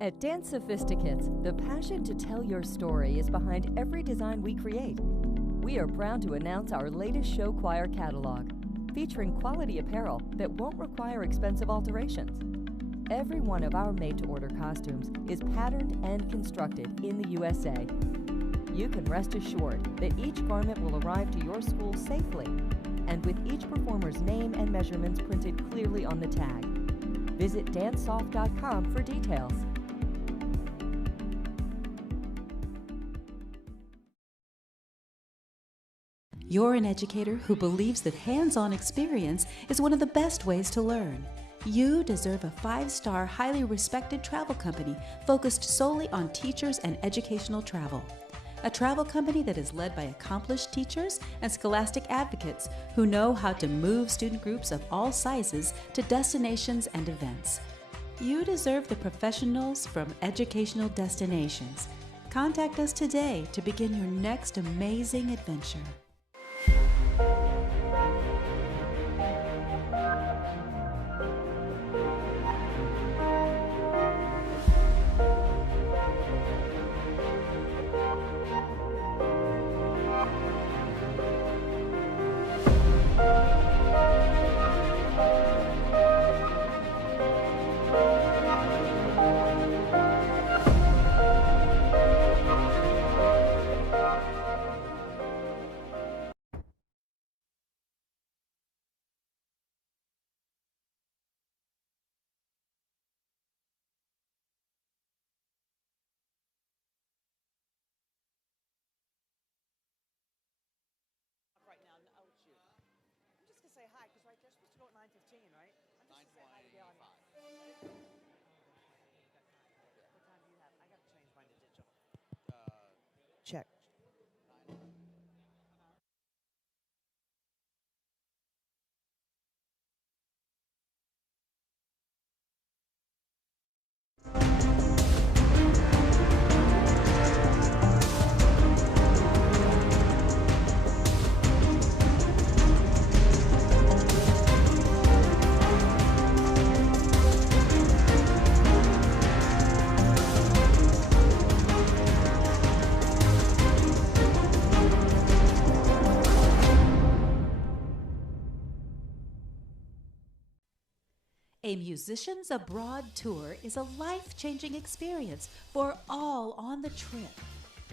At Dance Sophisticates, the passion to tell your story is behind every design we create. We are proud to announce our latest show choir catalog, featuring quality apparel that won't require expensive alterations. Every one of our made-to-order costumes is patterned and constructed in the USA. You can rest assured that each garment will arrive to your school safely, and with each performer's name and measurements printed clearly on the tag. Visit dancesoft.com for details. You're an educator who believes that hands-on experience is one of the best ways to learn. You deserve a 5-star, highly respected travel company focused solely on teachers and educational travel. A travel company that is led by accomplished teachers and scholastic advocates who know how to move student groups of all sizes to destinations and events. You deserve the professionals from Educational Destinations. Contact us today to begin your next amazing adventure. Say hi, because they're supposed to go at 9:15, right? I'm just gonna say hi to Gail. What time do you have? I gotta change mine to digital. Check. A Musicians Abroad tour is a life-changing experience for all on the trip.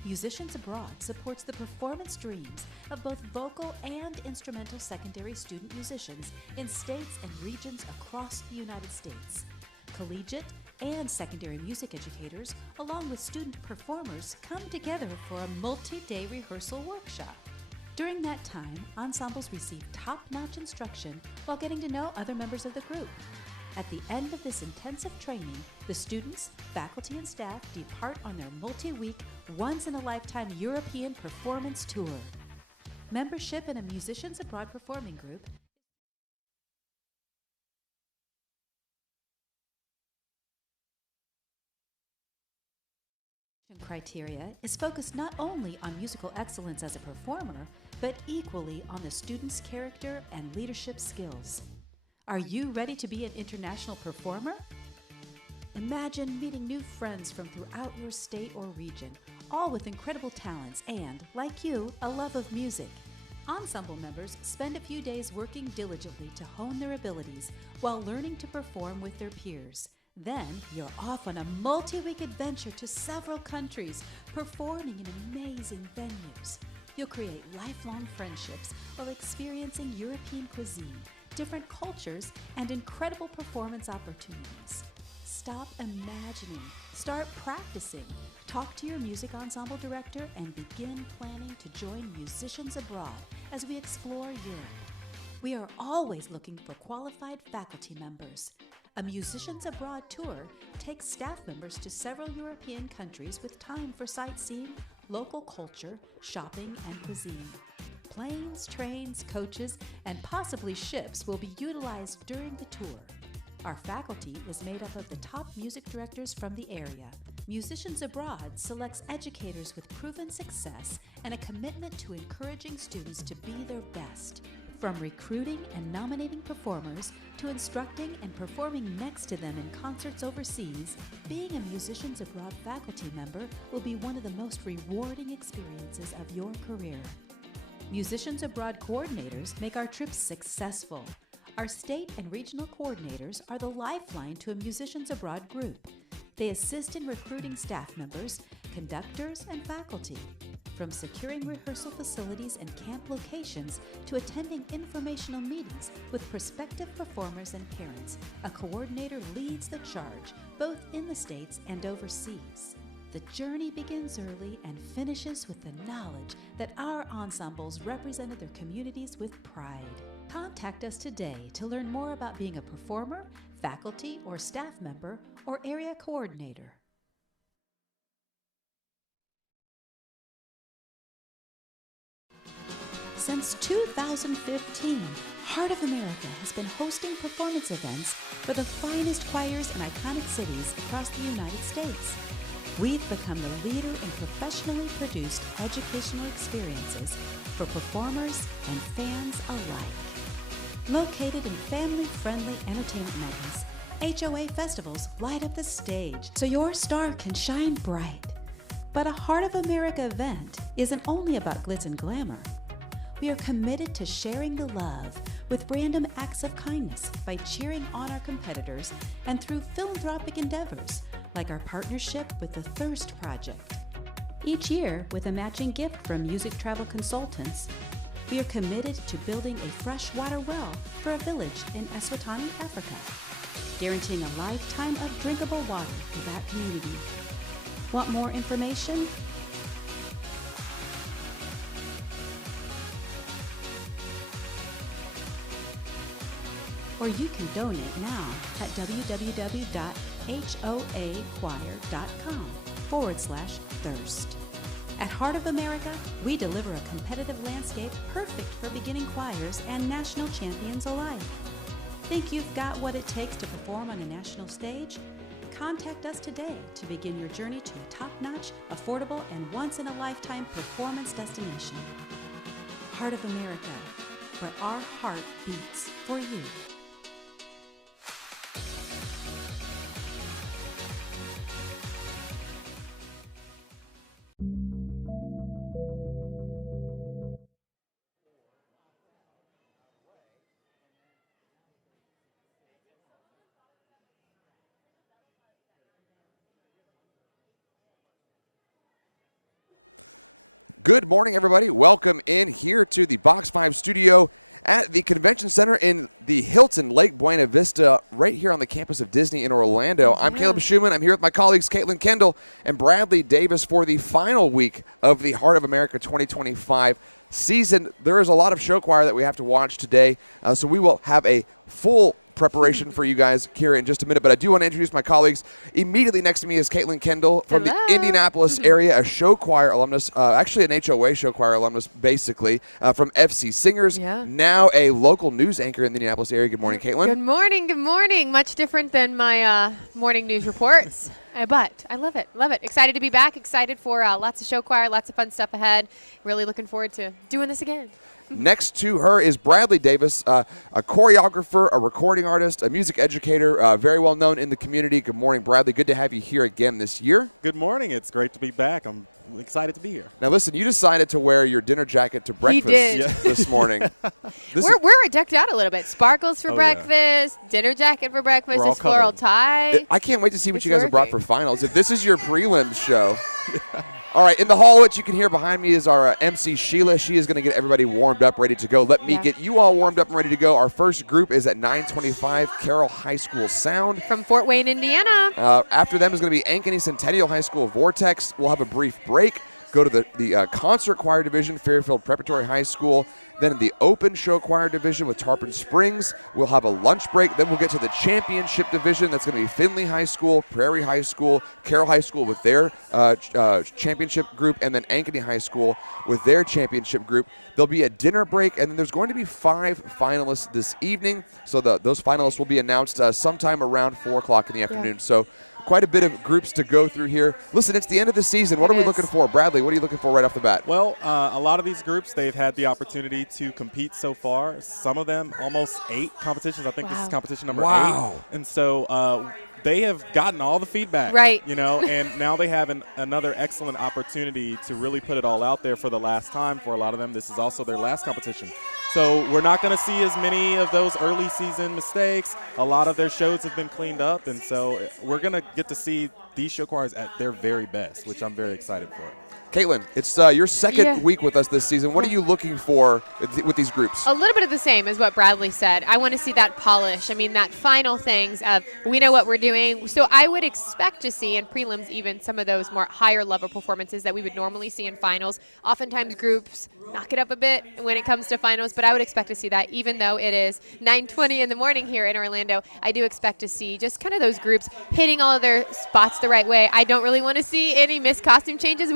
Musicians Abroad supports the performance dreams of both vocal and instrumental secondary student musicians in states and regions across the United States. Collegiate and secondary music educators, along with student performers, come together for a multi-day rehearsal workshop. During that time, ensembles receive top-notch instruction while getting to know other members of the group. At the end of this intensive training, the students, faculty, and staff depart on their multi-week, once-in-a-lifetime European performance tour. Membership in a Musicians Abroad performing group criteria is focused not only on musical excellence as a performer, but equally on the student's character and leadership skills. Are you ready to be an international performer? Imagine meeting new friends from throughout your state or region, all with incredible talents and, like you, a love of music. Ensemble members spend a few days working diligently to hone their abilities while learning to perform with their peers. Then you're off on a multi-week adventure to several countries, performing in amazing venues. You'll create lifelong friendships while experiencing European cuisine, different cultures, and incredible performance opportunities. Stop imagining, start practicing, talk to your music ensemble director, and begin planning to join Musicians Abroad as we explore Europe. We are always looking for qualified faculty members. A Musicians Abroad tour takes staff members to several European countries with time for sightseeing, local culture, shopping, and cuisine. Planes, trains, coaches, and possibly ships will be utilized during the tour. Our faculty is made up of the top music directors from the area. Musicians Abroad selects educators with proven success and a commitment to encouraging students to be their best. From recruiting and nominating performers to instructing and performing next to them in concerts overseas, being a Musicians Abroad faculty member will be one of the most rewarding experiences of your career. Musicians Abroad coordinators make our trips successful. Our state and regional coordinators are the lifeline to a Musicians Abroad group. They assist in recruiting staff members, conductors, and faculty. From securing rehearsal facilities and camp locations to attending informational meetings with prospective performers and parents, a coordinator leads the charge, both in the States and overseas. The journey begins early and finishes with the knowledge that our ensembles represented their communities with pride. Contact us today to learn more about being a performer, faculty, or staff member, or area coordinator. Since 2015, Heart of America has been hosting performance events for the finest choirs in iconic cities across the United States. We've become the leader in professionally produced educational experiences for performers and fans alike. Located in family-friendly entertainment moments, HOA festivals light up the stage so your star can shine bright. But a Heart of America event isn't only about glitz and glamour. We are committed to sharing the love with random acts of kindness by cheering on our competitors and through philanthropic endeavors like our partnership with the Thirst Project. Each year, with a matching gift from Music Travel Consultants, we are committed to building a freshwater well for a village in Eswatini, Africa, guaranteeing a lifetime of drinkable water for that community. Want more information? Or you can donate now at www.hoachoir.com/thirst. At Heart of America, we deliver a competitive landscape perfect for beginning choirs and national champions alike. Think you've got what it takes to perform on a national stage? Contact us today to begin your journey to a top-notch, affordable, and once-in-a-lifetime performance destination. Heart of America, where our heart beats for you. Good morning, everybody. Welcome in here to the Box 5 studio at the Convention Center in the Hilton, Lake Buena Vista, right here on the campus of Disney in Orlando. I'm Caleb Schumann. I'm here with my colleagues Caitlin Kendall and Bradley Davis for the final week of the Heart of America 2025 season. There is a lot of show choir that we have to watch today, so we will have a full preparation for you guys here in just a minute, but I do want to introduce my colleagues. Immediately next to me is Caitlin Kendall from the Indianapolis area, a show choir alumnus, actually an HOA show choir alumnus, basically, from FC Singers, now a local news anchor in the Indianapolis area. Good morning, Caitlin. Good morning, good morning. Much different than my morning news reports, but I love it, love it. Excited to be back, excited for lots of show choir, lots of fun stuff ahead. Really looking forward to doing this again. Next to her is Bradley Davis, a choreographer, a recording artist, a music educator, very well known in the community. Good morning, Bradley. Good to have you here again this year. Good morning. It's great to be back. I'm excited to be here. Now, listen, you decided to wear your dinner jacket to breakfast this morning. We're decked out a little bit. Sparkles for breakfast, dinner jacket for breakfast, this floral tie. I can't wait to see what you guys have brought for finals. If this is your prelims show. All right, in the hall, what you can hear behind me is our MC Sheila. She is going to get everybody warmed up, ready to go. Let me get you all warmed up and ready to go. Our first group is at 9:25, Carroll High School Sound. From Fort Wayne, Indiana. After them is going to be Ankeny Centennial High School Vortex. We'll have a brief break. Go to the concert choir division, Fairfield Preparatory High School. Then in the open show choir division with Tarpon Springs, we'll have a lunch break. Then we'll get to the championship division. That's going to be Findlay High School, Prairie High School, Carroll High School with their championship group, and then Ankeny High School with their championship group. There'll be a dinner break, and then there's going to be 5 finalists this evening. So those finalists will be announced sometime around 4 o'clock in the afternoon. So quite a bit of groups to go through here. Listen, it's the end of the season. What are we looking for? Bradley, what are you looking for right off the bat? Well, a lot of these groups, they've had the opportunity to compete so far. Some of them almost 8 competitions. I think this is competition number 8. And so they have gotten all the feedback, right? And now they have another excellent opportunity to really put it all out there for the last time. For a lot of them, this is also their last competition. So we're not going to see as many of those early season mistakes. A lot of their shows have been cleaned up, and so we're going to get to see these show choirs at their very best, which I'm very excited for. Caitlin, it's your second week with us this season. What are you looking for with these groups? A little bit of the same as what Bradley said. I want to see that polish. I mean, that final things of we know what we're doing. So I would expect to see in prelims even some of those more higher level performances that we would normally see in finals. Oftentimes groups knock it up a bit when it comes to finals, but I would expect to see that even though it is 9:20 in the morning here in Orlando. I do expect to see just kind of those groups hitting all of their spots the right way. I don't really want to see any missed costume changes.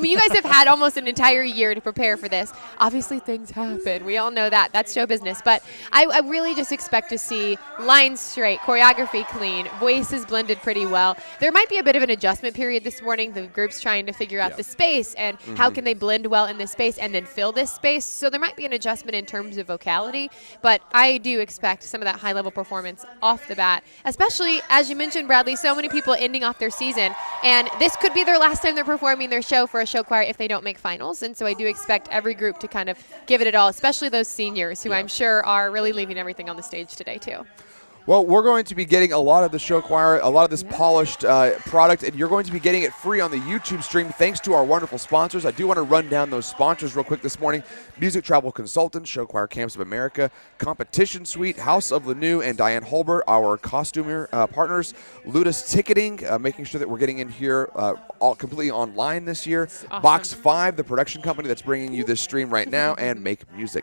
You guys have had almost an entire year to prepare for this. Obviously, things happen. We all know that. That's show business. But I really just expect to see lines straight, choreography clean, voices blended pretty well. There might be a bit of an adjustment period this morning. The group's trying to figure out the space and how can they blend well in this space and then fill this space. So there might be an adjustment in terms of vocality. But I do expect some of that high-level performance off the bat, especially, as you mentioned, Bradley, so many people ending off their season. And this could be their last time they're performing their show for a show choir if they don't make finals. And so I do expect every group to kind of give it all, especially those seniors who I'm sure are really leaving everything on the stage today too. Well, we're going to be getting a lot of the show choir, a lot of this polished product, and you're going to be getting it free on the YouTube stream thanks to our wonderful sponsors. I do want to run down those sponsors real quick this morning. Music Travel Consultants, Show Choir Camps of America, Competition Suite, House of Lanu, and Diane Holbert, our costumer partners. Ludus Ticketing, making sure that we're getting in here all completely online this year. Awesome. Box 5, the production company that's bringing you this stream right now, and Make Music.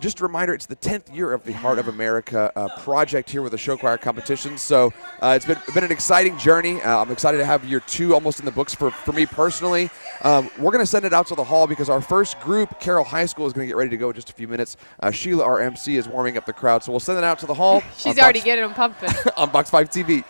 Just a reminder, it's the 10th year of the Heart of America project here with the show choir competition. So it's been an exciting journey. I'm excited to have year 2 almost in the books for me personally. We're going to send it out to the hall because our first group, Carroll High School, is going to get ready to go in just a few minutes. Sheila, our MC, is warming up the crowd. So we'll send it out to the hall. She's already getting them pumping. On Box 5 TV.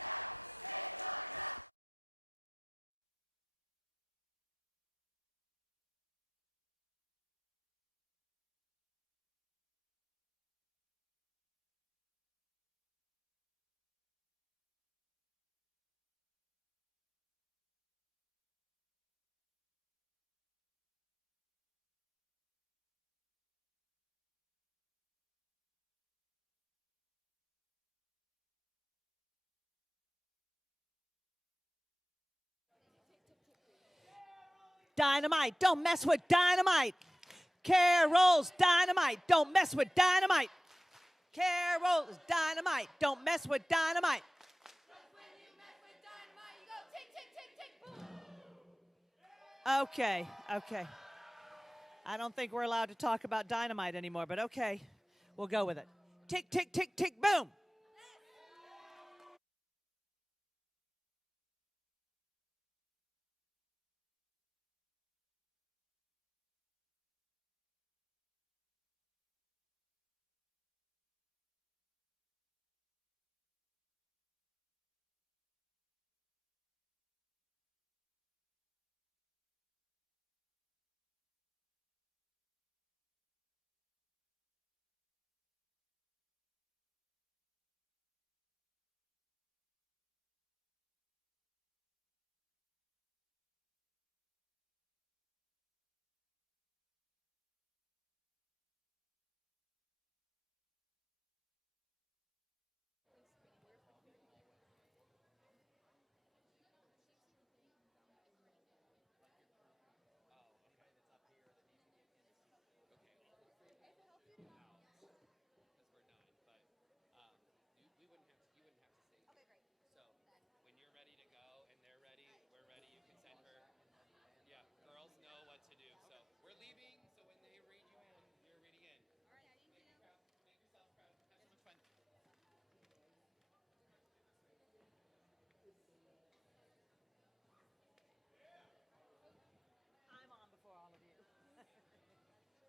Dynamite, don't mess with dynamite. Carol's dynamite, don't mess with dynamite. Carol's dynamite, don't mess with dynamite. Okay. I don't think we're allowed to talk about dynamite anymore, but okay, we'll go with it. Tick, tick, tick, tick, boom.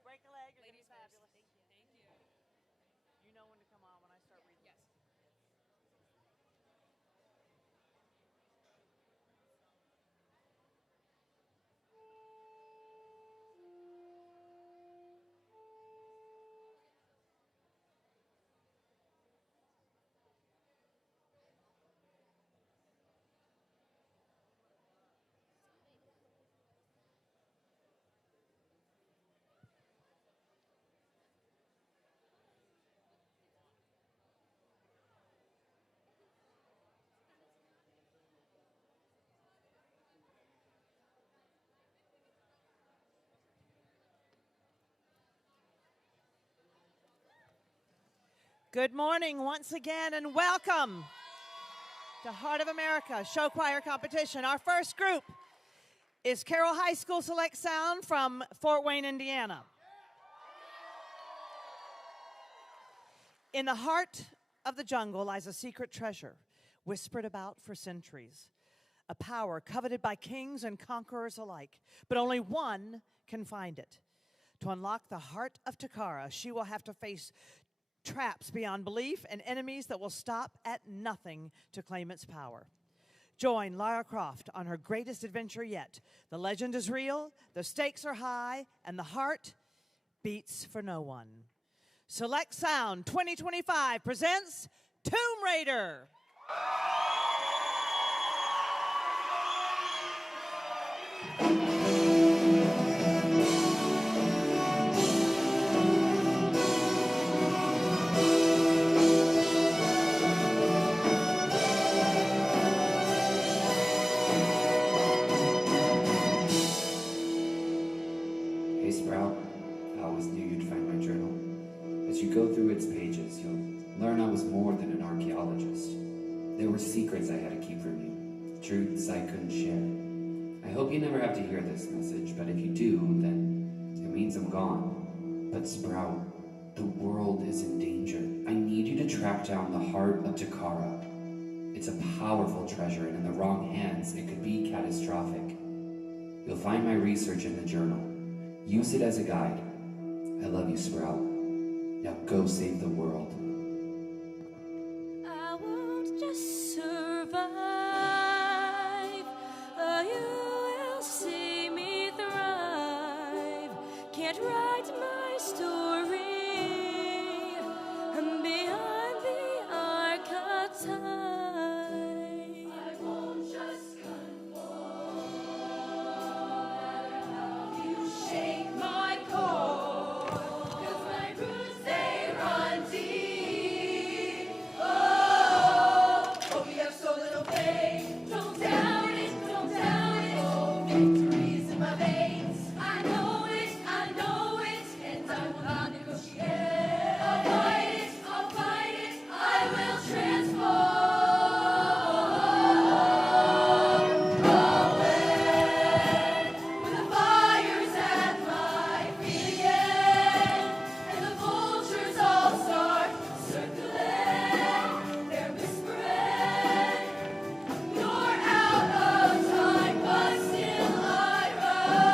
Break a leg, you're going to be fabulous. Thank you. You know when to come on when I start reading. Yes. Good morning once again and welcome to Heart of America Show Choir Competition. Our first group is Carroll High School Select Sound from Fort Wayne, Indiana. In the heart of the jungle lies a secret treasure whispered about for centuries, a power coveted by kings and conquerors alike, but only one can find it. To unlock the heart of Takara, she will have to face traps beyond belief and enemies that will stop at nothing to claim its power. Join Lara Croft on her greatest adventure yet. The legend is real, the stakes are high, and the heart beats for no one. Select Sound 2025 presents Tomb Raider. Hey Sprout, I always knew you'd find my journal. As you go through its pages, you'll learn I was more than an archaeologist. There were secrets I had to keep from you, truths I couldn't share. I hope you never have to hear this message, but if you do, then it means I'm gone. But Sprout, the world is in danger. I need you to track down the heart of Takara. It's a powerful treasure, and in the wrong hands, it could be catastrophic. You'll find my research in the journal. Use it as a guide. I love you, Sprout. Now go save the world. I won't just survive. You will see me thrive. Can't write my story. I'm beyond the arc of time. I won't just conform. You shake my core. 'Cause my roots, they run deep. Oh, oh, we have so little faith. Don't doubt it, don't doubt it. Oh, victory's in my veins. I know it, and I will not negotiate. I'll fight it, I will transform. When the fire's at my feet again, and the vultures all start circling, they're whispering, you're out of time, but still I rise.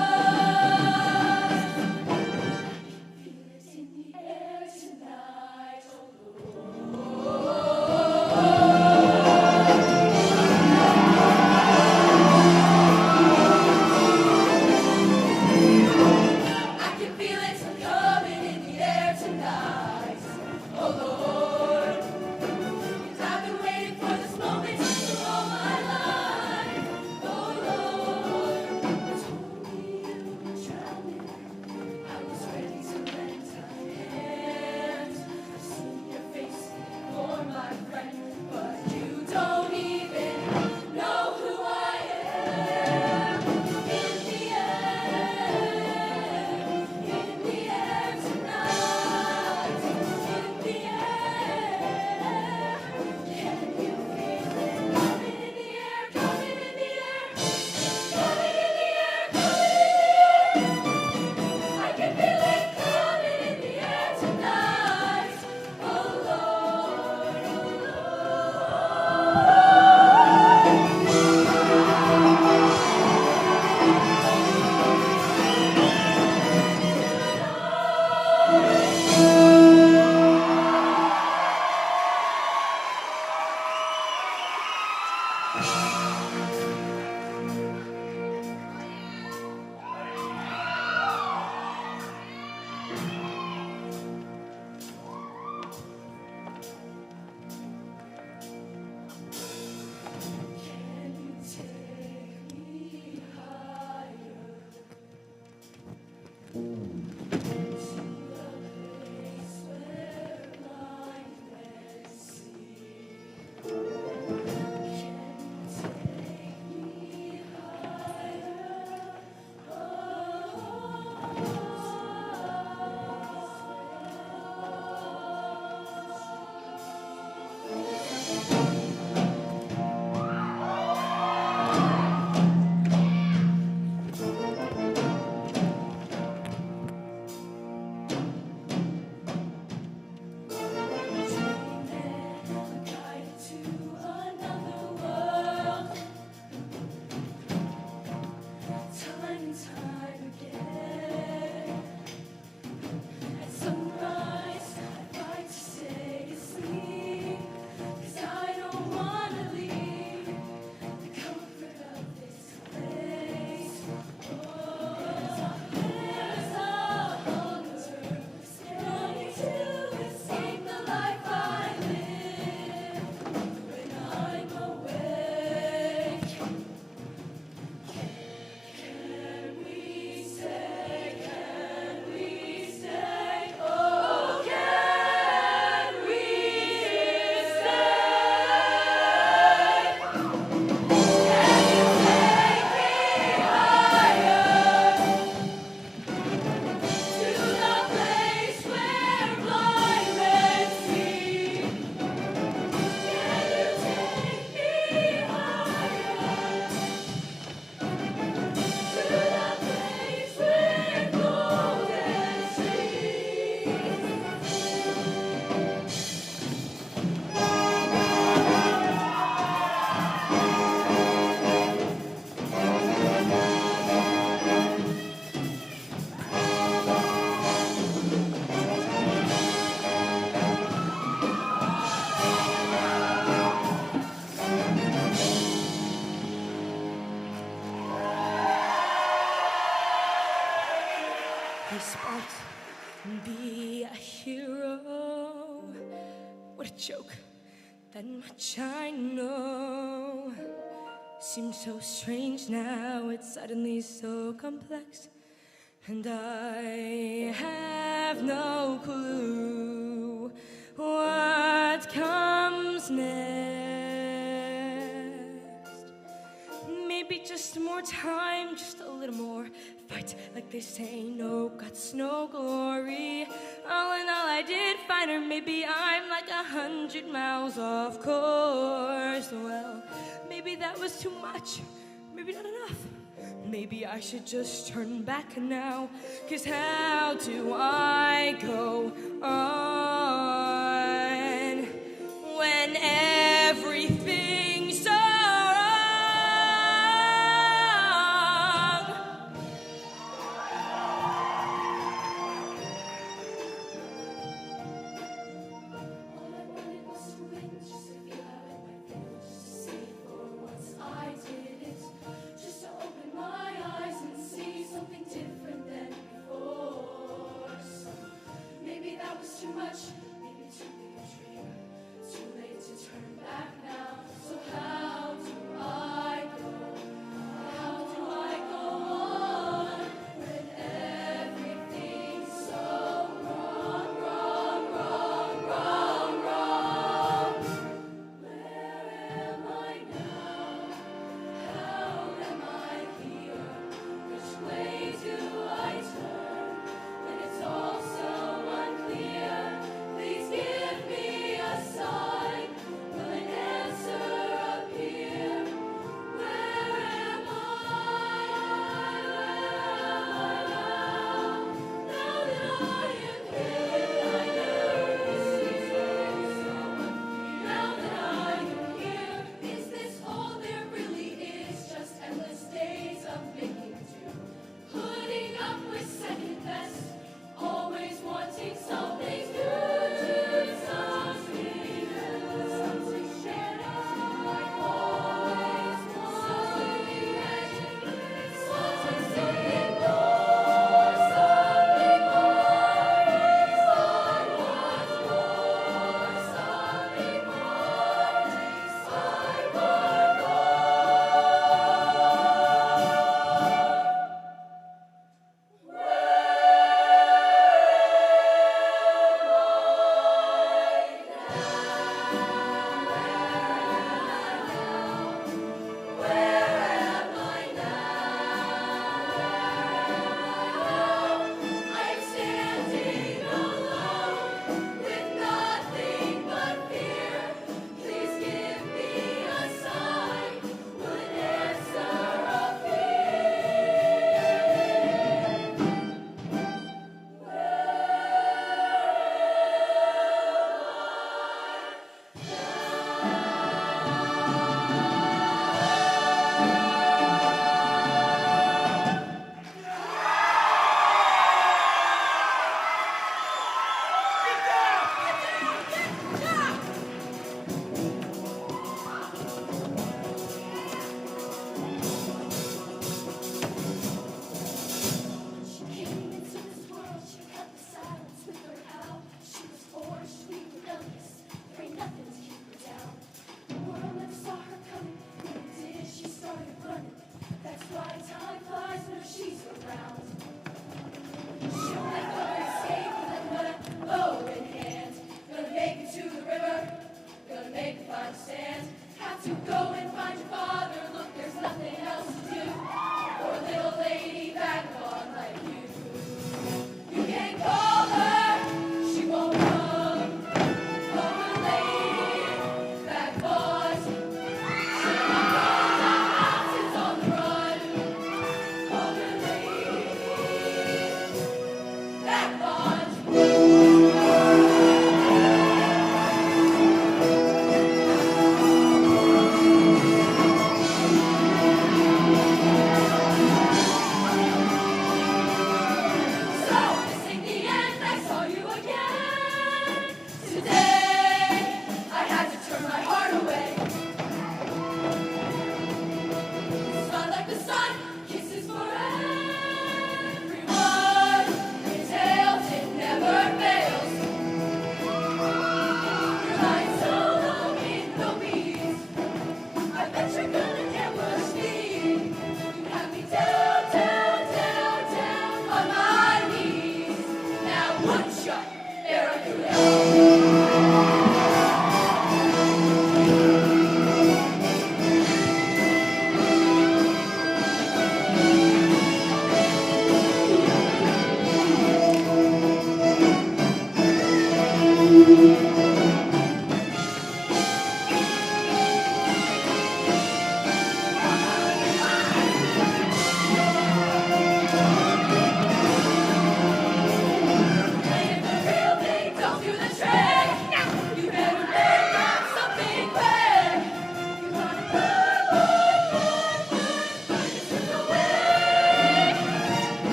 Feel it in the air tonight, I can feel it coming in the air tonight, oh Lord. 'Cause I've been waiting for this moment for all my life, oh Lord. You told me you were drowning, I was ready to lend a hand. I've seen your face before, my friend, but you don't even know who I am. In the air tonight, in the air, can you feel it? Coming in the air, coming in the air, coming in the air, coming in the air. I can feel it coming in the air tonight, oh Lord, oh Can you take me higher to the place where blind men see? Can you take me higher? Oh, Be smart and be a hero. What a joke, that much I know. Seems so strange now, it's suddenly so complex. And I have no clue what comes next. Maybe just more time, just a little more fight. Like they say, no guts, no glory. All in all, I did find her. Maybe I'm like 100 miles off course. Well, maybe that was too much, maybe not enough. Maybe I should just turn back now. 'Cause how do I go on when everything's so wrong? All I wanted was to win, just to feel how it might feel, just to see for once I did it, just to open my eyes and see something different than before. So maybe that was too much, maybe too big a dream, too late to turn back now. So how do I go? How do I go on when everything's so wrong, wrong, wrong, wrong, wrong? Where am I now? How am I here? Which way do I turn when it's all so unclear?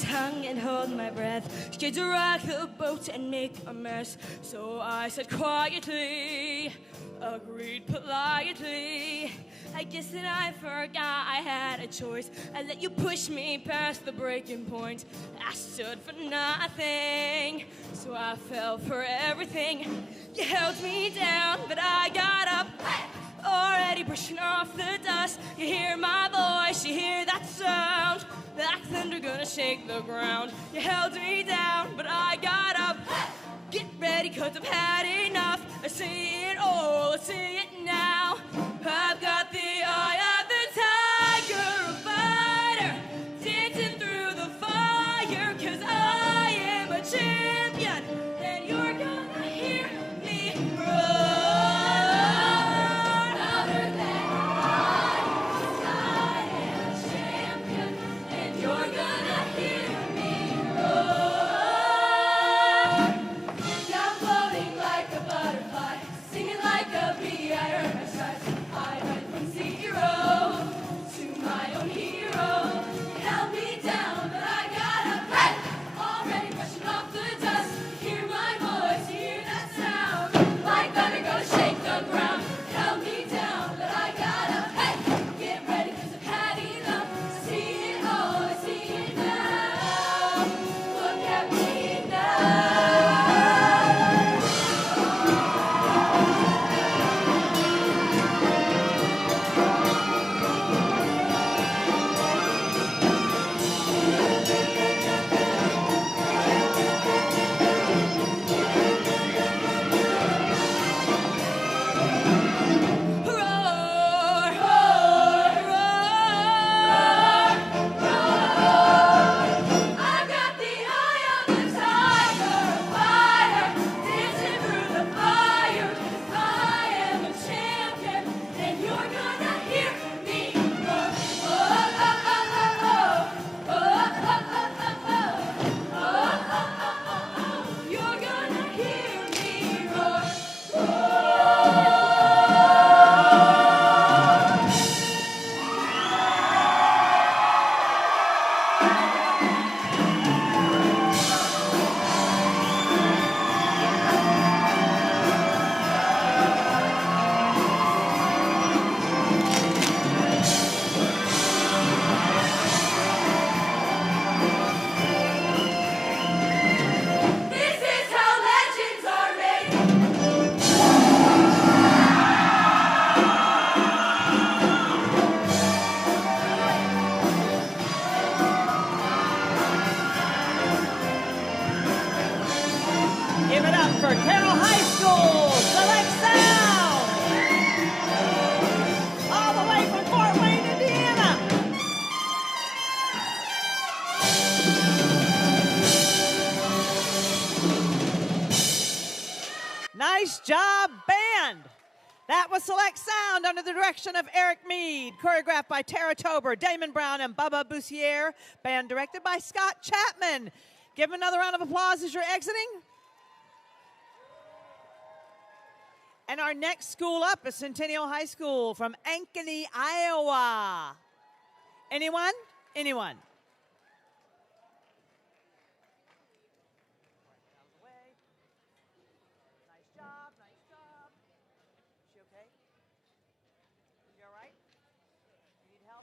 tongue and hold my breath. She to rock the boat and make a mess. So I said quietly, agreed politely. I guess that I forgot I had a choice. I let you push me past the breaking point. I stood for nothing, so I fell for everything. You held me down, but I got up. Already brushing off the dust. You hear my voice, you hear that sound. That thunder gonna shake the ground. You held me down, but I got up. Get ready, 'cause I've had enough. I see it all, I see it now. I've got the eye of the tiger, a fighter, dancing through the fire. 'Cause I am a champion, and you're gonna hear me roar. Louder than lions, I am a champion, and you're gonna hear me roar. I'm floating like a butterfly, singing like a bee. I earn my stripes. I went from zero to my own hero. You held me down, but I got up. Hey! Already brushing off the dust. Hear my voice, hear that sound. Like thunder gonna shake the ground. You held me down, but I got up. Hey! Get ready, 'cause I've had enough. I see it all, I see it now. Look at me now. Roar, roar, roar, roar. I've got the eye of the tiger, fighter, dancing through the fire. 'Cause I am a champion, and you're gonna hear me roar. Oh, oh, oh, oh, oh. Oh, oh, oh, oh, oh. Oh, oh, oh, oh, oh. You're gonna hear me roar. This is how legends are made. Give it up for Carroll High School, Select Sound. All the way from Fort Wayne, Indiana. Nice job, band. That was Select Sound under the direction of Eric Mead, choreographed by Tara Tober, Damon Brown, and Bubba Bussiere, band directed by Scott Chapman. Give them another round of applause as you're exiting. And our next school up is Centennial High School from Ankeny, Iowa. Anyone? Anyone? Nice job, nice job. Is she okay? You all right? You need help?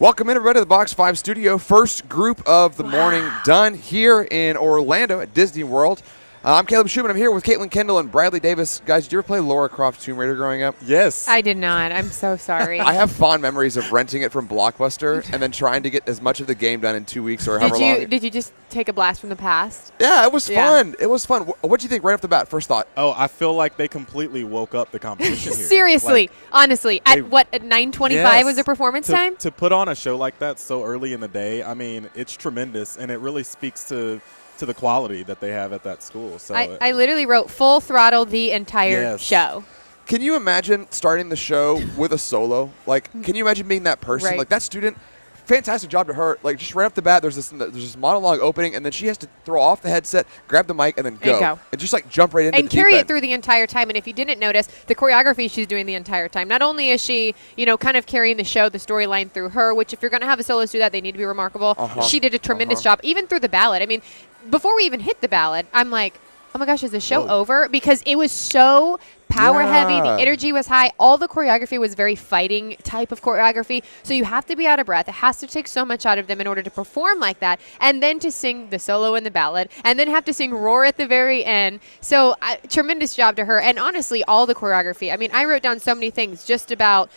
Welcome in, everybody, to the Box 5 studio. First group of the morning done here in Orlando at Disney World. I'm Caleb Schumann. I'm here with Caitlin Kendall and Bradley Davis. Guys, did you ever play Lara Croft Tomb Raider growing up? Yes. I did not. I'm so sorry. I have fond memories of renting it from Blockbuster and then trying to get as much of the game done in 2 weeks or however long. Did you just take a blast from the past? Yeah, it was Yeah. fun. It was fun. What do you think right off the bat? First thought. Oh, I feel like they completely woke up the competition here. Seriously, Like, honestly, they- at 9:25 yes. was the performance time? To put on a show like that so early in the day, I mean, it's tremendous, and it really speaks to the quality that they have at that school. So I literally wrote full throttle the entire Yes. show. Can you imagine starting the show with a solo? Like, can you imagine being that person? Right. Like, that student fantastic job to her. Like, just right off the bat, there's this monologue opening, and then she has to throw off the headset, grab the mic, and then go. And just, like, jump right into and the deep carry it end. through the entire time. And if you didn't notice, the choreography she's doing the entire time. Not only is she, kind of carrying the show, the storyline through her, which if you're going to have a soloist do that, they need to be remarkable. She did a tremendous job, even through the ballad. I mean, before we even hit the ballad, I'm like, oh my gosh, is the show over? Because it was so power heavy. The energy was high. All the choreography was very fighting type of choreography. So you have to be out of breath. It has to take so much out of them in order to perform like that. And then to sing the solo and the ballad. And then have to sing Roar at the very end. So tremendous job to her. And honestly, all the choreography. I mean, I wrote down so many things just about,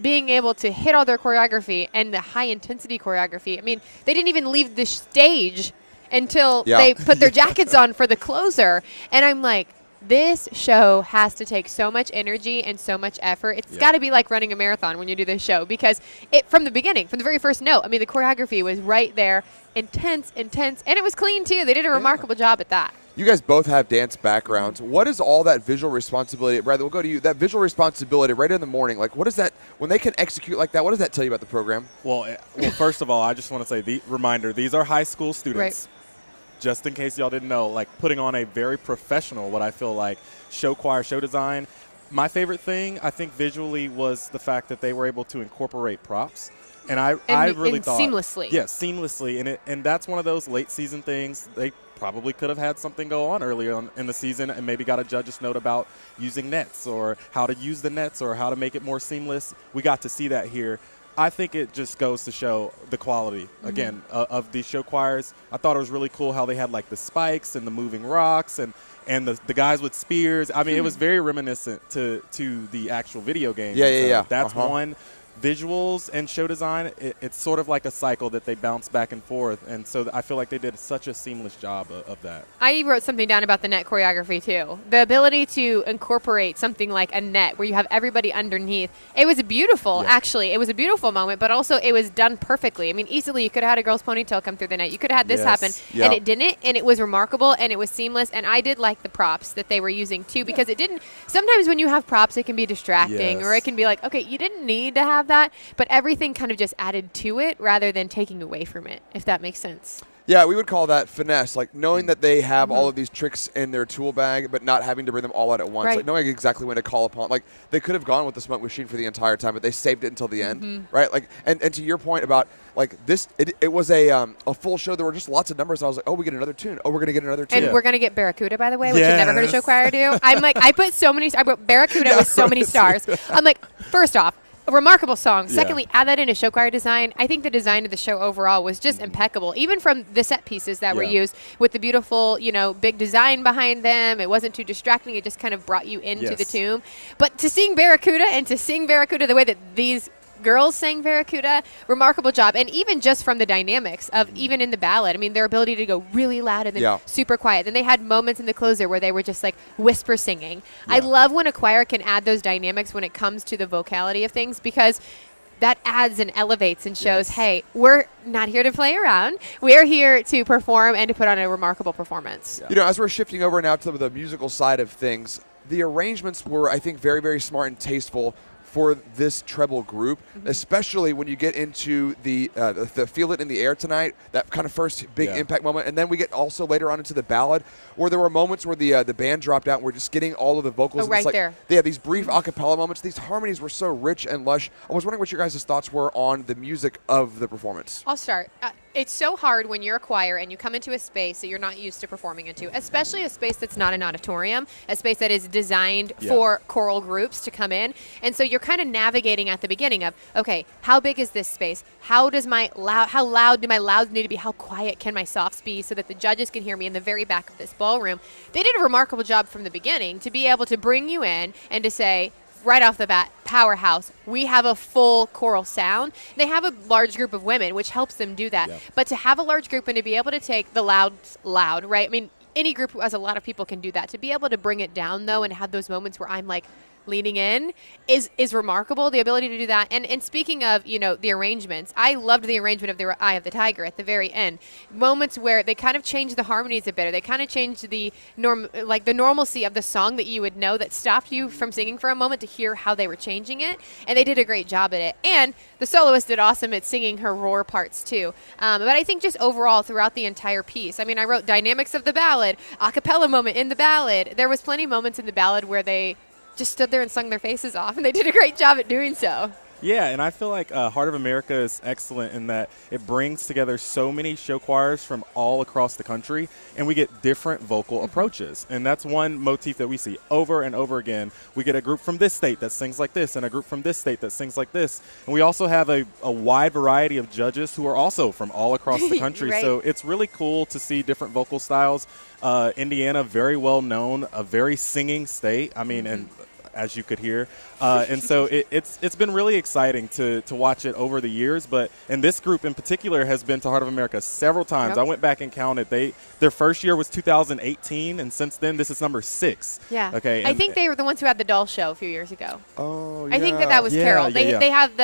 being able to hit all their choreography and the high intensity choreography. I mean, they didn't even leave the stage until they put their jackets on for the closer. And I'm like, this show has to take so much energy and so much effort. It's got to be like running a marathon when you do this show, because from the beginning, from the very first note, I mean, the choreography was right there, intense, and it was clean too. They did a remarkable job at that. You guys both have dance backgrounds. What is all that visual responsibility? Bradley, we'll go to you. That visual responsibility right in the morning, like, what is that, when they can execute like that, what does that tell you about the program? Well, first of all, I just want to say, the reminder, these are high school students. Right. Just in case y'all didn't know, like, putting on a very professional, what I feel like, show choir, show design. My favorite thing, I think, visually was the fact that they were able to incorporate props. And I really thought seamlessly. Yeah, seamlessly. And that's one of those late season things. They probably could have had something go on earlier on in the season and maybe got a judge's note about using nets or how to use the nets or how to make it more seamless. We got to see that here. I think it just goes to show the quality, again, of these show choirs. I thought it was really cool how they had, like, the spikes and the moving rocks and the guys with spears. I mean, it was very reminiscent to the actual video game. Yeah. That's one. Visuals and show design, it's sort of like a cycle that they bounce back and forth. And so I feel like they did such a seamless job of that. I wrote something down about the net choreography, too. The ability to incorporate something like a net where you have everybody underneath. It was beautiful, actually. It was a beautiful moment, but also it was done perfectly. I mean, easily you could have had a girl's ponytail come through the net. You could have had this happen, and it didn't, and it was remarkable, and it was seamless. And I did like the props that they were using, too, because it didn't – sometimes when you have props, it can be distracting, or it can be like, okay, you didn't need to have that, but everything kind of just added to it rather than taking away from it, if that makes sense. Yeah, we would call that finesse, like knowing that they have all of these tricks in their tool bag, but not having to bring them all out at once. Like knowing exactly when to call upon. Like, they could have gone with the smoke machine for the entire time, but they saved it until the end, right? Like, and to your point about, like, this, it was a full show. There were just lots of numbers. And I was like, oh, we get another tune. Oh, we're going to get another tune. And we're going to get Barracuda, by the way, which I've never heard a show choir do. I'm like, I wrote Barracuda with so many stars. I'm like, first off, a remarkable song. Secondly, add that into show choir design. I think the design of the show overall was just impeccable, even from the set pieces that were used with the beautiful, big design behind them. It wasn't too distracting. It just kind of brought you into the tune. But to sing Barracuda and to sing Barracuda the way that these girls sang Barracuda, remarkable job. And even just from the dynamics of even in the ballad, I mean, their ability to go really loud and then super quiet. Then they had moments in the closer where they were just like whisper singing. I love when a choir can add those dynamics when it comes to the vocality of things, because that adds and elevates and shows, hey, we're not here to play around. We're here to perform and to put on a remarkable performance. As we're shifting over now to the musical side of things, the arrangements were, I think, very, very smart and tasteful for this treble group, especially when you get into the Feel It in the Air Tonight, that kind of first big impact moment. And then we get also later on into the ballad, where there were moments where the band dropped out and we're just getting all of the vocals. Right there. They had these brief a cappella moments. These harmonies were so rich and lush. I was wondering what your guys' thoughts were on the music of the performance. I'll start. It's so hard when you're a choir and you come into a space that you're not used to performing into, especially a space that's not an auditorium, a space that is designed for choral groups to come in. And so you're kind of navigating at the beginning of, okay, how big is this space? How loud do my louds need to be? How quiet can my softs be so that the judges can hear me in the very back of this ballroom? They did a remarkable job from the beginning to be able to bring you in and to say, right off the bat, powerhouse. We have a full choral sound. They have a large group of women, which helps them do that. But to have a large group and to be able to take the loud, right? I mean, any group who has a lot of people can do that. To be able to bring it down, though, and have those moments where I'm like, leaning in is remarkable. The ability to do that. And speaking of, the arrangements, I loved the arrangement of the Eye of the Tiger at the very end. Moments where they kind of changed the harmonies a bit, or they kind of changed the normalcy of the song that you would know, that stopped you from singing for a moment to hear how they were changing it. And they did a great job at it. And the soloist did awesome at singing her roar parts too. But I think just overall throughout the entire piece, I mean, I wrote dynamics of the ballad, a cappella moment in the ballad. There was plenty of moments in the ballad where they just stood there and sung their faces off, and they did a great job at doing so. Yeah, and I feel like Heart of America is excellent in that it brings together so many show choirs from all across the country, and we get different vocal approaches. And that's one motif that we see over and over again. We get a group from this state that sings like this, and a group from this state that sings like this. And we also have a wide variety of judges who are also from all across the country. Right. So it's really cool to see different vocal styles. Indiana, very well known, a very singing state. I mean, and as you could hear. And so it's been really exciting to watch it over the years. And this group in particular has been to Heart of America several times. Yep. I went back and counted. Their first year was 2018, and since then this is number 6. Yeah. Okay. I think they were the ones who had the doll show a few years ago. Oh, yeah. I think that was Yeah, Carol. yeah. They had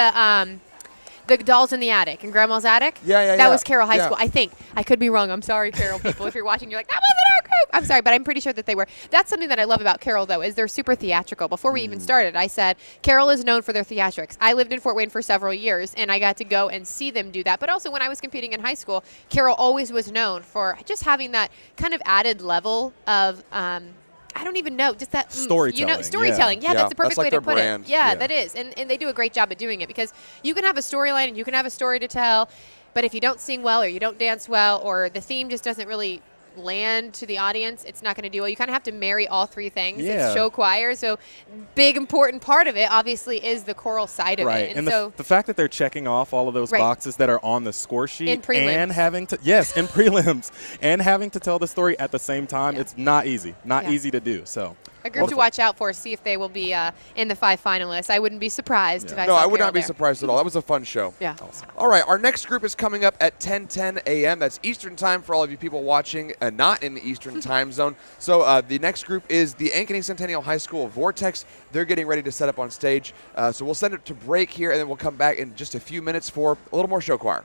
the dolls in the attic, in Grandma's attic. Yeah. That was Carroll High Yeah. School. I think. I could be wrong. I'm sorry, Carroll people. If you're watching, you're like, that wasn't our group. I'm sorry, but I'm pretty sure that they were. That's something that I love about Carroll, though, is they're super theatrical. Before we even started, I said, Carroll is known for their theatrics. I lived in Fort Wayne for several years, and I got to go and see them do that. But also when I was competing in high school, Carroll always was known for just having that kind of added level of I don't even know, just that Storytelling, storytelling. Yeah, Yeah, that's the perfect that's like way to their put brand. it. Yeah, Yeah. that is, and they do a great job at doing it, because you can have a storyline and you can have a story to tell, but if you don't sing well or you don't dance well or the theme just doesn't really land to the audience, it's not going to do well. You kind of have to marry all three things. Yeah. It's show choir, so big important part of it obviously is the choral side of Right, it. and so the fact that they're checking off all of those Right. boxes that are on the score sheet In prelims. and having to in prelims and having to tell the story at the same time, Yeah. it's not easy, Yeah. easy to do. So a group to watch out for, see if they will be in the 5 finalists. I wouldn't be surprised if I No, saw I would Carol not be there. surprised at all. That was a fun show. Yeah. All right, our next group is coming up at 10:10 a.m. That's Eastern time for all of you people watching not in the Eastern time zone. So the next group is the Ankeny Centennial High School Vortex. They're getting ready to set up on stage. So we'll send it to break here, and then we'll come back in just a few minutes for a little more show choir.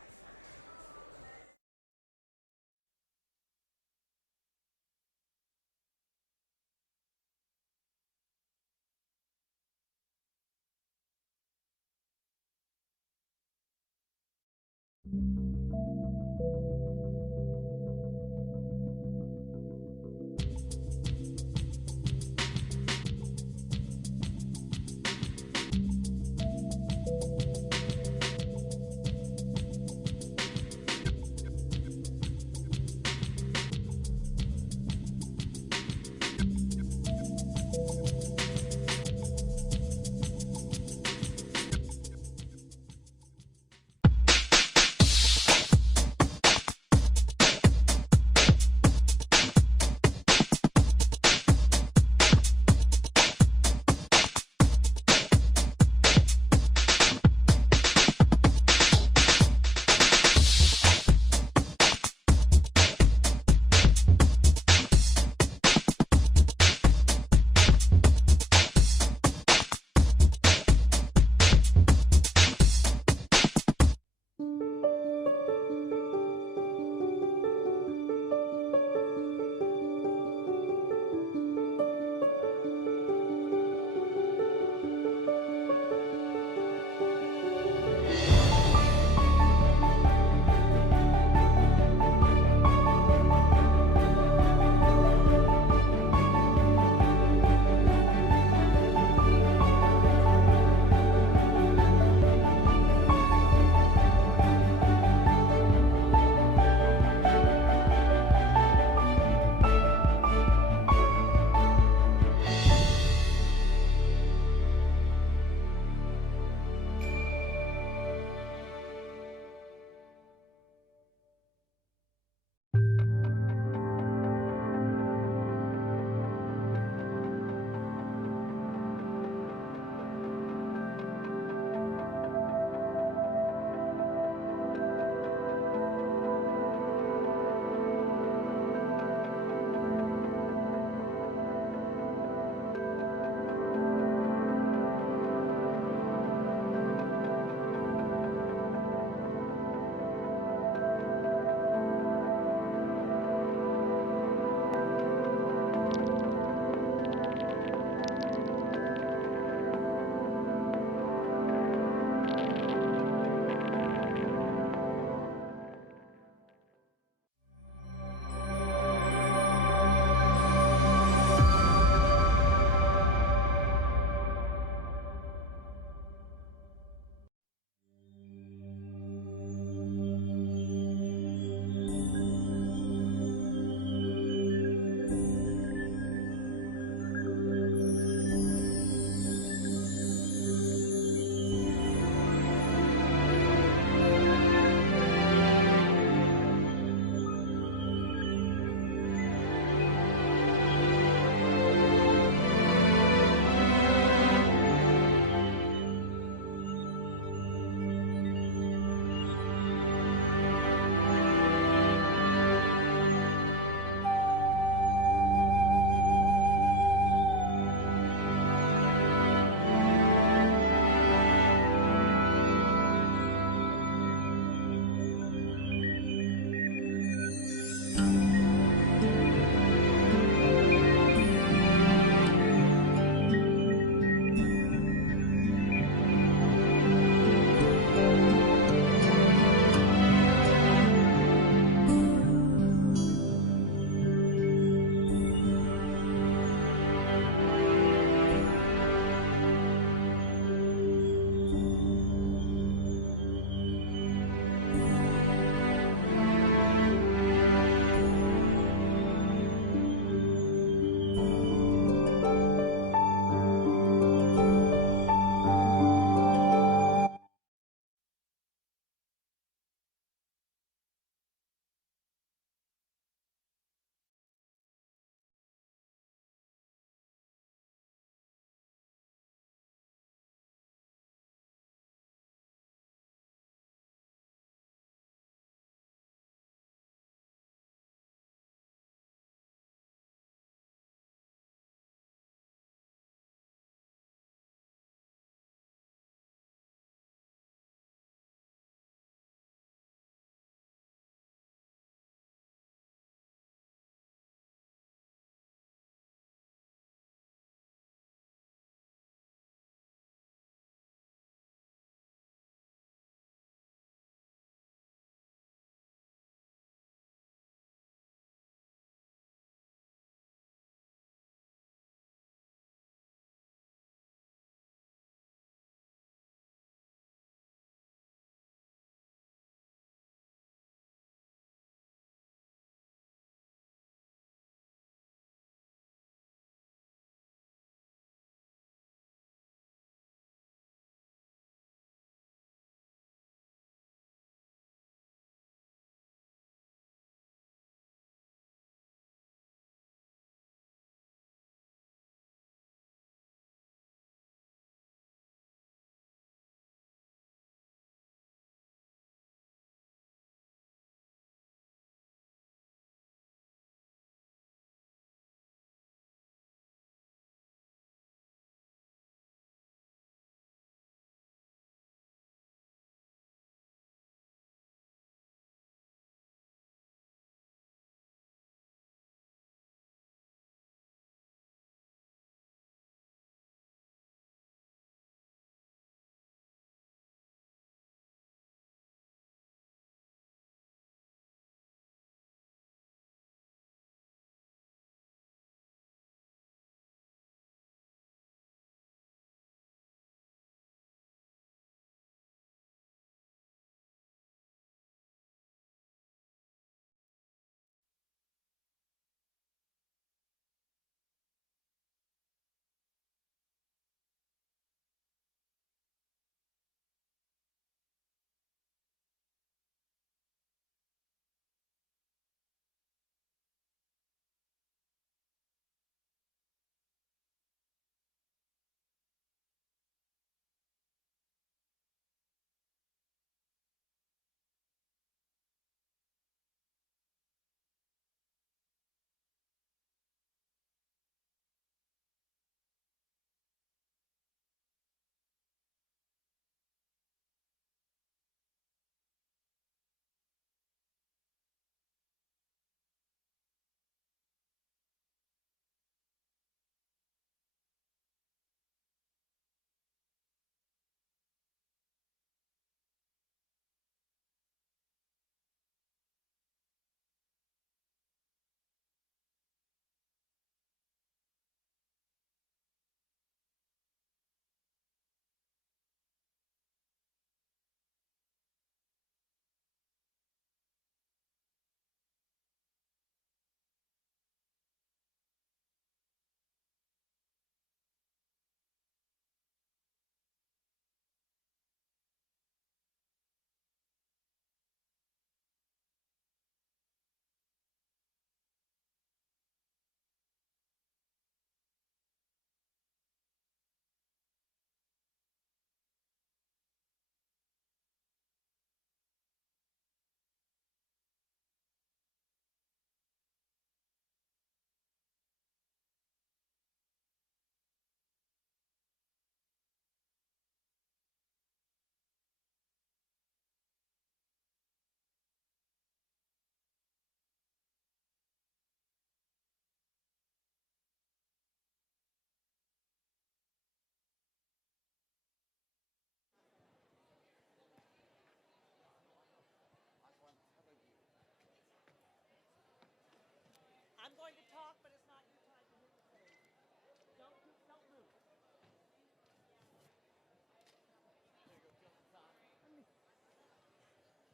I'm going to talk, but it's not your time to hit the stage. Don't move.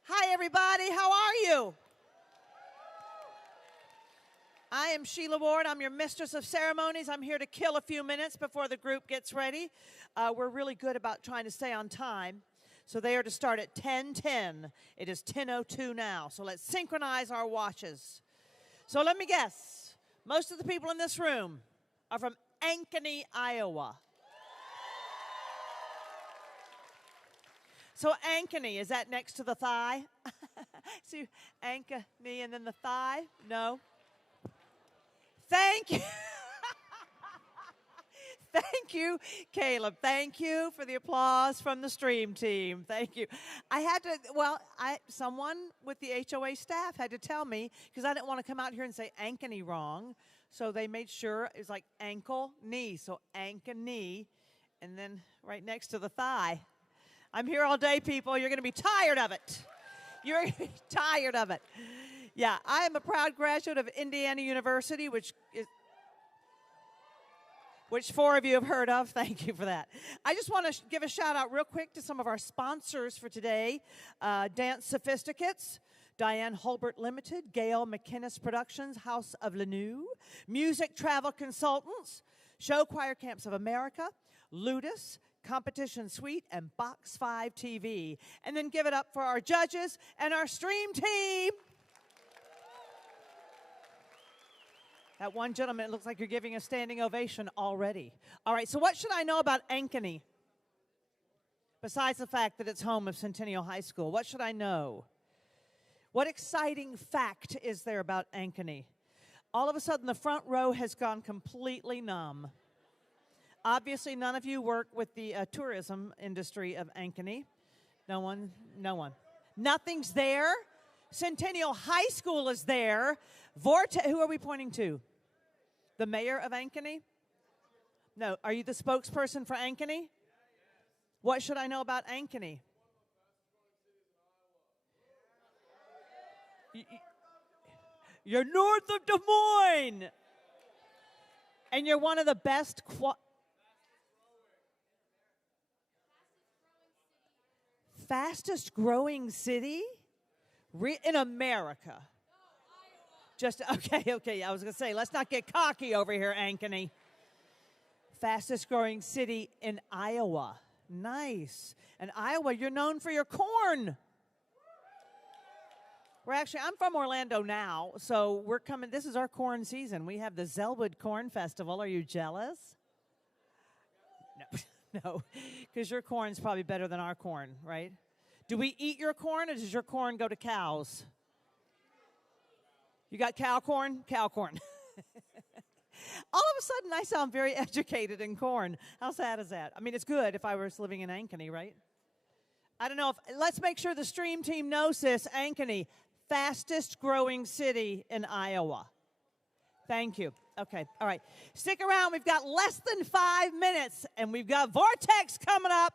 Hi, everybody. How are you? I am Sheila Ward. I'm your mistress of ceremonies. I'm here to kill a few minutes before the group gets ready. We're really good about trying to stay on time. So they are to start at 10:10. It is 10:02 now. So let's synchronize our watches. So let me guess. Most of the people in this room are from Ankeny, Iowa. So Ankeny, is that next to the thigh? See, Ankeny and then the thigh? No. Thank you. Thank you, Caleb. Thank you for the applause from the stream team. Thank you. I had to, someone with the HOA staff had to tell me because I didn't want to come out here and say Ankeny wrong. So they made sure it was like ankle, knee. So Ankeny, and then right next to the thigh. I'm here all day, people. You're going to be tired of it. You're going to be tired of it. Yeah, I am a proud graduate of Indiana University, which 4 of you have heard of. Thank you for that. I just want to give a shout out real quick to some of our sponsors for today. Dance Sophisticates, Diane Holbert Limited, Gail McInnes Productions, House of Lanou, Music Travel Consultants, Show Choir Camps of America, Ludus, Competition Suite, and Box 5 TV. And then give it up for our judges and our stream team. That one gentleman, it looks like you're giving a standing ovation already. All right, so what should I know about Ankeny? Besides the fact that it's home of Centennial High School, what should I know? What exciting fact is there about Ankeny? All of a sudden, the front row has gone completely numb. Obviously, none of you work with the tourism industry of Ankeny. No one? No one. Nothing's there. Centennial High School is there. Vortex, who are we pointing to? The mayor of Ankeny? No. Are you the spokesperson for Ankeny? What should I know about Ankeny? You're north of Des Moines. And you're one of the best fastest growing city in America. Just, okay, I was going to say, let's not get cocky over here, Ankeny. Fastest growing city in Iowa. Nice. And Iowa, you're known for your corn. I'm from Orlando now, so we're coming, this is our corn season. We have the Zellwood Corn Festival. Are you jealous? No. No, because your corn's probably better than our corn, right? Do we eat your corn, or does your corn go to cows? You got cow corn? Cow corn. All of a sudden, I sound very educated in corn. How sad is that? I mean, it's good if I was living in Ankeny, right? I don't know if, let's make sure the stream team knows this. Ankeny, fastest growing city in Iowa. Thank you. Okay, all right. Stick around. We've got less than 5 minutes, and we've got Vortex coming up.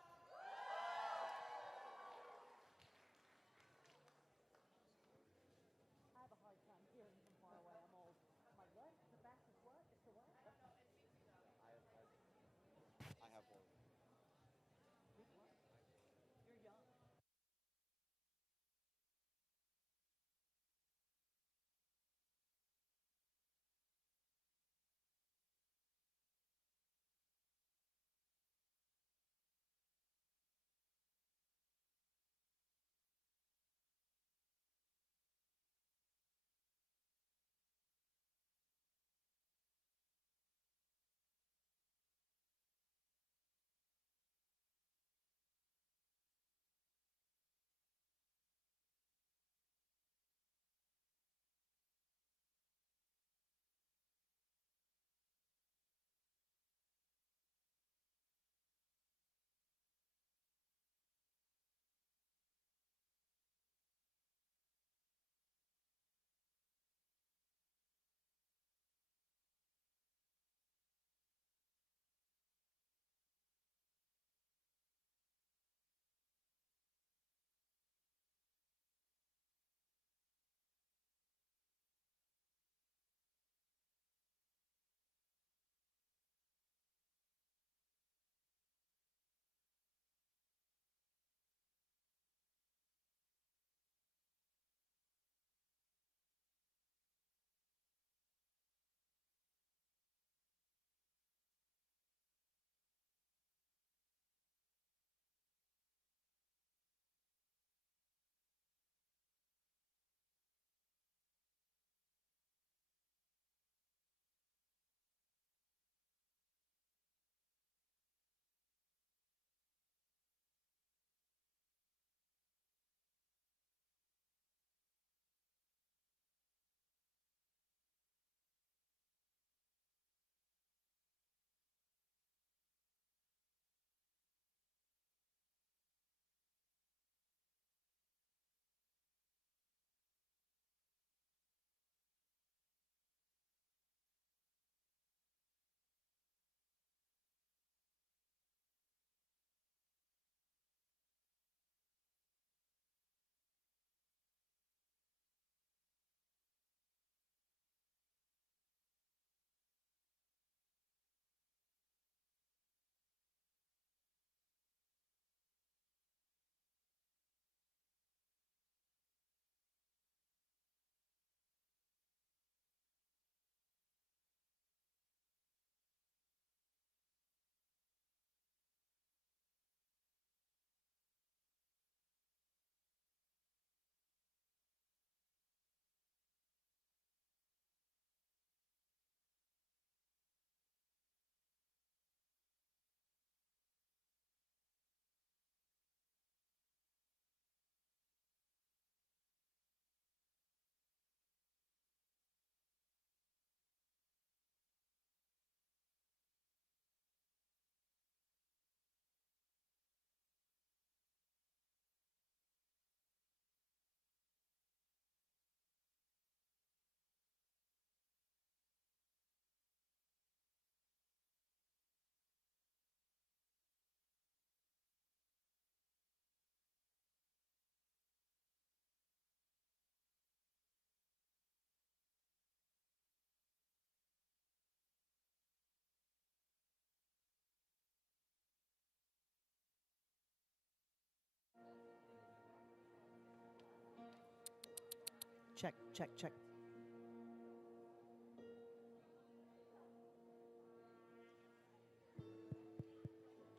Check, check, check.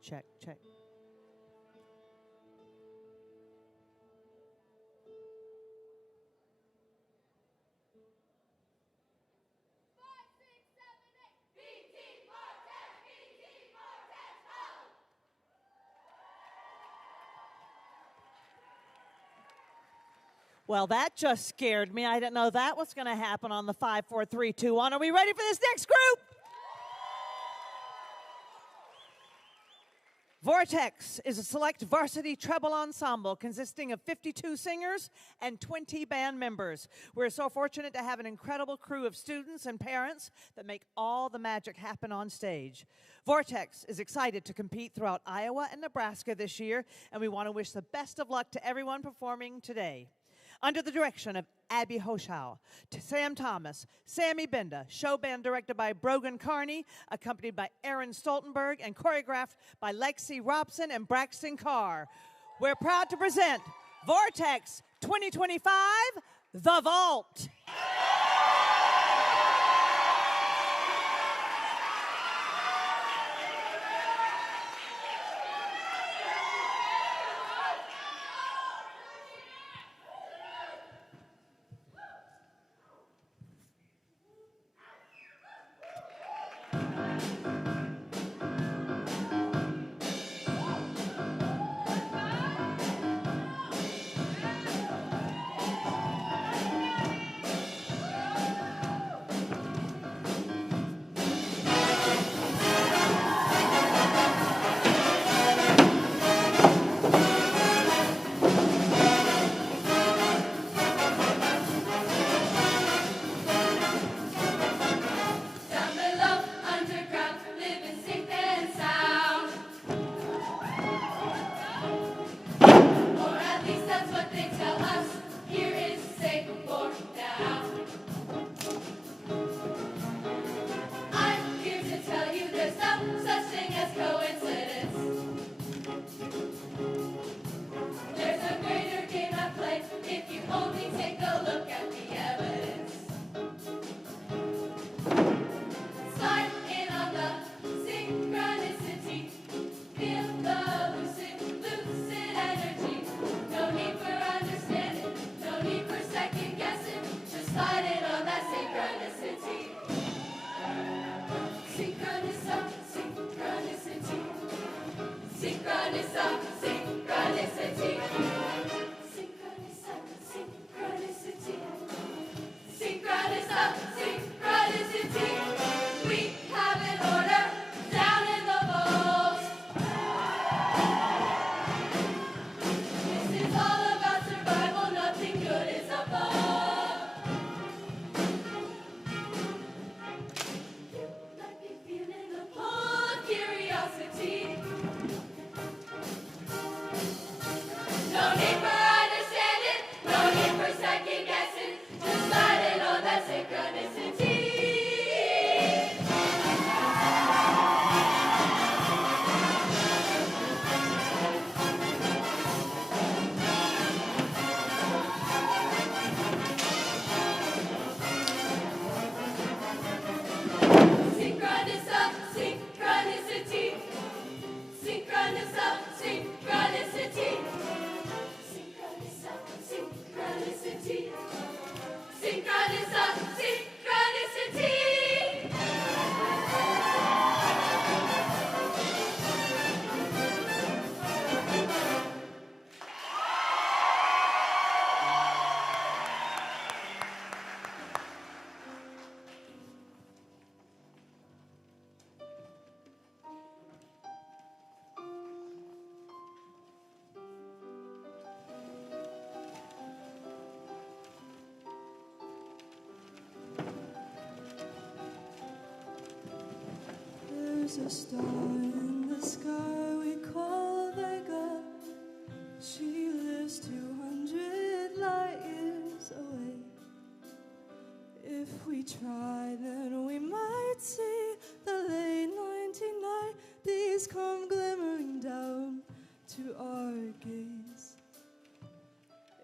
Check, check. Well, that just scared me. I didn't know that was going to happen on the 5, 4, 3, 2, 1. Are we ready for this next group? Vortex is a select varsity treble ensemble consisting of 52 singers and 20 band members. We're so fortunate to have an incredible crew of students and parents that make all the magic happen on stage. Vortex is excited to compete throughout Iowa and Nebraska this year, and we want to wish the best of luck to everyone performing today. Under the direction of Abby Hoshow, Sam Thomas, Sammy Benda, show band directed by Brogan Carney, accompanied by Aaron Stoltenberg, and choreographed by Lexi Robson and Braxton Carr. We're proud to present Vortex 2025, The Vault. There's a star in the sky we call Vega. She lives 200 light years away. If we try, then we might see the late 1990s come glimmering down to our gaze.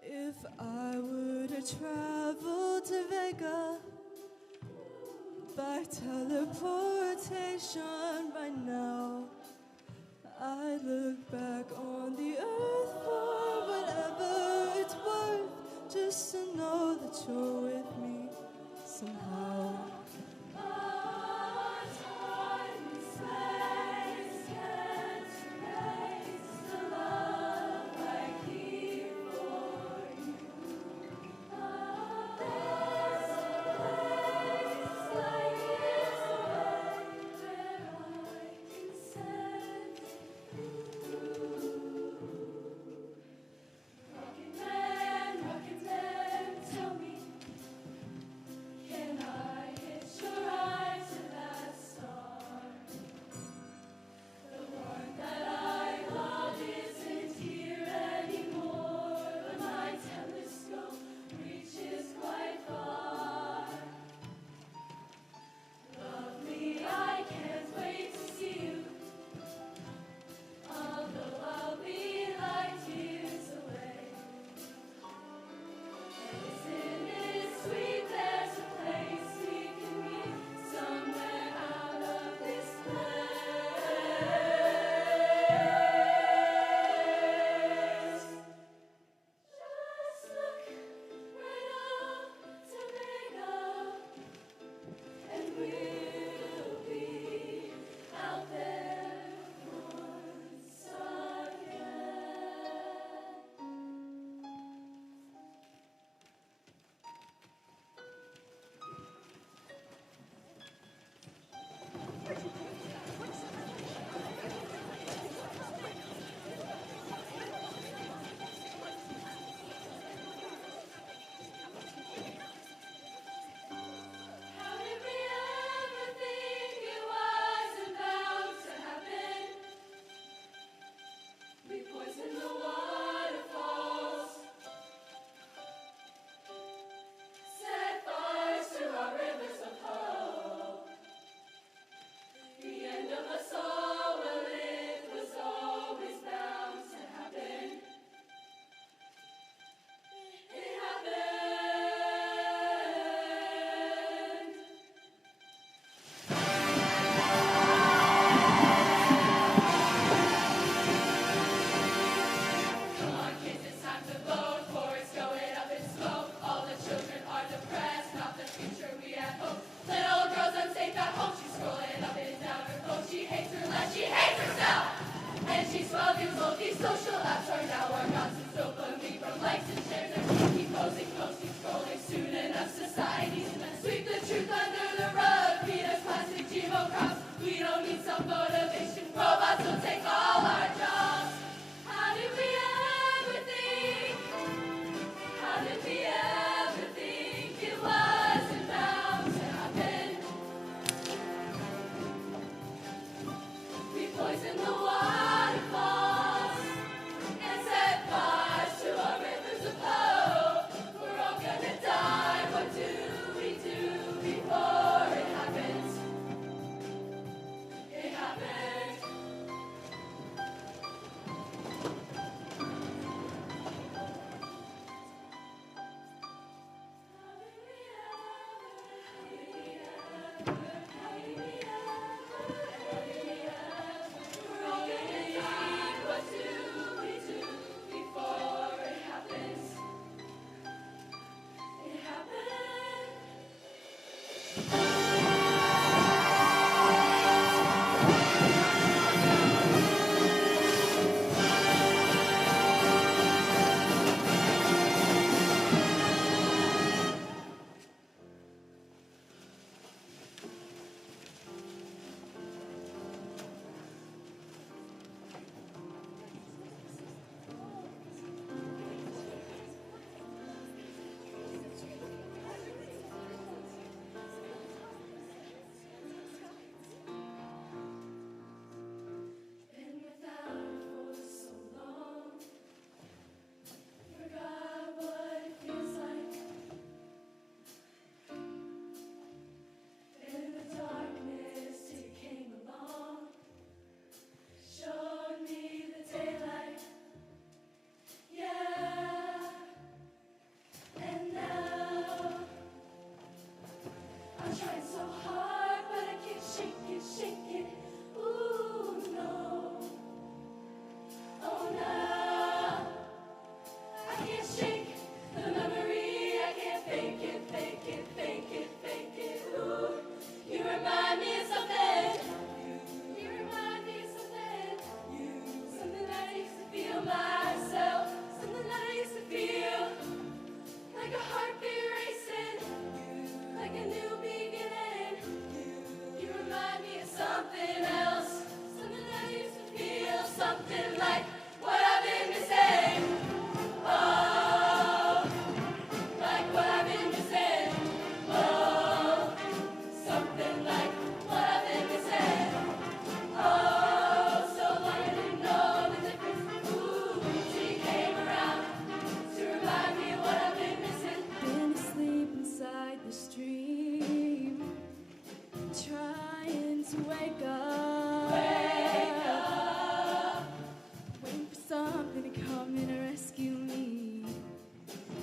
If I were to travel America by teleportation right now. I look back on the earth for whatever it's worth, just to know that you're with me somehow. Rocket man, tell me, can I something else, something that used to feel something like what I've been missing. Oh, like what I've been missing. Oh, something like what I've been missing. Oh, so long I didn't know the difference. Ooh, she came around to remind me what I've been missing. Been asleep inside the stream, trying to wake up. Wake up. Waiting for something to come and rescue me,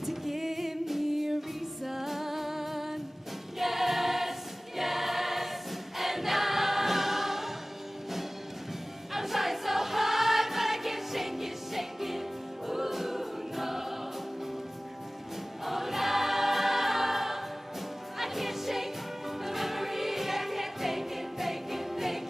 to give me a reason. Yes, yes, and now I'm trying so hard, but I can't shake it, shake it. Ooh, no. Oh, now I can't shake the memory. I can't fake it, fake it, fake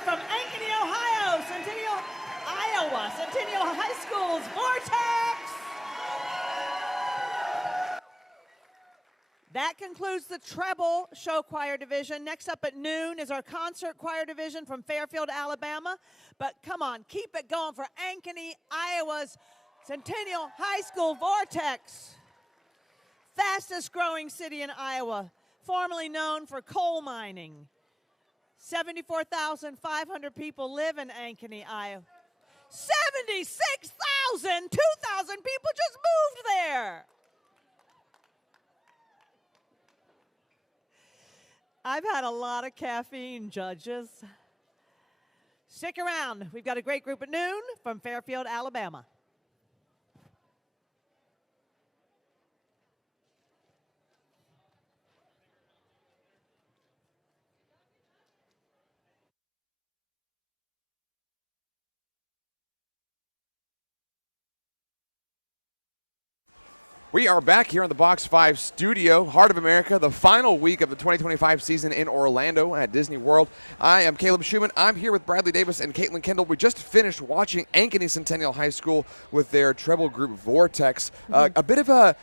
from Ankeny, Ohio, Iowa, Centennial High School's Vortex. That concludes the treble show choir division. Next up at noon is our concert choir division from Fairfield, Alabama. But come on, keep it going for Ankeny, Iowa's Centennial High School Vortex. Fastest growing city in Iowa, formerly known for coal mining. 74,500 people live in Ankeny, Iowa. 76,000! 2,000 people just moved there. I've had a lot of caffeine, judges. Stick around. We've got a great group at noon from Fairfield, Alabama. We are back here in the Box 5 studio, Heart of America, the final week of the 2025 season in Orlando at Disney World. I am Caleb Schumann. I'm here with Bradley Davis and Caitlin Kendall. We just finished watching Ankeny Centennial High School with their treble group Vortex. A bit of a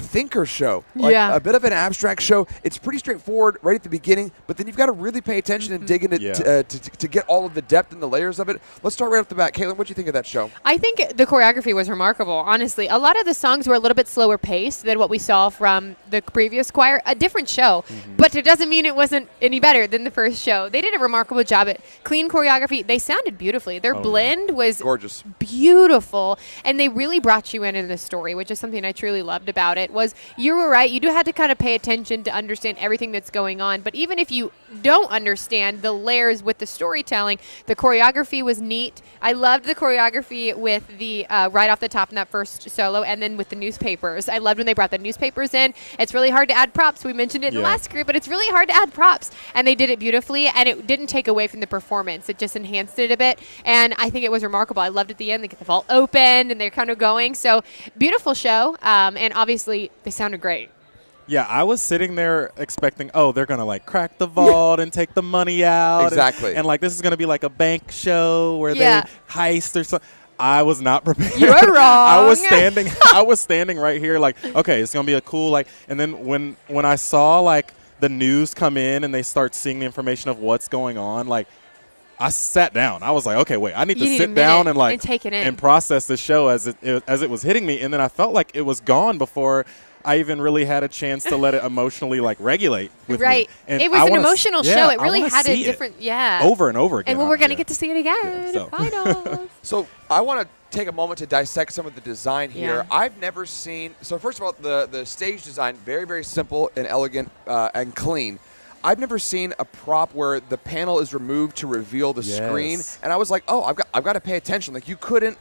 thinker show, a bit of an abstract show. It's pretty straightforward right at the beginning, but then you've got to really pay attention and dig into to get all of the depth and the layers of it. Let's start right off the bat. Caitlin, what do you think of that show? I think the choreography was remarkable, honestly. A lot of the songs were a little bit slower pace than what we saw from the previous choir. A different show, but it doesn't mean it wasn't any better than the first show. They did a remarkable job at clean choreography. They sounded beautifully. Their blend was gorgeous, beautiful, and they really brought you in the story, which is something I truly loved about it. Was you were right. You do have to kind of pay attention to understand everything that's going on, but even if you don't understand the layers with the storytelling, the choreography was neat. I loved the choreography with the right off the top in that first solo, and then with the newspapers. I loved when they brought the newspapers in. It's really hard to add props. We mentioned it in the last group, but it's really hard to add props, and they did it beautifully, and it didn't take away from the performance. It just enhanced it a bit, and I think it was remarkable. I loved at the end. They get the vault open, and they're kind of going. So beautiful show, and obviously they sounded great. Yeah, I was sitting there expecting, they're going to, like, crack the vault and take the money out. Exactly. And like, this is going to be like a bank show where they heist or something. I was not prepared. You were wrong. I was standing right here like, okay, it's going to be a cool, like, and then when I saw, like, the news come in and they start seeing the information of what's going on, like, I sat down. I was like, okay, wait, I need to sit down and, like, and take it in and process the show as it was hitting me. And then I felt like it was gone before I even really had a chance to let it emotionally, like, regulate with me. And it was an emotional show. It really had a different, over and over again. And we're going to get to see it again. Finals. So I want to take a moment to dissect some of the design here. I've never seen, so first of all, the stage design, very, very simple and elegant and clean. I've never seen a prop where the panel is removed to reveal the screen. And I was like, I've got to pay attention. Like, you couldn't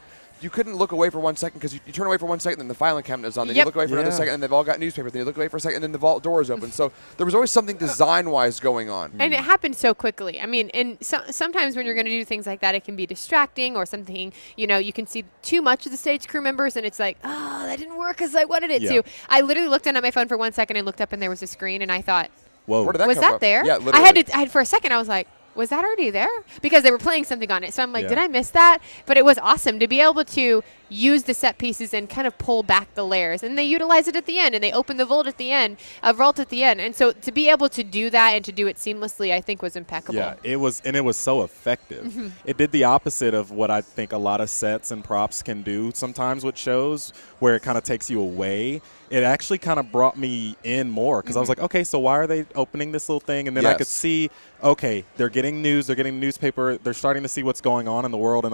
look away for 1 second because you turn away for 1 second, then the filing cabinet is on. Then you look away for another second, and they've all got newspapers. Then you look away for a second, and then the vault door is open. So there was always something design-wise going on. And it happened so quickly. I mean, and sometimes when you're going to do things like that, it can be distracting or something. You know, you can see too much of the stage crew members, and it's like, oh, that didn't work as I wanted it to. I literally looked down at my phone for 1 second and looked up, and there was a screen, and I thought, whoa, where did that was come that from? there? Yeah, literally. I had for a second, I was like, was that already there? Because they were playing something on it. So I'm like, did I miss that? But it was awesome to be able to use the set pieces and kind of pull back the layers. And they utilize it at the end, and they open the vault at the end. And so to be able to do that and to do it seamlessly, I think was impeccable. Yeah, it was so effective. It did the opposite of what I think a lot of sets and props can do sometimes with shows, where it kind of takes you away. It actually kind of brought me in more because I was like, okay, so why are they opening this little thing? And then I could see, okay, they're getting news, they're getting newspaper, they're starting to see what's going on in the world, and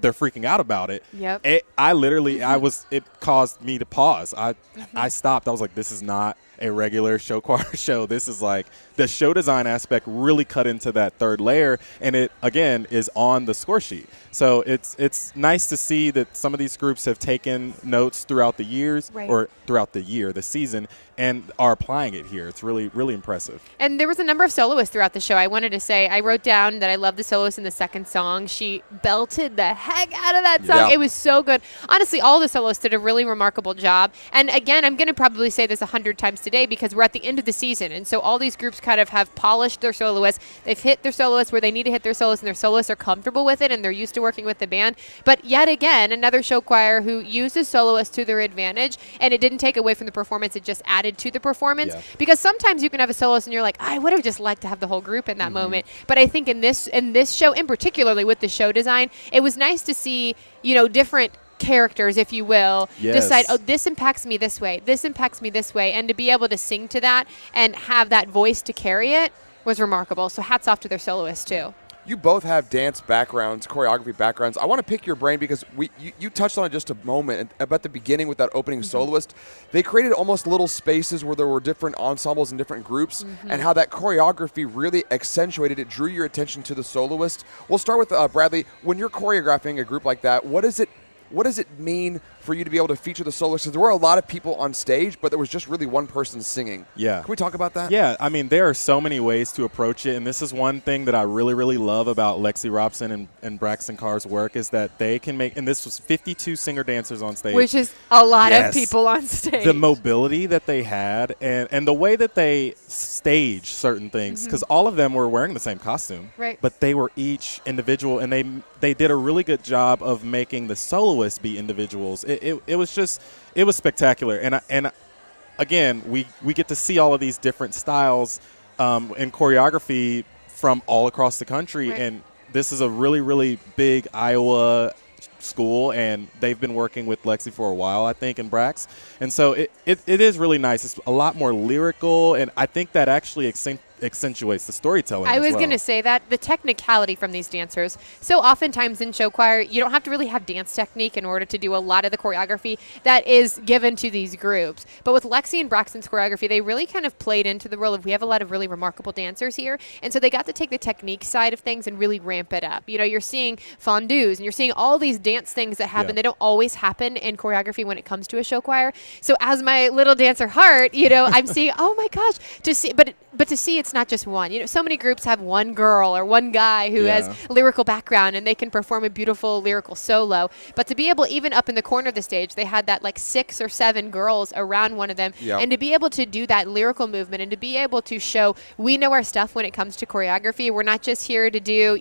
they're freaking out about it. Yep. It caused me to pause. I stopped. I was like, this is not a regular show choir show. This is like the show design aspect really cut into that third layer, and it again is on the score sheet. So it's nice to see that some of these groups have taken notes throughout the years or throughout the season, and are applying it here. It's really, really impressive. And there was a number of soloists throughout the show. I wanted to say, I wrote down that I love the soloist in the second song. She belted the heck out of that song. Yeah. It was so good. Honestly, all the soloists did a really remarkable job. And again, I'm going to probably say this 100 times today because we're at the end of the season. And so all these groups kind of have polished their soloists. They've hit their soloists where they need to hit their soloists, and their soloists are comfortable with it, and they're used to working with the band. But yet again, another show choir who uses soloists to their advantage, and it didn't take away from the performance. It just added to the performance. Yeah. Because sometimes you can have a soloist and you're like, I would have just liked to have the whole group in that moment. But I think in this show, and particularly with the show design, it was nice to see, different characters, if you will, decide, oh, this impacts me this way, this impacts me this way, and to be able to sing to that and have that voice to carry it was remarkable. So hats off to their soloists too. You both have dance backgrounds, choreography backgrounds. I want to pick your brain because you touched on it just a moment about the beginning with that opening soloist. They created almost little spaces where there were different ensembles and different groups, and how that choreography really accentuated it, drew your attention to the soloist. We'll start with Bradley. When you're choreographing a group like that, what does it mean for you to be able to feature the soloists? Because there were a lot of people on stage, but there was just really one person singing. Yeah. Can we talk about that? Yeah. I mean, there are so many ways to approach it, and this is one thing that I really, really love about Lexi Robson and Braxton Carr's work is that they can make, and this was 52 singer-dancers on stage. Which is a lot of people on stage. The mobility that they had and the way that they stage certain things, because all of them were wearing the same costume. Right. But they were each individual, and they did a really good job of making the soloists be individuals. It was spectacular, and again we get to see all of these different styles in choreography from all across the country, and this is a really, really big Iowa school, and they've been working with Lexi for a while, I think, and Brax, and so it is really nice. It's a lot more lyrical, and I think that actually accentuates the storytelling. I was going to say that the technicality from these dancers. So oftentimes in show choir, you don't have to really have dance technique in order to do a lot of the choreography that is given to these groups. But with Lexi and Braxton's choreography, they really kind of played into the role of, we have a lot of really remarkable dancers here. And so they got to take the technique side of things and really ramp it up. You're seeing fondues and you're seeing all these dance things that happen. They don't always happen in choreography when it comes to a show choir. So as my little dancer heart, I'm seeing, oh my gosh, but to see it's not just one. So many groups have one girl or one guy who has lyrical background and they can perform a beautiful lyrical solo. But to be able, even up in the corner of the stage, they had that like 6 or 7 girls around one of them. Yep. And to be able to do that lyrical movement and to be able to show we know our stuff when it comes to choreography. We're not just here to do,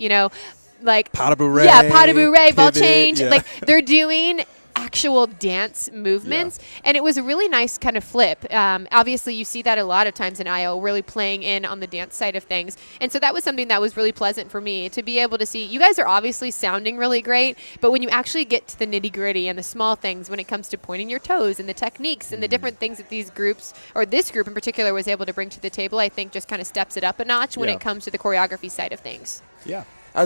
like pas de bourrée. Yeah, pas de bourrée, ball change. Yeah. Like they're doing actual dance movements, and it was a really nice kind of flip. Obviously, you see that a lot of times in Iowa, really playing in on the dance side of things, and so that was something that was really pleasant for me to be able to see. You guys are obviously sounding really great, but when you actually get to the nitty-gritty and the small things when it comes to pointing your toes and the techniques and the different things that these groups, or this group in particular, was able to bring to the table, I think just kind of steps it up a notch when it comes to the choreography side of things. Yeah.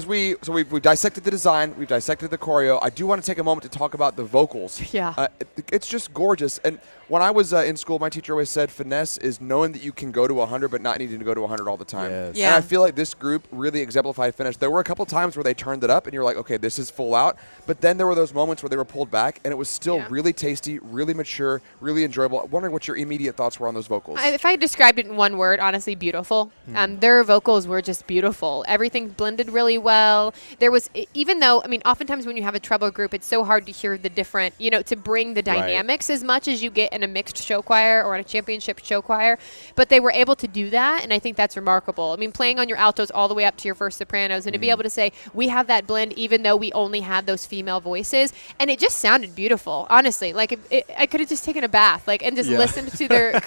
We've dissected the design, we've dissected the choreo. I do want to take a moment to talk about the vocals. Yeah. It's just gorgeous. And when I was in school, my teacher always said finesse is knowing that you can go to 100 but not needing to go to 100 all the time. Yes. Yeah. And I feel like this group really exemplified finish. There were a couple times where they turned it up and you're like, okay, this is full out. But then there were those moments where they were pulled back and it was still really tasty, really mature, really enjoyable. I'm wondering what your immediate thoughts were on those vocals. If I described it in one word, honestly, beautiful. Their vocals were just beautiful. Everything blended really well. There was, even though, oftentimes when you have a treble group, it's so hard to hear the different, to bring the dynamics as much as you get in a mixed show choir or in a championship show choir. But they were able to do that, and I think that's remarkable. Playing on your altos all the way up to your first sopranos, and to be able to say, we have that blend even though we only had those female voices, and it just sounded beautiful, honestly. Like, I could have just taken a bath, and just listened to their,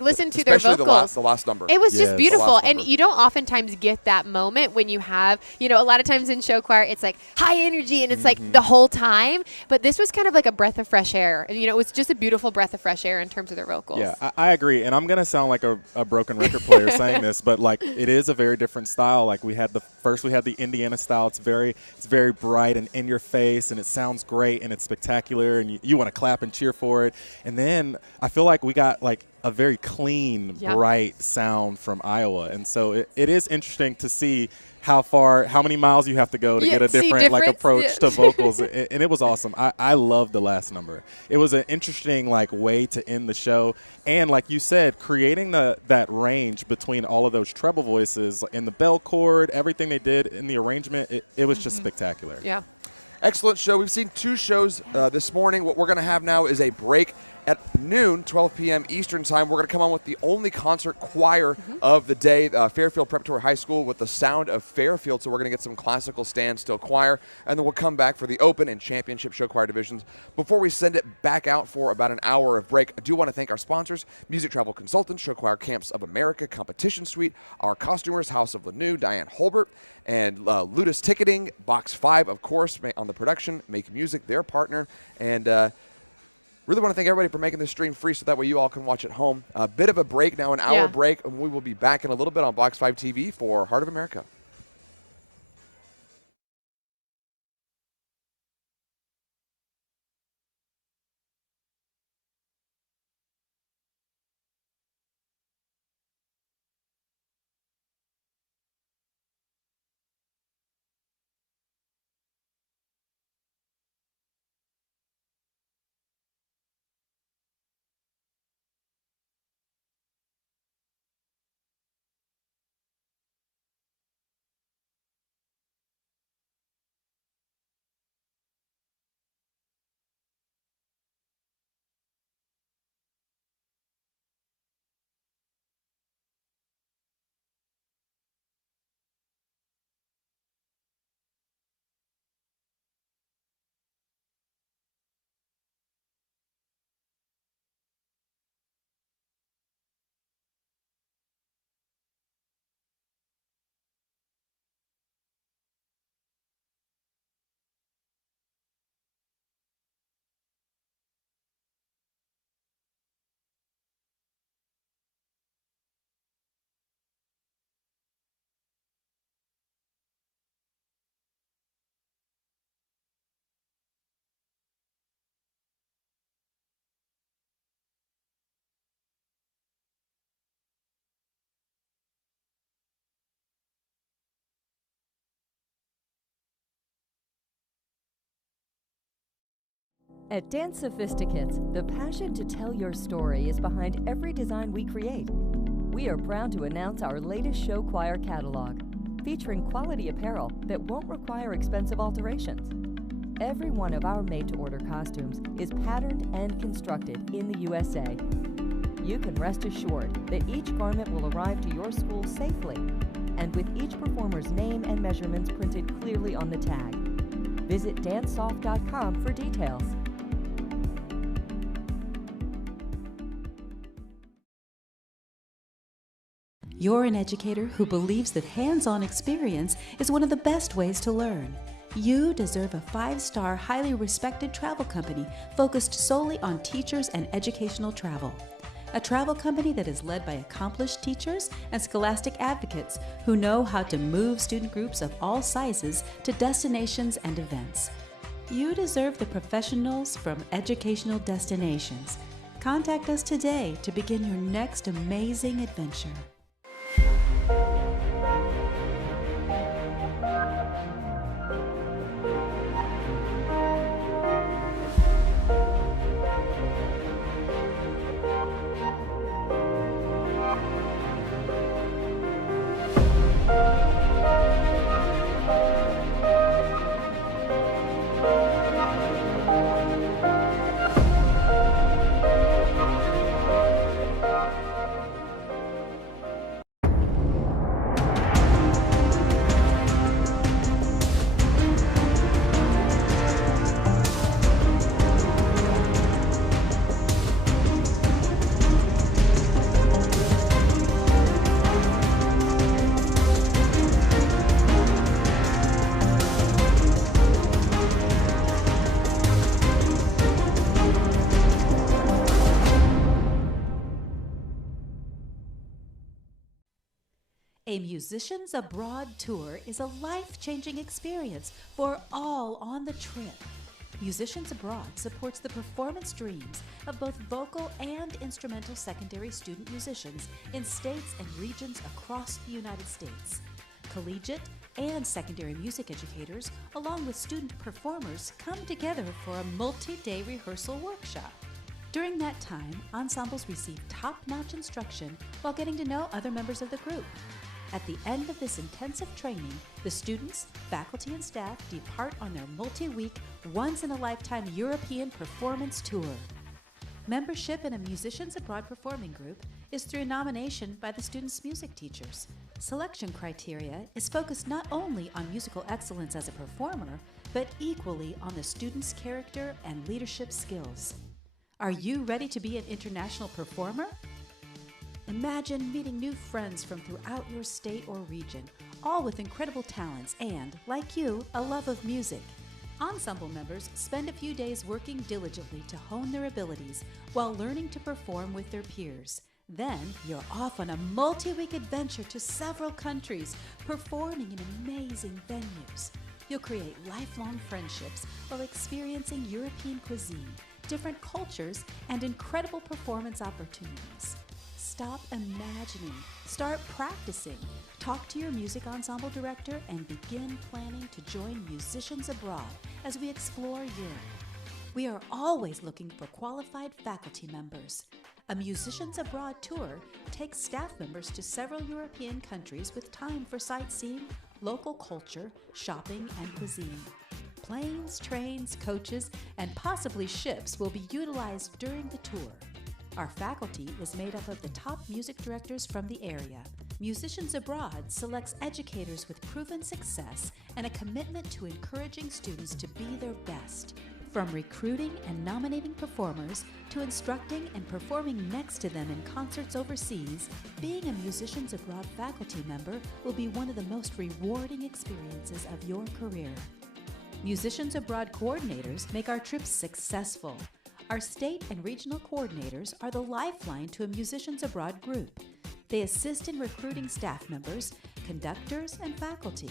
listened to their vocals. Especially the last number. It was just beautiful, and you don't oftentimes get that moment when you have, a lot of times in show choir, it's like high energy and it's like the whole time. But this was kind of like a breath of fresh air. And, it was just a beautiful breath of fresh air in terms of their vocals. Yeah, I agree. And I'm going to sound like a broken record player saying this, but it is a very different style. We had the Indiana style. It's very bright and in your face, and it sounds great and it's spectacular, and you want to clap and cheer for it. And then I feel like we got a very clean, bright sound from Iowa. And so it is interesting to see how many miles you have to go to get a different approach to vocals. And it was awesome. I loved the last number. It was an interesting way to end the show. And like you said, creating that range between all of those treble voices in the bell chord, everything they did in the arrangement, it was just spectacular. Yeah. Excellent show. We've seen 2 shows this morning. What we're going to have now is a break. at noon, 12 p.m. Eastern Time, we're going to come on with the only concert choir of the day, Fairfield Preparatory High School with the Sound of Fairfield. So we're going to get some classical standstill choir, and then we'll come back for the Open and Championship Show Choir divisions before we send it back out for about an hour of break. I do want to thank our sponsors, Music Travel Consultants, Show Choir Camps of America, Competition Suite, our costumers, House of Lanou, Diane Holbert, and Ludus Ticketing, Box 5, of course, on the production, Make Music, their partner, and really want to thank everybody for making this stream free so that way you all can watch at home. A bit of a break now, an hour break, and we will be back in a little bit on Box 5 TV for Heart of America. At Dance Sophisticates, the passion to tell your story is behind every design we create. We are proud to announce our latest show choir catalog, featuring quality apparel that won't require expensive alterations. Every one of our made-to-order costumes is patterned and constructed in the USA. You can rest assured that each garment will arrive to your school safely, and with each performer's name and measurements printed clearly on the tag. Visit dancesoft.com for details. You're an educator who believes that hands-on experience is one of the best ways to learn. You deserve a 5-star, highly respected travel company focused solely on teachers and educational travel. A travel company that is led by accomplished teachers and scholastic advocates who know how to move student groups of all sizes to destinations and events. You deserve the professionals from Educational Destinations. Contact us today to begin your next amazing adventure. A Musicians Abroad tour is a life-changing experience for all on the trip. Musicians Abroad supports the performance dreams of both vocal and instrumental secondary student musicians in states and regions across the United States. Collegiate and secondary music educators, along with student performers, come together for a multi-day rehearsal workshop. During that time, ensembles receive top-notch instruction while getting to know other members of the group. At the end of this intensive training, the students, faculty, and staff depart on their multi-week, once-in-a-lifetime European performance tour. Membership in a Musicians Abroad performing group is through nomination by the student's music teachers. Selection criteria is focused not only on musical excellence as a performer, but equally on the student's character and leadership skills. Are you ready to be an international performer? Imagine meeting new friends from throughout your state or region, all with incredible talents and, like you, a love of music. Ensemble members spend a few days working diligently to hone their abilities while learning to perform with their peers. Then you're off on a multi-week adventure to several countries, performing in amazing venues. You'll create lifelong friendships while experiencing European cuisine, different cultures, and incredible performance opportunities. Stop imagining, start practicing. Talk to your music ensemble director and begin planning to join Musicians Abroad as we explore Europe. We are always looking for qualified faculty members. A Musicians Abroad tour takes staff members to several European countries with time for sightseeing, local culture, shopping, and cuisine. Planes, trains, coaches, and possibly ships will be utilized during the tour. Our faculty is made up of the top music directors from the area. Musicians Abroad selects educators with proven success and a commitment to encouraging students to be their best. From recruiting and nominating performers to instructing and performing next to them in concerts overseas, being a Musicians Abroad faculty member will be one of the most rewarding experiences of your career. Musicians Abroad coordinators make our trips successful. Our state and regional coordinators are the lifeline to a Musicians Abroad group. They assist in recruiting staff members, conductors, and faculty.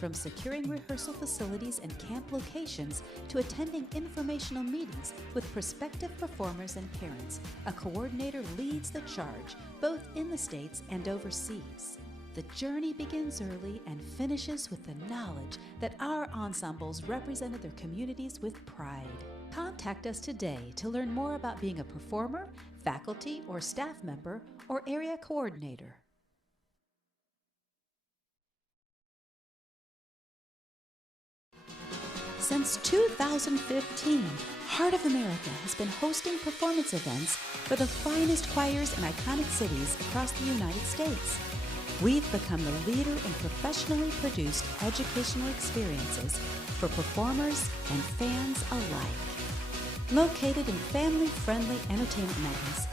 From securing rehearsal facilities and camp locations to attending informational meetings with prospective performers and parents, a coordinator leads the charge, both in the States and overseas. The journey begins early and finishes with the knowledge that our ensembles represented their communities with pride. Contact us today to learn more about being a performer, faculty, or staff member, or area coordinator. Since 2015, Heart of America has been hosting performance events for the finest choirs in iconic cities across the United States. We've become the leader in professionally produced educational experiences for performers and fans alike. Located in family-friendly entertainment moments,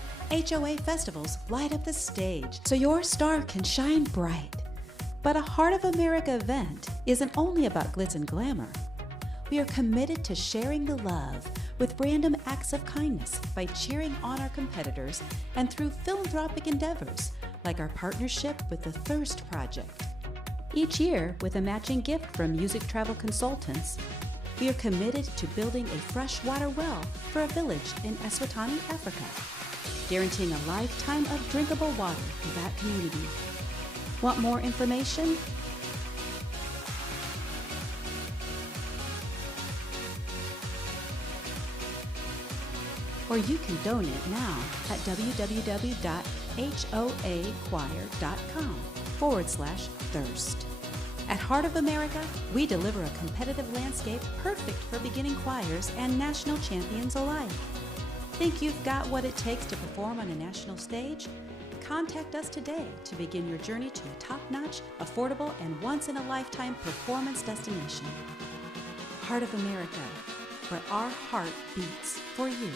HOA festivals light up the stage so your star can shine bright. But a Heart of America event isn't only about glitz and glamour. We are committed to sharing the love with random acts of kindness by cheering on our competitors and through philanthropic endeavors like our partnership with the Thirst Project. Each year, with a matching gift from Music Travel Consultants, we are committed to building a freshwater well for a village in Eswatini, Africa, guaranteeing a lifetime of drinkable water for that community. Want more information? Or you can donate now at www.hoachoir.com/thirst. At Heart of America, we deliver a competitive landscape perfect for beginning choirs and national champions alike. Think you've got what it takes to perform on a national stage? Contact us today to begin your journey to a top-notch, affordable, and once-in-a-lifetime performance destination. Heart of America, where our heart beats for you.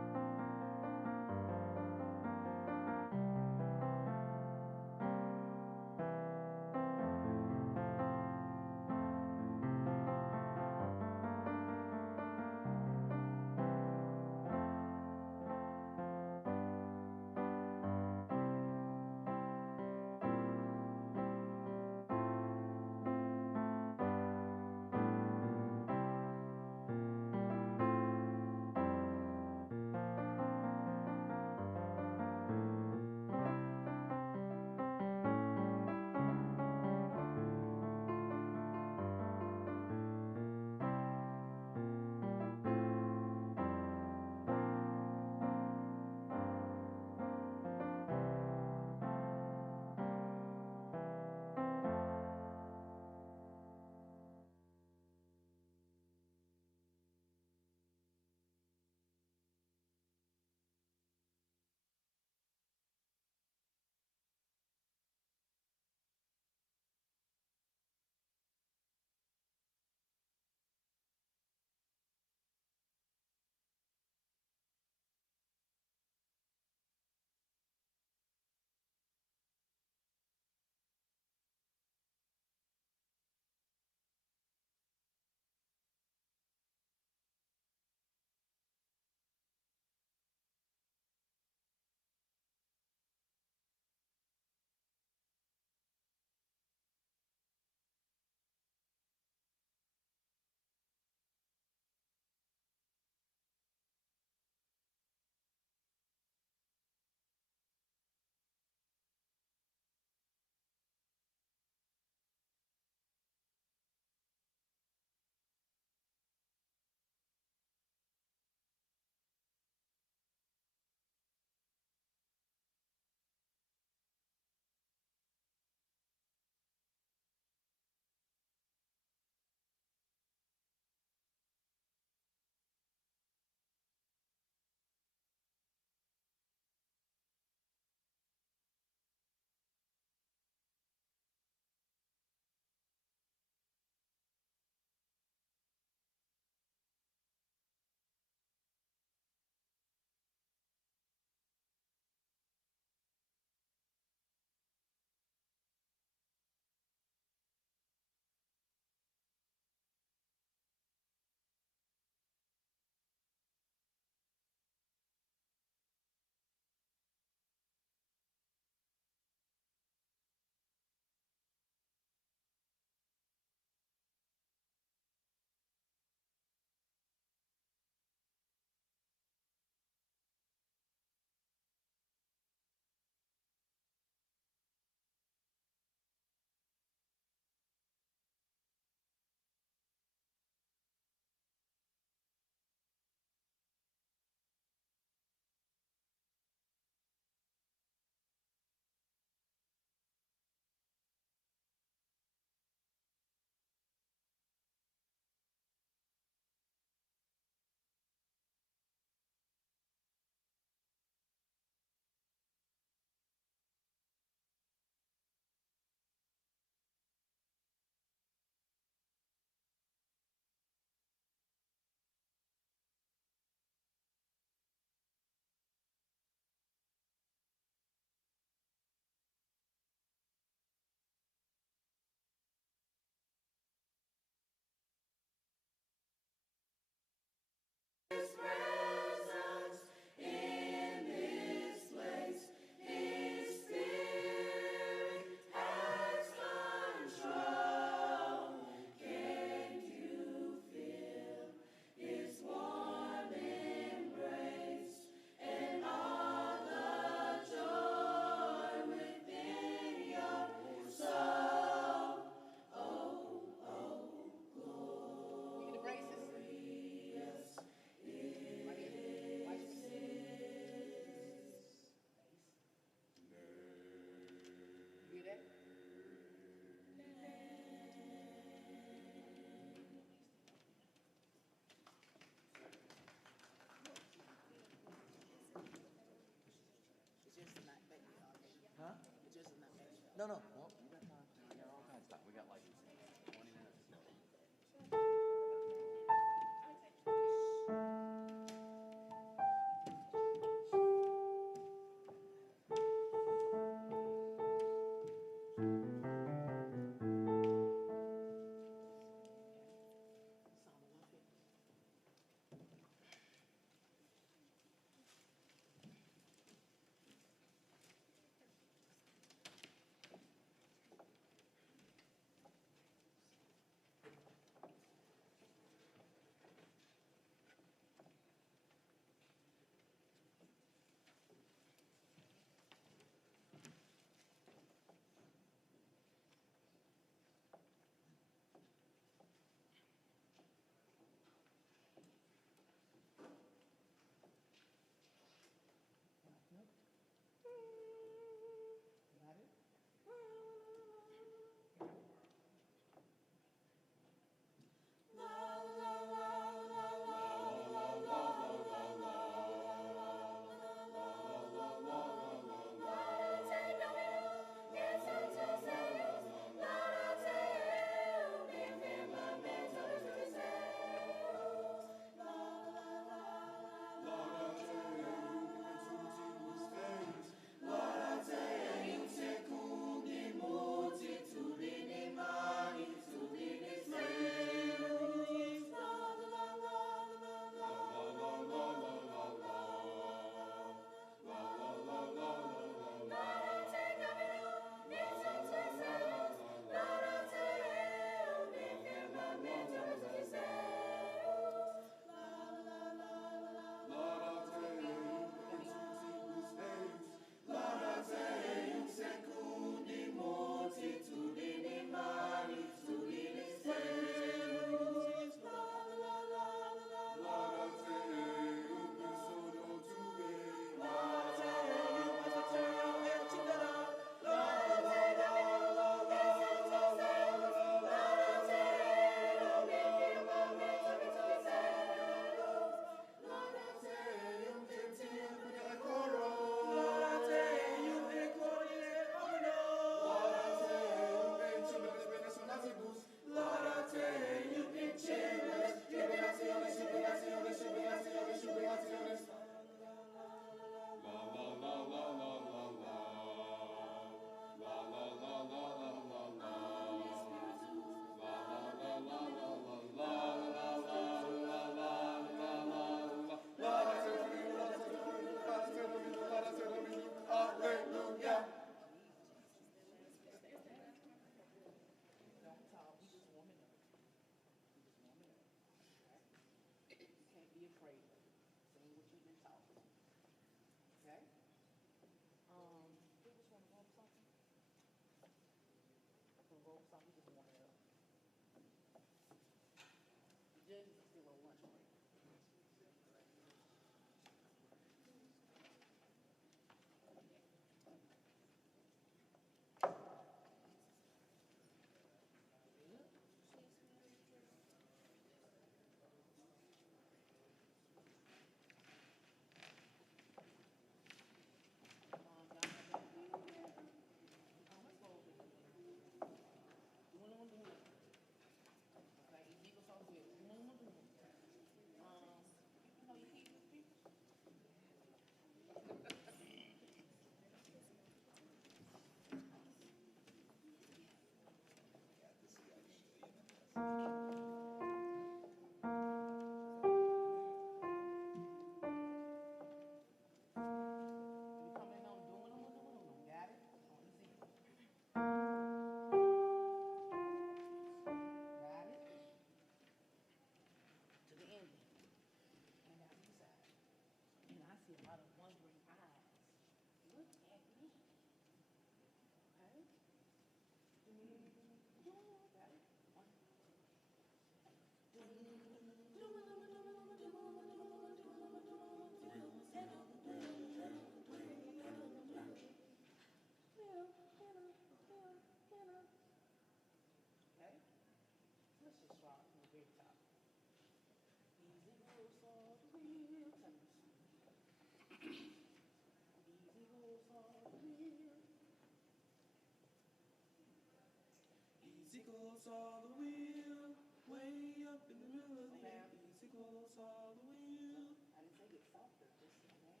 Easy goes all the wheel, way up in the middle of the air. Easy goes all the wheel. I didn't say get softer, just slow down.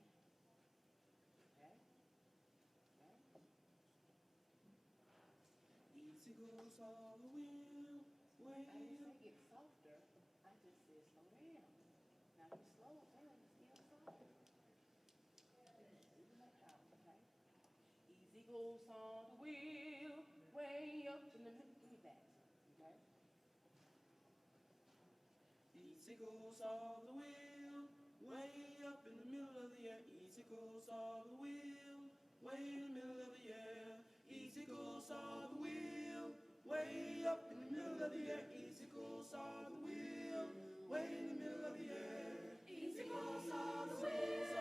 Okay? Easy goes all the wheel, way up. I didn't say get softer, I just said slow down. Now you slow down, it's still softer. Even that out, okay? Easy goes all the wheel, way up in the middle. Give me that, okay? Easy goes all the wheel, way up in the middle of the air. Easy goes all the wheel, way in the middle of the air. Easy goes all the wheel, way up in the middle of the air. Easy goes all the wheel, way in the middle of the air. Easy goes all the wheel,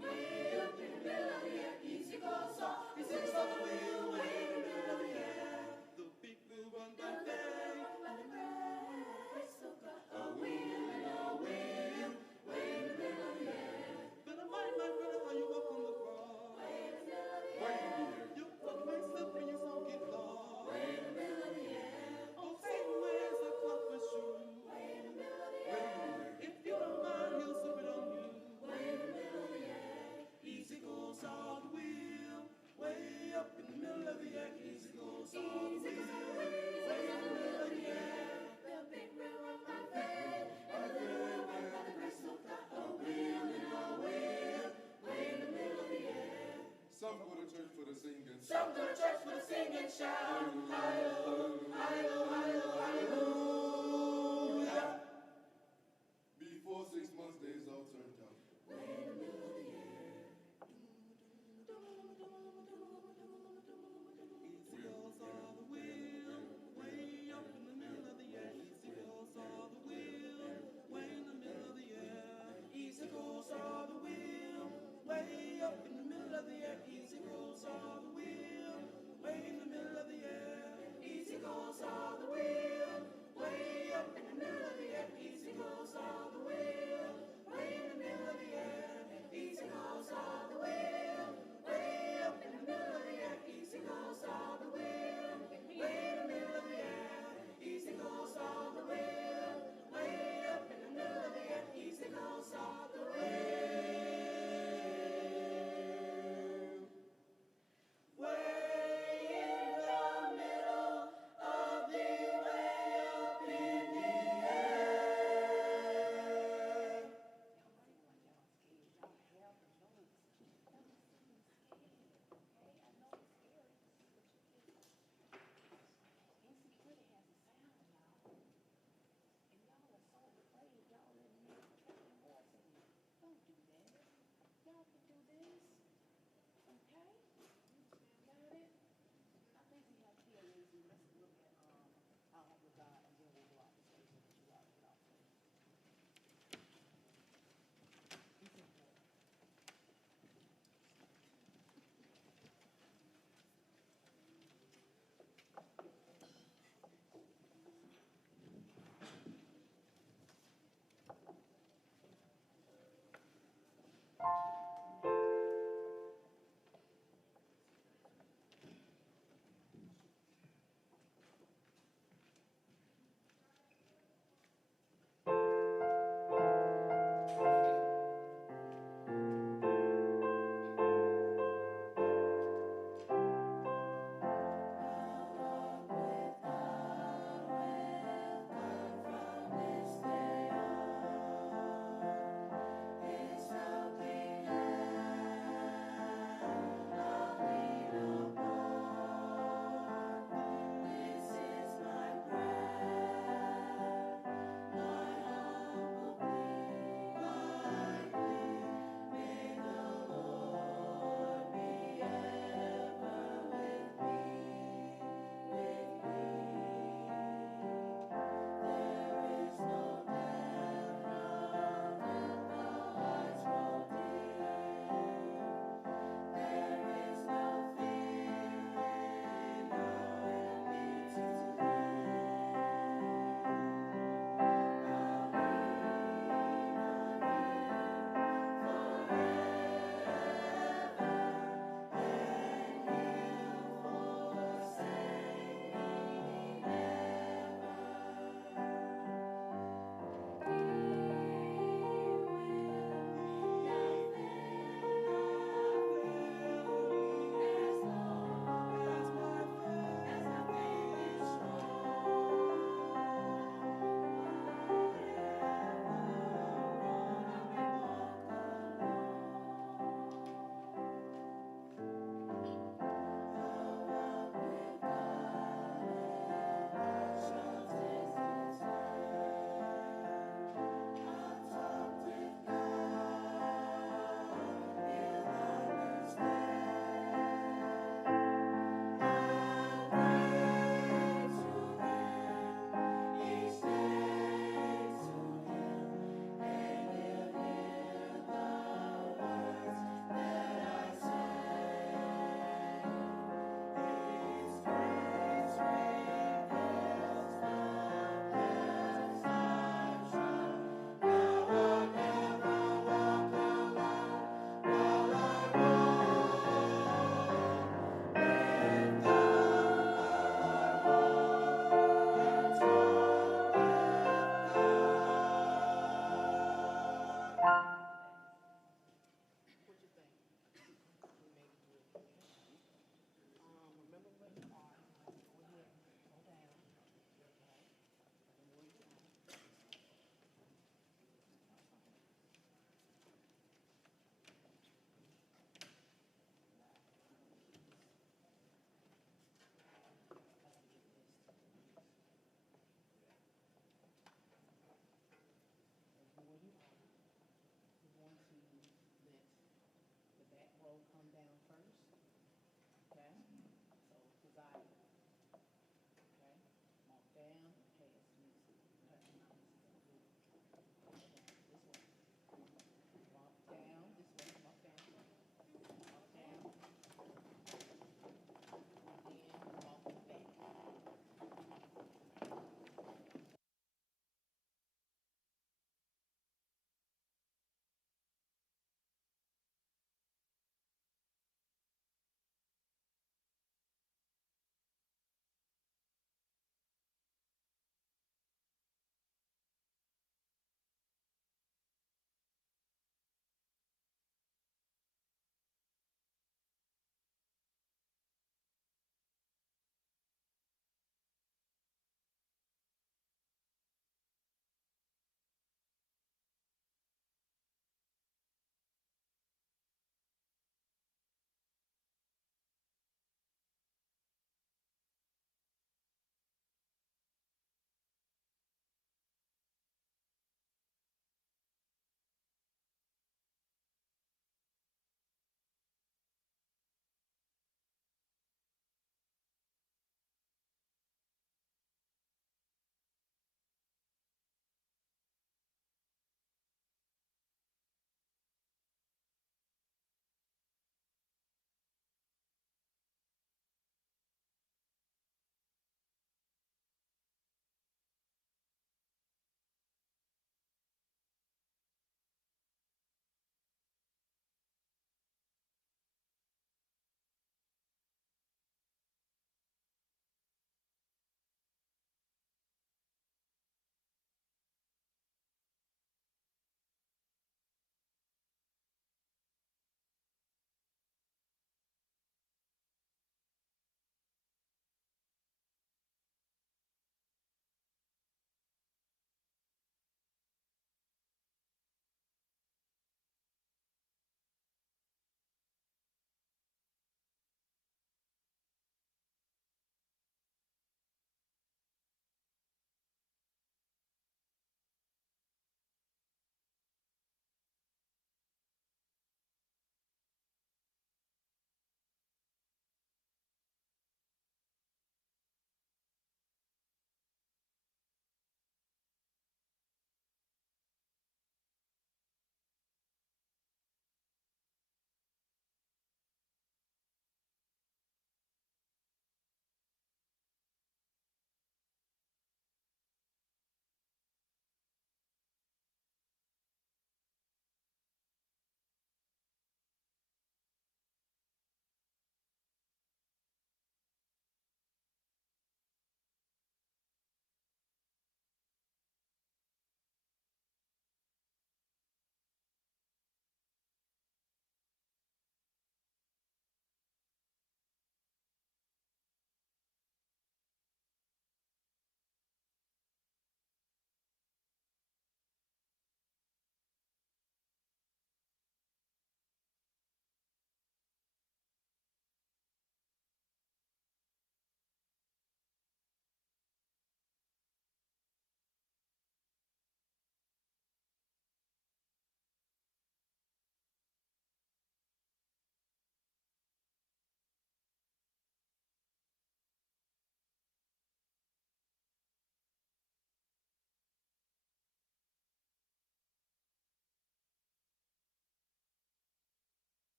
way up in the middle of the air. Easy goes all the wheel, way in the middle of the air. The big wheel run by fast, and the race so got a wheel and a wheel, way in the middle of the air. But I mind my brother how you walk on the ground, way in the middle of the air. You put my slip and your song get lost, way in the middle of the air. Oh, Satan wears a cloth for shoe, way in the middle of the air. If you don't mind, he'll slip it on you, way in the middle of the air. Easy goes all the wheel, way up in the middle of the air. Easy goes all the wheel, way in the middle of the air. The big wheel run by faith, and the little one by the grace of God. A wheel and a wheel, way in the middle of the air. Some go to church for the singing, some go to church for the singing, shout, hallelujah, hallelujah, hallelujah. Before 6 months, days all turned out. Way in the middle of the air. Easy goes all the wheel, way up in the middle of the air. Easy goes all the wheel, way in the middle of the air. Easy goes all the wheel, way up in the middle of the air. Easy goes all the wheel, way in the middle of the air. Easy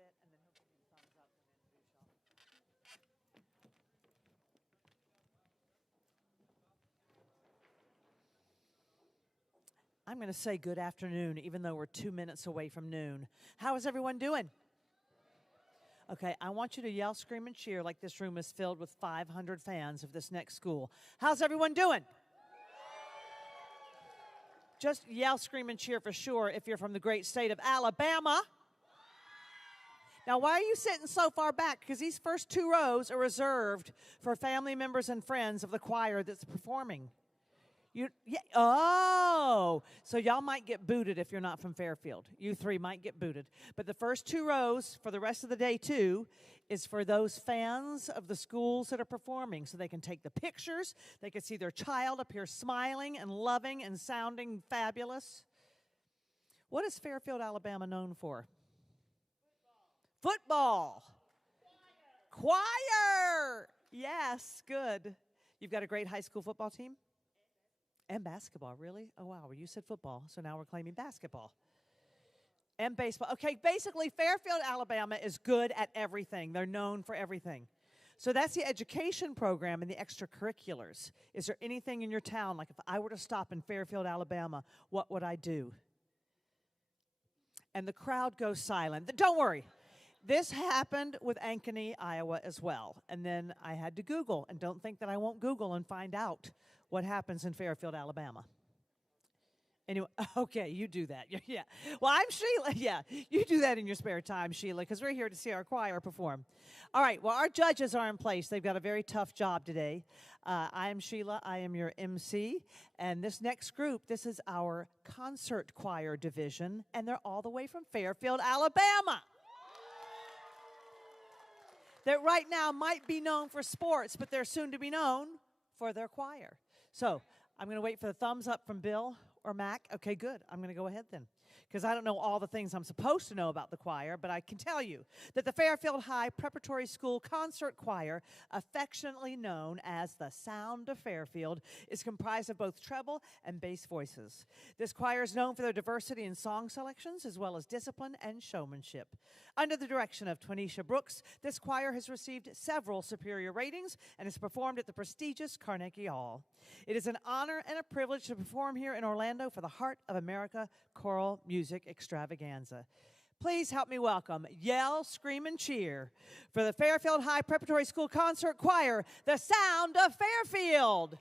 bit, and then he'll give you the thumbs up and introduce y'all. I'm going to say good afternoon, even though we're 2 minutes away from noon. How is everyone doing? Okay, I want you to yell, scream, and cheer like this room is filled with 500 fans of this next school. How's everyone doing? Just yell, scream, and cheer for sure if you're from the great state of Alabama. Now, why are you sitting so far back? Because these first 2 rows are reserved for family members and friends of the choir that's performing. So y'all might get booted if you're not from Fairfield. You 3 might get booted. But the first 2 rows for the rest of the day, too, is for those fans of the schools that are performing so they can take the pictures. They can see their child up here smiling and loving and sounding fabulous. What is Fairfield, Alabama known for? Football. Choir. Yes, good. You've got a great high school football team? And basketball, really? Oh, wow. Well, you said football, so now we're claiming basketball. And baseball. Okay, basically, Fairfield, Alabama is good at everything. They're known for everything. So that's the education program and the extracurriculars. Is there anything in your town, like if I were to stop in Fairfield, Alabama, what would I do? And the crowd goes silent. Don't worry. This happened with Ankeny, Iowa as well. And then I had to Google, and don't think that I won't Google and find out what happens in Fairfield, Alabama. Anyway, okay, you do that. Yeah. Well, I'm Sheila. Yeah, you do that in your spare time, Sheila, because we're here to see our choir perform. All right, well, our judges are in place. They've got a very tough job today. I am Sheila. I am your MC. And this next group, this is our concert choir division, and they're all the way from Fairfield, Alabama. That right now might be known for sports, but they're soon to be known for their choir. So I'm going to wait for the thumbs up from Bill or Mac. Okay, good. I'm going to go ahead then, because I don't know all the things I'm supposed to know about the choir, but I can tell you that the Fairfield High Preparatory School Concert Choir, affectionately known as the Sound of Fairfield, is comprised of both treble and bass voices. This choir is known for their diversity in song selections as well as discipline and showmanship. Under the direction of Twanisha Brooks, this choir has received several superior ratings and has performed at the prestigious Carnegie Hall. It is an honor and a privilege to perform here in Orlando for the Heart of America Choral Music Extravaganza. Please help me welcome, yell, scream, and cheer for the Fairfield High Preparatory School Concert Choir, the Sound of Fairfield.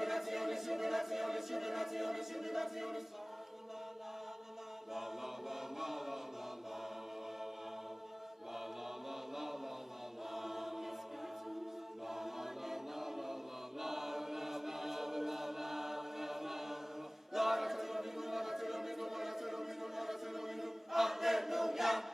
jubilaciones, jubilaciones, jubilaciones, jubilaciones. La la la la la la la. La la la la la la la. La la la la la la la. Hallelujah.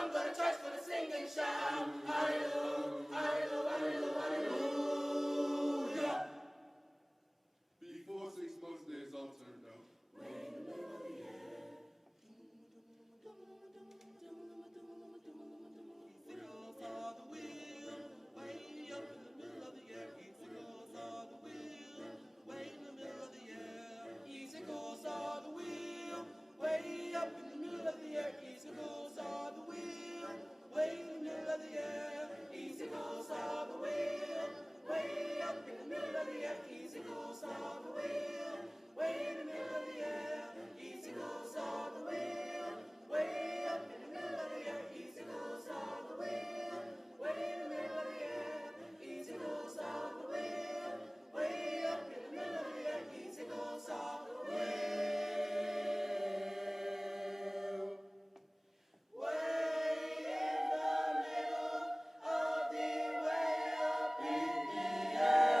I'm gonna charge for the sing and shout. Hallelujah, hallelujah, hallelujah. Before 6 months, days all turned out. Easicles on the wheel, way up in the middle of the air. Easicles on the wheel, way in the middle of the air. Easicles on the wheel, way up in the middle of the air. Easicles on the wheel, way in the middle of the air. Easicles on the wheel, way up in the middle of the air. Easicles on the wheel, way in the middle of the air. Easicles on the wheel, way up in the middle of the air. Easicles on the wheel, way in the middle of the way up in the air.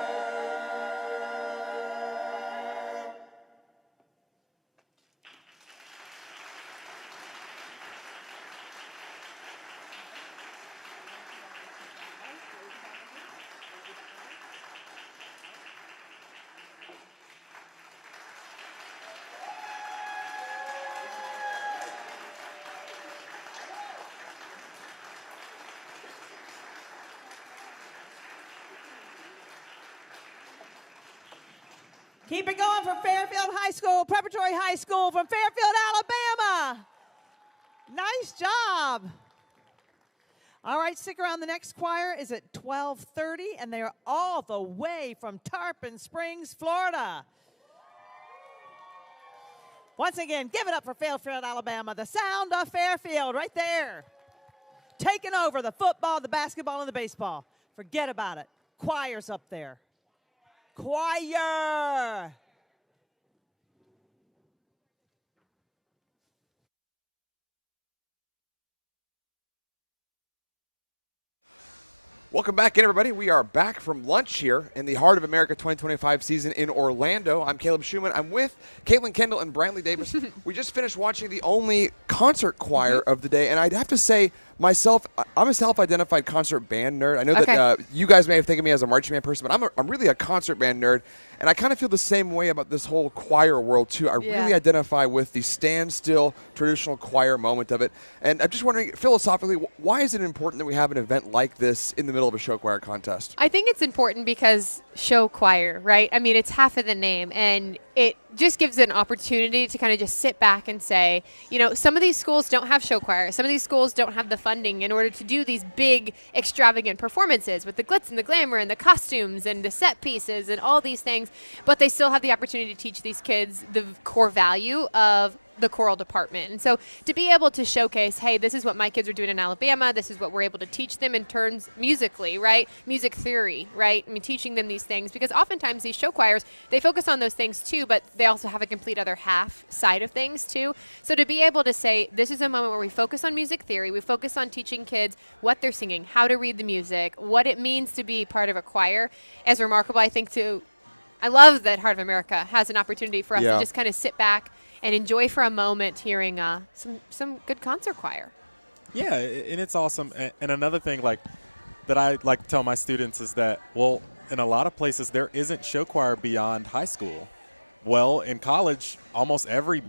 Keep it going from Fairfield High School, Preparatory High School from Fairfield, Alabama. Nice job. All right, stick around. The next choir is at 12:30, and they are all the way from Tarpon Springs, Florida. Once again, give it up for Fairfield, Alabama. The sound of Fairfield right there. Taking over the football, the basketball, and the baseball. Forget about it. Choir's up there. Choir. Welcome back in, everybody. We are back from lunch here in the Heart of America 2025 season in Orlando. I'm Caleb Schumann. I'm with Caitlin Kendall and Brantley Davis. We just finished watching the only concert choir of the day, and I'd have to say, myself, I'm a self-identified concert band nerd. I know that you guys may have taken me as a marching band person, but I'm really a concert band nerd, and I kind of feel the same way about this whole choir world, too. I really identify with the standstill traditional choir moment of it, and I'm just wondering, philosophically, why is it important that we have an event like this in the middle of a show choir contest? I think it's important because show choir, right? I mean, it's half of the name, and it just gives an opportunity to kind of just sit back and say, you know, some of these schools don't have show choir. Some of these schools don't have the funding in order to do these big, extravagant performances with the glitz and the glamour and the costumes and the set pieces and all these things, but they still have the opportunity to teach these kids the core value of the choral department. And so to be able to showcase, hey, this is what my kids are doing in Alabama, this is what we're able to teach them in terms musically, right? Music theory, right? I mean, teaching them these things, because oftentimes these show choirs, they focus on those things too, but they also have a complete other half side of things too. So to be able to say, this is a moment where we focus on music theory, we focus on teaching kids what they're singing, how to read the music, what it means to be part of a choir, is remarkable, I think, too. I love that Heart of America has an opportunity for us to just kind of sit back and enjoy for a moment hearing some good concert choir. Yeah, and it's awesome. And another thing that I like to tell my students is that, well, in a lot of places there isn't show choir beyond high school. Well, in college, almost every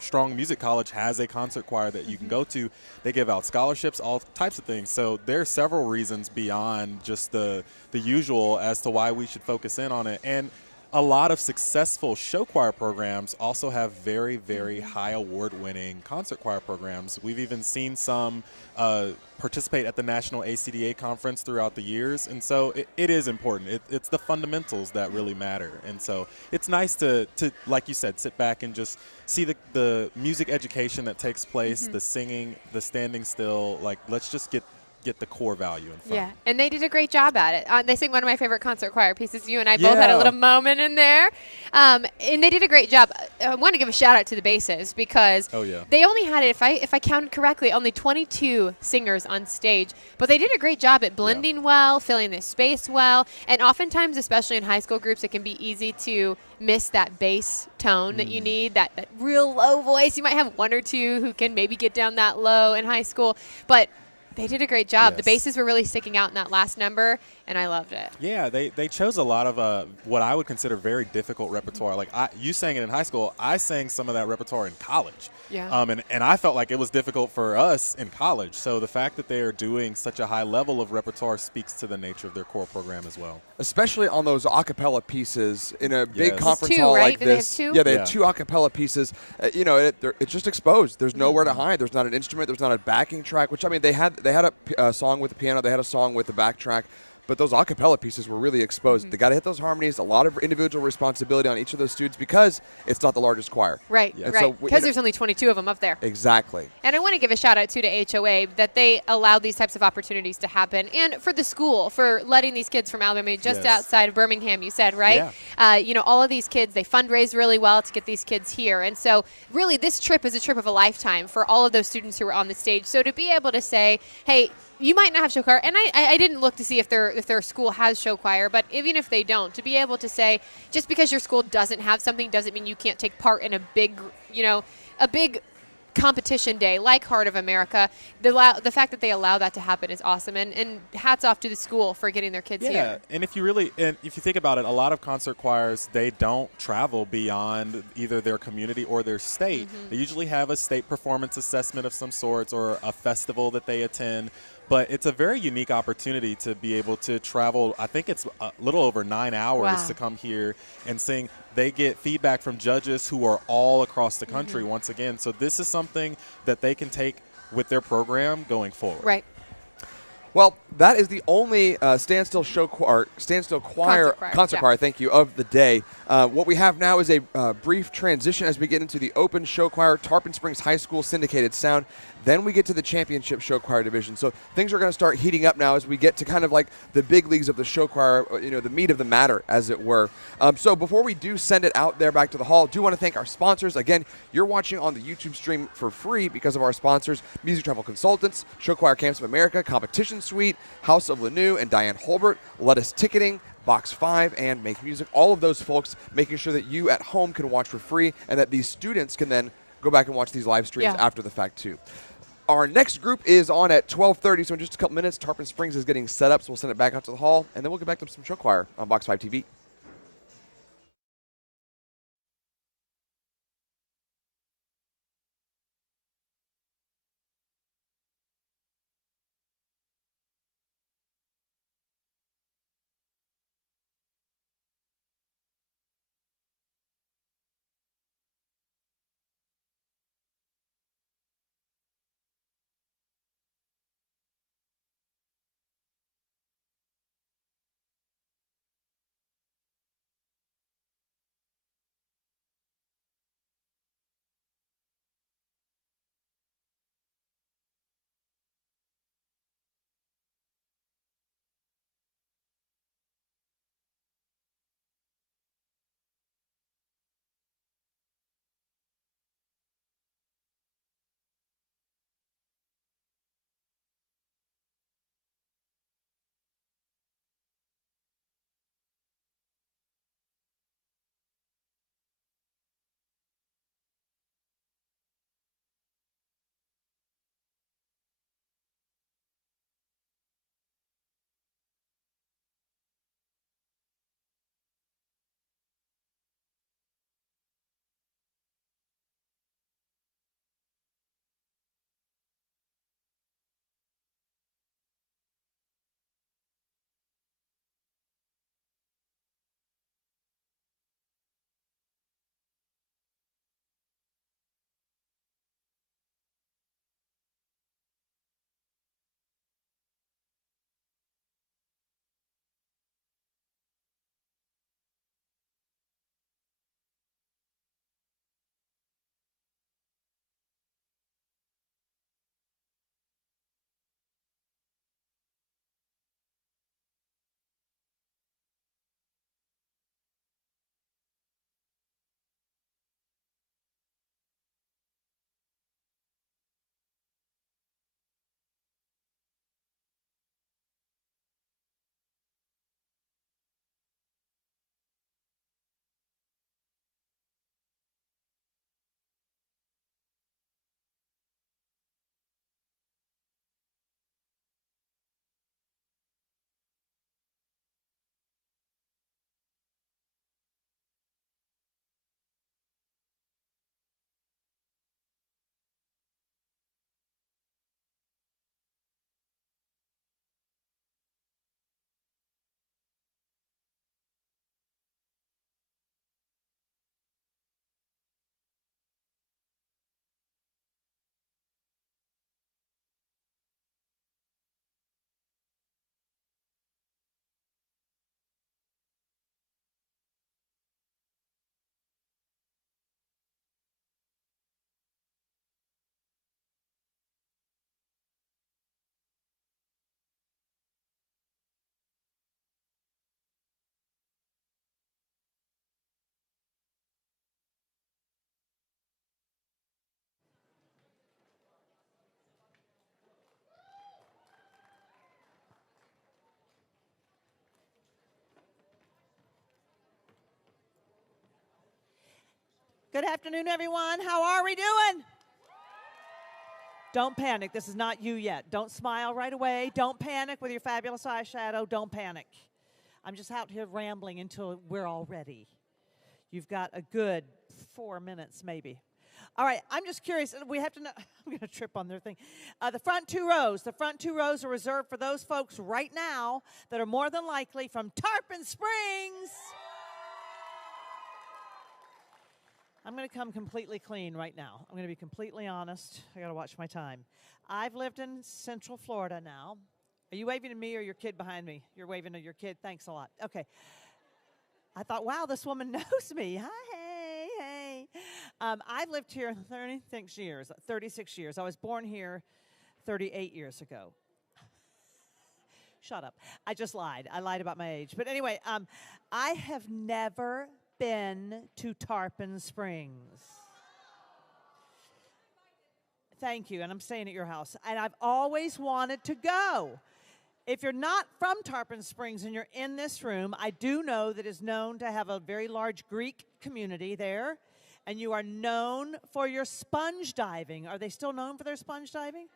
strong music college has a concert choir that you can go to. They give out scholarships, all types of things. So there are several reasons beyond just the usual as to why we should focus in on it. And a lot of successful show choir programs also have very, very high award-winning concert choir programs. We've even seen some participate at the National ACDA conference throughout the years. And so it is important. It's the fundamentals that really matter. And so it's nice to, like you said, sit back and just see the music education that takes place, the singing, the standing still. Like, let's just get get the core value in front. Yeah, and they did a great job at it. They sing one of my favorite concert choir pieces. You and I both had a Yeah. little moment in there, and they did a great job. I want to give a shout out to the basses because Oh, yeah. they only had, if I counted correctly, only 22 singers on stage, but they did a great job at blending well, filling the space well, and oftentimes, especially in high school groups, it can be easy to miss that bass tone that you need, that real low voice. You might have one or two who can maybe get down that low in high school, but they did a great job. The Yes. basses were really sticking out in that last number, and I loved it. Yeah, they chose a lot of what I would consider very difficult repertoire. Like you sang it in high school, I sang some of that repertoire in college. Yeah. And I felt like it was difficult for us in college. So the fact that they are doing such a high level of repertoire speaks to the nature of their core program as well. Especially on those a cappella pieces in a big Yes. conference Two, hall right? like Do they have this. two? Yeah, they Yeah. had 2 a cappella pieces. It's just exposed. There's nowhere to hide. There's not an instrument. There's not a backing track. Which I mean, they had a song with the piano. They had a song with the backtrack. But those a cappella pieces were really exposed. They got to hit those harmonies. A lot of individual responsibility on each of those students because it's not the largest choir. Right, And so, right. Because there's only 22 of them up there. Exactly. And I want to give a shout out to HOA that they allowed these types of opportunities to happen, and for the school for letting these kids from Alabama, just Yes. outside of Birmingham, you said, right? All of these kids, they fundraise really well to get these kids here, and so really this trip is a trip of a lifetime for all of those students who were on the stage. So to be able to say, hey, you might not have show choir, and I didn't look to see if their school has show choir, but even if they don't, to be able to say, just because your school doesn't have something doesn't mean you can't take part in a big competition day like Heart of America. The fact that they allow that to happen is awesome, and hats off to the school for getting their kids Yeah, here. and if you think about it, a lot of concert choirs, they don't travel beyond either their community or their state. They usually have a state performance assessment of some sorts or a festival that they attend. But it's a very unique opportunity to be able to travel. I think it's a little over 9 hours Wow. to come here and sing. They get feedback from judges who are all across the country once again. So this is something that they can take with their program going forward. Right. Well, that is the only standstill choir, concert choir, thank you, of the day. What we have now is a brief transition as we get into the open show choir, Tarpon Springs High School Syndicated Sound. Then we get to the championship show choir division. So things are going to start heating up now as we get to kind of like the big leagues of the show choir, the meat of the matter, as it were. So before we do send it out there back to the hall, do want to thank our sponsors. Again, you're watching on the YouTube stream for free because of our sponsors, Music Travel Consultants, Show Choir Camps of America, Competition Suite, House of Lanou, and Diane Holbert, Lettuce Ticketing, Box 5, and Make Music. All of those folks making sure that you at home can watch for free and that these students can then go back and watch these live streams after the fact too. Our next group is on at 12:30, so in just a couple minutes, Tarpon Springs is getting set up, so we'll send it back out to the hall, and then we'll get back to some show choir on Box 5 TV. Good afternoon, everyone. How are we doing? Don't panic. This is not you yet. Don't smile right away. Don't panic with your fabulous eyeshadow. Don't panic. I'm just out here rambling until we're all ready. You've got a good 4 minutes, maybe. All right, I'm just curious. We have to know. I'm going to trip on their thing. The front two rows are reserved for those folks right now that are more than likely from Tarpon Springs. I'm going to come completely clean right now. I'm going to be completely honest. I got to watch my time. I've lived in Central Florida now. Are you waving to me or your kid behind me? You're waving to your kid. Thanks a lot. Okay. I thought, wow, this woman knows me. Hi, hey. I've lived here 36 years. I was born here 38 years ago. Shut up. I just lied. I lied about my age. But anyway, I have never been to Tarpon Springs. Thank you, and I'm staying at your house. And I've always wanted to go. If you're not from Tarpon Springs and you're in this room, I do know that it's known to have a very large Greek community there, and you are known for your sponge diving. Are they still known for their sponge diving?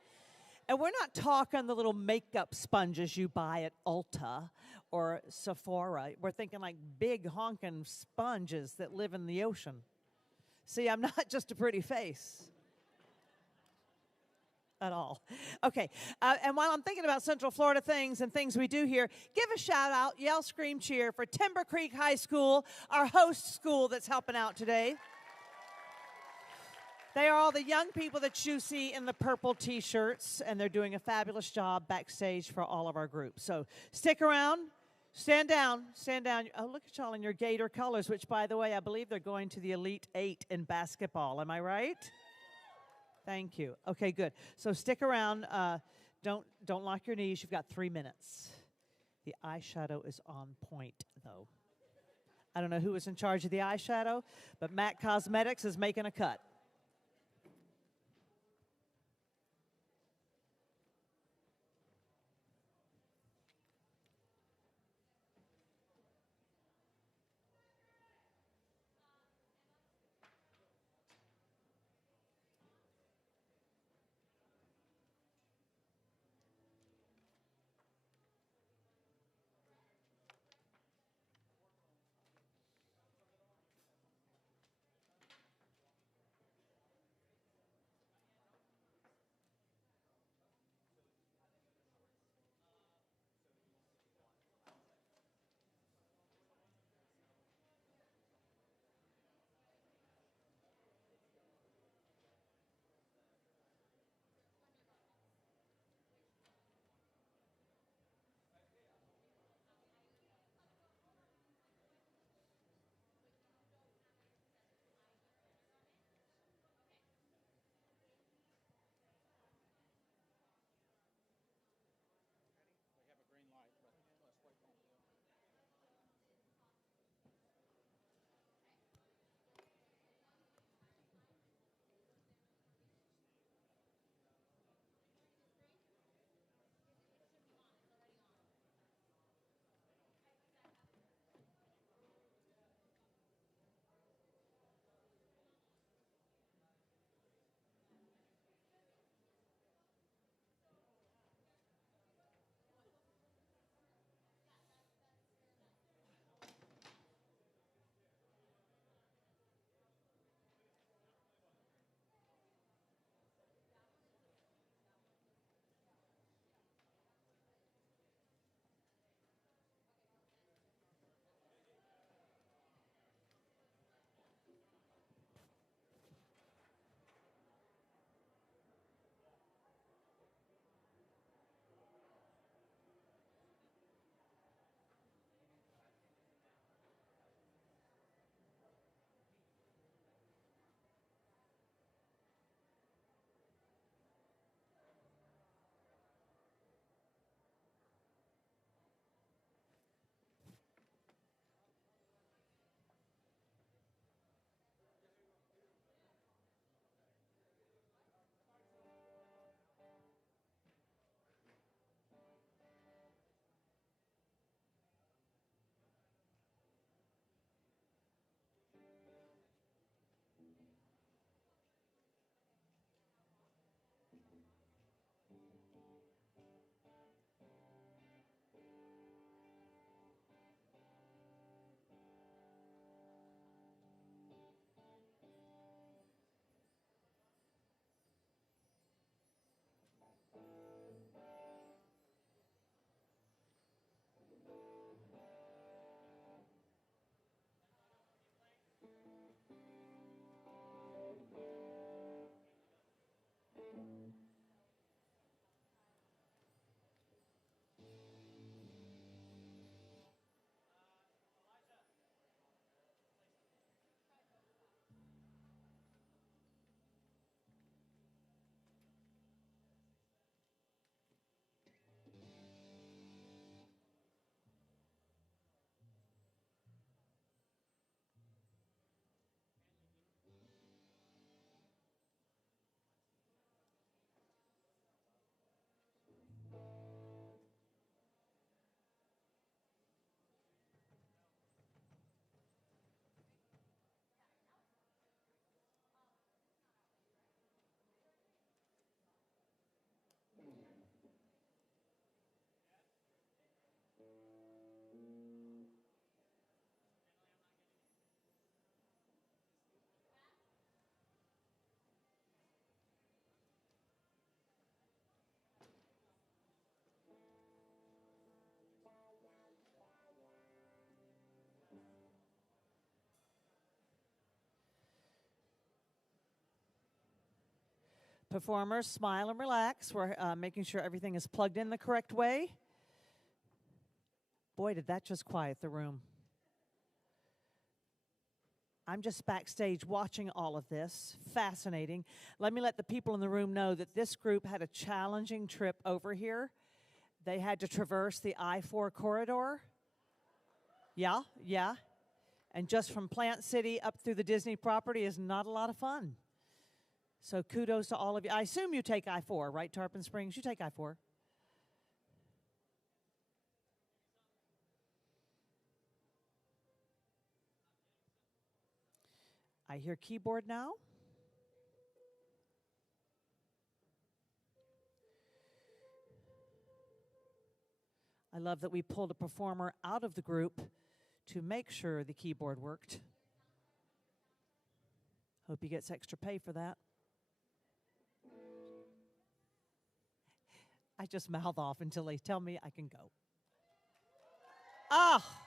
And we're not talking the little makeup sponges you buy at Ulta or Sephora. We're thinking like big honking sponges that live in the ocean. See, I'm not just a pretty face at all. Okay, and while I'm thinking about Central Florida things and things we do here, give a shout out, yell, scream, cheer for Timber Creek High School, our host school that's helping out today. They are all the young people that you see in the purple T-shirts, and they're doing a fabulous job backstage for all of our groups. So stick around, stand down. Oh, look at y'all in your Gator colors, which, by the way, I believe they're going to the Elite Eight in basketball. Am I right? Thank you. Okay, good. So stick around. Don't lock your knees. You've got 3 minutes. The eyeshadow is on point, though. I don't know who was in charge of the eyeshadow, but MAC Cosmetics is making a cut. Performers, smile and relax. We're making sure everything is plugged in the correct way. Boy, did that just quiet the room. I'm just backstage watching all of this. Fascinating. Let me let the people in the room know that this group had a challenging trip over here. They had to traverse the I-4 corridor. Yeah. And just from Plant City up through the Disney property is not a lot of fun. So kudos to all of you. I assume you take I-4, right, Tarpon Springs? You take I-4. I hear keyboard now. I love that we pulled a performer out of the group to make sure the keyboard worked. Hope he gets extra pay for that. I just mouth off until they tell me I can go. Ah!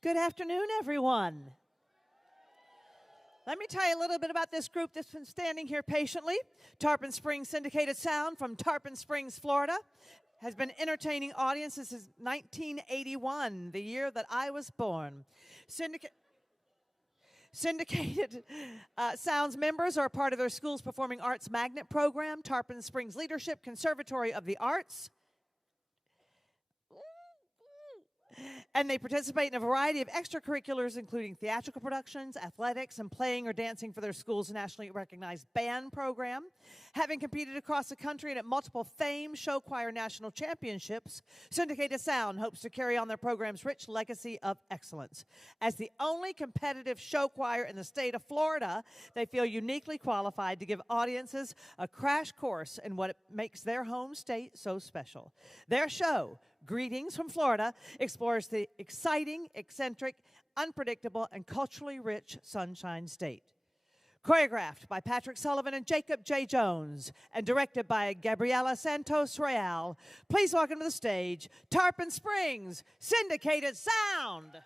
Good afternoon, everyone. Let me tell you a little bit about this group that's been standing here patiently. Tarpon Springs Syndicated Sound from Tarpon Springs, Florida, has been entertaining audiences since 1981, the year that I was born. Syndicated Sound's members are a part of their school's Performing Arts Magnet program, Tarpon Springs Leadership Conservatory of the Arts. And they participate in a variety of extracurriculars, including theatrical productions, athletics, and playing or dancing for their school's nationally recognized band program. Having competed across the country and at multiple Fame Show Choir National Championships, Syndicated Sound hopes to carry on their program's rich legacy of excellence. As the only competitive show choir in the state of Florida, they feel uniquely qualified to give audiences a crash course in what makes their home state so special. Their show, Greetings from Florida, explores the exciting, eccentric, unpredictable, and culturally rich Sunshine State. Choreographed by Patrick Sullivan and Jacob J. Jones, and directed by Gabriela Santos Real, please welcome to the stage, Tarpon Springs Syndicated Sound.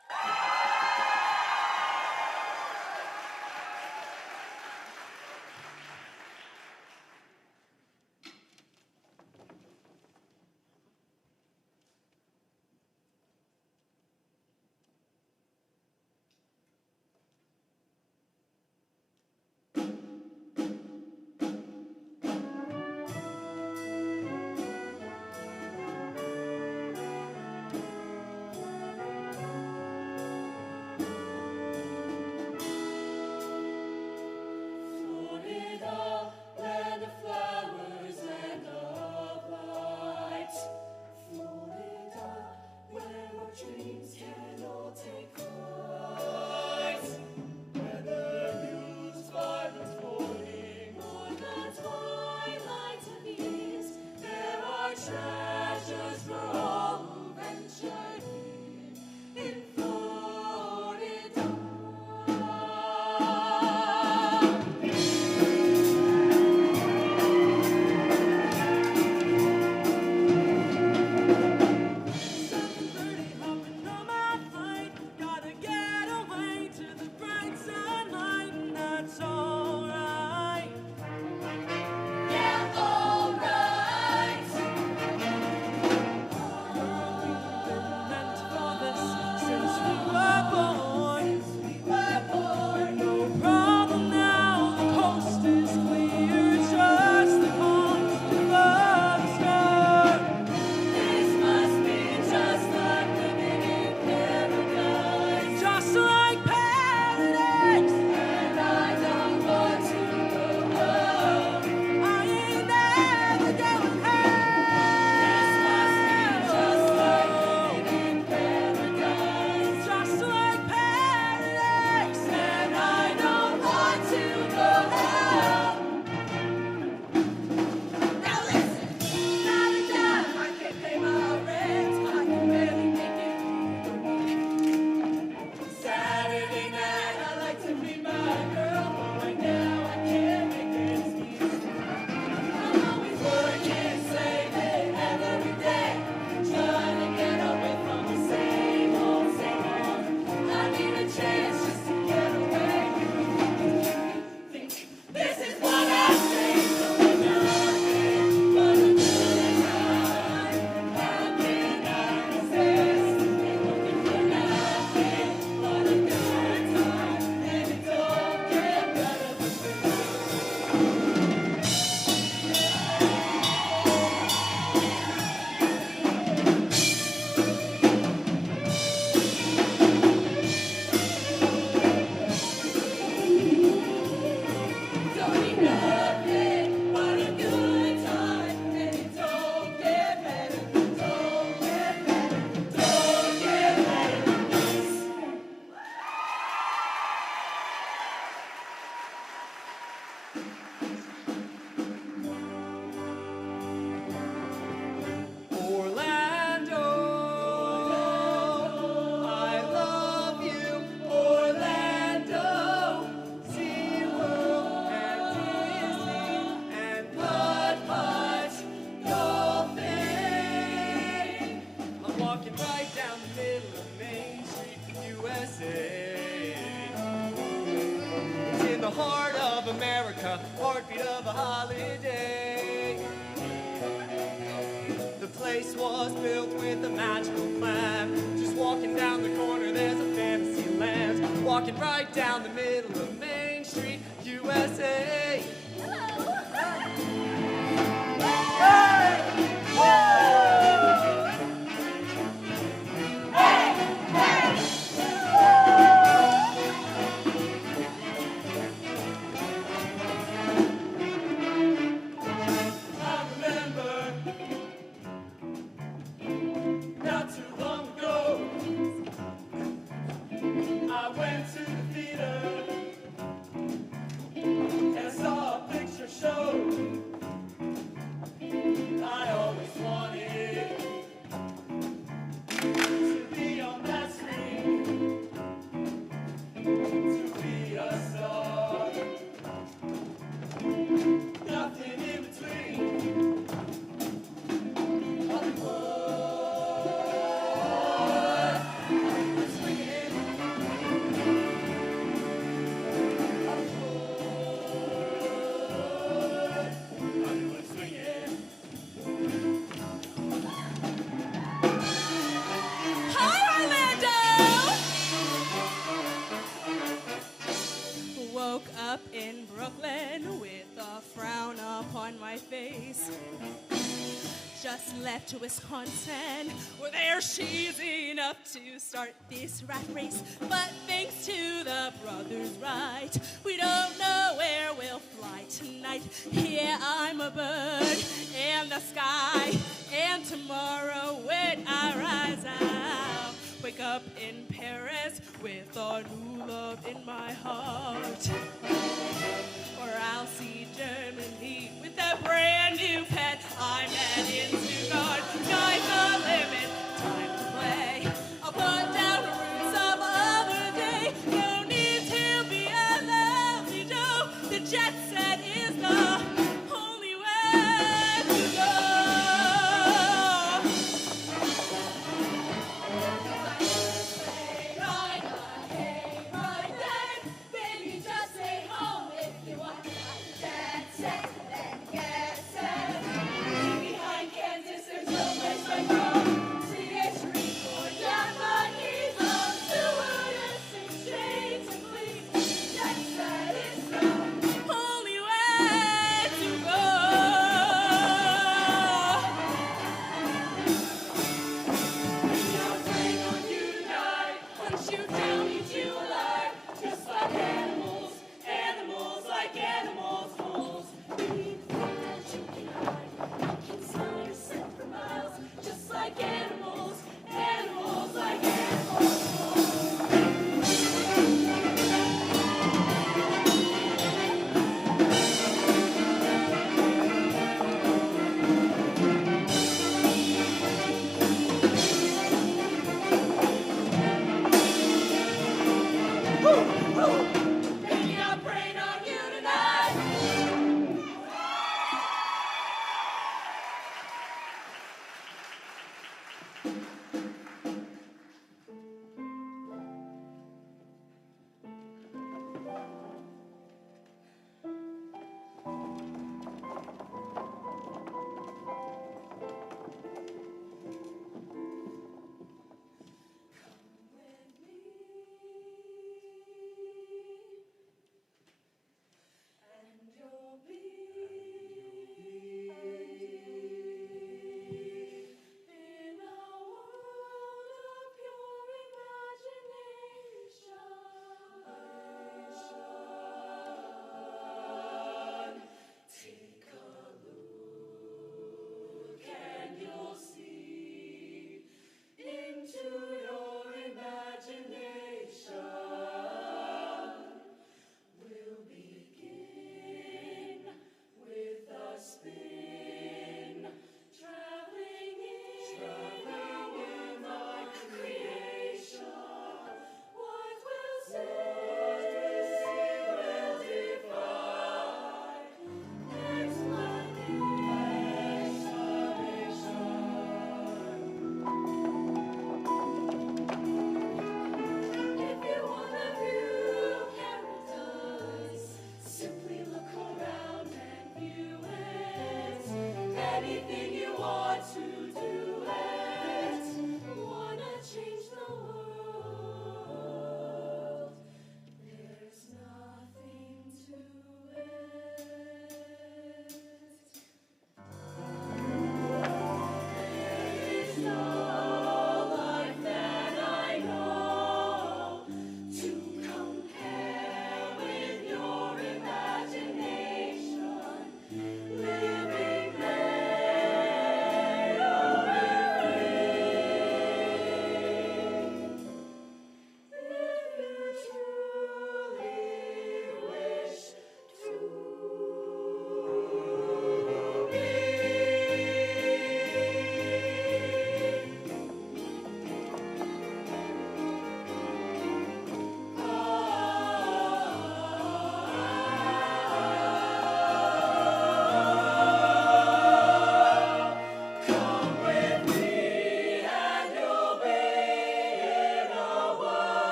was built with a magical plan. Just walking down the corner, there's a fantasy land. Walking right down the middle of Main Street, USA. Just left to Wisconsin, where they're cheesing up to start this rat race. But thanks to the brothers right, we don't know where we'll fly tonight. Yeah, I'm a bird in the sky, and tomorrow when I rise, I'll wake up in Paris with a new love in my heart. Or I'll see Germany with a brand new pet. I'm heading to God, sky's the limit, time to play. I'll put down the roots of other day. No need to be a lovely Joe. The jet set is the only way to go. Right ahead, right then. Baby, just stay home if you want. Jet set, then get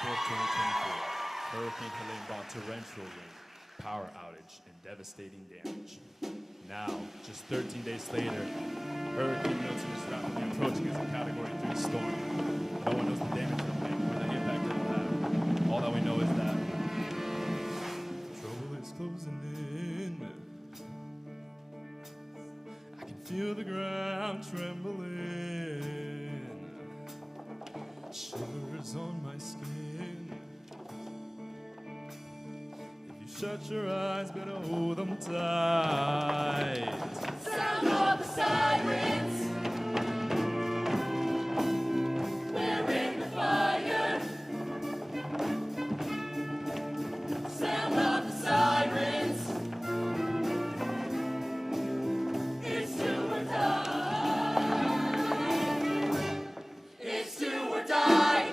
4th, 2024, Hurricane Helene brought torrential rain, power outage, and devastating damage. Now, just 13 days later, Hurricane Milton is rapidly approaching as a Category 3 storm. No one knows the damage it'll make or the impact it'll have. All that we know is that trouble is closing in. I can feel the ground trembling. Shivers on my skin. If you shut your eyes, better hold them tight. Sound of the sirens. We're in the fire. Sound of the sirens. It's do or die. It's do or die.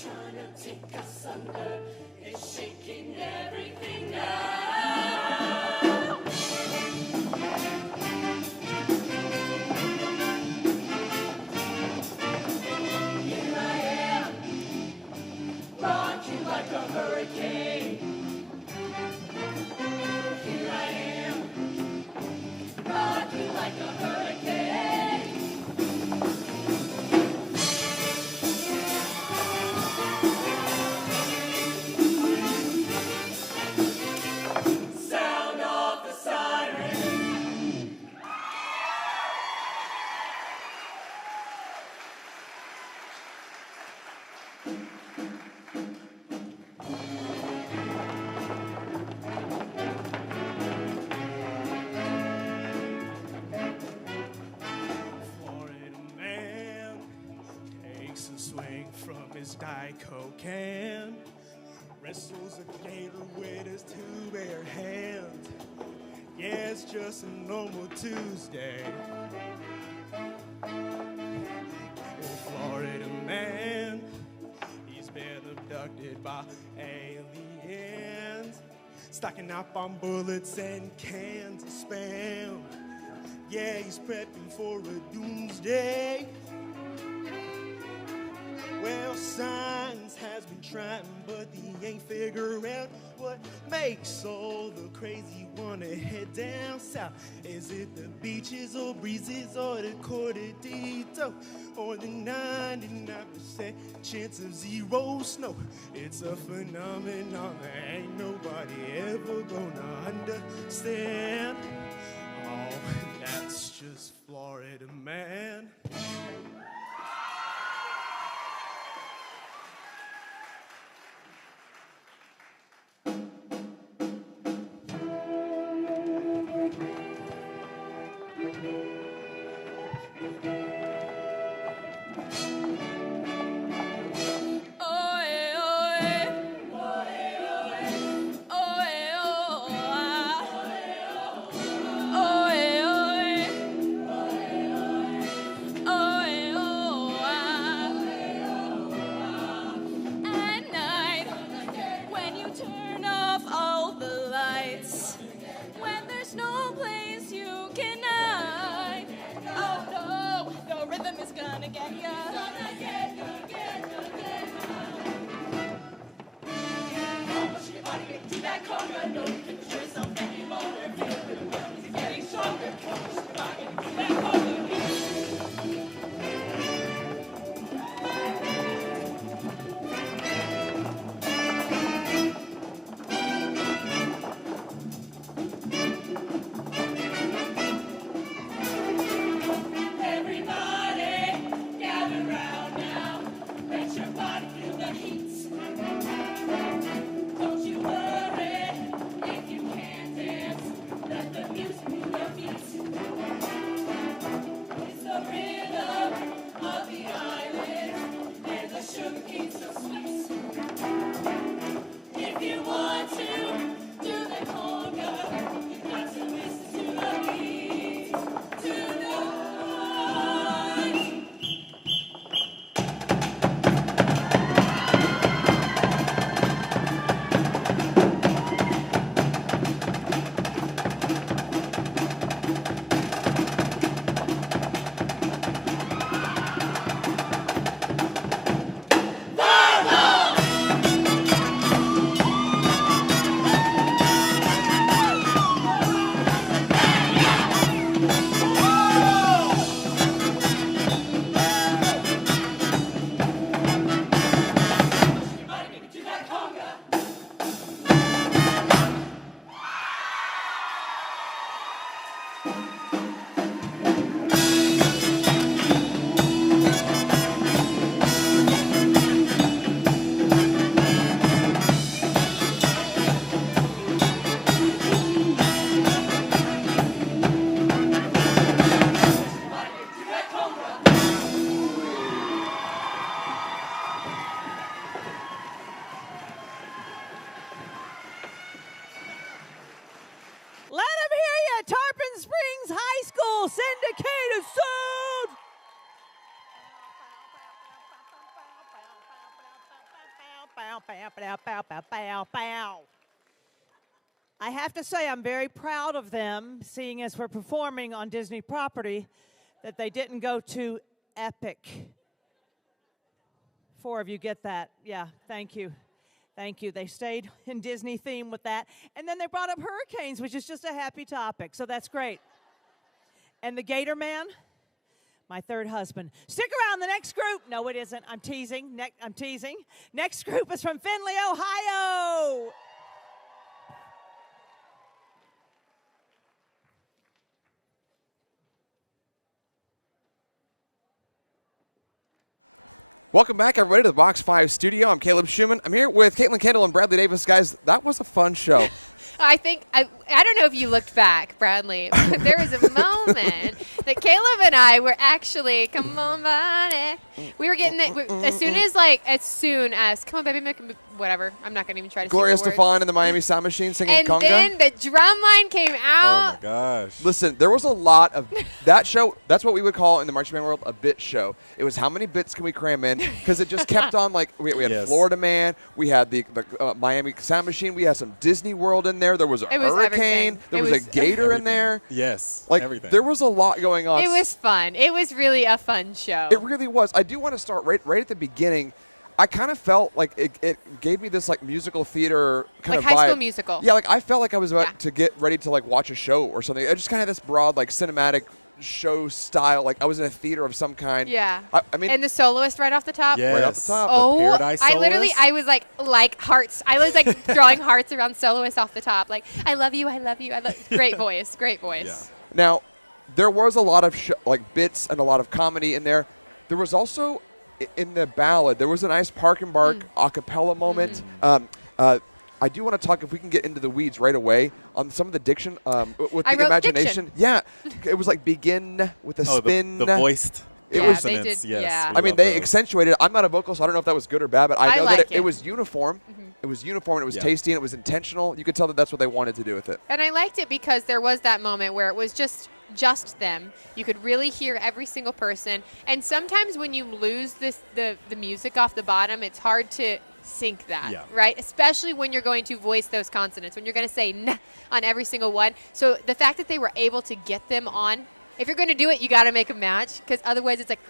Trying to take us under, it's shaking everything now. Here I am, rocking like a hurricane. Here I am, rocking like a hurricane. Sound of the siren. Florida man takes a swing from his Diet Coke can, wrestles a gator with his two bare hands. Yeah, it's just a normal Tuesday. Florida man, he's been abducted by aliens, stocking up on bullets and cans of spam. Yeah, he's prepping for a doomsday. Well, science has been trying, but they ain't figure out what makes all the crazy wanna head down south. Is it the beaches or breezes or the Cortadito or the 99% chance of zero snow? It's a phenomenon that ain't nobody ever gonna understand. Oh, that's just Florida man. At night, when you turn off all the lights, when there's no place you can hide. Oh no, the rhythm is gonna get ya. Gonna get ya, get ya, get ya. Push your body into that corner, no you can push yourself anymore. Feel the world is getting stronger. Push your body into that corner. Everybody, gather round now. Let your body feel the heat. Don't you worry if Unstoppable Syndicated Sound! I have to say, I'm very proud of them, seeing as we're performing on Disney property, that they didn't go too epic. 4 of you get that. Yeah, thank you. Thank you. They stayed in Disney theme with that. And then they brought up hurricanes, which is just a happy topic, so that's great. And the Gator Man, my third husband. Stick around, the next group. No, it isn't. I'm teasing. I'm teasing. Next group is from Findlay, Ohio. Welcome back, everybody, to the Box 5 studio. I'm Caleb Schumann. I'm here with Caitlin Kendall and Bradley Davis. Guys, that was a fun show. I don't know if you looked back, Bradley, but there was a moment that Caleb and I were actually, come on, buddy. We were getting it as soon as, come on, baby, whatever. I'm not going to even try to Gloria sing the Stefan words. and the Miami Sound Machine singing And conga. then the drum line came out. Oh, my gosh. Listen, there was a lot of that show. That's what we would call in the marching band world a bit show. It was how many bits can we cram in? Because it just kept on, like, we had Yes. Florida Man, we had the Miami Sound Machine, we had some Disney World in there. There was a hurricane. There was a gator in there. Yes, like everything. There was a lot going on. It was fun. It was really a fun show. It really was. I do want to start right at the beginning. I kind of felt like it gave me this like musical theater kind of Like High vibe. School Musical. Yeah, like I felt like I was about to get ready to like watch a show or something. I just kind of had this broad like cinematic show style. Like I was in a theater of some kind. Yeah. I mean, and the soloist right off the top. Yes. right off the top. Oh, Paradise I was like hearts. I was like drawing hearts around soloists off the top. Like, I love you, I love you, I love. Great voice, great voice. Yeah. Now, there was a lot of like bits and a lot of comedy in there. There was also in the ballad, there was a nice Park and Bark a cappella moment. I do want to talk, if we can get into the weeds right away, on some of the diction with I the wrote imagination. diction. Yeah, it was like begin with a spin. The voiced. It Yeah, was. they consonants, did, yes, yeah. we I mean, love they those. accentuated. I'm not a vocal, so I don't know if that was good or bad, but I know like that it it. was uniform. It was uniform, and it was Yeah. tasty, and it was intentional. You could tell that that's what they wanted to do with it. And I liked it because there was that moment where it was just them. You could really hear every single person. And sometimes when you lose the music off the bottom, it's hard to sync that, Yeah. right? Especially when you're going to voice those consonants, when you're going to say nah on every single one. So the fact that they were able to get them on, if you're going to do it, you got to make a match, because otherwise it's like,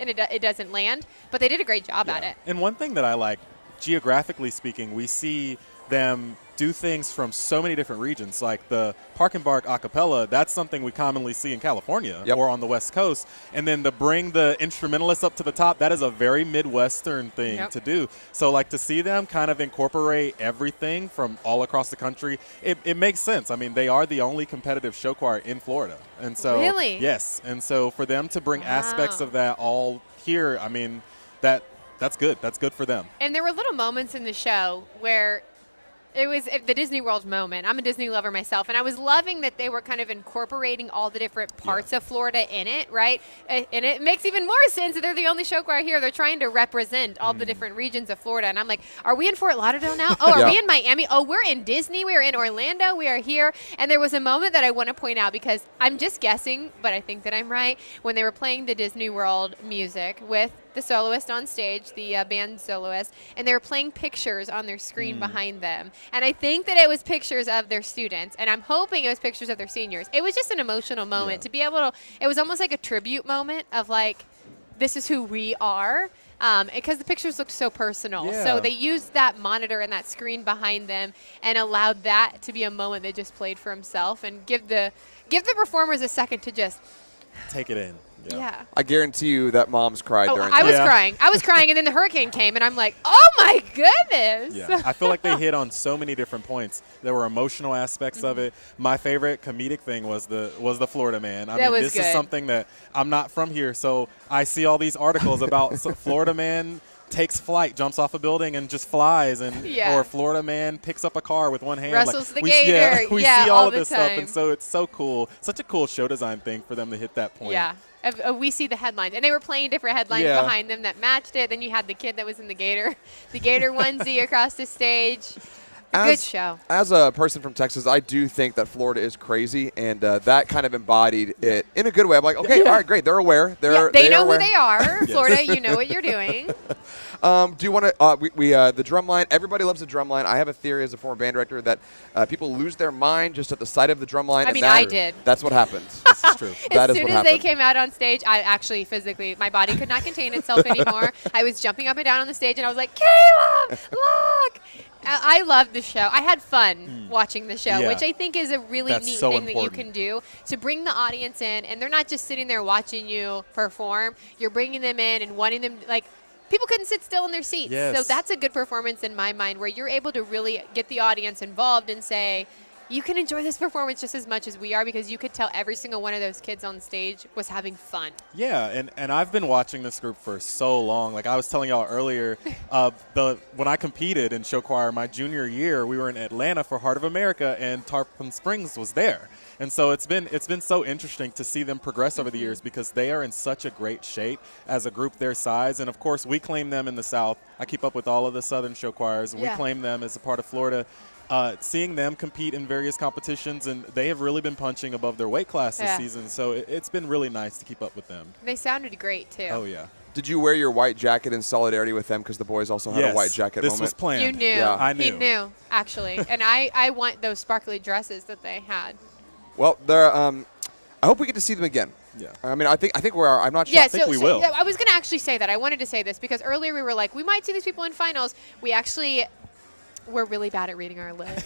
and it doesn't land. But they did a great job at it. And one thing that I like, geographically speaking, we see them do things from so many different regions. Like the Park and Bark a cappella, that's something we commonly see in California or on the West Coast. And then to bring the instrumentalists up to the top, that is a very Midwestern thing to do. So like to see them kind of incorporate everything from all across the country, it makes sense. I mean, they are the only competitive show choir in Florida. And so Really? yes. And so for them to bring aspects of that all here, I mean, that's good. That's good for them. And there were little moments in the show where it was the Disney World moment. I'm a Disney lover myself, and I was loving that they were kind of incorporating all the different parts of Florida in it, right? And it makes even more sense that they're the only show choir here. They're trying to represent all the different regions of Florida. And I'm like, are we in Fort Lauderdale now? Oh, are we in Miami? Oh, we're in Disney. We are in Orlando. We are here. And there was a moment that I want to point out, because I'm just guessing, but I think that I'm right, when they were playing the Disney World music with the soloist on stage, the band soloist, and they were playing pictures on their screen behind them. And I think that it was pictures of their students, and I'm hoping it was pictures of their seniors. It was just an emotional moment to be able to, it was almost like a tribute moment of like, this is who we are, because the pictures looked so personal. So they used that monitor and that screen behind them and allowed that to be a moment they just played for himself, and give the performers a second to just take it in. Yeah. I guarantee you that moms cried during I that. was crying. I was crying, and then the hurricane came, and I'm like, oh, my goodness. Yeah, I feel like they hit on so many different points. There were emotional aspects of it. My favorite comedic thing was the Florida Man. I mean, this is something that I'm not from here, so I see all these articles about Florida Man takes flight, jumps off a building, and just flies, and or Florida Man picks up a car with one hand. Wrestles like, the gator. We see all of this time. stuff, and so it's so cool. Such a cool show design thing for them to hit that point. Yeah. We see the headlines, and they were playing different headlines behind them that matched it. Then you had the kid that was in the gator onesie across the stage. Good show. As a person from Texas, I do think that Florida is crazy, and that kind of embodied it in a good way. I'm like, okay, all right, great. They're aware. They know who aware. they are. Florida, you know what you're doing. Do you want to? The drum line. Everybody loves the drum line. I have a theory as a former band director that people lose their mind just at the sight of the drum line. I mean, I did. That's what happens. This is true. As soon as they came out on stage, I actually physically, my body could not contain itself anymore. I was jumping up and down on the stage, and I was like, Caleb, look! I loved the show. I had fun watching the show, which I think is a really neat thing that you can do to bring the audience in, and they're not just sitting there watching you perform. You're bringing them in and wanting them, like, people couldn't sit still in their seats. Yes. So that's a good performance in my mind, where you're able to really get the audience involved and say, you can enjoy this performance just as much as we are, because you could tell every single one of those kids on stage was having fun. Yeah, and I've been watching this group for so long. Like I was telling y'all earlier, when I competed in show choir my junior year, we were in Atlanta for Heart of America, and Tarpon Springs was there. And so it's been so interesting to see them progress over the years, because they are in such a great shape as a group their size. And, of course, we claim them in the South. I keep up with all of the Southern show choirs, and we claim them as a part of Florida. Seeing them compete in various competitions, and they have really been punching above their weight class this season. So it's been really nice to keep up with them. They sounded great, too. Oh, yeah. Did you wear your white jacket in solidarity with them, because the boys also had a white jacket this moment? was planned. You knew. Yeah. I knew. He knew, actually. And I want those sparkly dresses that they had. Well, they're, I hope we get to see them again. Yeah. I mean, I think we are. I'm not sure. Yeah, I think we will. I was going to actually say that. I wanted to say this because earlier we were like, we might see these people in finals. We're really bad at reading our list.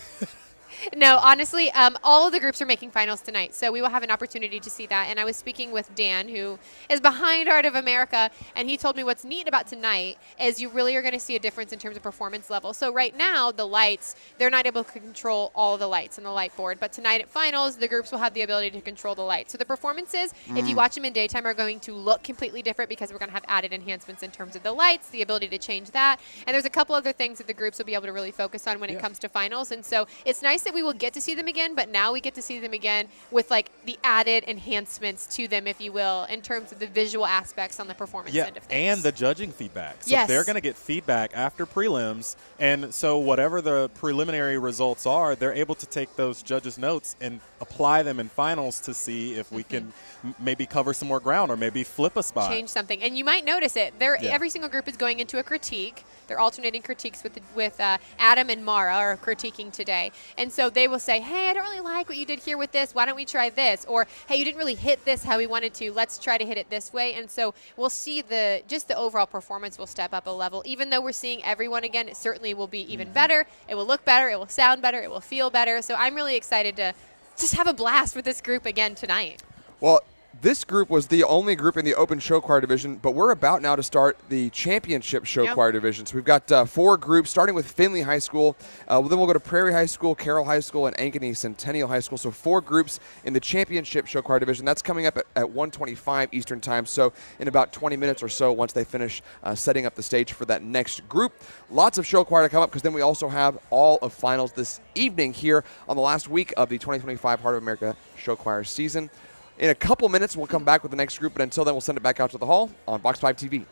No, honestly, all of the groups are making finals tonight, so we will have an opportunity to see that. And I was speaking with Dan, who is behind Art of America, and he told me what's neat about tonight is you really are going to see a difference in terms of performance level. So right now, the lights, they're not able to control all the lights on the light board, but tonight at finals, the groups will have the ability to control the lights. So the performances, if you watch them in daytime, are going to look completely different, because we're going to have added enhancements in terms of the lights, the ability to change that, and there's a couple other things that the groups will be able to really focus on when it comes to finals. And so it's nice that we will get to see them again, but now we get to see them again with like the added enhancements to them, if you will, in terms of the visual aspects on the performance end of things. And the judging feedback. So they're going to get feedback after prelims, and so whatever the preliminary results are, they're able to take those judges' notes and apply them in finals to see if we can maybe cover some more ground or maybe flip a spot. Change something. And you might notice it. Every single group is going into a critique. They're alternating critiques with Adam and Mara are critiquing today. And so they will say, hey, I don't really like what you did here with this. Why don't we try this? Or, hey, you didn't really hit this how we wanted to. Let's try to hit it this way. And so we'll see the overall performance will step up a level. Even though we're seeing everyone again, it certainly will be even better. It will look better. It will sound better. It will feel better. So I'm really excited to just have a blast with this group again tonight. Well, this group was the only group in the open show choir division, but we're about now to start the championship show choir division. So we've got 4 groups, starting with Findlay High School. Then we'll go to Prairie High School, Carroll High School, and Ankeny Centennial High School. So 4 groups in the championship show choir division. That's coming up at 1:25 Eastern Time. So in about 20 minutes or so, once they finish setting up the stage for that next group. Lots of show choir to come up, because then we also have all of finals this evening here on the last week of the 2025 Heart of America show choir season. In a couple minutes, we'll come back with the next group, but until then, we'll send it back out to the hall on Box 5 TV.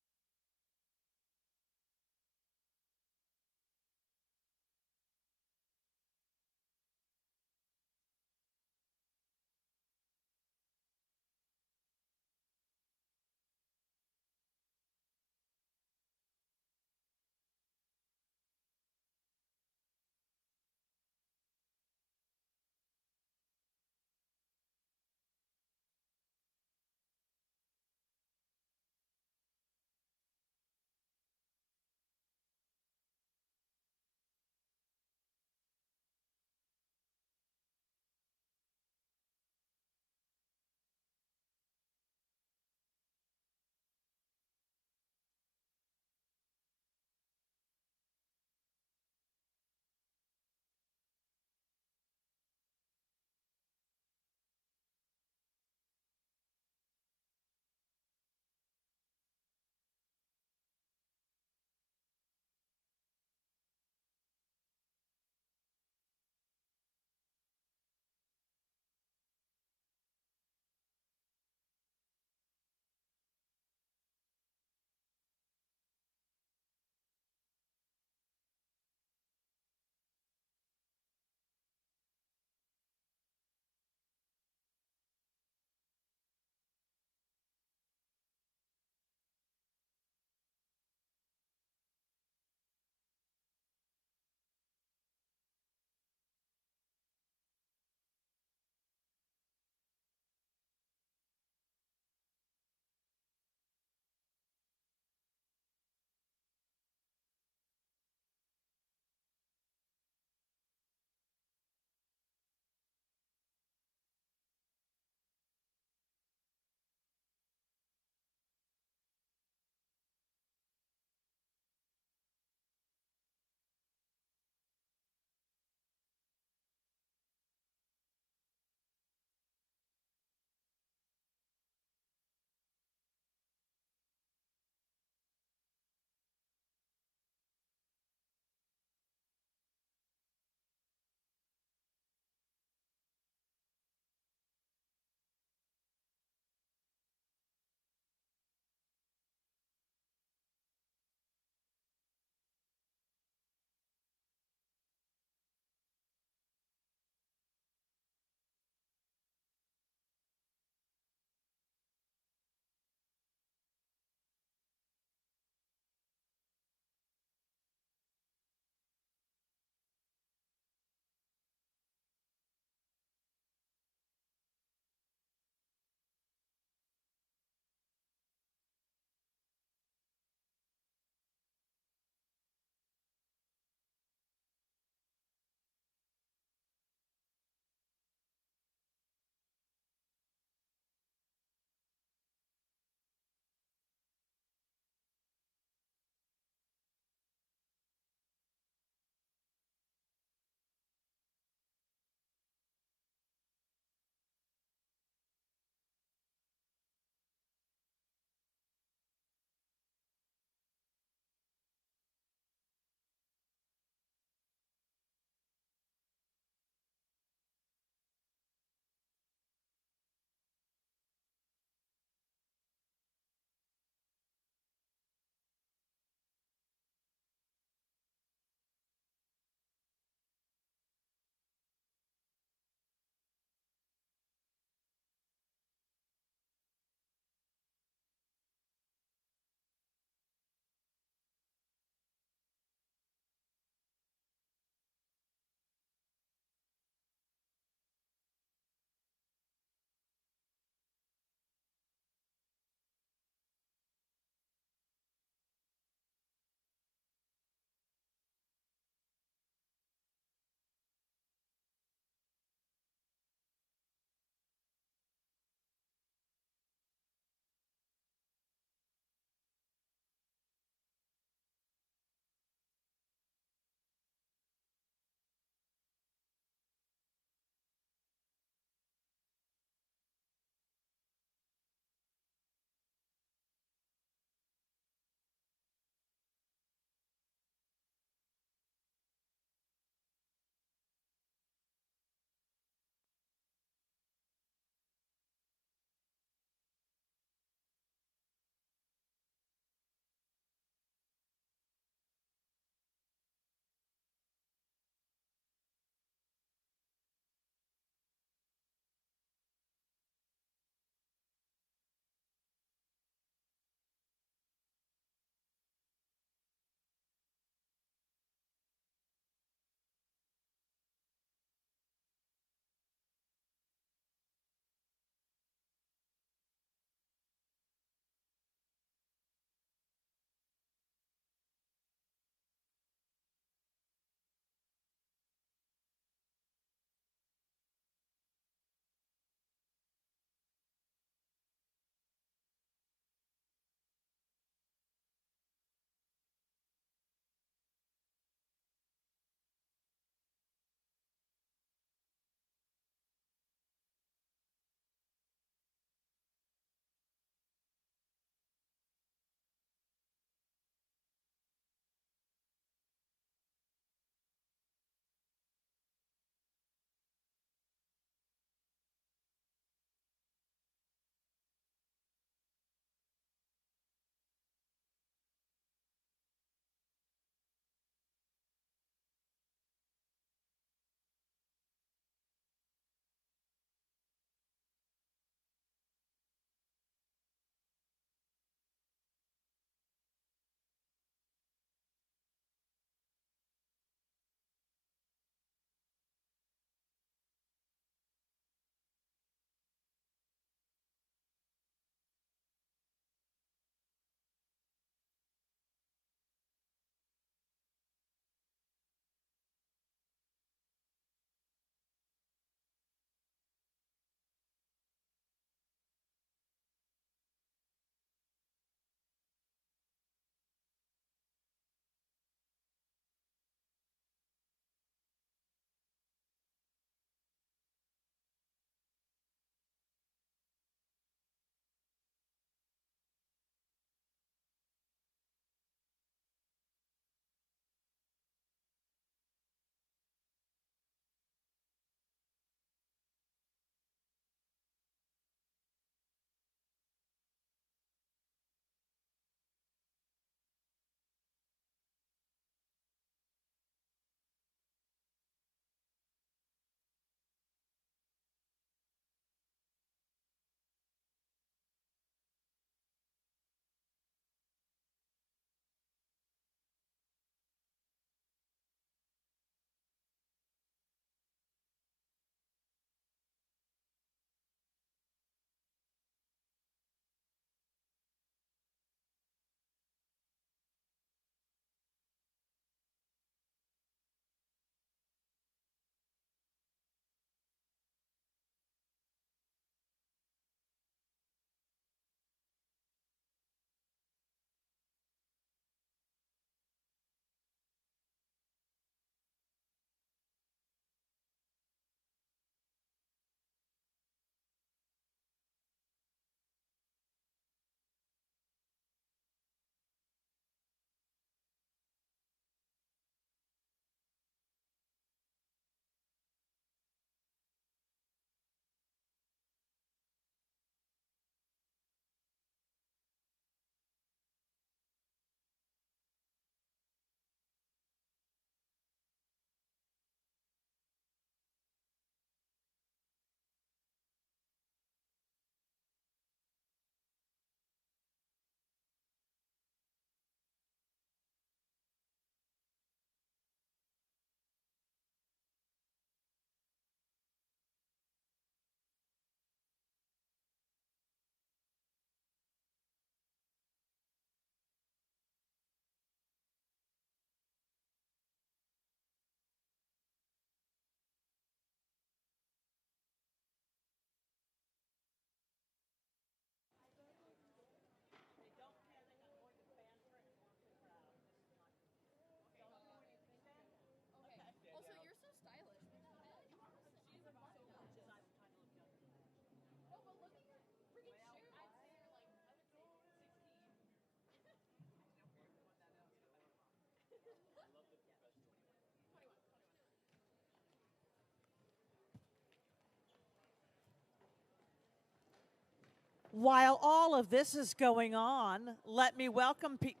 While all of this is going on, let me welcome people.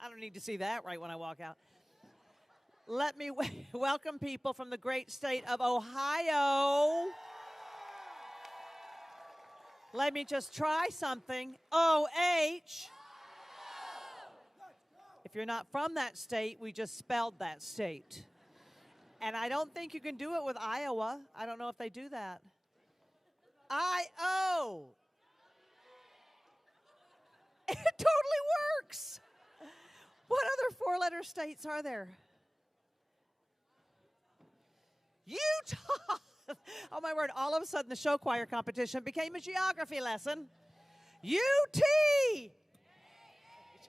I don't need to see that right when I walk out. Let me welcome people from the great state of Ohio. Let me just try something. O-H. If you're not from that state, we just spelled that state. And I don't think you can do it with Iowa. I don't know if they do that. I-O. It totally works. What other four-letter states are there? Utah. Oh, my word. All of a sudden, the show choir competition became a geography lesson. UT.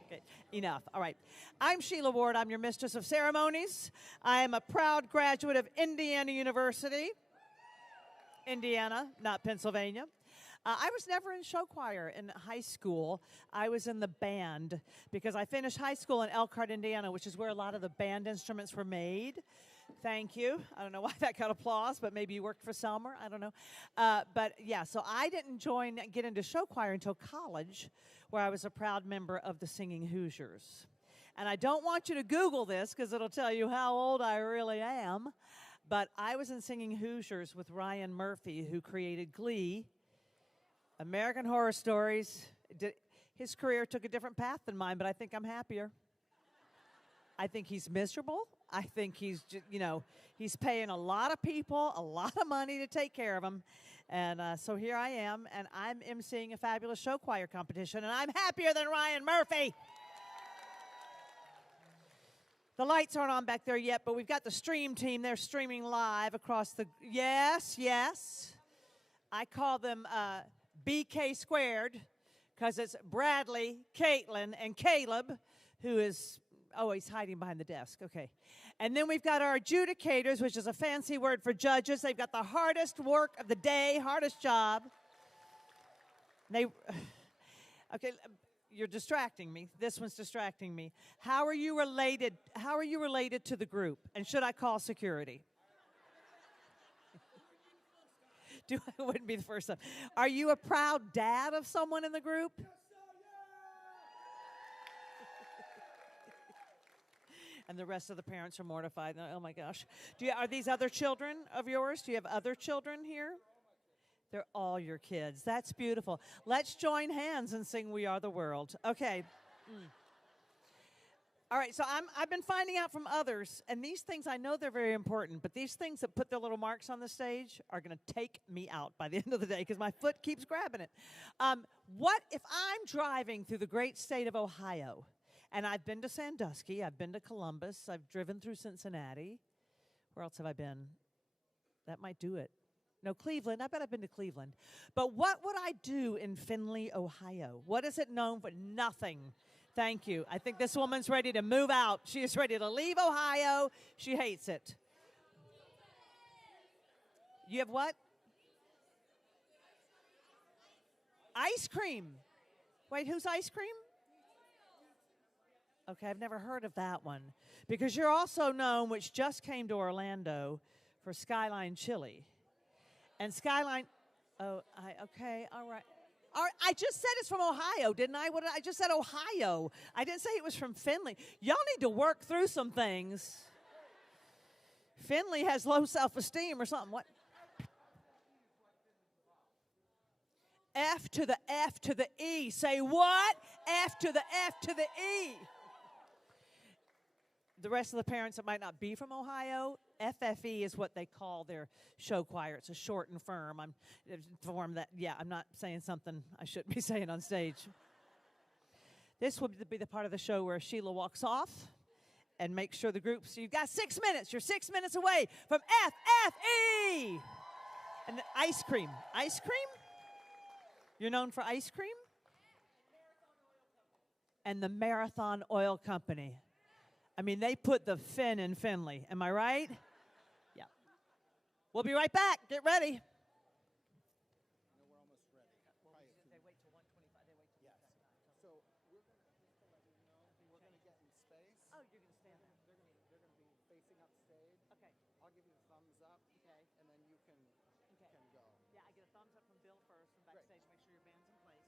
Okay, enough. All right. I'm Sheila Ward. I'm your mistress of ceremonies. I am a proud graduate of Indiana University. Indiana, not Pennsylvania. I was never in show choir in high school. I was in the band because I finished high school in Elkhart, Indiana, which is where a lot of the band instruments were made. Thank you. I don't know why that got applause, but maybe you worked for Selmer. I don't know. But yeah, so I didn't get into show choir until college, where I was a proud member of the Singing Hoosiers. And I don't want you to Google this because it'll tell you how old I really am. But I was in Singing Hoosiers with Ryan Murphy, who created Glee, American Horror Stories. His career took a different path than mine, but I think I'm happier. I think he's miserable. I think he's, he's paying a lot of people a lot of money to take care of him. And so here I am, and I'm emceeing a fabulous show choir competition, and I'm happier than Ryan Murphy. The lights aren't on back there yet, but we've got the stream team. They're streaming live across the, yes. I call them BK squared because it's Bradley, Caitlin, and Caleb, who is, he's hiding behind the desk. Okay. And then we've got our adjudicators, which is a fancy word for judges. They've got the hardest work of the day, hardest job. Okay, you're distracting me. This one's distracting me. How are you related? How are you related to the group? And should I call security? It wouldn't be the first time. Are you a proud dad of someone in the group? And the rest of the parents are mortified. Oh my gosh. Are these other children of yours? Do you have other children here? They're all your kids. That's beautiful. Let's join hands and sing We Are the World. Okay. All right, so I've been finding out from others, and these things, I know they're very important, but these things that put their little marks on the stage are going to take me out by the end of the day because my foot keeps grabbing it. What if I'm driving through the great state of Ohio, and I've been to Sandusky, I've been to Columbus, I've driven through Cincinnati. Where else have I been? That might do it. No, Cleveland. I bet I've been to Cleveland. But what would I do in Findlay, Ohio? What is it known for? Nothing. Thank you. I think this woman's ready to move out. She is ready to leave Ohio. She hates it. You have what? Ice cream. Wait, who's ice cream? Okay, I've never heard of that one. Because you're also known, which just came to Orlando, for Skyline Chili. And Skyline, okay, all right. All right, I just said it's from Ohio, didn't I? I just said Ohio. I didn't say it was from Findlay. Y'all need to work through some things. Findlay has low self-esteem or something. What? F to the F to the E. Say what? F to the F to the E. The rest of the parents that might not be from Ohio, FFE is what they call their show choir. It's a shortened form. I'm not saying something I shouldn't be saying on stage. This will be the part of the show where Sheila walks off and makes sure the group, so you've got 6 minutes. You're 6 minutes away from FFE. And the ice cream. Ice cream? You're known for ice cream? And the Marathon Oil Company. I mean, they put the fin in Findlay. Am I right? Yeah. We'll be right back. Get ready. We're almost ready. They wait till 1:25. They wait till yes. So we're going to get in space. Oh, you're going to stand there. They're going to be facing up stage. Okay. I'll give you the thumbs up. Okay. And then you can go. Yeah, I get a thumbs up from Bill first from backstage. Make sure your band's in place.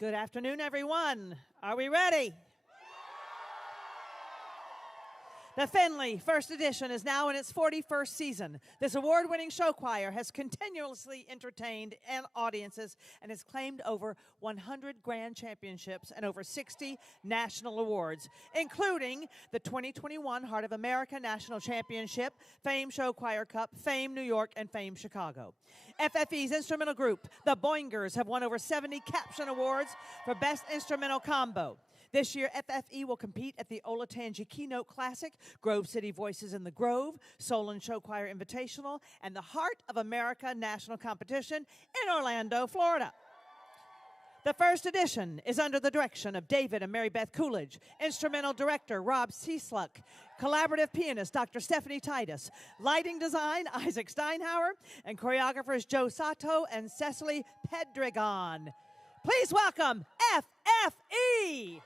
Good afternoon, everyone. Are we ready? The Finley First Edition is now in its 41st season. This award-winning show choir has continuously entertained audiences and has claimed over 100 grand championships and over 60 national awards, including the 2021 Heart of America National Championship, Fame Show Choir Cup, Fame New York, and Fame Chicago. FFE's instrumental group, the Boingers, have won over 70 caption awards for Best Instrumental Combo. This year, FFE will compete at the Olatanji Keynote Classic, Grove City Voices in the Grove, Solon Show Choir Invitational, and the Heart of America National Competition in Orlando, Florida. The First Edition is under the direction of David and Mary Beth Coolidge, instrumental director Rob Ciesluck, collaborative pianist Dr. Stephanie Titus, lighting design Isaac Steinhauer, and choreographers Joe Sato and Cecily Pedregon. Please welcome FFE.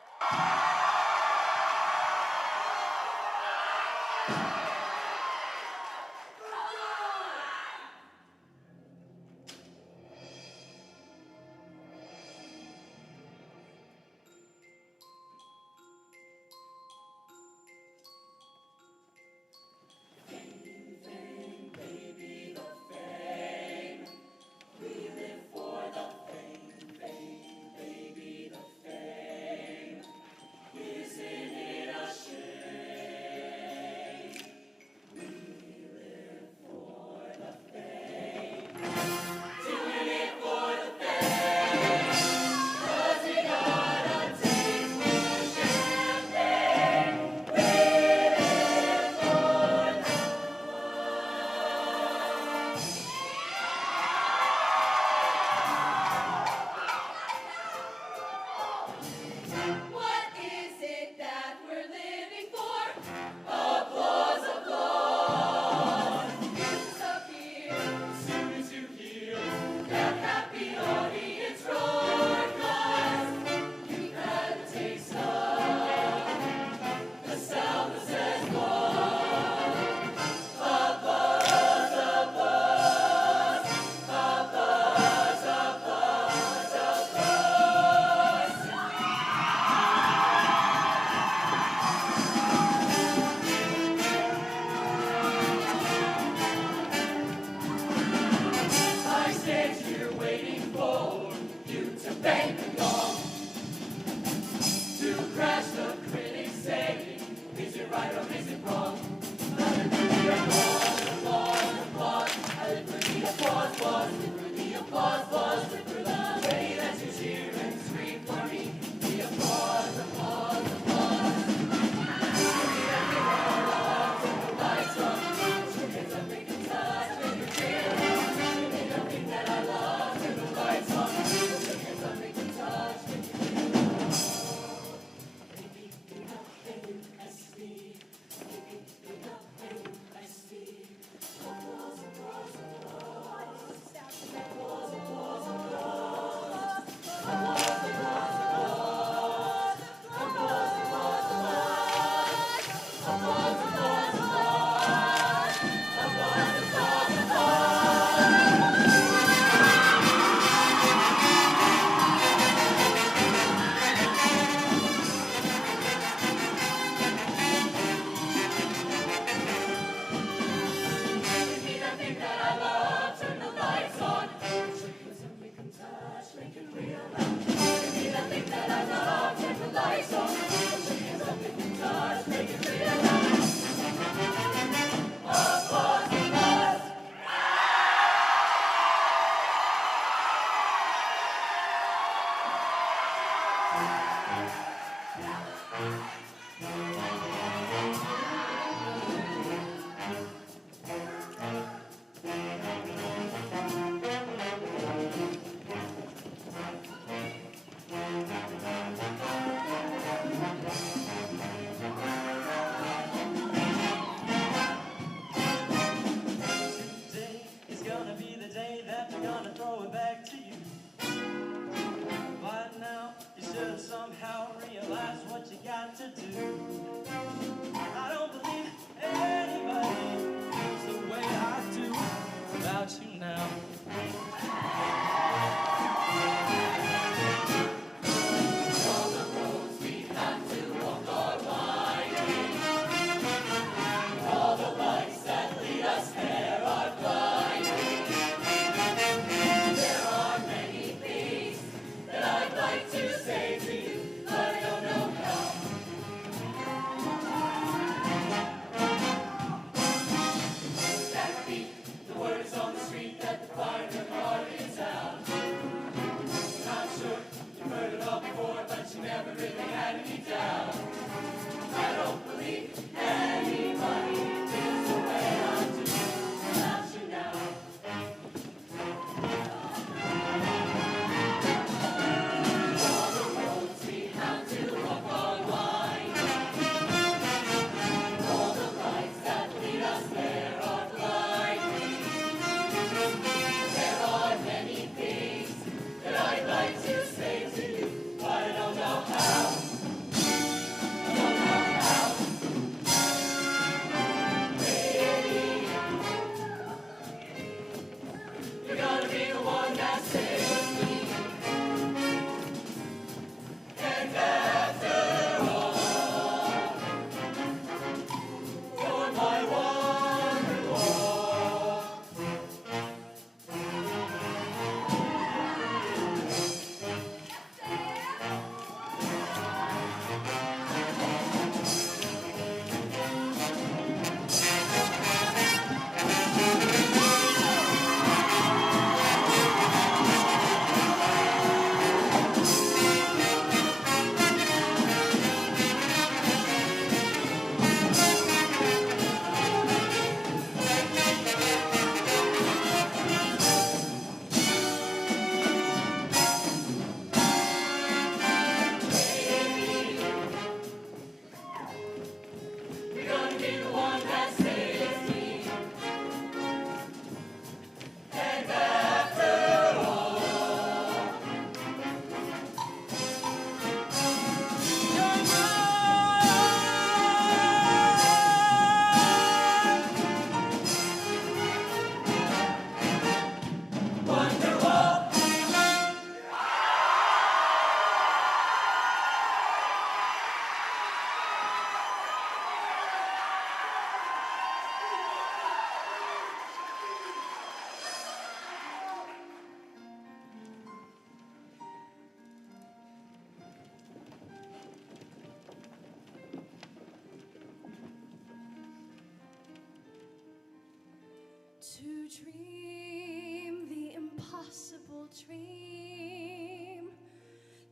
To dream the impossible dream,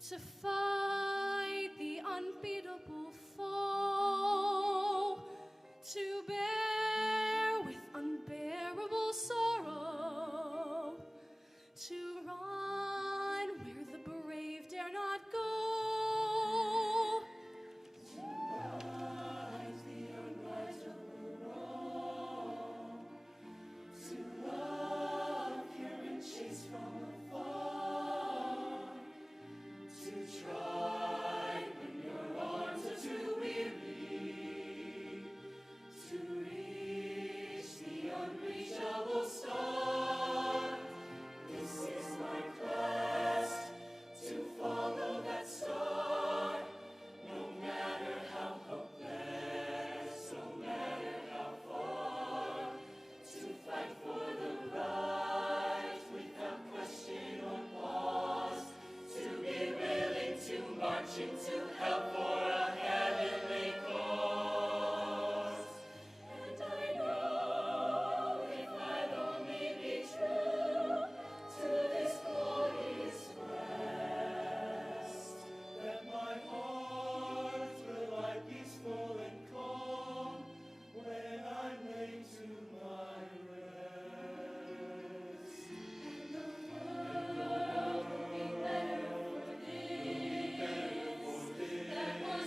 to fight the unbeatable foe, to bear with unbearable sorrow, to run where the brave dare not go, to right the unrightable wrong, to love, hear and chase from afar, to try when your arms are too weary, to reach the unreachable star. This is my quest, to follow that star, no matter how hopeless, no matter how far, to fight for the right without question or pause, to be willing to march into hell for a heavenly cause. And I know if I'd only be true to this glorious quest, That my heart will lie peaceful and calm when I lay to my rest. and the world will be better for this, that one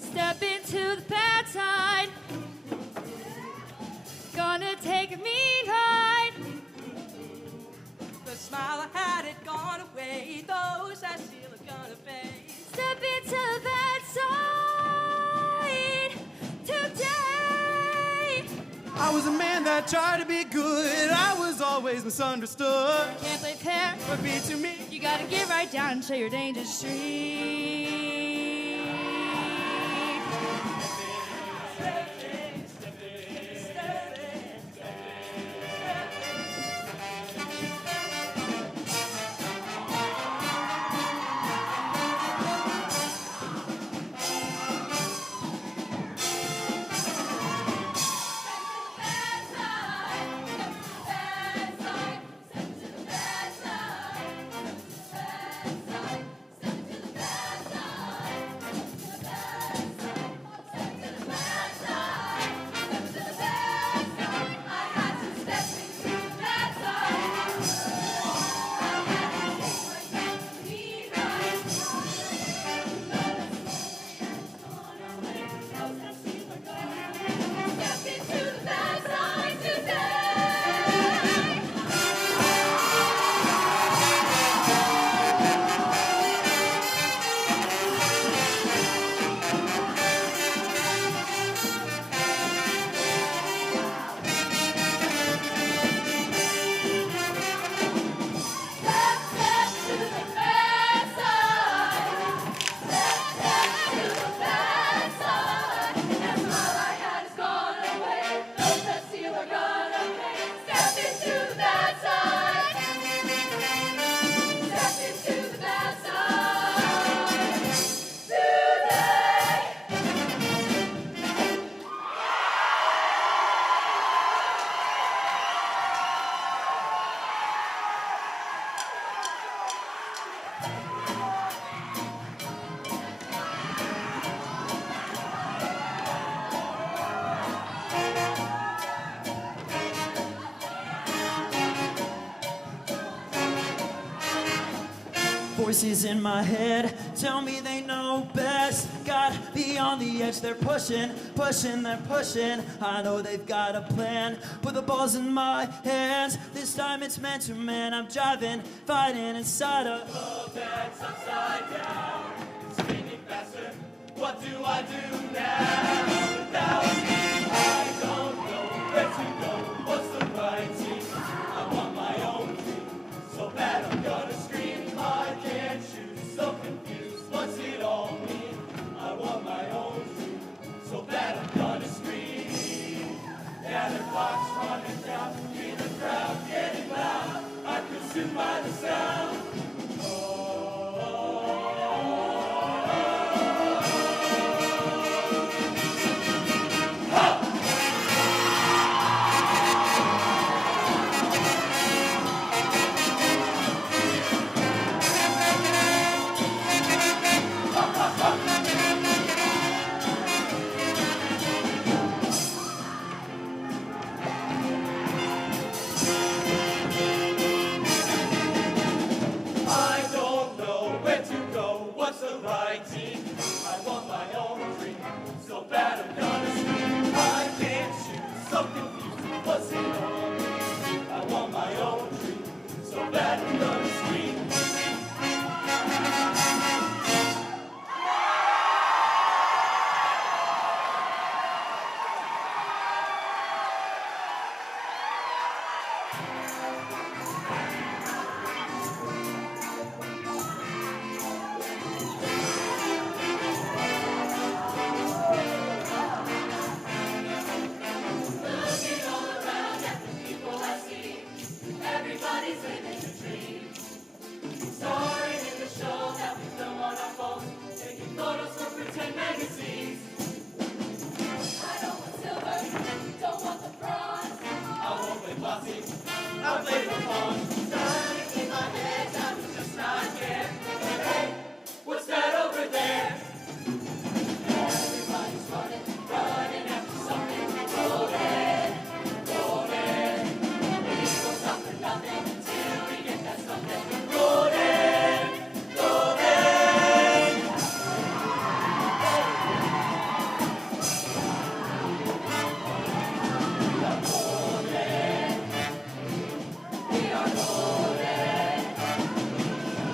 Step into the bad side. Gonna take a mean ride. The smile I had had gone away. Those I still are gonna pay. Step into the bad side today. I was a man that tried to be good. I was always misunderstood. Can't play fair or be to me. You gotta get right down and show your dangerous street. Voices in my head tell me they know best. Gotta be on the edge, they're pushing, pushing, they're pushing. I know they've got a plan, put the balls in my hands. This time it's meant to, man, I'm driving, fighting inside a Vortex upside down, spinning faster. What do I do now? Without you, I don't know where to go. What's the right thing? I want my own dream, so bad I'm gonna scream. I can't choose, so confused. What's it all mean? I want my own dream, so bad I'm gonna scream. Yeah, the clock's running down, hear the crowd getting loud. I'm consumed by the sound.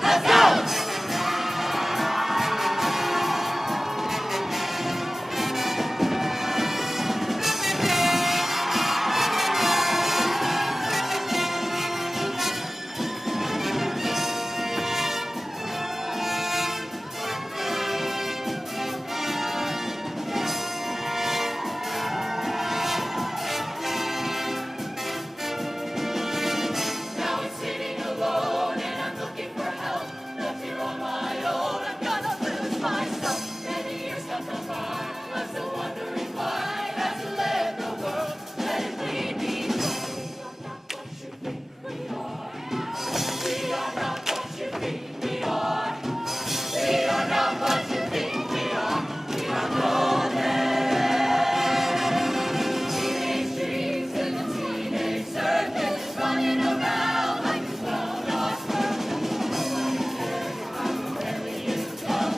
Let's go! Now I'm sitting alone and I'm looking for help. Left here on my own, I'm gonna lose myself. Many years have gone by, I'm still wondering why. As you let the world, let it lead me. We are not what you think we are. We are not what you think we are. We are golden. Teenage dreams in the teenage circus, running around like a clown or sperm. Nobody cares about where we used to come.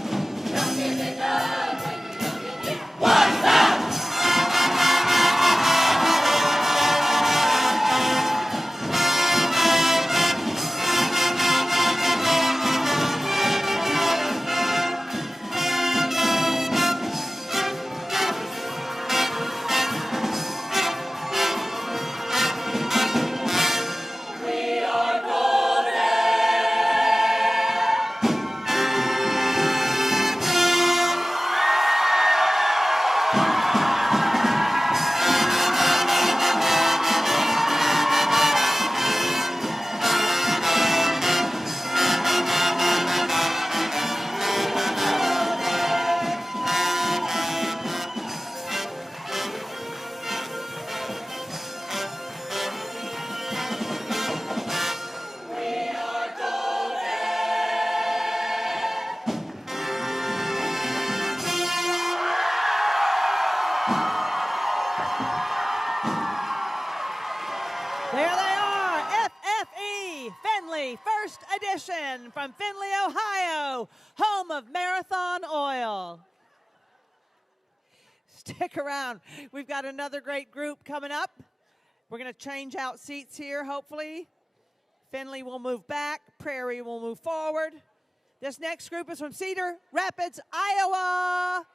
Don't give it up when you don't get it. What's up? We are golden. We are golden. There they are, FFE, Findlay, first edition from Findlay, Ohio, home of Marathon Oil. Stick around. We've got another great group coming up. We're going to change out seats here, hopefully. Findlay will move back. Prairie will move forward. This next group is from Cedar Rapids, Iowa.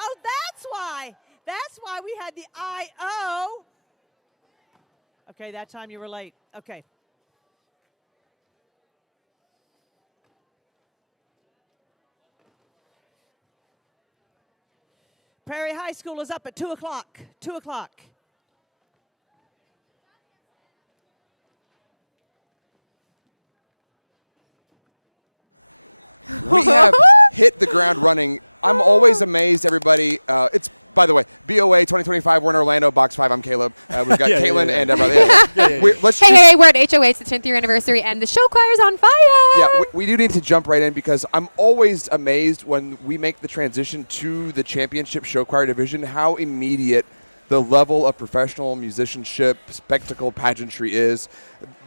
Oh, that's why. That's why we had the I-O. Okay, that time you were late. Okay. Prairie High School is up at 2 o'clock. 2 o'clock. We have hit the ground running. I'm always amazed, everybody. It's, by the way, BOA 2025. We're in Orlando, Box 5. I'm Caleb. We've got Caitlin and everybody. Hey, we're at HOA. It's the 10th year anniversary, and the show choir's on fire. Yeah, we do need to jump right in because I'm always amazed when we make the transition to the championship show choir division, how immediate the level of professional musicianship, spectacle, pageantry is.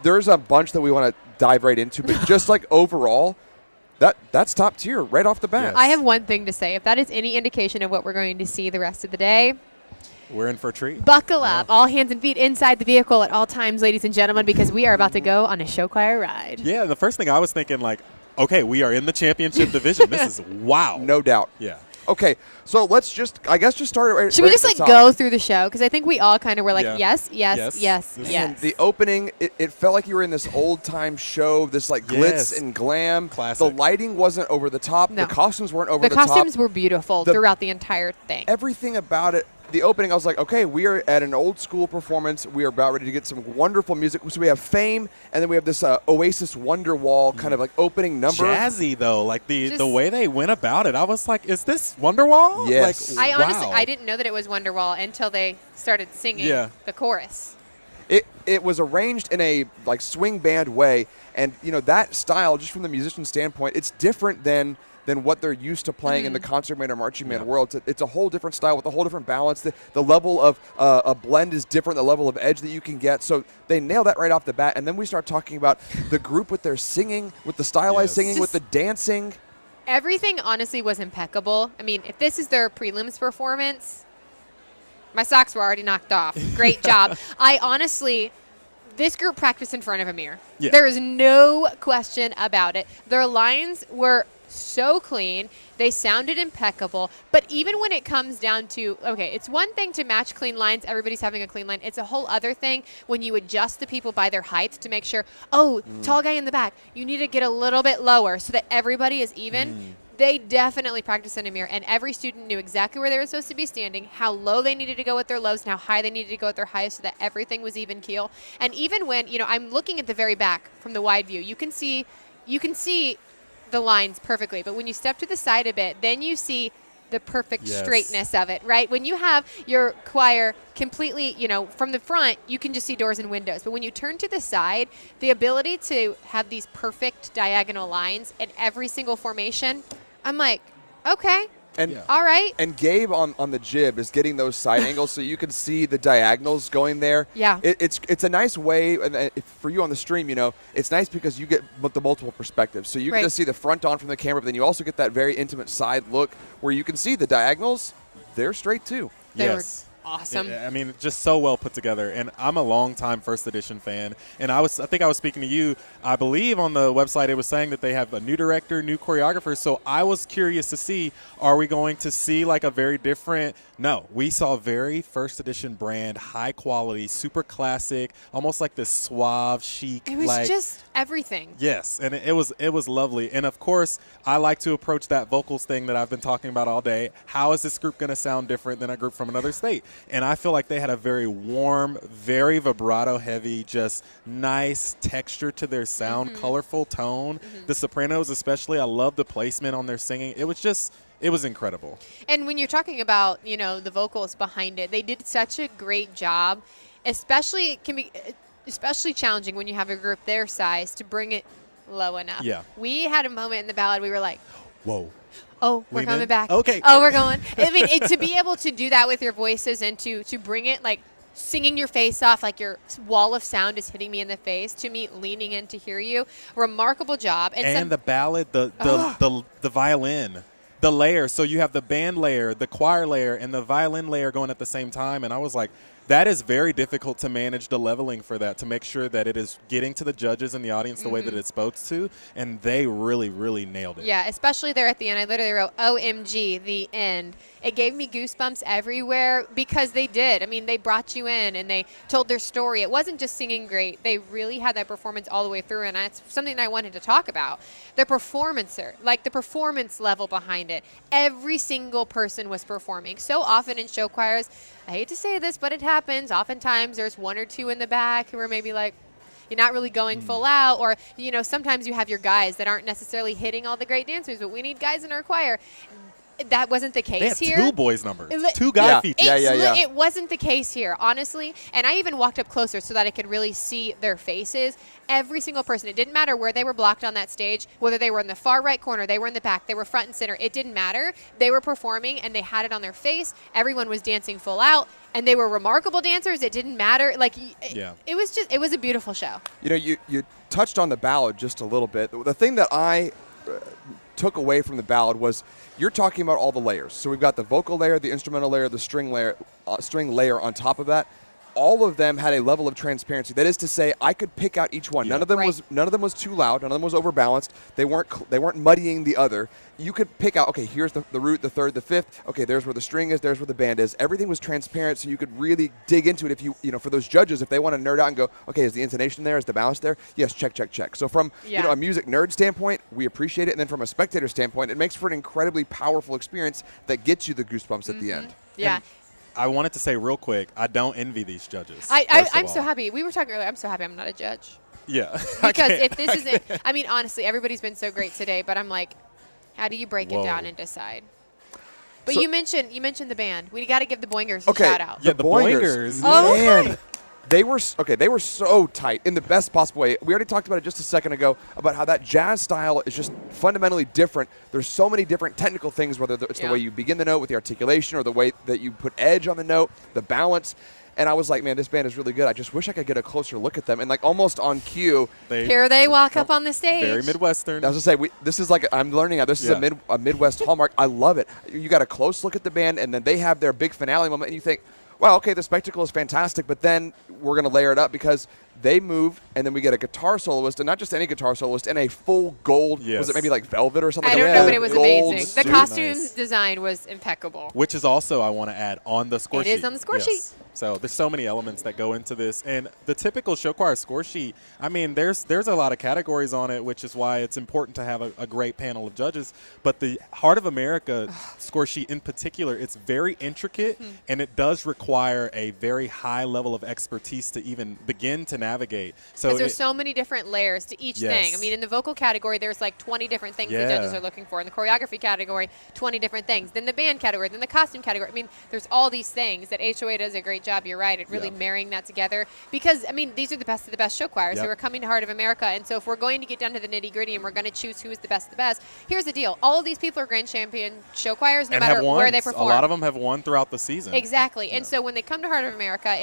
There's a bunch that we want to dive right into, but just like overall, that's top tier right off the bat. Yes. I have one thing to say. If that is any indication of what we're going to see the rest of the day, we're in for a treat. Buckle up. All hands and feet inside the vehicle at all times, ladies and gentlemen, because we are about to go on a show choir ride. Yeah, the first thing I was thinking, like, okay, we are in the championship division. This is wow. No doubt. Yeah. Okay, so let's just, I guess, just start right. Should we just go through the show? Because I think we all kind of were like, yes. The opening, it felt like you were in this old time show, this like glitz and glam. Classic. The lighting wasn't over the top. No. The costumes weren't over the top. The costumes were beautiful throughout the entire thing. Everything about it. The opening, I was like, okay, we are at an old school performance. We are about ready to get some wonderful music. So we have Fame, and then we have this Oasis Wonderwall kind of like opening number. Jazzy, though. Like the way they went about it, I was like, is this Wonderwall? Yes. Like, Honestly, I didn't know that it was Wonderwall until they started singing the chorus. It was arranged in a like swing band way, and you know that style, just from the musician standpoint, it's different than what they're used to playing in the concert band or marching band world. It's a whole different style with a whole different balance. The level of a blend is different, the level of edge that you can get. So they nail that right off the bat. And then we start talking about the group with their singing, with the stylized singing, with the dancing. Everything, honestly, was impeccable. I mean, if this is their prelims performance, my socks were already knocked off. Great job. I honestly, this group practiced in front of a mirror. Yeah. There is no question about it. Their lines were so clean. They sounded impeccable. But even when it comes down to, okay, it's one thing to match clean lines. Everybody's having a clean line. It's a whole other thing when you adjust the people by their height to make sure, tall guy in the back, you need to get a little bit lower so that everybody is even. They definitely practiced in a mirror, and every student knew exactly where they were supposed to be standing, how low they needed to go with their lows, and how high they needed to go with their highs so that everything was even keel. And even when, I'm looking at the very back from the wide view, you can see the lines perfectly. But when you step to the side a bit, then you see the perfect straightness of it, right? When you have your choir completely, from the front, you can just see doors and windows. But when you turn to the side, the ability to have these perfect diagonal lines in every single formation, I'm like, okay. And all right. And Gabe on the jib is getting those side angles so you can see the diagonals going there. Yeah. It's a nice way, and for you on the stream, it's nice because you get the multiple perspectives. So you can just see the front on from the camera, but then you also get that very intimate side look where you can see the diagonals. They're straight too. Yes. Awesome. I mean, just so well put together. And I'm a longtime First Edition fan. And I think I was speaking to you. I believe on the website it was saying that they have a new director, new choreographer. So I was curious to see, are we going to see like a very different? No, we saw very First Edition brand, high quality, super classic, almost like this suave, chic. It was just everything. Yes, and it was lovely. And of course, I like to approach that vocals thing that I've been talking about all day. How is this group going to sound different than a group from another state? And I feel like they had a very warm, very vibrato heavy, just nice texture to their sound, colorful tone. The sopranos especially, I love the placement on their singing. It was incredible. And when you're talking about, the vocals behind it, they did such a great job. Especially, it can be especially challenging when you have a group their size to bring it low enough. Yeah. We had a moment in the ballad we were like, whoa. Oh, we're coming back. Okay. Oh, we're going. I mean, to be able to do that with your voices and to bring it like singing your face off, like your wall of sound is hitting me in the face, to me leaning in to hear you, remarkable job. And the ballad, the violin. The layer, so you have the band layer, the choir layer, and the violin layer going at the same time. And I was like, that is very difficult to manage the leveling for that, to make sure that it is getting to the judges and the audience the way that it's supposed to. And they really, really nailed it. Yeah, especially there at the end. I literally wrote, OMG, the end. It gave me goosebumps everywhere because they did. I mean, they brought you in and they told their story. It wasn't just singing great. They really had that performance all the way through, and that's something that I wanted to talk about. The performancer, like the performance level behind it. Every single person was performing. So often in show choirs, I hate to say this, but it happens. Oftentimes there's one or two in the back who are maybe like, you're not really going full out, or, sometimes you have your guys that aren't necessarily hitting all the great dancers, but we need guys in our choir. That wasn't the case they here. Two boys numbers, two guy features. It wasn't the case here, honestly. And I even walked up closer so that I could really see their faces. Every single person. It didn't matter where they were blocked on that stage, whether they were in the far right corner, they were in the back, they were front and center. It didn't matter. They were performing and they had it on their face. Everyone was dancing full out, and they were remarkable dancers. It didn't matter. Like, it was a beautiful show. You touched on the ballad just a little bit. The thing that I took away from the ballad was you're talking about all the layers. So we've got the vocal layer, the instrumental layer, the string layer on top of that. All of them had a level of transparency. That is to say, I could pick out each one. Yeah. None of them was too loud. None of them was overbalanced. They weren't muddying the other. You could pick out, okay, here's the root, the third, the fifth. Okay, there's where the string is. There's where the band is. Everything was transparent, so you could really dig into it. If you for those judges, if they want to nerd out and go, okay, is the intonation there? Is the balance there? Yes, check, check, check. So from a music nerd standpoint, we appreciate it, and then from a spectator standpoint, it makes for an incredibly powerful experience that gets you the goosebumps at the end. Yeah. And I wanted to say real quick, I don't envy these judges. I'm so happy. We were talking earlier. I'm so happy I'm not a judge. Yeah. Because if this isn't, I mean, honestly, everybody's been so great today, but I'm like, how do you break it down and decide? But you mentioned the band. We got to give the Boingers a shout out. Yeah, the Boingers. Man. They were so tight in the best possible way. We already talked about it just a second ago about how that jazz style is just fundamentally different. There's so many different technical things, whether it's the way you begin the note with the articulation or the way that you put edge on the note, the balance. And I was like, man, this band is really good. I just wish I could get a closer look at them. And like almost on cue, here they walk up on the stage. Very Midwestern. I was going to say, this is like, I'm learning how this is a Midwest hallmark. I love it. You got a close look at the band, and then they have their big finale moment, and you think, wow, okay, the spectacle is fantastic, but then we're going to layer it up because They move, and then we get a guitar soloist, and not just any guitar soloist, in a full gold, was it maybe like velvet or something? I don't know, but it was amazing. The costume Nice. design was impeccable. Which is also, I want to add, on the score sheet. It is on the score sheet. So there's so many elements that go into this. And the typical show choir score sheet, I mean, there's a lot of categories on it, which is why it's important to have a great panel of judges. But the Heart of America score sheet in particular, it's very intricate, and it does require a very high level of expertise to even begin to navigate. So Because there's so many different layers to each thing. Yes. I mean, in the vocal category, there's like 20 different things the judges are looking for. In the choreography category, 20 different things. Then the band category, then the costume category. I mean, there's all these things that HOA does a great job, you're right, at really marrying that together. Because, I mean, these are the best of the best show choirs who are coming to Heart of America. And so if we're going to get down to the nitty gritty and we're going to choose who is the best of the best, here's the deal. All of these people are grand champion show choirs no matter where they perform. A lot of them have won throughout the season. Exactly. And so when they come to Heart of America,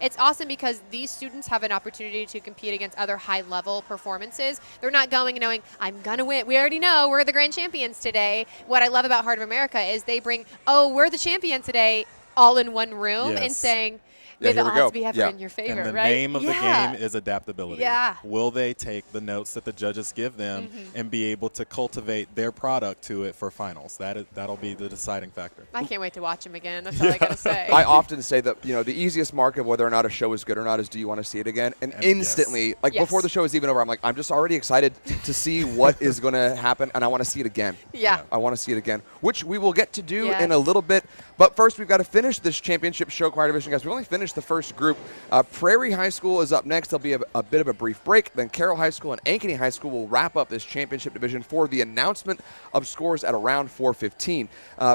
it's awesome because these students have an opportunity to compete against other high-level performances. They're not going and knowing, I'm going to win. We already know we're the grand champions today. What I love about Heart of America is they bring, we're the champion today, all in one room and saying, may the odds be ever in your favor, and the right? name of the game is adaptability. Yeah. Will they take the notes that the judges give them and be able to cultivate their product to it for finals? That'll be the deciding factor. I can't wait to watch them again. That's all I got to say. I often say that, the easiest mark of whether or not a show is good or not is, do you want to see it again? And instantly, before the show is even over, I'm like, I'm just already excited to see what is going to happen, and I want to see it again. Yeah. I want to see it again, which we will get to do in a little bit. But first, we've got to finish this championship show choir division, guys. We only finished the first group. Prairie High School is up next. There'll be a bit of a brief break. Then Carroll High School and Ankeny High School will wrap up this championship division for the announcement of scores at around 4:15.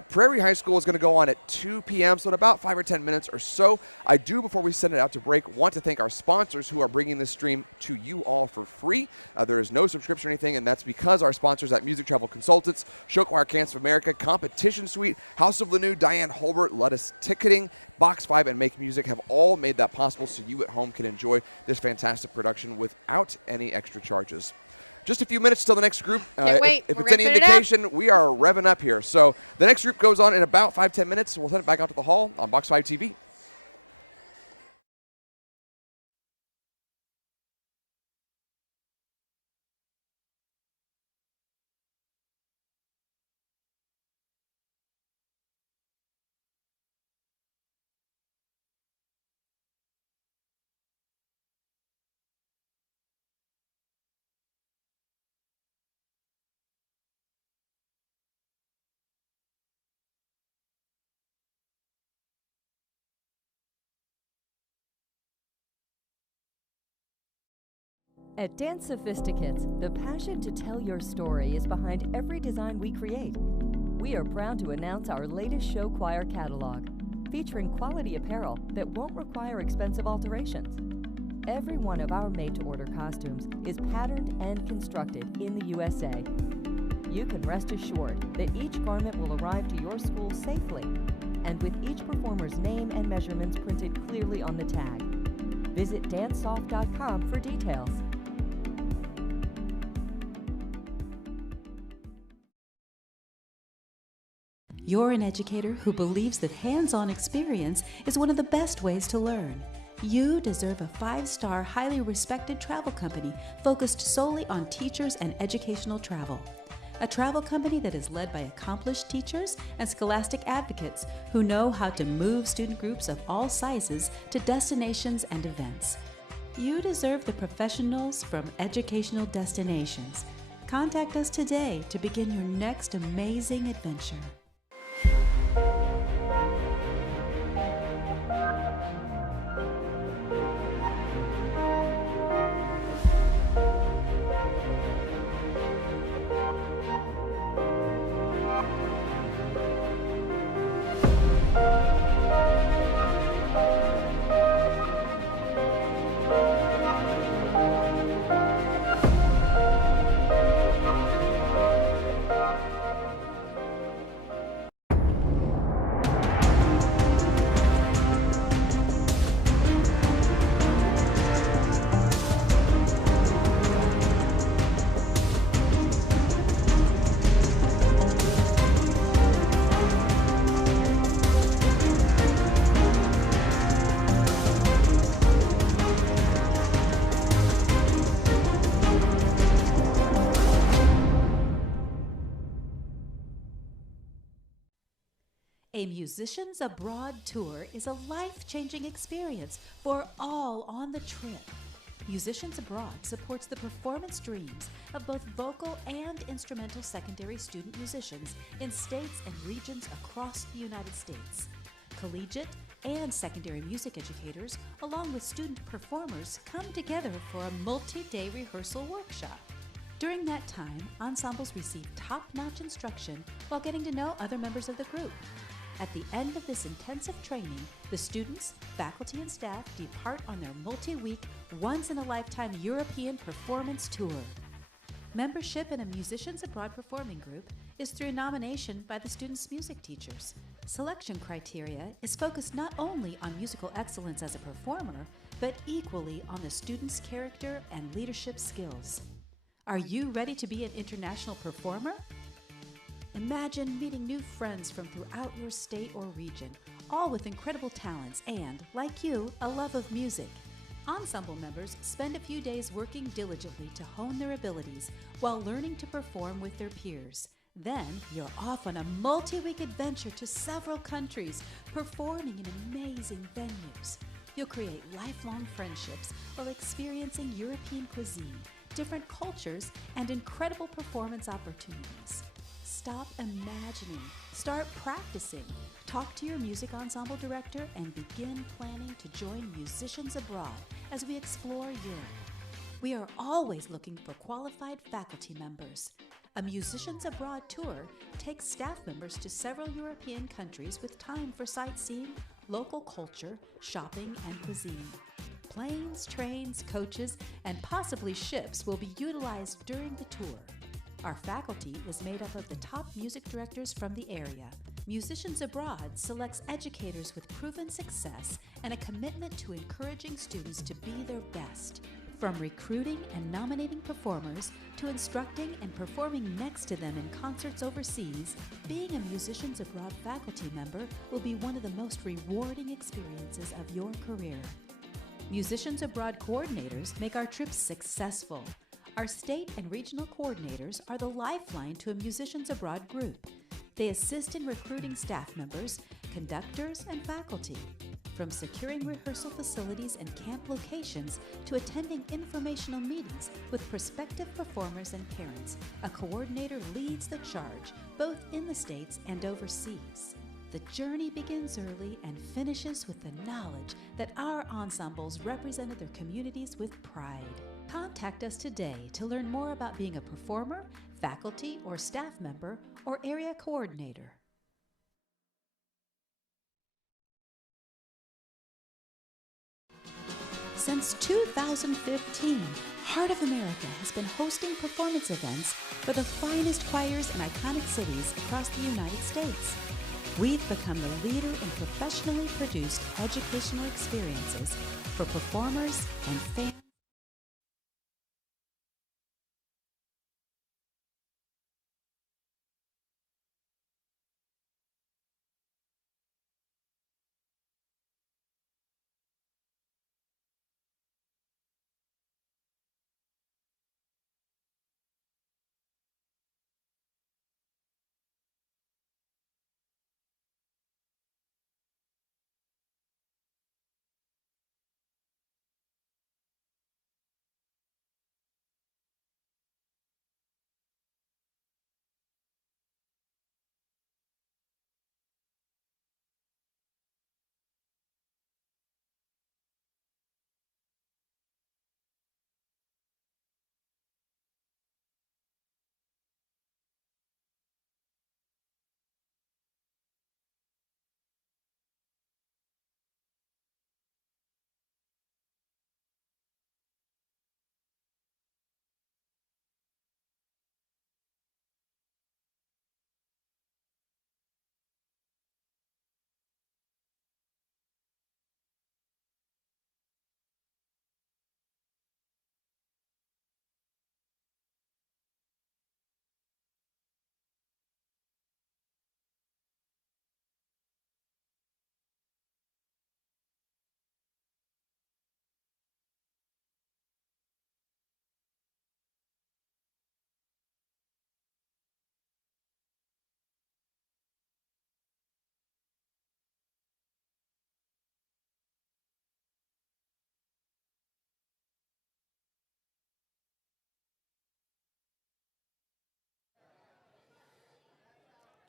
Prairie High School is going to go on at 2 p.m., so in about 5 or 10 minutes or so. I do, before we send it out to break, want to thank our sponsors who are bringing this stream to you all for free. There is no subscription or anything, and that's because our sponsors at Music Travel Consultants, Show Choir Council of America, Competition Suite, House of Lanu, Diane Holbert, Lettuce Ticketing, Box 5, and Make Music have all made that possible so you at home can enjoy this fantastic production without any extra charges. Just a few minutes till the next group. Can't wait. If We're it's any gonna put it indication, we are revving up here. So the next group goes on in about 5-10 minutes. We'll send it back out to the hall on Box 5 TV. At Dance Sophisticates, the passion to tell your story is behind every design we create. We are proud to announce our latest show choir catalog, featuring quality apparel that won't require expensive alterations. Every one of our made-to-order costumes is patterned and constructed in the USA. You can rest assured that each garment will arrive to your school safely, and with each performer's name and measurements printed clearly on the tag. Visit dancesoft.com for details. You're an educator who believes that hands-on experience is one of the best ways to learn. You deserve a 5-star, highly respected travel company focused solely on teachers and educational travel. A travel company that is led by accomplished teachers and scholastic advocates who know how to move student groups of all sizes to destinations and events. You deserve the professionals from Educational Destinations. Contact us today to begin your next amazing adventure. A Musicians Abroad tour is a life-changing experience for all on the trip. Musicians Abroad supports the performance dreams of both vocal and instrumental secondary student musicians in states and regions across the United States. Collegiate and secondary music educators, along with student performers, come together for a multi-day rehearsal workshop. During that time, ensembles receive top-notch instruction while getting to know other members of the group. At the end of this intensive training, the students, faculty, and staff depart on their multi-week, once-in-a-lifetime European performance tour. Membership in a Musicians Abroad performing group is through nomination by the students' music teachers. Selection criteria is focused not only on musical excellence as a performer, but equally on the students' character and leadership skills. Are you ready to be an international performer? Imagine meeting new friends from throughout your state or region, all with incredible talents and, like you, a love of music. Ensemble members spend a few days working diligently to hone their abilities while learning to perform with their peers. Then you're off on a multi-week adventure to several countries, performing in amazing venues. You'll create lifelong friendships while experiencing European cuisine, different cultures, and incredible performance opportunities. Stop imagining, start practicing, talk to your music ensemble director, and begin planning to join Musicians Abroad as we explore Europe. We are always looking for qualified faculty members. A Musicians Abroad tour takes staff members to several European countries with time for sightseeing, local culture, shopping, and cuisine. Planes, trains, coaches, and possibly ships will be utilized during the tour. Our faculty is made up of the top music directors from the area. Musicians Abroad selects educators with proven success and a commitment to encouraging students to be their best. From recruiting and nominating performers to instructing and performing next to them in concerts overseas, being a Musicians Abroad faculty member will be one of the most rewarding experiences of your career. Musicians Abroad coordinators make our trips successful. Our state and regional coordinators are the lifeline to a Musicians Abroad group. They assist in recruiting staff members, conductors, and faculty. From securing rehearsal facilities and camp locations to attending informational meetings with prospective performers and parents, a coordinator leads the charge, both in the States and overseas. The journey begins early and finishes with the knowledge that our ensembles represented their communities with pride. Contact us today to learn more about being a performer, faculty, or staff member, or area coordinator. Since 2015, Heart of America has been hosting performance events for the finest choirs in iconic cities across the United States. We've become the leader in professionally produced educational experiences for performers and fans.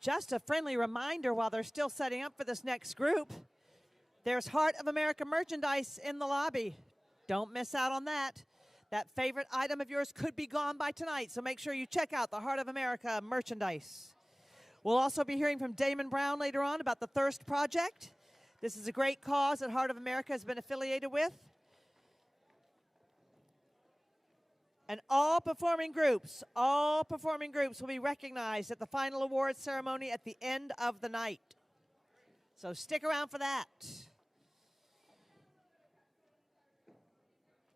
Just a friendly reminder while they're still setting up for this next group, there's Heart of America merchandise in the lobby. Don't miss out on that. That favorite item of yours could be gone by tonight, so make sure you check out the Heart of America merchandise. We'll also be hearing from Damon Brown later on about the Thirst Project. This is a great cause that Heart of America has been affiliated with. And all performing groups will be recognized at the final awards ceremony at the end of the night. So stick around for that.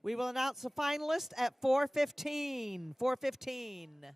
We will announce the finalist at 4:15. 4:15.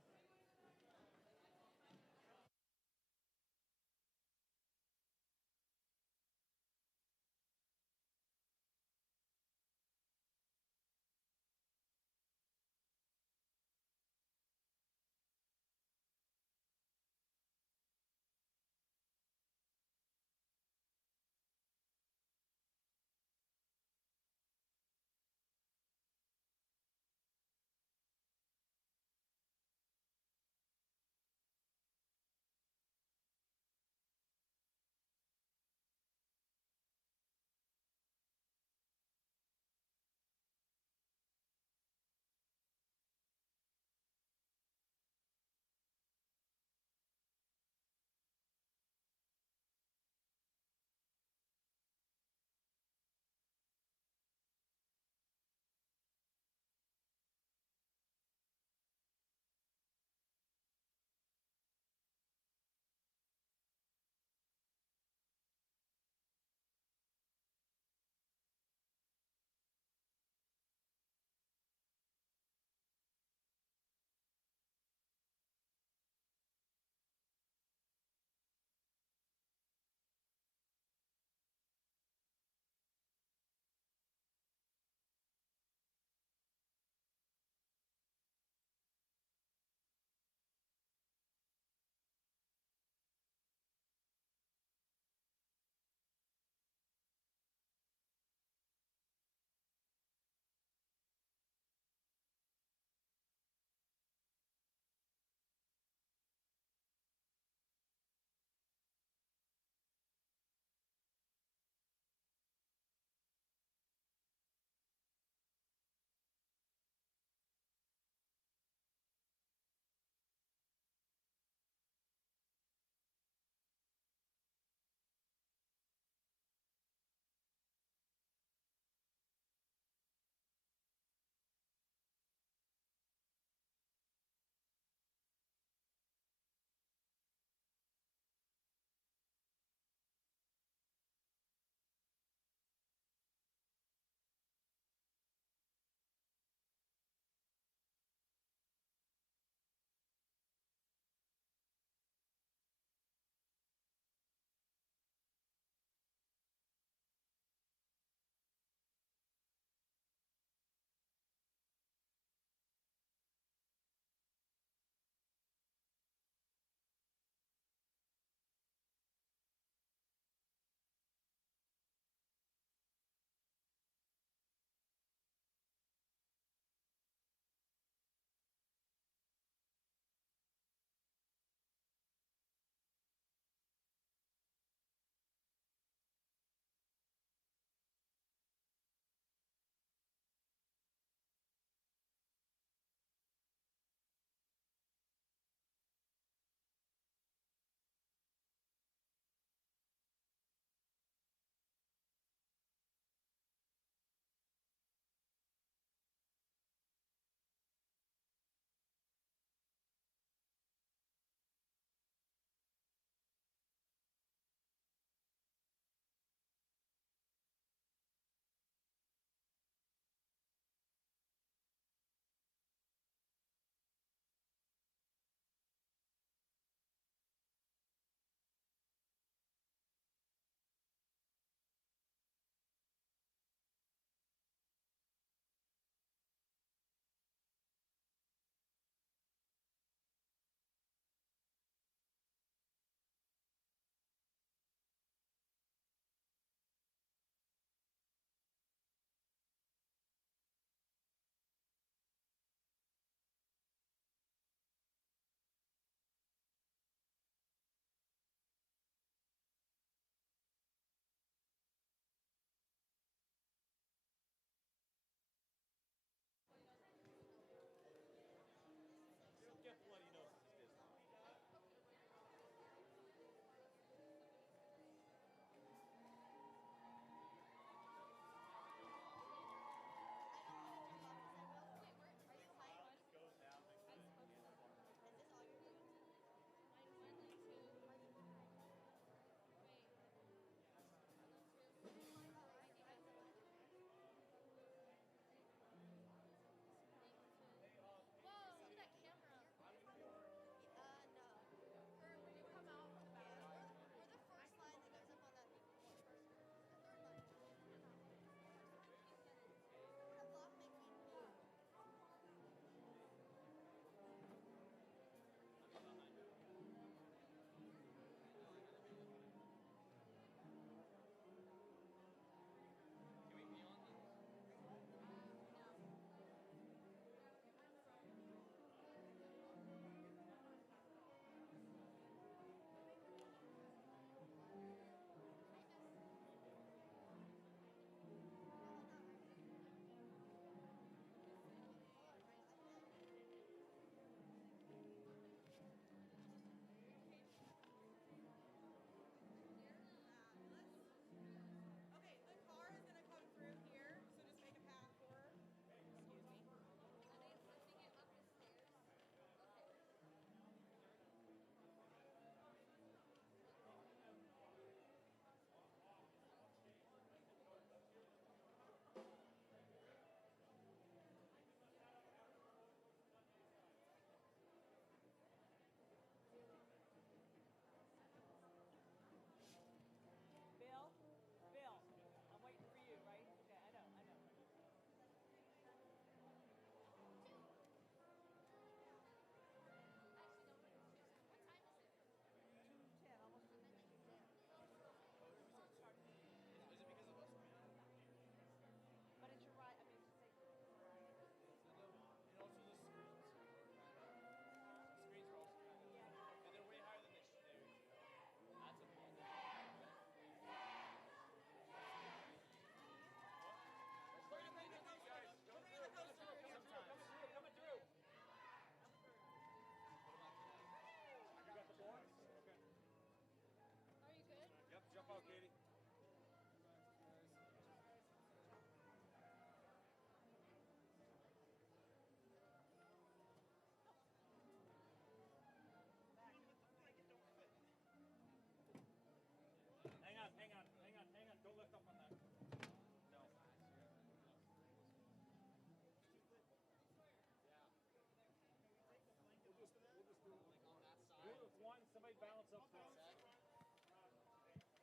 balance up front.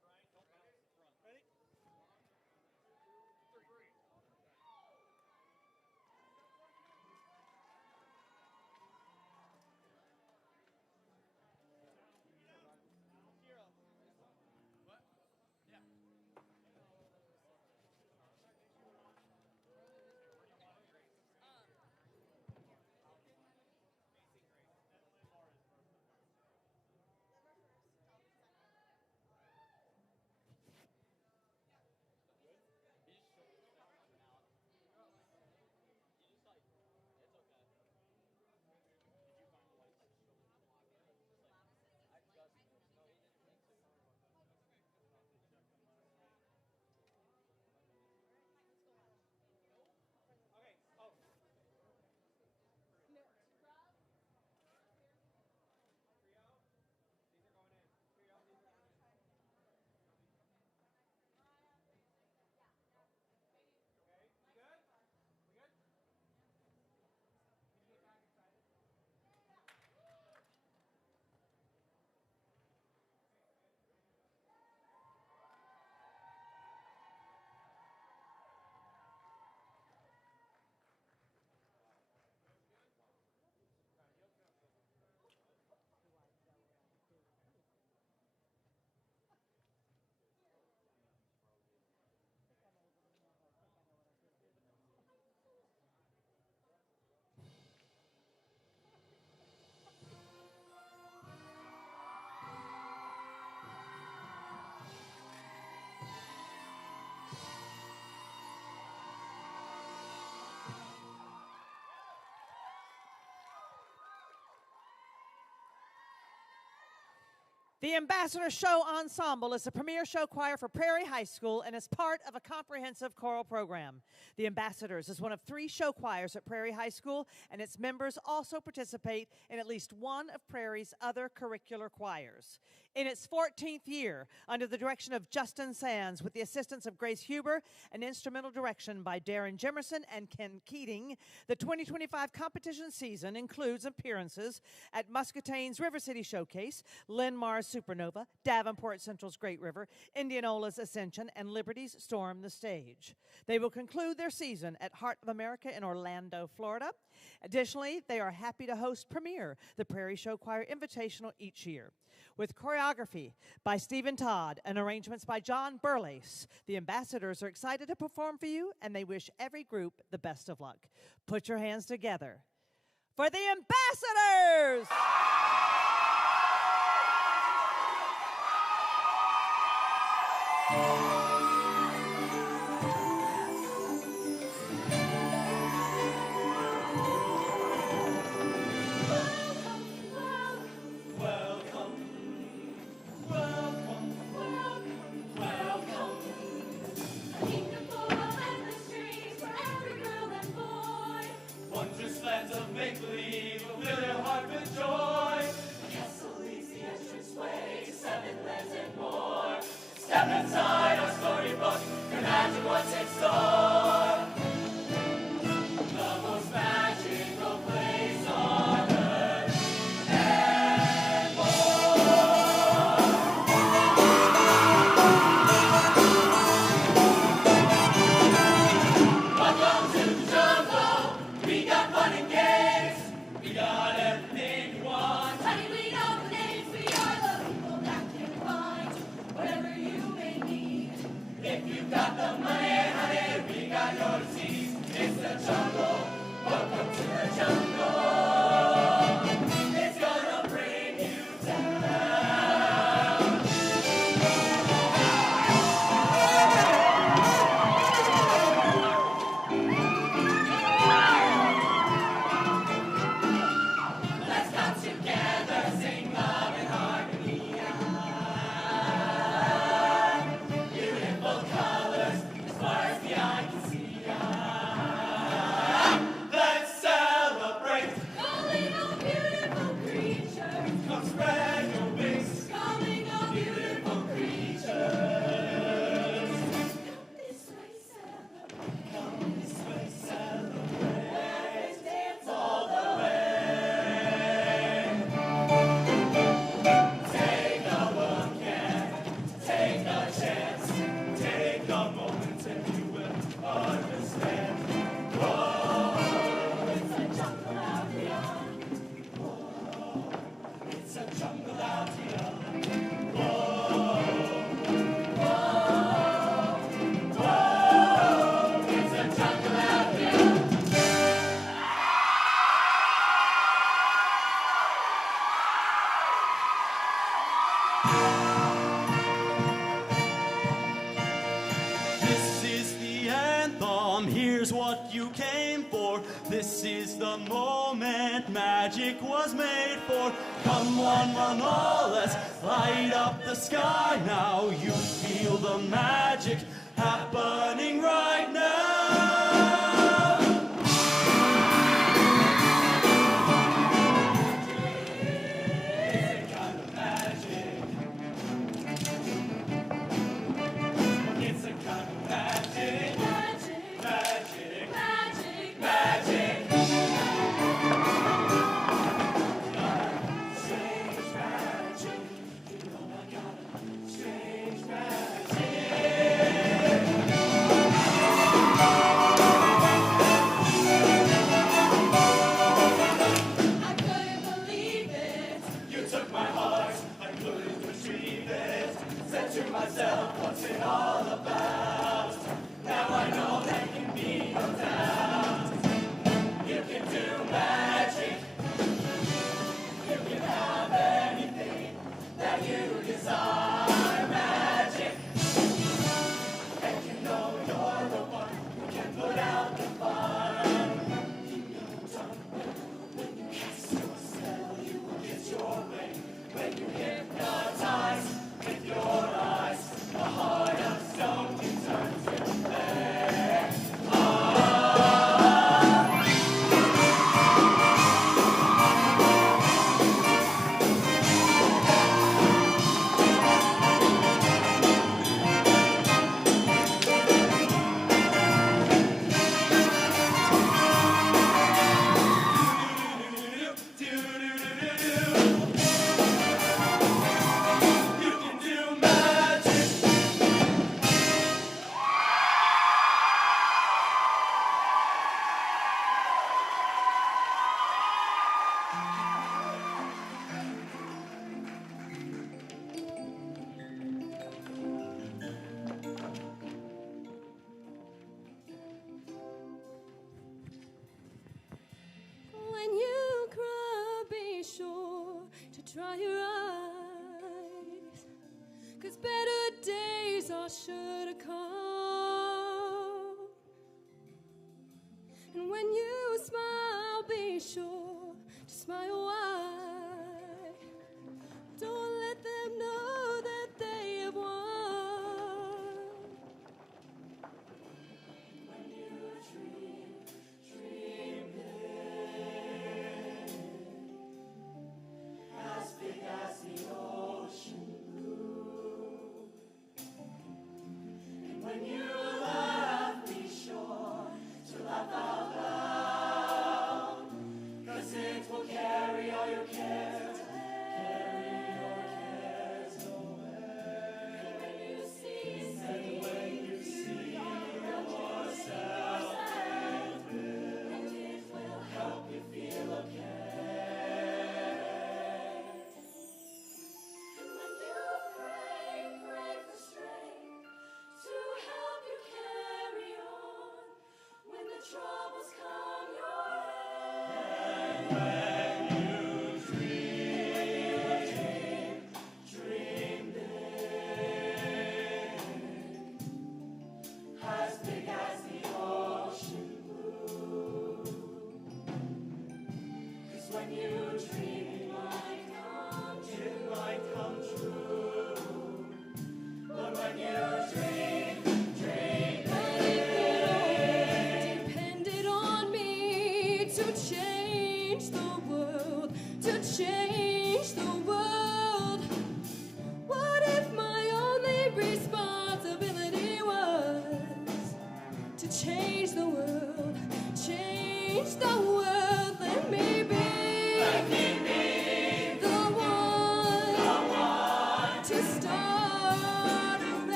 Brian, don't balance up front. Ready? 3. What? Yeah. Okay. Oh. Trio. These are going in. Trio. These are going in. Okay. We good? We good? Can you get back excited? The Ambassador Show Ensemble is the premier show choir for Prairie High School and is part of a comprehensive choral program. The Ambassadors is one of 3 show choirs at Prairie High School, and its members also participate in at least one of Prairie's other curricular choirs. In its 14th year, under the direction of Justin Sands, with the assistance of Grace Huber and instrumental direction by Darren Jimerson and Ken Keating, the 2025 competition season includes appearances at Muscatane's River City Showcase, Lynn Mars Supernova, Davenport Central's Great River, Indianola's Ascension, and Liberty's Storm the Stage. They will conclude their season at Heart of America in Orlando, Florida. Additionally, they are happy to host Premier, the Prairie Show Choir Invitational, each year. With choreography by Stephen Todd and arrangements by John Burlace, the Ambassadors are excited to perform for you, and they wish every group the best of luck. Put your hands together for the Ambassadors! Wondrous lands of make-believe, fill your heart with joy. magic was made for. Come one, one, all, let's light up the sky now. You feel the magic happening right now. What's it all about? Now I know there can be no doubt. You can do magic. You can have anything that you desire. Magic. And you know you're the one who can put out the fire. You know darn well when you cast your spell, you will get your way. When you hypnotize with your eyes. A heart of stone can turn to clay. When you cry, be sure to dry your eyes, 'cause better days are sure to come. And when you smile, be sure to smile wide. Don't let them know that they have won. When you dream big, as big as the ocean blue. And when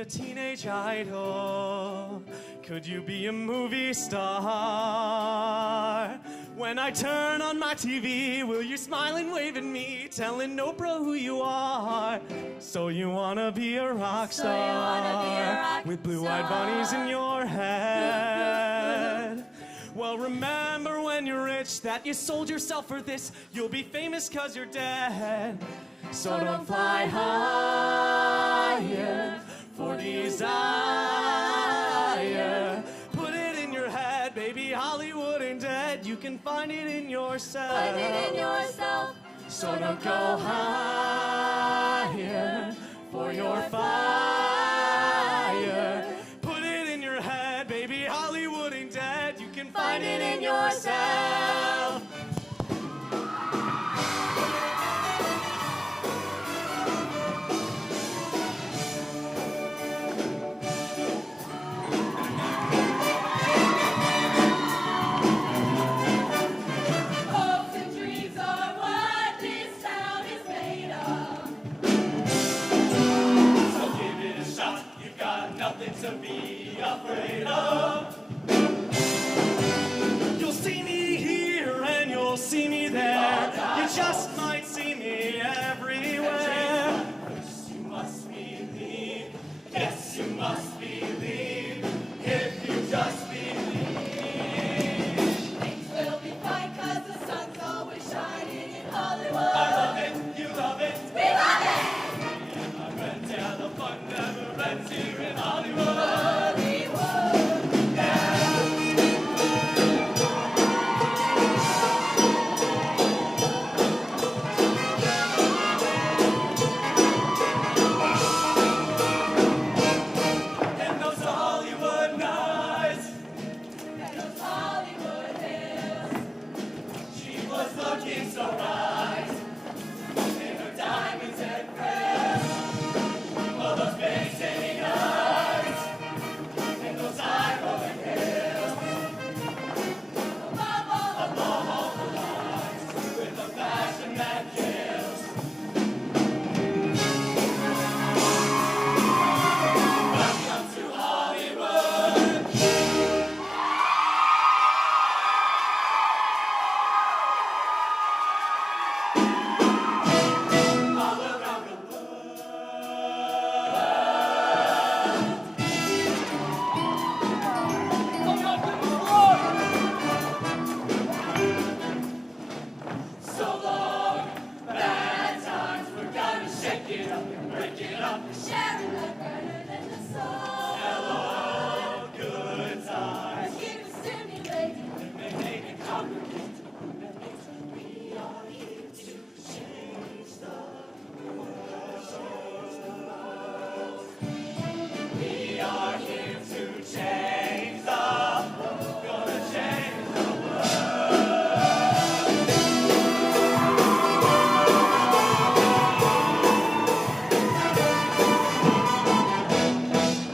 a teenage idol? Could you be a movie star? When I turn on my TV, will you smile and wave at me, telling Oprah who you are? So you wanna be a rock star, with blue-eyed bunnies in your head. Well, remember when you're rich that you sold yourself for this. You'll be famous 'cause you're dead. So don't fly higher for desire. Put it in your head, baby, Hollywood ain't dead. You can find it in yourself. Find it in yourself. So don't go higher for your fire. Put it in your head, baby, Hollywood ain't dead. You can find it in yourself. Hopes and dreams are what this town is made of. So give it a shot, you've got nothing to be afraid of. You'll see me here and you'll see me there. You just might see me everywhere. First you must believe, yes you must believe, if you just believe. Things will be fine 'cause the sun's always shining in Hollywood. I love it, you love it, We love it. I went down the fun never ends here in Hollywood. Hollywood. And those Hollywood nights, And those Hollywood hills. she was looking so right. In her diamonds and pearls, all those big city nights, and those high-rolling hills, Above all above all the lights, with a passion that kills. Welcome to Hollywood. All around the so long, bad times, we're gonna shake it up and break it up. sharing like brighter than the sun. Hello, good times. Keep it stimulating. They make it complicated. We are here to change the world. We are here to change the world. Gonna change the world.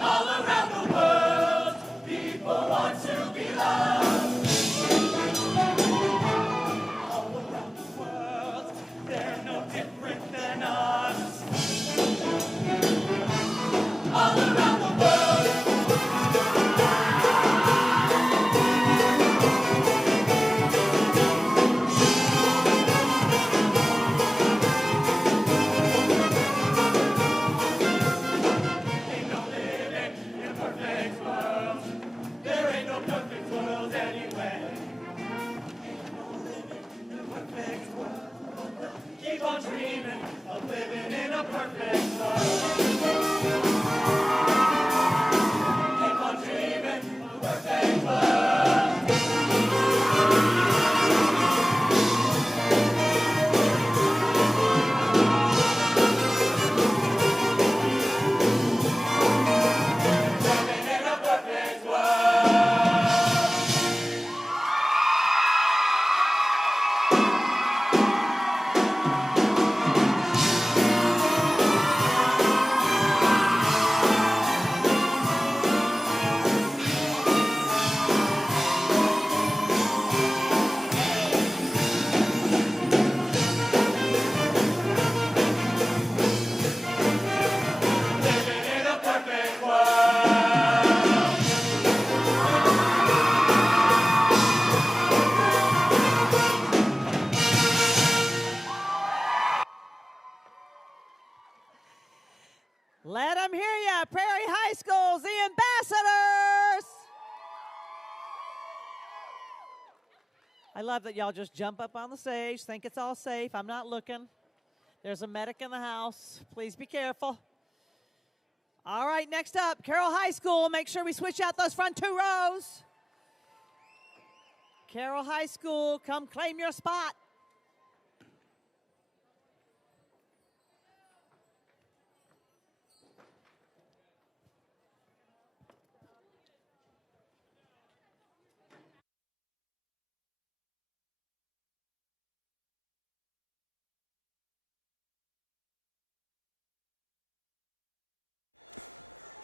All around the world, people want to be loved. All around the world, they're no different than us. All around the world. Ain't no living in a perfect world. There ain't no perfect world anyway. Ain't no living in a perfect world. Keep on dreaming of living in a perfect world. Keep on dreaming of a perfect world. Living in a perfect world. I love that y'all just jump up on the stage, think it's all safe. I'm not looking. There's a medic in the house. Please be careful. All right, next up, Carroll High School. Make sure we switch out those front 2 rows. Carroll High School, come claim your spot.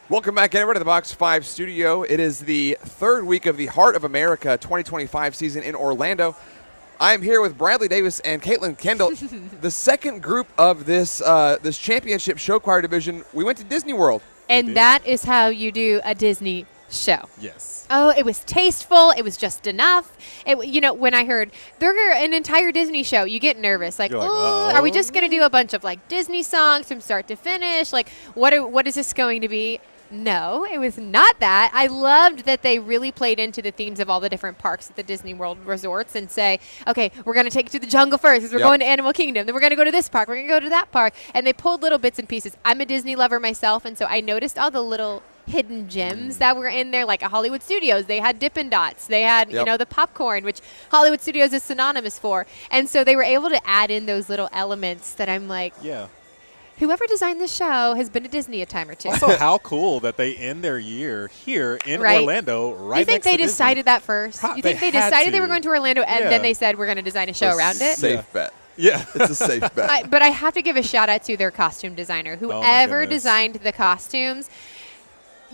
Welcome back, everybody, to the Box 5 studio. It is the 3rd week of the Heart of America 2025 season in Orlando. I am here with Bradley Davis and Caitlin Kendall. The second group of this this championship show choir division, we went to Disney World. And that is how you do a Disney show. Yes. Oh, it was tasteful. It was just enough. When I heard they're an entire Disney show, you get nervous. Like, oh, are we just going to do a bunch of like Disney songs from start to finish? Like, what is this going to be? No, it was not that. I loved that they really played into the themes of all the different parks at the Disney World resorts and say, okay, we're going to take you to the jungle first because we're going to Animal Kingdom. Then we're going to go to this park. We're going to go to that park. And they pulled little bits and pieces. I'm a Disney lover myself, and so I noticed all the little hidden gems that were in there, like a Hollywood Studios. They had Dippin' Dots. They had, the popcorn, which Hollywood Studios is synonymous for. And so they were able to add in those little elements that I'm like, whoever designed this show has been to Disney a time or two. Also, how cool that they end their year here in Orlando, right You think next to they Disney. decided that first? You think they decided they were going to Orlando and then they said, we're going to design a show around it? Safe bet. Yeah. It's a safe bet. But I have to give a shout out to their costume designer. Whoever designed the costumes,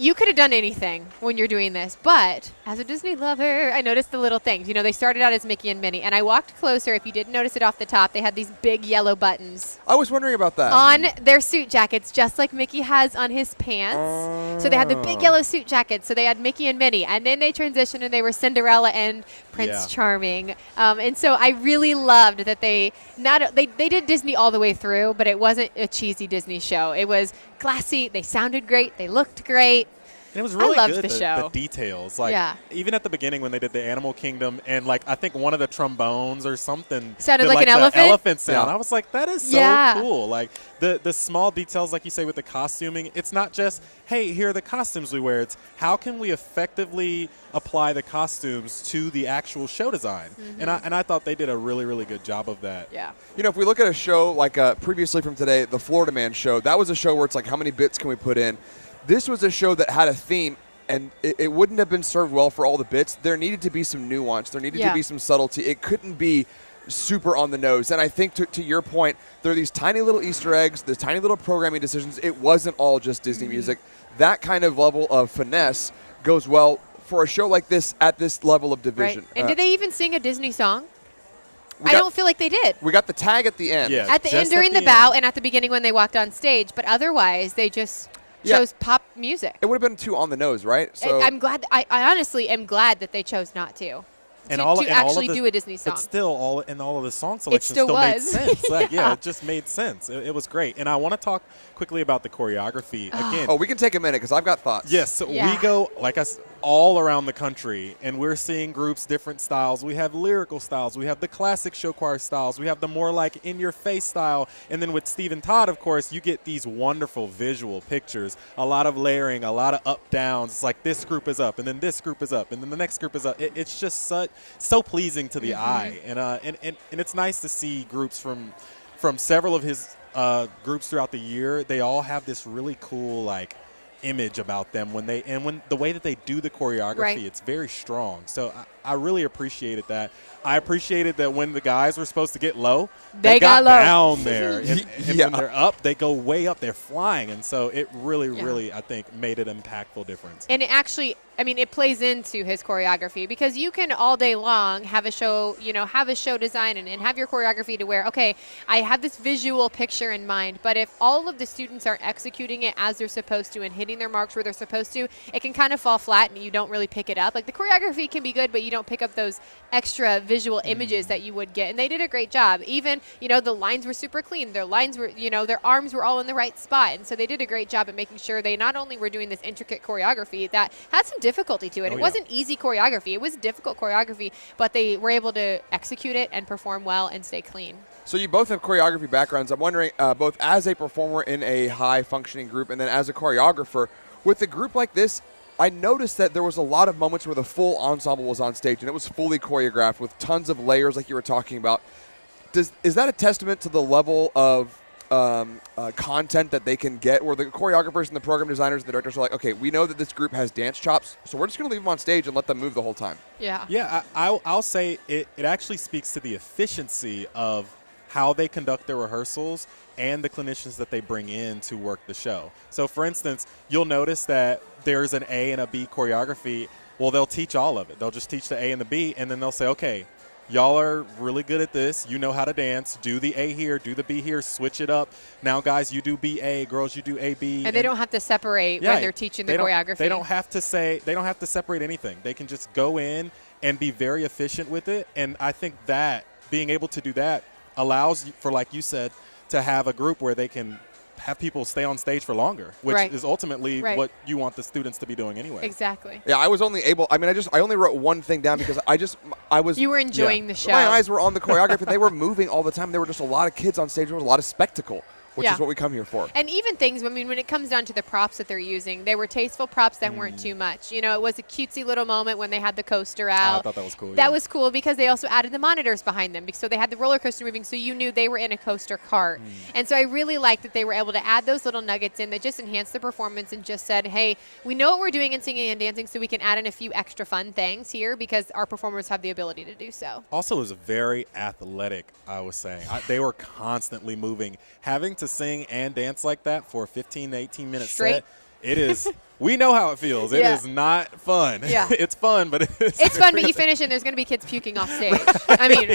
you could have done anything when you're doing this, but as a Disney lover, I noticed the little things. They started out as Mickey and Minnie, and I walked closer. If you didn't notice it off the top, they had these big yellow buttons. I was wondering about that. On their suit jackets, just like Mickey has on his pants. So they had the big yellow suit jackets, so they had Mickey and Minnie, and then they transitioned and they were Cinderella and Prince Charming. And so I really loved that they did Disney all the way through, but it wasn't a cheesy Disney show. It was classy. They sounded great. They looked great. And it was really I loved good, the show. The details. Even at the beginning when they did the Animal Kingdom and, I think one of the trombones or something sounded did, like an elephant? Elephant sound. I was like, that is so cool. The small details, like you say, with the costuming, it's not just, hey, here are the costumes we wear. It's how can we effectively apply the costumes to the actual show design? And I thought they did a really, really good job of that. Yeah. If we look at a show like previously from today, the Florida Man show, that was a show where it's like, how many bits can we put in? This was a show that had a theme, and it wouldn't have been served well for all the bits. There needed to be some nuance. There needed to be some subtlety. It couldn't be super on the nose. And I think to your point, there are these tiny little Easter eggs, the tiny little programming decisions. It wasn't all just Disney music. That kind of level of finesse goes well for a show like this at this level of division. Right. And did they even sing a Disney song? I don't feel like they did. We got the tag at the end. Yeah, at the end during the bow and at the beginning when they walked on stage. But otherwise, they just chose pop music. It would have been too on the nose, right? So I'm glad. I honestly am glad that they chose not to. And to actually do a Disney song. But still, all of the song selections still made sense. it just made sense. It was great. And I want to talk quickly about the choreography again. Oh, we can take a minute because I've got thoughts. Yes, so we go, like I said, all around the country, and we're seeing groups, different styles. We have lyrical styles. We have the classic show choir styles. We have the more like in-your-face style. And then with Steve and Todd, of course, you get these wonderful visual pictures, a lot of layering, a lot of up-downs. It's like this group is up, and then this group is up, and then the next group is up. It's just so pleasing to the eye. And it's nice to see groups from several of his groups throughout the year. They all have this really cool, image about them when the way that they do the choreography, it's very strong. So I really appreciated that. I appreciated that when the guys were supposed to get low, they got low down there. And when they're up, they go way up. They're flying. And so it really, I think, made an impactful difference. And it actually, it plays into his choreography because you can all day long have a show, have a show design and have your choreography to where, okay, I have this visual picture in mind, but if all of the students aren't executing it as they're supposed to and hitting their marks where they're supposed to, it can kind of fall flat and you don't really pick it up. Like the choreography can be good, but you don't pick up those extra visual images that you would get. And they did a great job. Even, the lines were super clean. Their lines were, their arms were all in the right spot. And so they did a great job at making sure they not only were doing this intricate choreography that had some difficulty to it. It wasn't easy choreography. It was difficult choreography, but they were able to execute it and perform well and stay clean. So you both have choreography backgrounds. I'm wondering, both as a performer in a high-functioning group and then as a choreographer, with a group like this, I noticed that there was a lot of moments where the full ensemble was on stage and it was fully choreographed with tons of layers like you were talking about. Is that a testament to the level of content that they can get, where the choreographers and the program designers and the directors are like, okay, we know that this group has dance chops, so we're just going to leave them on stage and let them move the whole time? Yeah. Yeah, I'll say it actually speaks to the efficiency of how they conduct their rehearsals and the clinicians that they bring in to work the show. So, for instance, you'll notice that there's an A and a B choreography. Well, they'll teach all of it. They'll just teach the A and the B, and then they'll say, okay, y'all are really good at this. You know how to dance. Do the A here, do the B here, switch it up. Now, guys, you do BA. Girls, you do AB. And they don't have to separate when they're teaching the choreography. They don't have to separate anything. They can just go in and be very efficient with it. And I think that being able to do that allows for, like you said, to have a group where they can have people stay on stage for longer, which is ultimately what you want the students to be doing anyway. Exactly. Yeah, I was only able, I only wrote one thing down because I was. You were enjoying the show. My eyes were on the choreography. They were moving all the time. There were just a lot of kids on stage. There was a lot of spectacle, which is what we come here for. And even things, when it comes down to the props that they're using, they were tasteful props that weren't too much. It was a cutesy little moment when they had the coaster out. I thought that was cool. That was cool because they also added the monitors behind them. So they had the roller coaster moving, so you knew they were in a coaster cart. And so I really liked that they were able to add those little nuggets in that just enhanced the performance and just said, hey, we know what we're doing in singing and dancing, so we can add in a few extra fun things here because our performers have the ability to do so. Also, it was very athletic, I was saying. They were constantly moving. Having to sing and dance like that for a 15 to 18 minute set, it is, we know how it feels. It is not fun. Yeah. It's fun, but it's fun, but you finish and there's going to be kids puking off stage.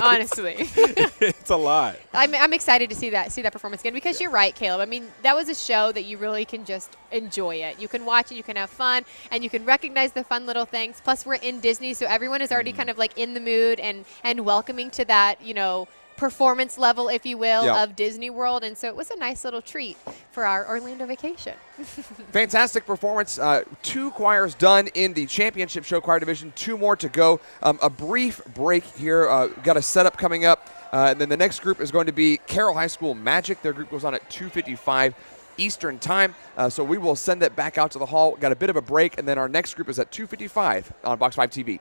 Honestly. It's a lot. I'm excited to see that performance again because you're right, Caleb. That was a show that you really can just enjoy it. You can watch it, you can have fun, and you can recognize the fun little things. Plus, we're in Disney, so everyone is already kind of like in the mood and welcoming to that, performance level, if you will, of Disney World. And so it was a nice little treat for our Orlando vacation. Fantastic performance. 2 choirs done in the championship show choir division. 2 more to go. A brief break here. Got a setup coming up. And then the next group is going to be Carroll High School Magic. Their group goes on at 2:55 Eastern Time. So we will send it back out to the hall. Got a bit of a break. And then our next group is at 2:55 on Box 5 TV.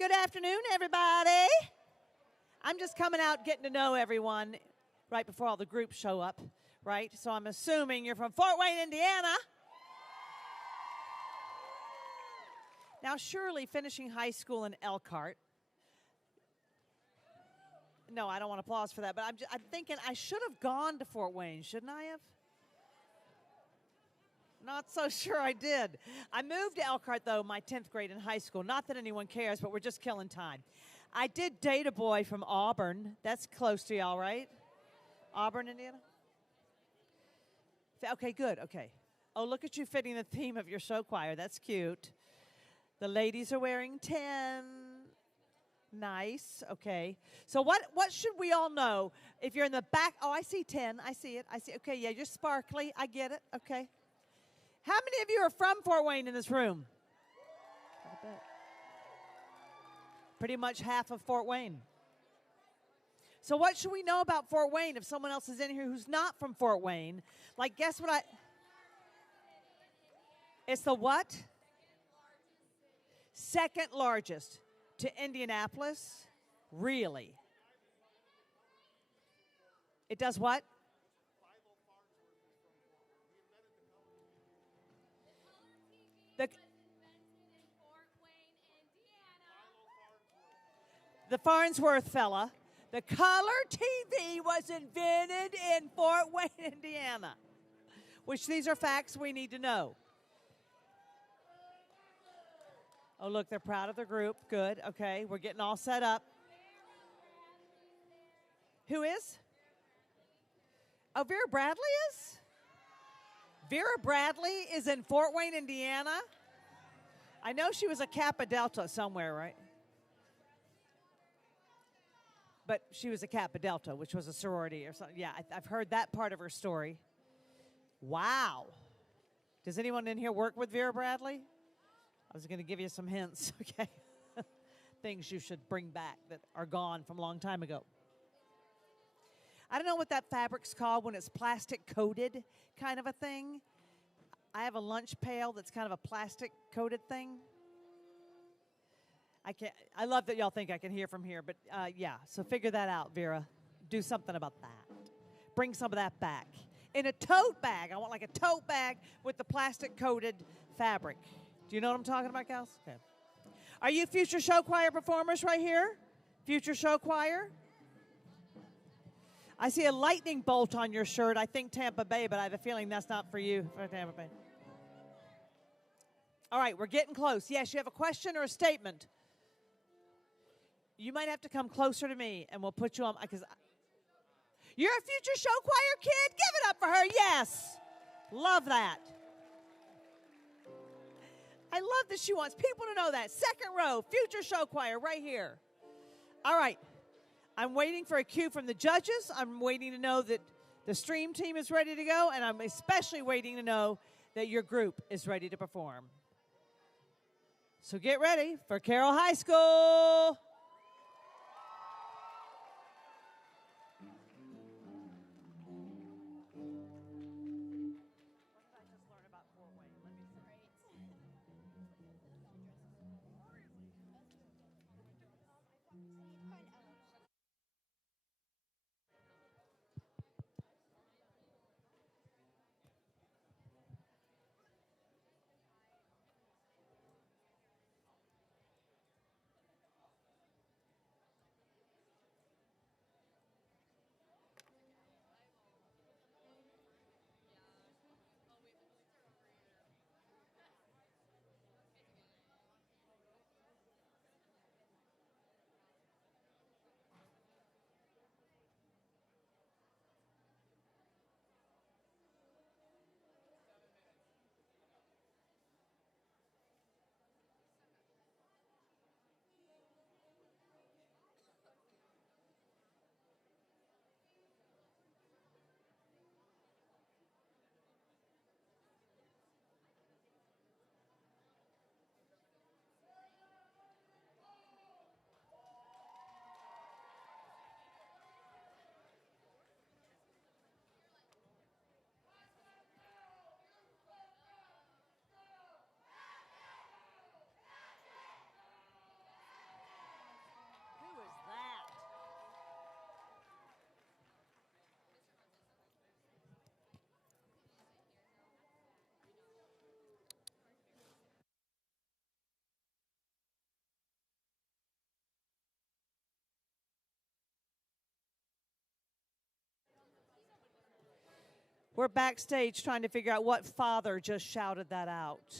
Good afternoon, everybody. I'm just coming out getting to know everyone right before all the groups show up, right? So I'm assuming you're from Fort Wayne, Indiana. Now, surely finishing high school in Elkhart. No, I don't want applause for that, but I'm thinking I should have gone to Fort Wayne, shouldn't I have? Not so sure I did. I moved to Elkhart, though, my 10th grade in high school. Not that anyone cares, but we're just killing time. I did date a boy from Auburn. That's close to y'all, right? Auburn, Indiana? Okay, good, okay. Oh, look at you fitting the theme of your show choir. That's cute. The ladies are wearing 10. Nice, okay. So what should we all know? If you're in the back, oh, I see 10. I see it. Okay, yeah, you're sparkly. I get it, okay. How many of you are from Fort Wayne in this room? I bet. Pretty much half of Fort Wayne. So what should we know about Fort Wayne if someone else is in here who's not from Fort Wayne? Like, guess what It's the what? Second largest to Indianapolis? Really? It does what? The Farnsworth fella. The color TV was invented in Fort Wayne, Indiana. Which these are facts we need to know. Oh, look, they're proud of their group. Good, okay, we're getting all set up. Who is? Oh, Vera Bradley is? Vera Bradley is in Fort Wayne, Indiana? I know she was a Kappa Delta somewhere, right? But she was a Kappa Delta, which was a sorority or something. Yeah, I've heard that part of her story. Wow. Does anyone in here work with Vera Bradley? I was going to give you some hints, okay? Things you should bring back that are gone from a long time ago. I don't know what that fabric's called when it's plastic coated kind of a thing. I have a lunch pail that's kind of a plastic coated thing. I love that y'all think I can hear from here, but yeah, so figure that out, Vera. Do something about that. Bring some of that back. In a tote bag. I want like a tote bag with the plastic coated fabric. Do you know what I'm talking about, gals? Okay. Are you future show choir performers right here? Future show choir? I see a lightning bolt on your shirt. I think Tampa Bay, but I have a feeling that's not for you, for Tampa Bay. All right, we're getting close. Yes, you have a question or a statement? You might have to come closer to me, and we'll put you on, because you're a future show choir kid? Give it up for her, yes. Love that. I love that she wants people to know that. Second row, future show choir right here. All right. I'm waiting for a cue from the judges. I'm waiting to know that the stream team is ready to go, and I'm especially waiting to know that your group is ready to perform. So get ready for Carroll High School. We're backstage trying to figure out what father just shouted that out.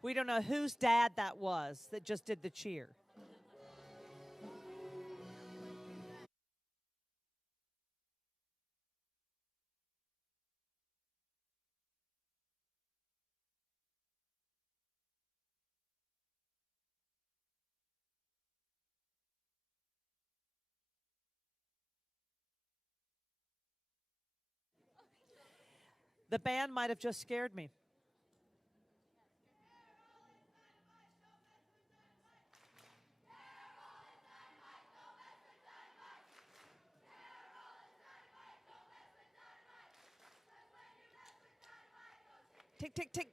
We don't know whose dad that was that just did the cheer. The band might have just scared me. Tick, tick, tick.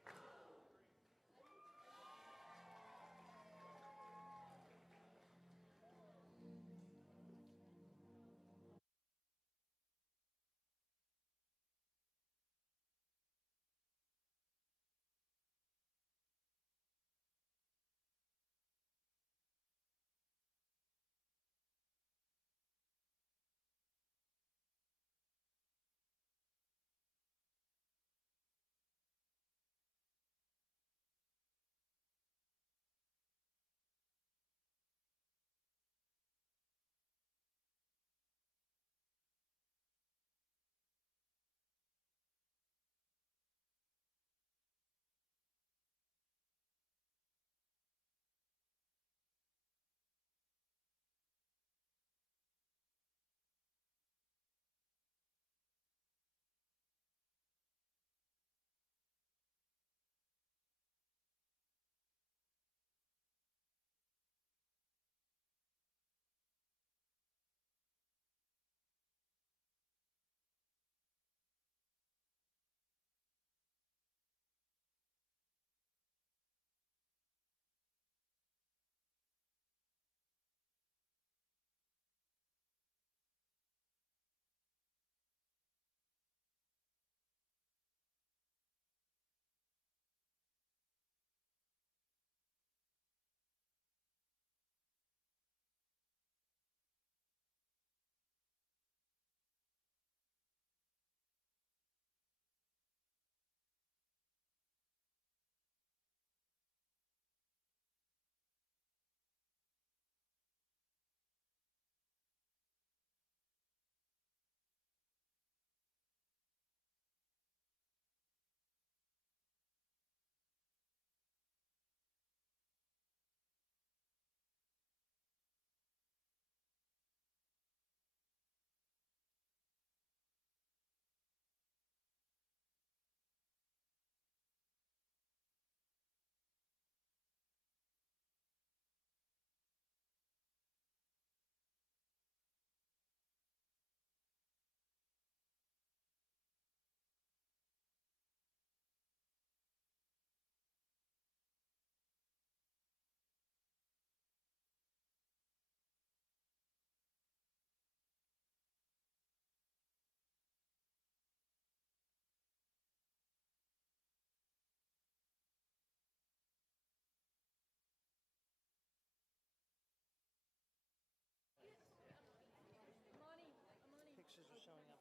Pictures are showing up.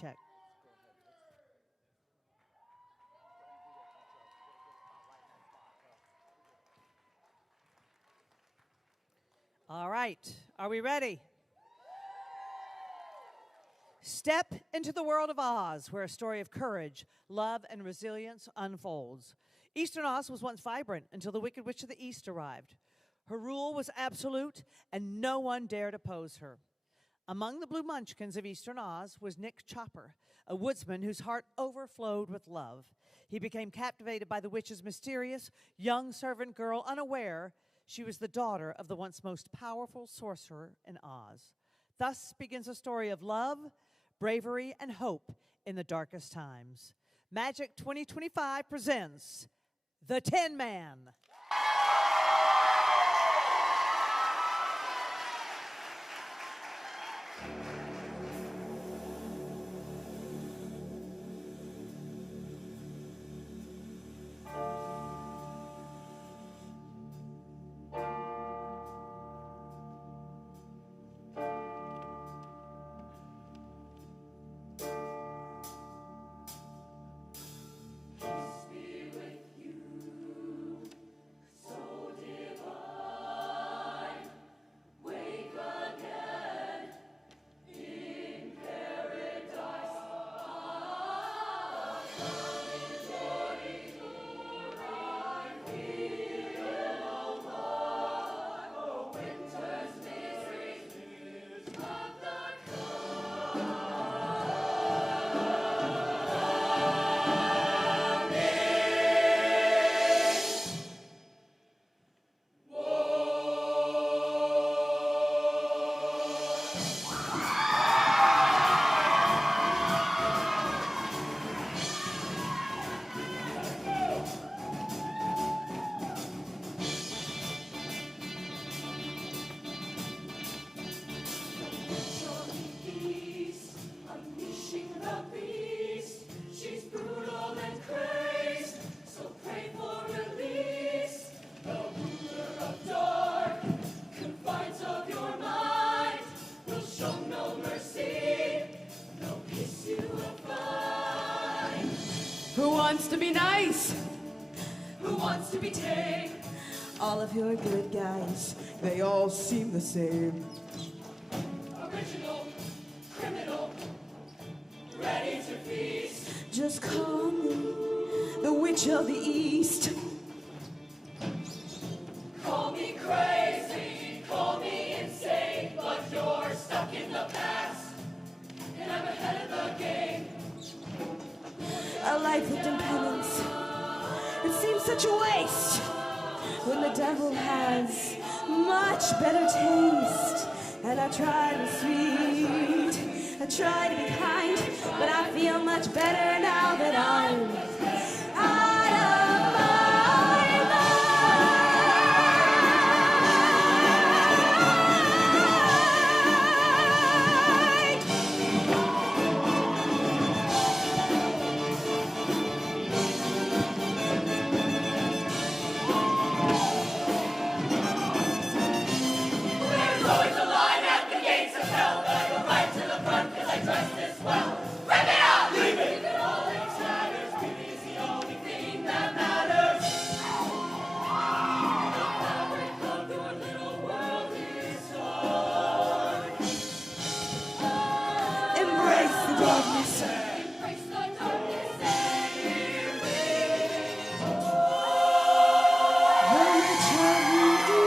Check. All right, are we ready? Step into the world of Oz, where a story of courage, love, and resilience unfolds. Eastern Oz was once vibrant until the Wicked Witch of the East arrived. Her rule was absolute, and no one dared oppose her. Among the Blue Munchkins of Eastern Oz was Nick Chopper, a woodsman whose heart overflowed with love. He became captivated by the witch's mysterious, young servant girl, unaware she was the daughter of the once most powerful sorcerer in Oz. Thus begins a story of love, bravery, and hope in the darkest times. Magic 2025 presents The Tin Man. Who wants to be nice? Who wants to be tame? All of your good guys, they all seem the same. Original, criminal, ready to feast. Just call me the Witch of the East. Call me crazy, call me insane, but you're stuck in the past, and I'm ahead of the game. A life lived in penance. It seems such a waste when the devil has much better taste. And I try to be sweet, I try to be kind, but I feel much better now that I'm out of my There's always a line at the gates of hell, but I go right to the front 'cause I dress this well. Rip it out! Leave it! Leave it all in tatters. Beauty is the only thing that matters. The fabric of your little world is torn. embrace the darkness. Embrace the darkness and hear me. The Witch of the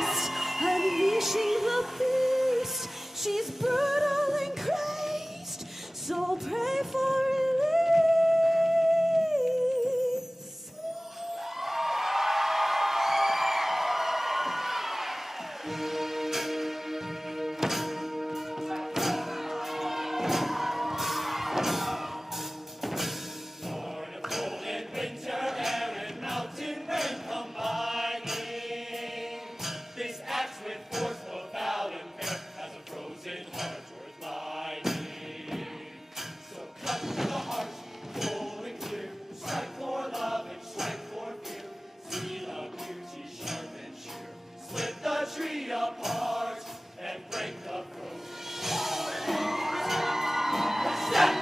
East, unleashing the beast. She's brutal and crazed, so pray for release. Born of cold and winter air and mountain rain combining. This axe with force both foul and fair has a frozen heart worth lining. So cut to the heart, full and clear. Strike for love and strike for fear. See the beauty sharp and sheer. Split the tree apart and break the growth. Step!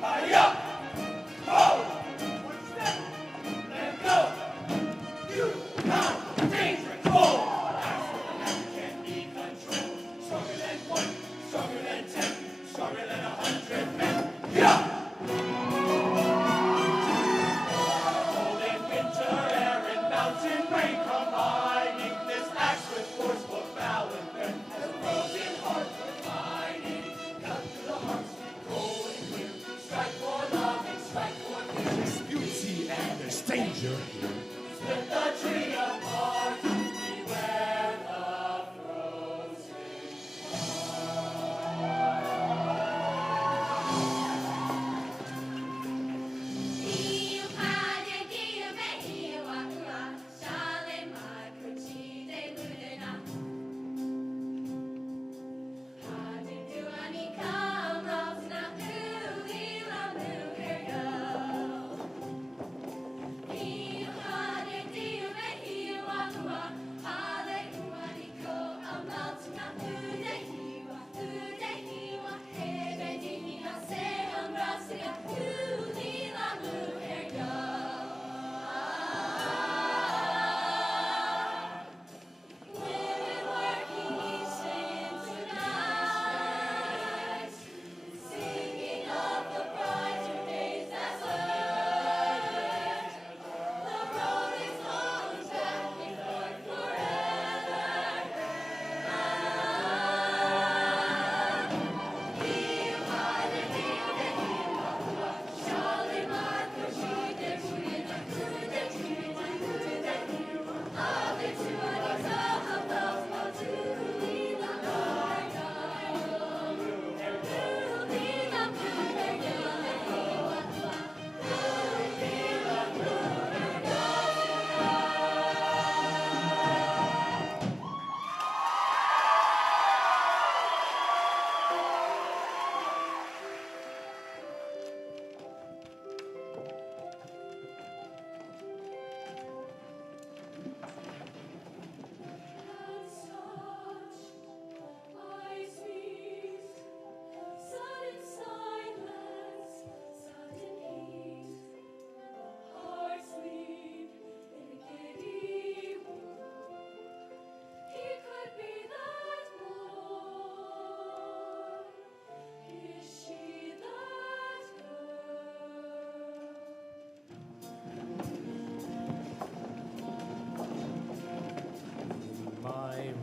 Hurry up! Oh! One step! Let go! You now dangerous foe! Ask for the man can be controlled. Stronger than one, stronger than 10.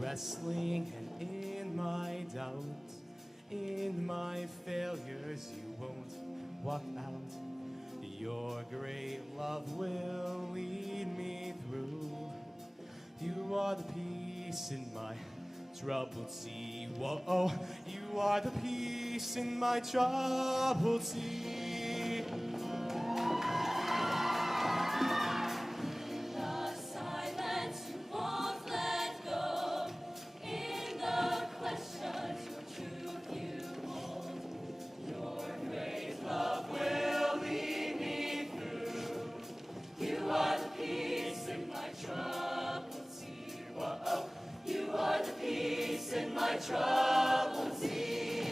wrestling and in my doubt, in my failures, you won't walk out. Your great love will lead me through. You are the peace in my troubled sea. Whoa, you are the peace in my troubled sea. The silence you won't let go. In the questions, your truth you hold. Your great love will lead me through. You are the peace in my troubled sea. Whoa, you are the peace in my troubled sea.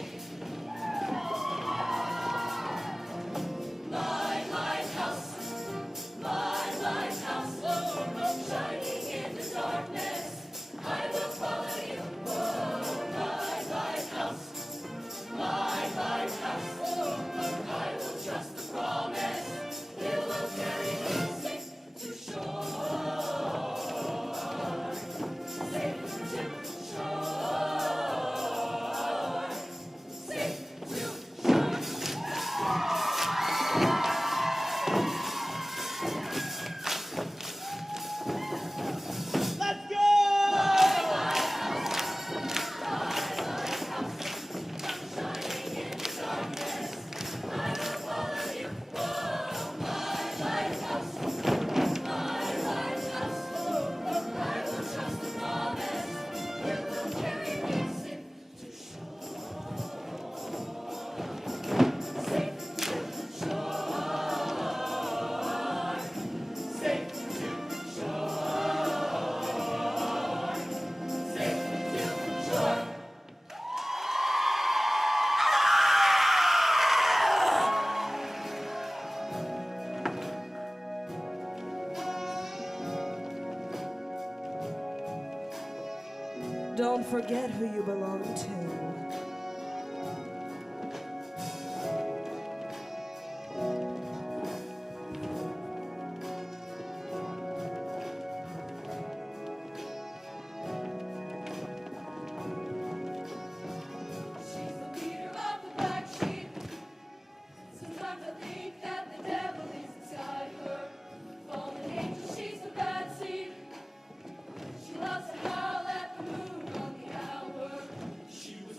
My lighthouse, shining in the darkness, I will follow you. Oh, my lighthouse, I will trust the promise. You will carry me safe to shore, safe to shore, safe to shore. Let's go! Don't forget who you belong to. She's the leader of the black sheep. Sometimes I think that the devil is inside her. Fallen angel, she's the bad seed. She loves to howl at the moon on the hour. She was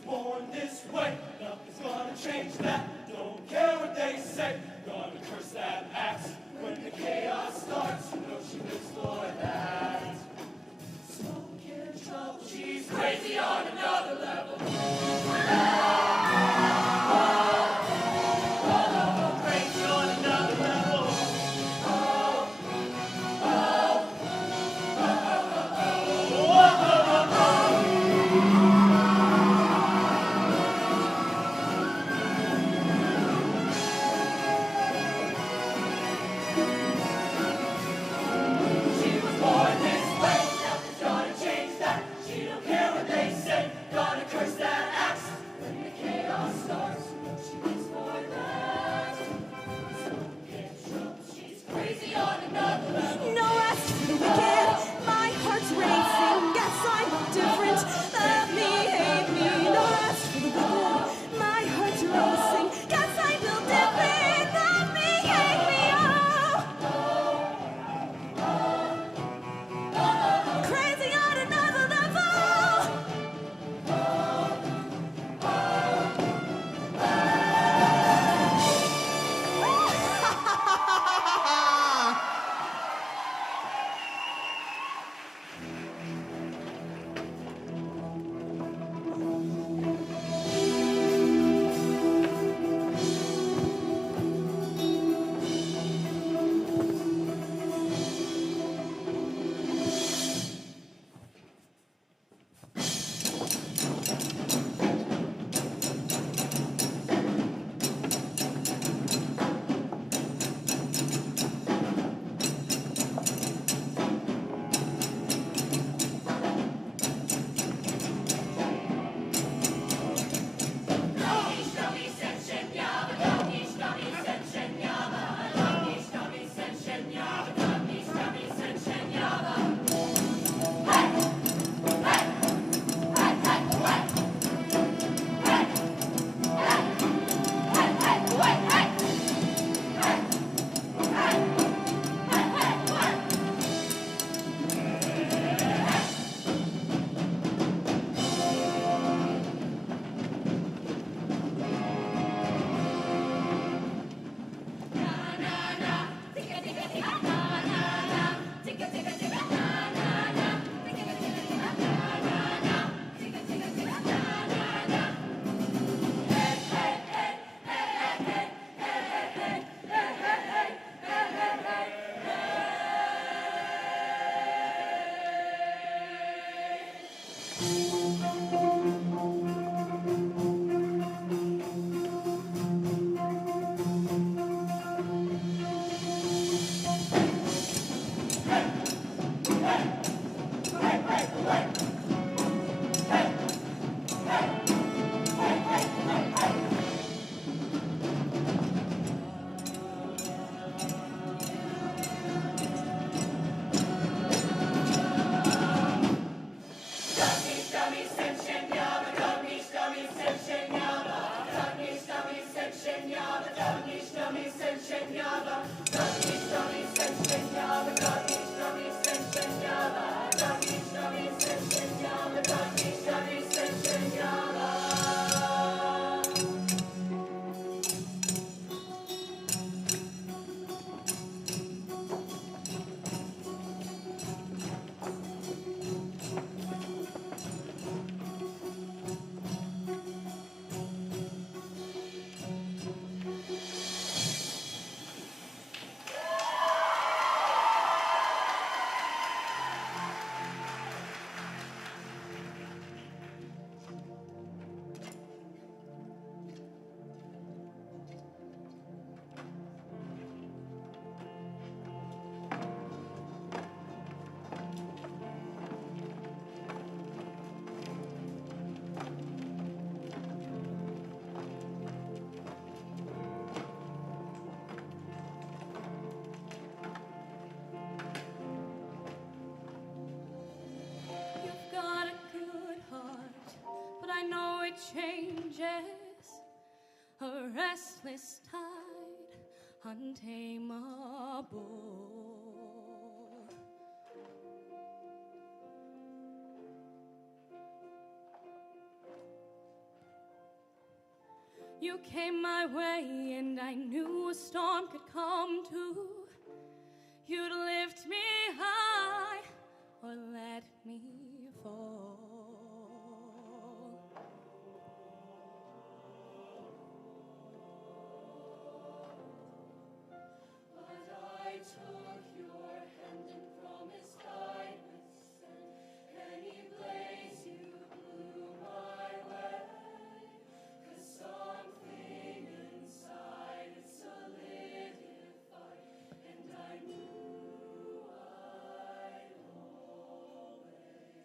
changes, a restless tide, untamable. You came my way and I knew a storm could come too. You'd lift me high or let me fall. But I took your hand and promised I would send any blaze you blew my way. 'Cause something inside it solidified, and I knew I'd always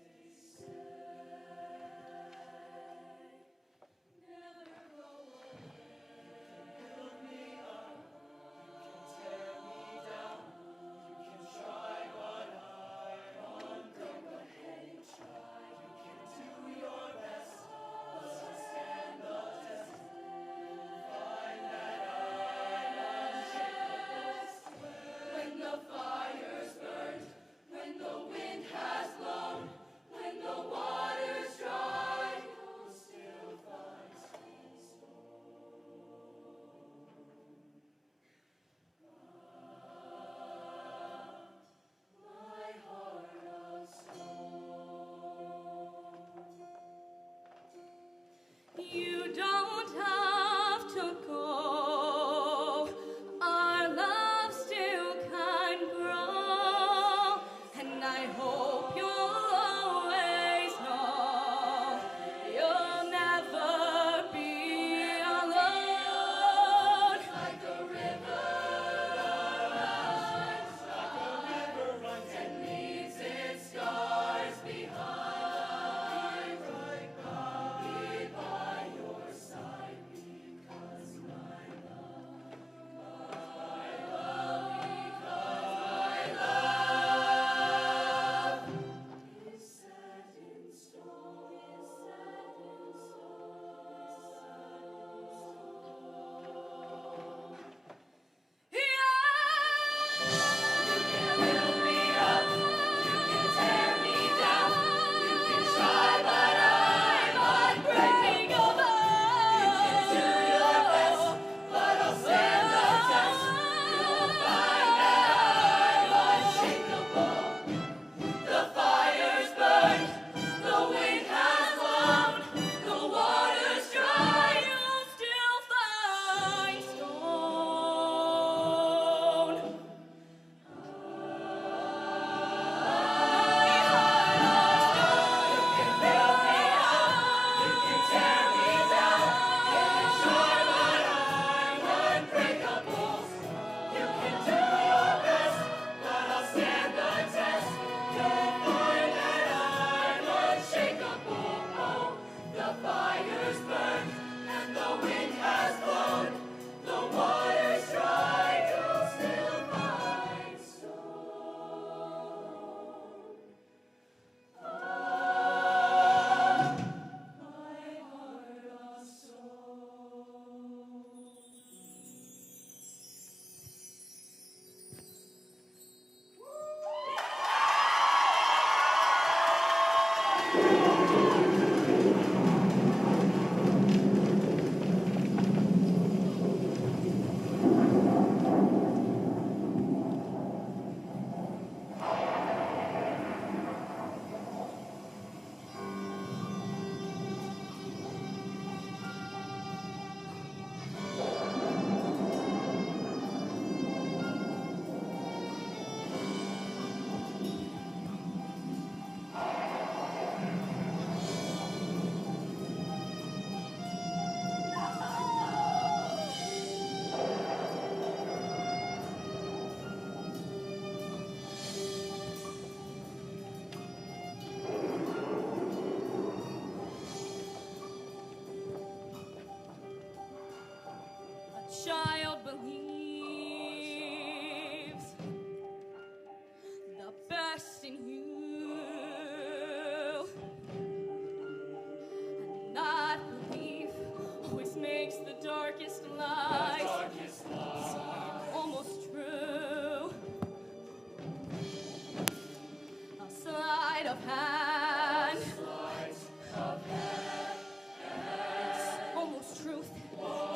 darkest light, almost true. A sleight of hand, almost truth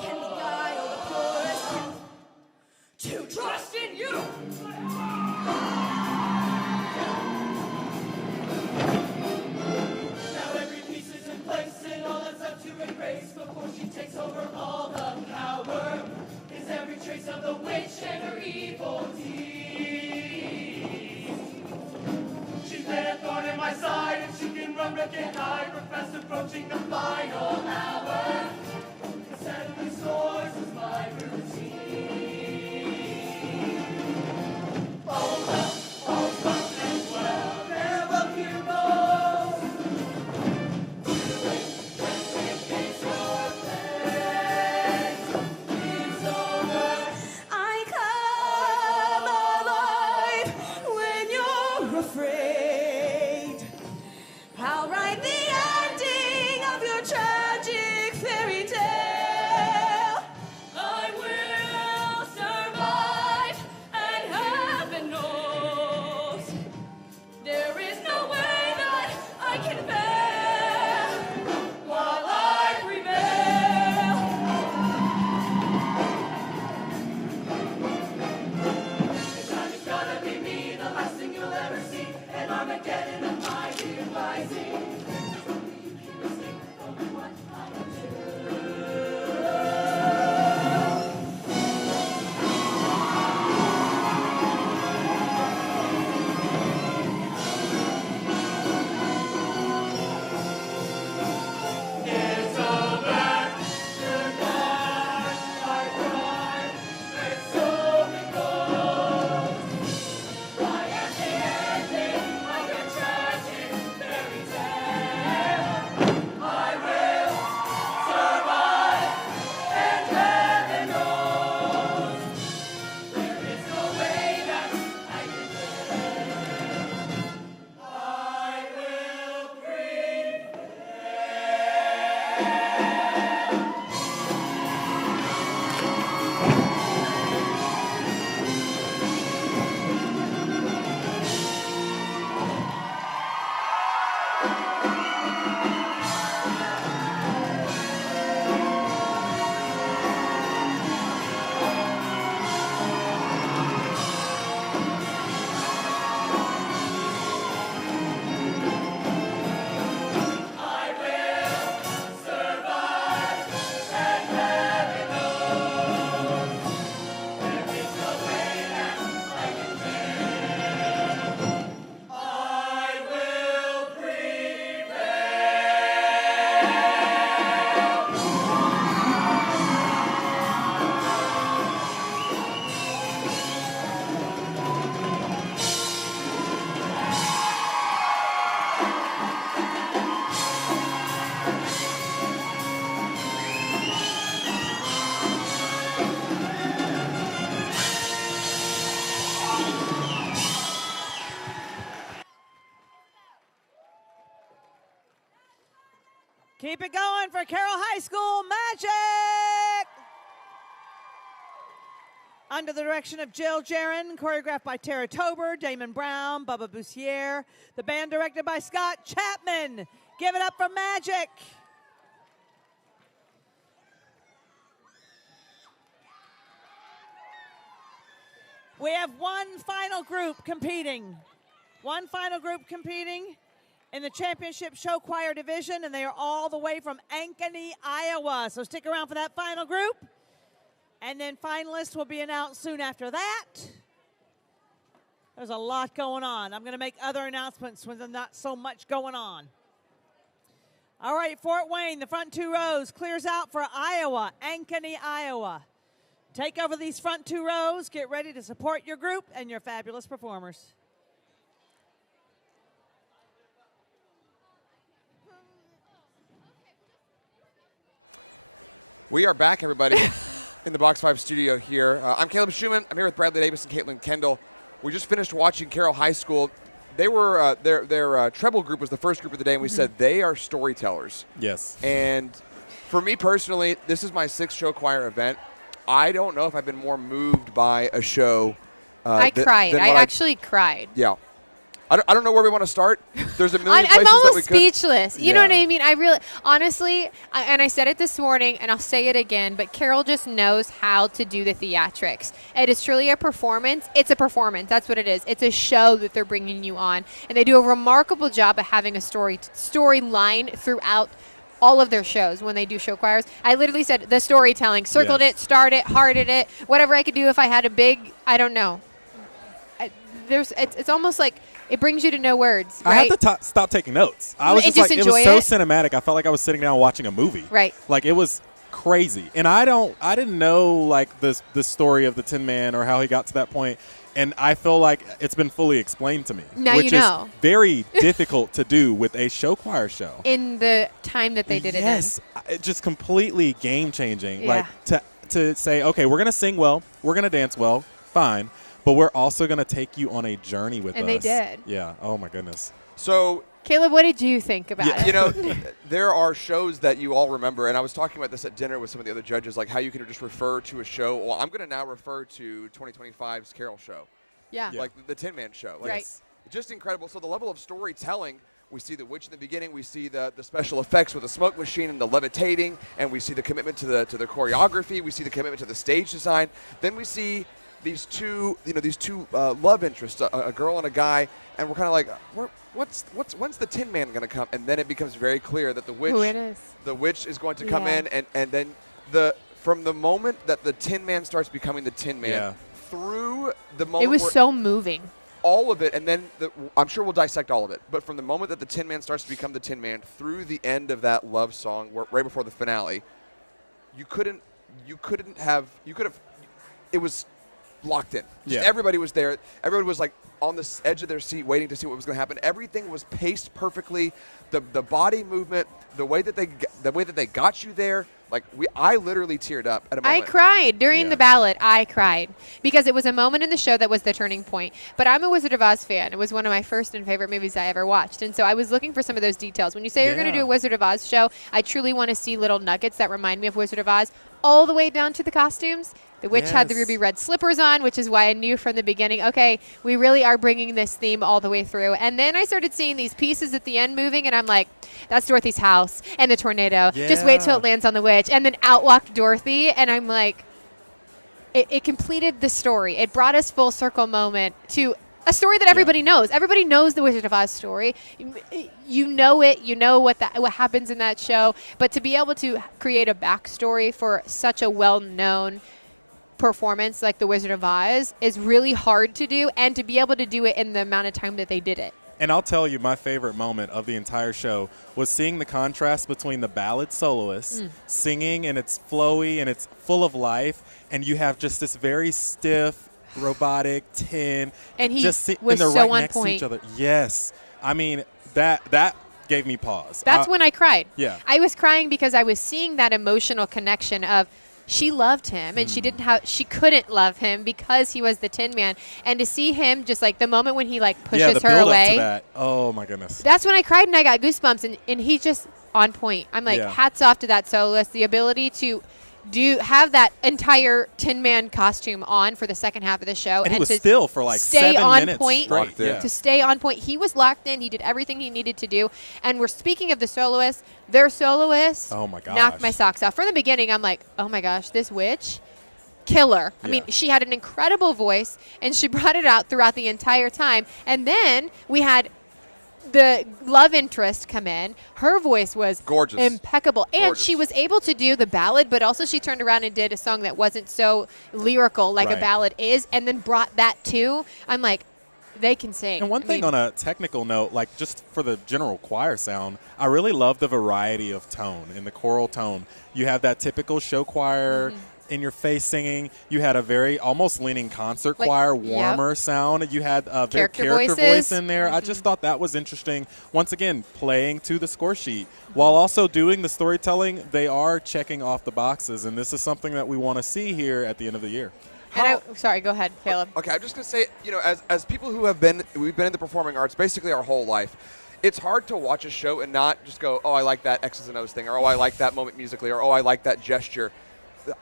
can beguile the poorest youth to trust in you. Now every piece is in place and all that's up to erase before she takes over all the power is every trace of the witch and her evil deeds. She's been a thorn in my side and she can run, wreck, and hide. We're fast approaching the final hour. Settling scores is my routine. All fucked and well, farewell heroes. I come alive when you're afraid. I'll write the ending of your tragic fairy tale. I will survive, and heaven knows there is no way that I can fail while I prevail. This time it's gonna be me, the last thing you'll ever see. An Armageddon of my realizing. It's over. Goodbye. I cry. And so it goes. I am the ending of your tragic fairy tale. I will survive, and heaven knows there is no way that I can fail. I will prevail. I will survive, and heaven knows there is no way that I can fail. I will prevail. Keep it going for Carroll High School Magic! Under the direction of Jill Jaron, choreographed by Tara Tober, Damon Brown, Bubba Bussiere. The band directed by Scott Chapman. Give it up for Magic! We have one final group competing. One final group competing in the championship show choir division, and they are all the way from Ankeny, Iowa. So stick around for that final group. And then finalists will be announced soon after that. There's a lot going on. I'm going to make other announcements when there's not so much going on. All right, Fort Wayne, the front two rows clears out for Iowa, Ankeny, Iowa. Take over these front two rows. Get ready to support your group and your fabulous performers. We are back, everybody, in the Box 5 studio here. I'm Caleb Schumann. I'm here with Bradley Davis and Caitlin Kendall. We just finished watching Carroll High School. They were their treble group was the first group of the day, and we said they are storytellers. Yes. And For me personally, this is my 6th show choir event. I don't know if I've been more moved by a show. I cried. I actually cried. Yeah. I don't know where we want to start. There's a million places I'm almost that we could. speechless. You know what I mean? I really, honestly, and I said it this morning, and I'll say it again, but Carol just knows how to do the theatrics. It is truly a performance. It's a performance. That's what it is. It's a show that they're bringing you on, and they do a remarkable job of having a storyline throughout all of their shows when they do show choirs. I literally said the storytelling, circled it, starred it, hearted it, whatever I could do if I had a big, I don't know. It's almost like it brings you to no words, right? I had to stop taking notes. I was just like, it was so cinematic. I felt like I was sitting down watching a movie. Right. Like, it was crazy. And I didn't know, like, the story of the Tin Man or how he got to that point. And I feel like it's been fully explained to me. Now which you know. is very difficult to do with a show choir show. In the time that they did it in. Yes. Just completely game-changing. Yeah. Like, to say, okay, we're going to sing well. We're going to dance well. Fine. But we're also going to take you on a journey with us. And they did. Yeah. Oh, my goodness. So, Caleb, what did you think about it? You know, there are shows that you all remember, and I was talking about this at dinner with some of the other judges, like how you can just refer to a show. Well, I'm going to now refer to 2025's Carol show. Yeah. Like the Tin Man show. Like, right. Just incredible. So the level of storytelling, we see the witch in the beginning, we see the special effects with the smoke machine and the levitating, and we see the commitment to the choreography, we see the commitment to the stage design. Then we see these two love interests, a girl and a guy, and we're kind of like, when's the Tin Man going to come? And then it becomes very clear that the witch is going to come in, and then from the moment that the Tin Man starts becoming the Tin Man through the moment it was so moving. All of it, and then I'm sure we'll dissect all of it. But from the moment that the Tin Man starts to become the Tin Man through the end of that love song, right before the finale, you could have. It was locked in. Just everybody was there. Everybody was like on the edge of their seat waiting to see what was going to happen. Everything was paced perfectly. The body movement, the way that they got you there, like I literally teared up at a moment. I cried during the ballad. I cried because it was a moment in the show that was the turning point. But I'm a Wizard of Oz fan. It was one of my first and favorite movies I ever watched. And so I was looking for some of those details. When you say you're going to do a Wizard of Oz show, I truly want to see little nuggets that remind me of Wizard of Oz, all the way down to the costumes. The witch had the ruby red slippers on, which is why I knew from the beginning, okay, we really are bringing this theme all the way through. And then I started seeing these pieces at the end moving, and I'm like, that's Dorothy's house and the tornado. Yeah. Just wait till it lands on the witch. And then out walked Dorothy, and I'm like, it completed the story. It brought us full circle moment to a story that everybody knows. Everybody knows the Wizard of Oz story. You know it. You know what happens in that show. But to be able to create a backstory for such a well-known performance like the Wizard of Oz is really hard to do, and to be able to do it in the amount of time that they did it. And I'll tell you, my favorite moment of the entire show was seeing the contrast between the ballad soloist singing, and it's flowy and it's full of life, and you have just this very stiff, robotic tin, and he just was and they're so right on next point. to each other. Yes, I mean that gave me pause. That's when I cried. Yeah, I was crying because I was seeing that emotional connection of she loved him, and she couldn't love him because he was the Tin Man, and to see him just like the moment when he like pushes the her build away. Up to that. Oh my goodness. That's when I cried and I got goosebumps, and he's just on point. I'm like, hats off to that soloist, the ability to have that entire Tin Man costume on for the second half of the show, and he was to still for like stay 7 on minutes point. straight. To stay on point, he was locked in. He did everything he needed to do. And we're speaking of the soloists. Their soloists oh my gosh, knocked my socks off. From the beginning, I'm like, oh my gosh, this witch, killer. I mean, she had an incredible voice, and she brought it out throughout the entire time. And then we had the love interest come in. Her voice was gorgeous, impeccable, and she was able to do the ballad, but also she turned around and did a song that wasn't so lyrical like a ballad is, and then brought that too. I'm like, they can sing. And one thing on a technical note, like just for the general choir sound, I really love the variety of tone in the choral tone. You have that typical show choir in your face singing. You had a very almost leaning concert choir, warmer sound. You had a very character voice in there. I just thought that was interesting. Once again, playing to the score sheet while also doing the storytelling. They are checking off the boxes, and this is something that we want to see here at the end of the year. Sorry, go ahead, Caleb. Okay, I'm just going to say, as people who we've been in the performing arts basically our whole life. it's hard to watch a show and not just go, oh, I like that X's and O's thing, or oh, I like that moment musically, or oh, I like that gesture.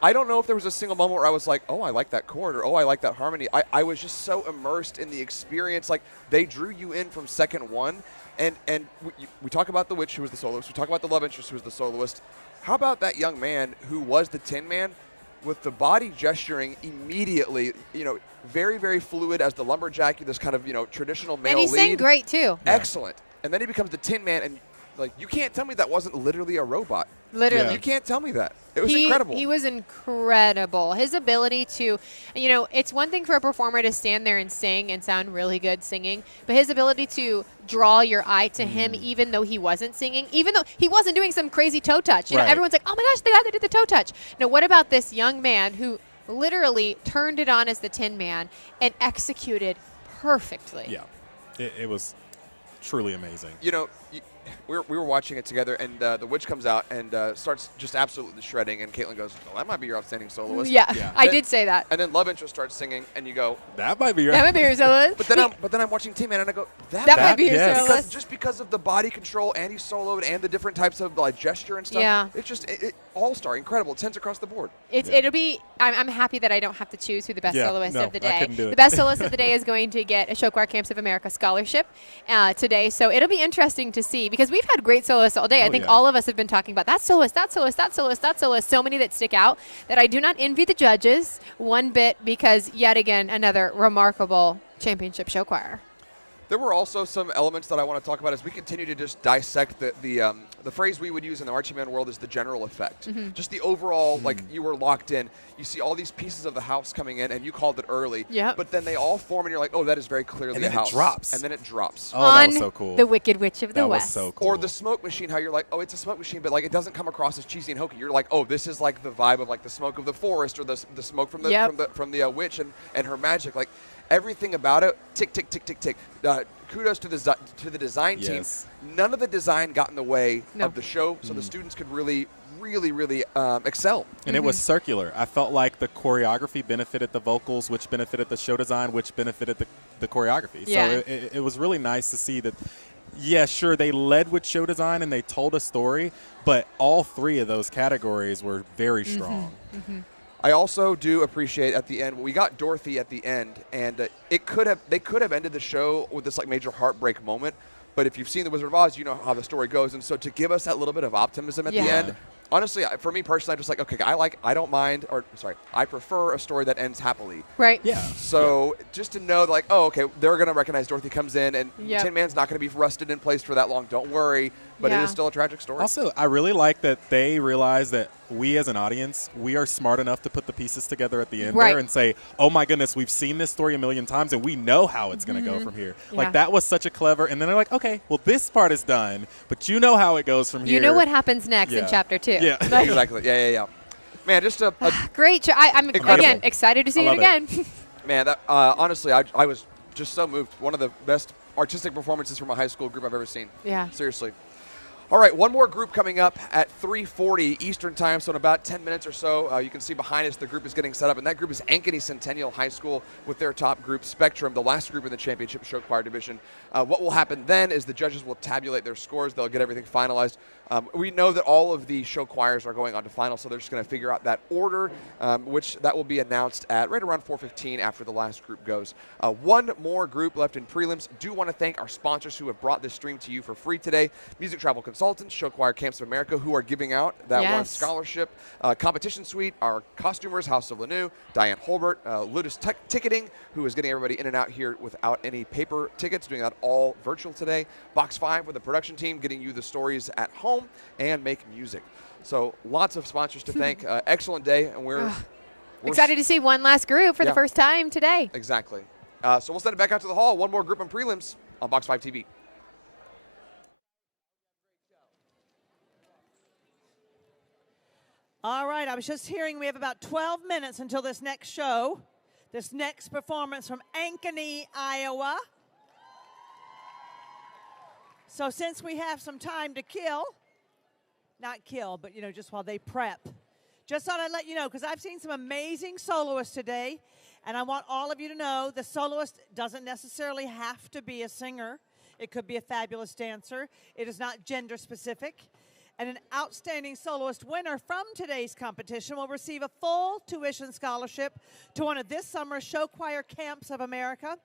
I don't know if there was a single moment where I was like, oh, I like that chord, or oh, I like that harmony. I was just so immersed in the experience. Like, they drew you in from second one. And we talk about the witch who was the soloist. We talk about the love interest who was the soloist. How about that young man who was the Tin Man with the body gesturing immediately, very, very fluid as the lumberjack, this kind of, traditional male lead. And he sang great, too. Excellent. And then he becomes the Tin Man, and, you can't tell me that wasn't literally a robot. Literally. Yeah. You can't tell me that. It was incredible. He was incredible. His ability to, it's one thing for a performer to stand there and sing and sound really good singing, but his ability to draw your eye to him even though he wasn't singing, even though he wasn't doing some crazy toe touch. Everyone's like, oh my gosh, the guy that did the toe touch. Now, what about this young man who literally turned it on as the Tin Man and executed perfectly? Yeah. It was truly amazing. We were watching it together, and the witch comes out and starts just absolutely shredding, and Caitlin goes, well, that might be your outstanding soloist. Yeah. I did say that. And then love interest starts singing, and you go, that might be your soloist. but then I'm watching Tin Man, and I go, that might be your soloist. Just because of the body control, and he soloed, and the different types of gesture and stuff. Yeah. It's just all-star, incredible, 10s across the board. It'll be. I'm happy that I don't have to choose who the best soloist of the day. I couldn't do it. The best soloist of the day is going to get a Show Choir Camps of America scholarship today. So it'll be interesting to see, because we've had great soloists all day. I think all of us have been talking about that soloist, that soloist, that soloist, that soloist. So many that stick out that I do not envy the judges one bit, because yet again another remarkable championship show choir. There were also some elements that I want to talk about as we continue to just dissect the phrase we would use in the marching band world is the general effect. Just the overall, you were locked in. You see all these pieces of the house coming in, and you called it early. Yep. But then they all form, and you're like, oh, that is very clearly a house. And then it drops. Oh, that was so cool. The Wicked Witch of the That West. was so cool. Or the smoke machine, how you're like, oh, it's a smoke machine, but it doesn't come across as cheesy and hokey. You're like, oh, this is like the vibe of the smoke of the forest, or the smoke from the witch and her magic. Everything about it, tick, tick, tick, tick, tick. Kudos to the design team. None of the design got in the way of the show, so the students could really, really, really excel. And it was circular. I felt like the choreography benefited the vocals, which benefited the show design, which benefited the choreography. Yeah. So it was really nice to see that. Yeah, sure, they led with show design and they told a story, but all three of those categories were very strong. I also do appreciate at the end, we got Dorothy at the end, and they could have ended the show with this major heartbreak moment. But if you've seen The Wizard of Oz, you know how the story goes. And so to give us that little bit of optimism at the end, honestly, for me personally, I'm just like, okay, I prefer a story that ends happily. Right. Yeah. So just to know, oh, okay, they're going to recognize Dorothy comes in, and Tin Man's not going to be rusted in place for that long. Don't worry. But it is still a tragic story. Also, I really like that they realize that we as an audience, we are smart enough to put the pieces together at the end there and say, oh my goodness, we've seen this story a million times and we know how it's going to go from here. That was such a clever, and then they're like, okay, well, this part is done, but you know how it goes from here. You know what happens next in chapter 2. Yeah, exactly. Yeah. Man, just a great show. I'm, again, excited to see it again. Man, that honestly, I was just so moved. One of the best artistic performances from a high school group I've ever seen. Yeah. Seriously. All right, one more group coming up at 3:40 Eastern Time, so in about 10 minutes or so, you can see behind us the group is getting set up, and that group is Ankeny Centennial High School with their top group, Spectrum, the last group in the championship show choir division. What will happen then is the judges will tabulate their scores. They'll get everything finalized. We know that all of the show choirs are going on to final, so they're just going to figure out that order, which that will be announced at right around 4:15 after the last group goes. One more group left in prelims. Do want to thank our sponsors who have brought this stream to you for free today. Music Travel Consultants, Show Choir Camps of America, who are giving out that one scholarship. Competition Suite, our costumers, House of Lanou, Diane Holbert, Ludus Ticketing, who is getting everybody in and out here without any paper tickets, doing that all virtual today. Box 5 with the production team, getting you the stories at home and make music. So lots of sponsors to thank. Excellent day, and we're excited to see one last group for the first time today. Exactly. So we'll send it back out to the hall. One more group in prelims on Box 5 TV. All right, I was just hearing we have about 12 minutes until this next show, this next performance from Ankeny, Iowa. So since we have some time to kill, not kill, but, just while they prep, just thought I'd let you know, because I've seen some amazing soloists today, and I want all of you to know the soloist doesn't necessarily have to be a singer. It could be a fabulous dancer. It is not gender specific. And an outstanding soloist winner from today's competition will receive a full tuition scholarship to one of this summer's show choir camps of America.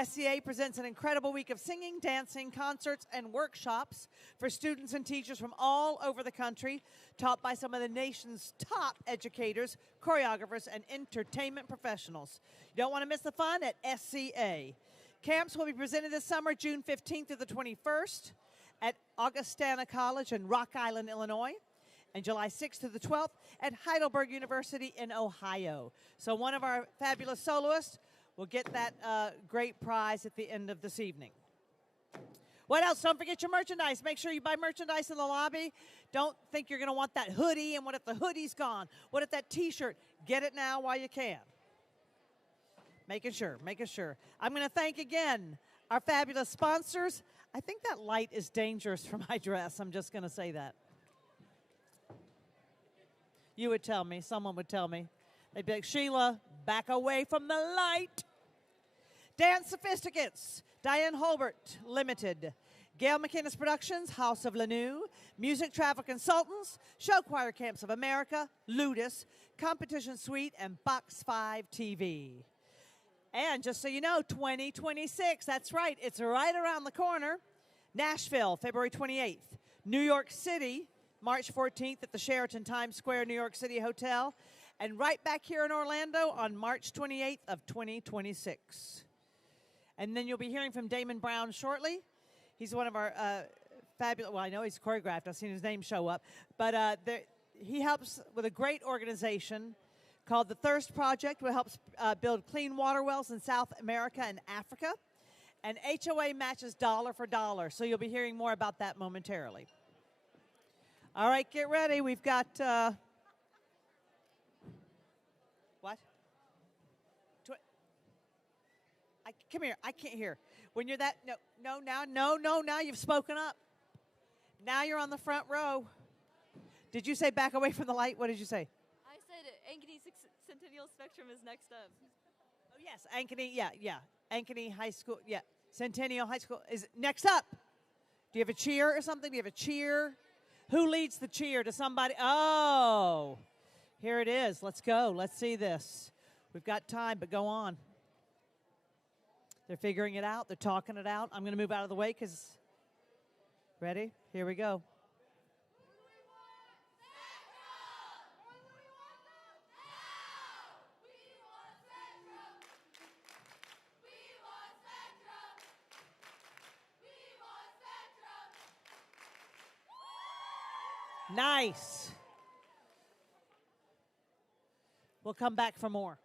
SCA presents an incredible week of singing, dancing, concerts, and workshops for students and teachers from all over the country, taught by some of the nation's top educators, choreographers, and entertainment professionals. You don't want to miss the fun at SCA. Camps will be presented this summer, June 15th through the 21st at Augustana College in Rock Island, Illinois, and July 6th to the 12th at Heidelberg University in Ohio. So one of our fabulous soloists will get that great prize at the end of this evening. What else? Don't forget your merchandise. Make sure you buy merchandise in the lobby. Don't think you're going to want that hoodie, and what if the hoodie's gone? What if that T-shirt? Get it now while you can. Making sure. I'm going to thank again our fabulous sponsors. I think that light is dangerous for my dress. I'm just going to say that. You would tell me. Someone would tell me. They'd be like, Sheila, back away from the light. Dance Sophisticates, Diane Holbert Limited, Gail McInnes Productions, House of Lanou, Music Travel Consultants, Show Choir Camps of America, Ludus, Competition Suite, and Box 5 TV. And just so you know, 2026, that's right, it's right around the corner. Nashville, February 28th. New York City, March 14th at the Sheraton Times Square, New York City Hotel. And right back here in Orlando on March 28th of 2026. And then you'll be hearing from Damon Brown shortly. He's one of our fabulous, well, I know he's choreographed. I've seen his name show up. But he helps with a great organization called the Thirst Project, which helps build clean water wells in South America and Africa. And HOA matches dollar for dollar. So you'll be hearing more about that momentarily. All right, get ready. We've got... what? Come here. I can't hear. When you're that, now you've spoken up. Now you're on the front row. Did you say back away from the light? What did you say? I said Ankeny Centennial Spectrum is next up. Oh, yes, Ankeny, yeah. Ankeny High School, yeah. Centennial High School is next up. Do you have a cheer or something? Do you have a cheer? Who leads the cheer? To somebody? Oh, here it is. Let's go. Let's see this. We've got time, but go on. They're figuring it out. They're talking it out. I'm going to move out of the way because, ready? Here we go. Nice. We'll come back for more.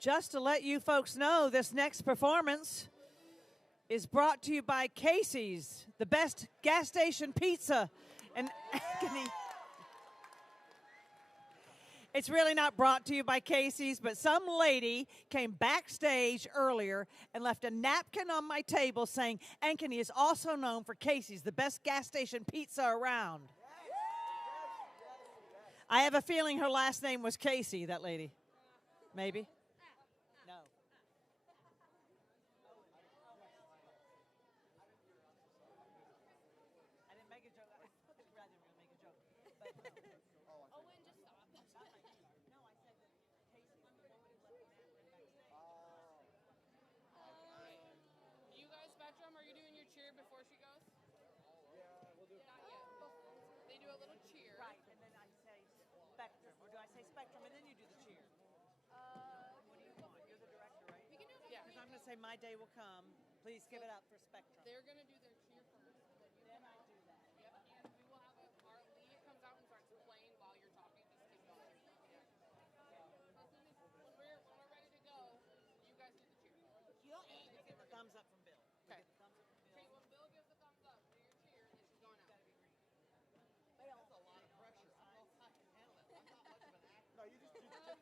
Just to let you folks know, this next performance is brought to you by Casey's, the best gas station pizza in Ankeny. It's really not brought to you by Casey's, but some lady came backstage earlier and left a napkin on my table saying Ankeny is also known for Casey's, the best gas station pizza around. I have a feeling her last name was Casey, that lady. Maybe? No. I didn't make a joke. I would rather make a joke. But no. Owen, just stop. No, I said that Casey was the woman who left the napkin backstage. You guys, Spectrum, are you doing your cheer before she goes? Yeah, we'll do it. Not yet. They do a little cheer. Right, and then I say Spectrum. Or do I say Spectrum and then you do the cheer? What do you want? You're the director, right? We can do Yeah, because I'm going to say My Day Will Come. Please give it up for Spectrum. They're going to do their cheer first. Then I do that. Yep, and we will have our lead comes out and starts playing while you're talking. Just keep going. Yeah. So as soon as when we're ready to go, you guys do the cheer. Let's give a thumbs up from Bill. Okay. Thumbs up from Bill. Okay, when Bill gives the thumbs up, do your cheer, and she's going out. That's a lot of pressure. I don't know if I can handle it. I'm not much of an actor. No, you just thumbs up.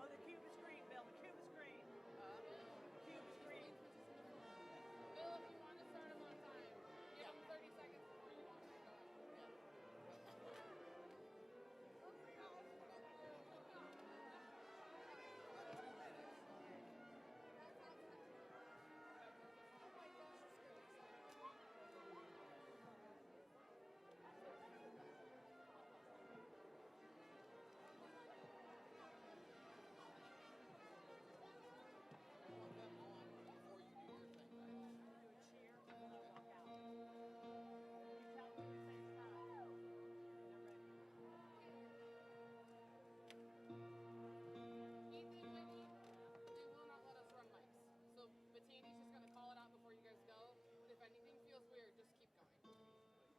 Oh, the cube is green, Bill. The cube is green. The cube is green. Bill, if you want to start them on time, give them 30 seconds before you want them to go out. Ethan, Whitney, they will not let us run mics. So Bettini's just going to call it out before you guys go. If anything feels weird, just keep going.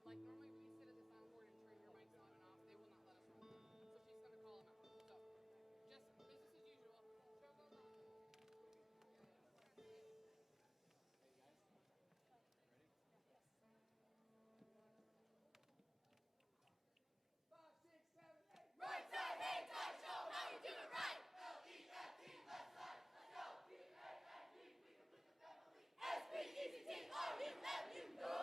Like normally we sit at the soundboard and turn your mics on and off. They will not let us run them. So she's going to call them out. So just business as usual. Show goes on. Right side, hang tight, show how you do it right. L-E-F-T, left side, let's go. B-A-N-D, we complete the family. S-P-E-C-T-R-U-M-U, go.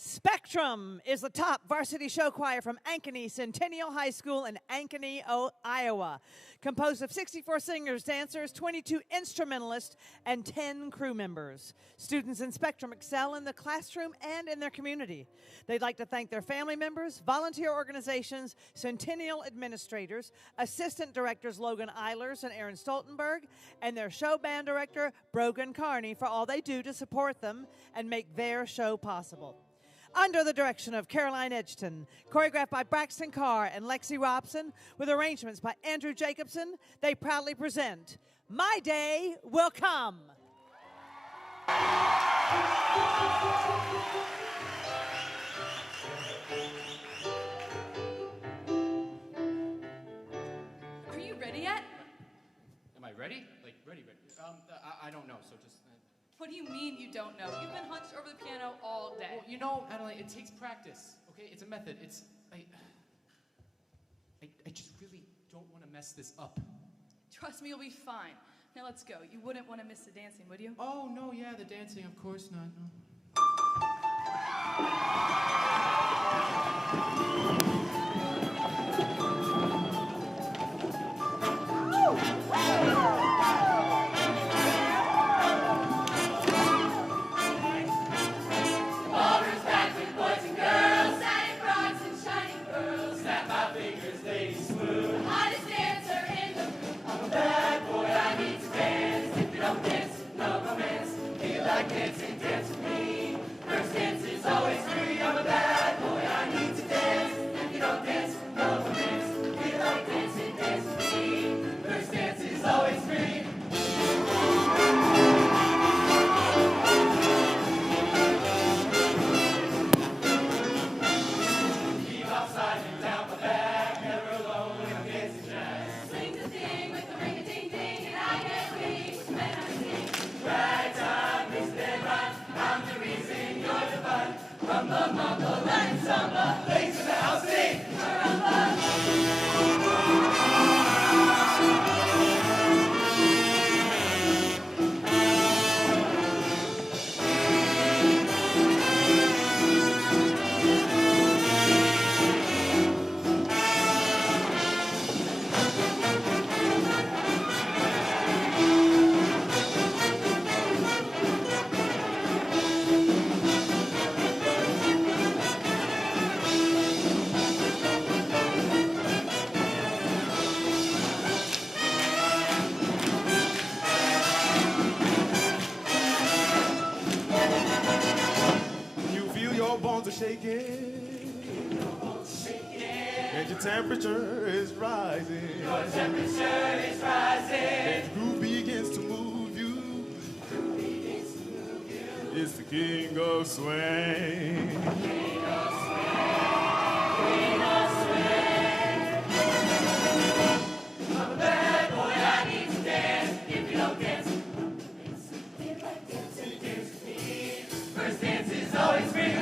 Spectrum is the top varsity show choir from Ankeny Centennial High School in Ankeny, Iowa. Composed of 64 singers, dancers, 22 instrumentalists, and 10 crew members. Students in Spectrum excel in the classroom and in their community. They'd like to thank their family members, volunteer organizations, Centennial administrators, assistant directors Logan Eilers and Aaron Stoltenberg, and their show band director, Brogan Carney, for all they do to support them and make their show possible. Under the direction of Caroline Edgerton, choreographed by Braxton Carr and Lexi Robson, with arrangements by Andrew Jacobson, they proudly present My Day Will Come. Are you ready yet? Am I ready? Like, ready. I don't know, so just... What do you mean you don't know? You've been hunched over the piano all day. Well, you know, Adelaide, it takes practice, okay? It's a method. I just really don't want to mess this up. Trust me, you'll be fine. Now let's go. You wouldn't want to miss the dancing, would you? Oh, no, yeah, the dancing, of course not, no. Ballroom's packed with boys and girls, satin bras and shining pearls. Snap my fingers, ladies swoon. The hottest dancer in the room. I'm a bad boy, I need to dance. If you don't dance, no romance. Feel like dancing, dance with me. First dance is always free. I'm a bad boy, I need to dance. If you don't dance, no romance. Feel like dancing, dance with me. First dance is always free. shaking. And your temperature is rising. Your temperature is rising. And the groove begins to move you. It's the king of swing. King of swing. Queen of swing. I'm a bad boy, I need to dance. If you don't dance, feel like dancing, dance with me. First dance is always free. Go!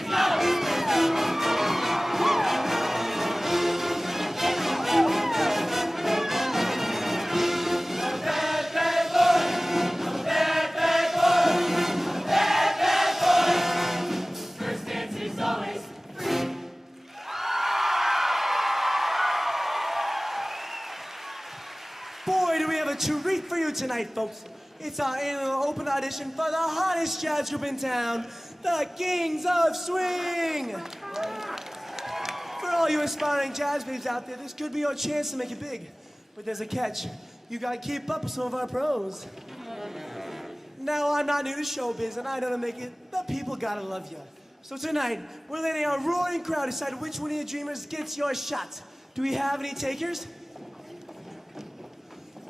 Boy, do we have a treat for you tonight, folks. It's our annual open audition for the hottest jazz group in town, the Kings of Swing. For all you aspiring jazz babes out there, this could be your chance to make it big. But there's a catch. You gotta keep up with some of our pros. Now, I'm not new to showbiz, and I know to make it, the people gotta love you. So tonight, we're letting our roaring crowd decide which one of your dreamers gets your shot. Do we have any takers?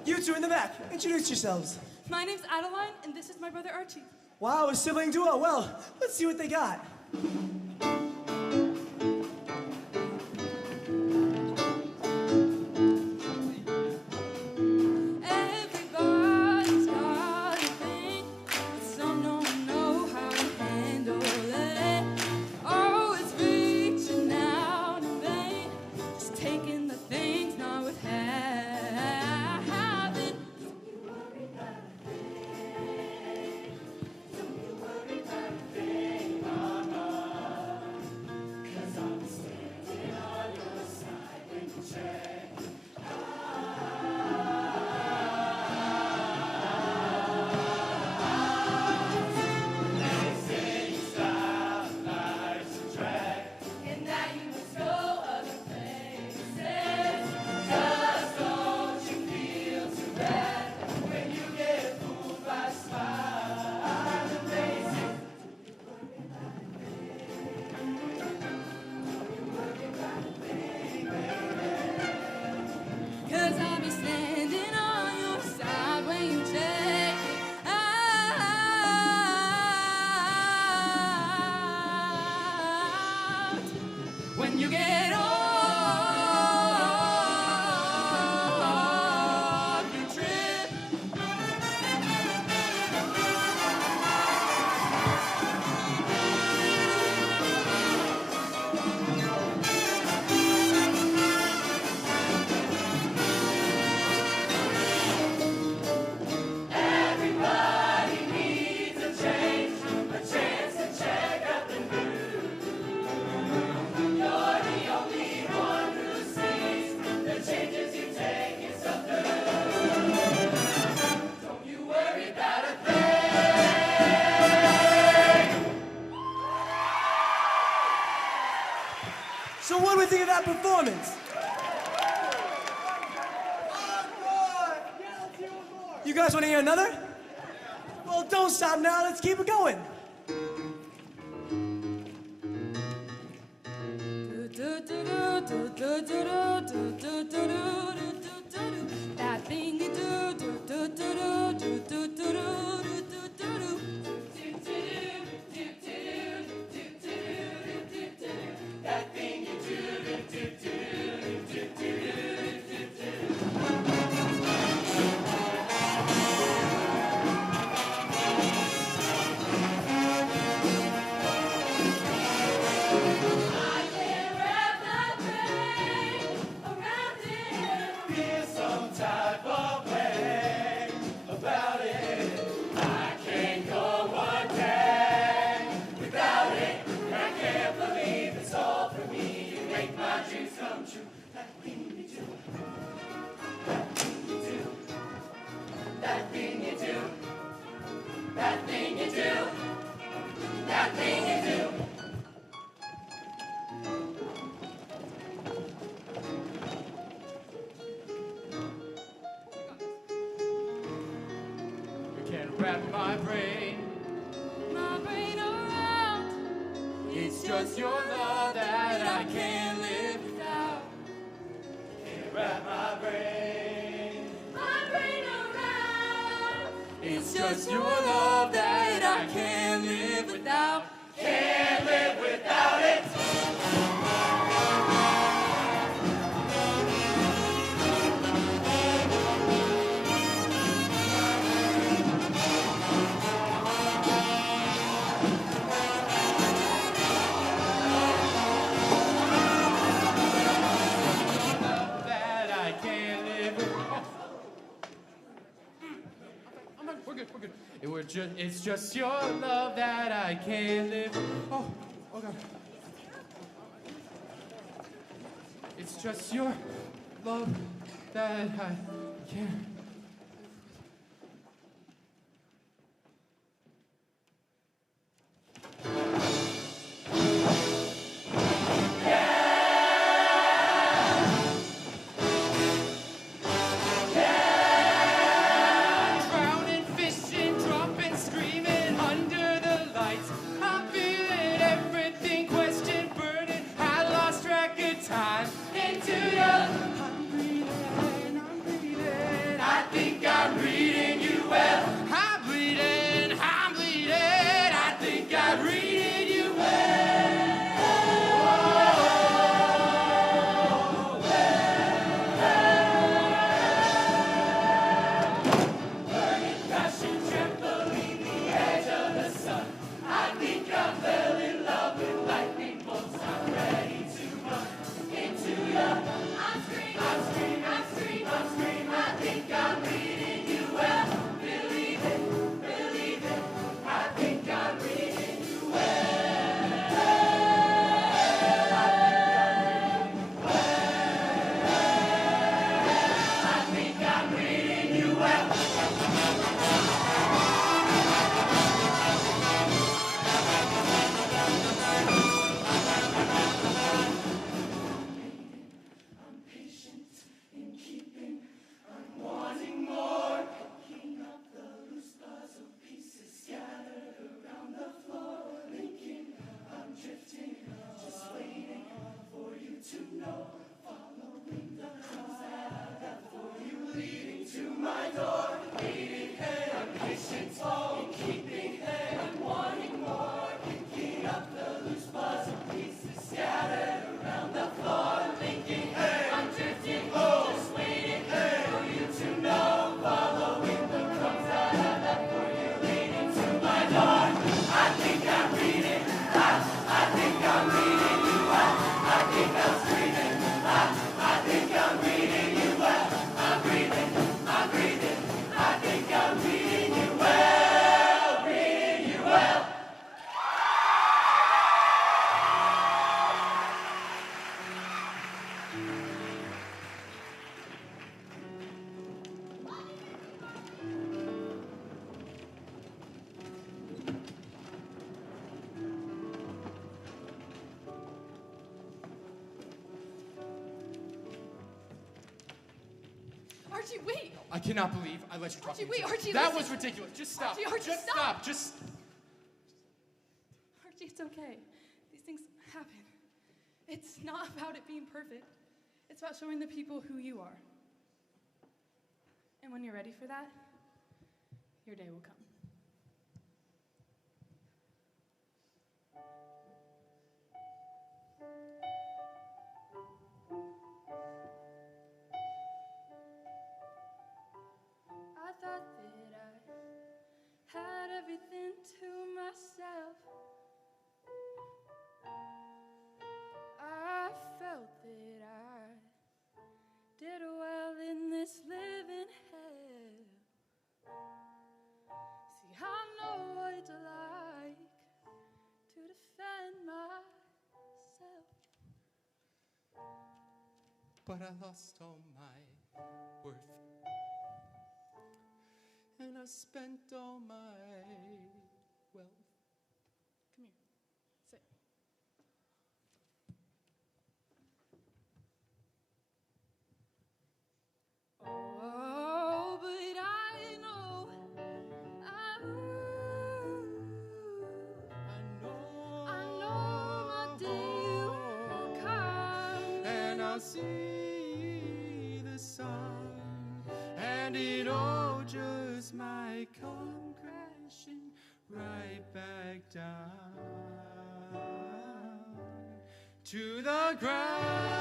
You two in the back, introduce yourselves. My name's Adeline, and this is my brother Archie. Wow, a sibling duo. Well, let's see what they got. Everybody's got a thing, but some don't know how to handle it. Always reaching out in vain, just taking the things not worth having. And that you must go other places. Just don't you feel too bad when you get fooled by smiling faces. Cause I'll be standing on your side when you check it out. When you get off your trip. Everybody needs a change, a chance to check up and new. You're the only one who sees the changes you take is so through. Don't you worry about a thing. So what do we think of that performance? You guys want to hear another? Well, don't stop now. Let's keep it going. That thing you That thing you do. I can't wrap my brain around it. Feel some type of way about it. I can't go one day without it. I can't believe it's all for me. You make my dreams come true. That thing you do. That thing you do. That thing you do. That thing you do. That thing you do. You can't wrap my brain. my brain around. It's just your love that I can't live without. Can't wrap my brain around. It's just your love that I can't live without. Can't live without it. It's just your love that I can't live. Oh God. It's just your love that I can't. Archie, wait! I cannot believe I let you talk Archie, me wait, into Archie, that listen. was ridiculous. Just stop. Archie, just stop. Just. Archie, it's okay. These things happen. It's not about it being perfect. It's about showing the people who you are. And when you're ready for that, your day will come. I thought that I had everything to myself. I felt that I did well in this living hell. See, I know what it's like to defend myself. But I lost all my worth. And I spent all my wealth. Come here. Sit. Oh, but I know I know down to the ground.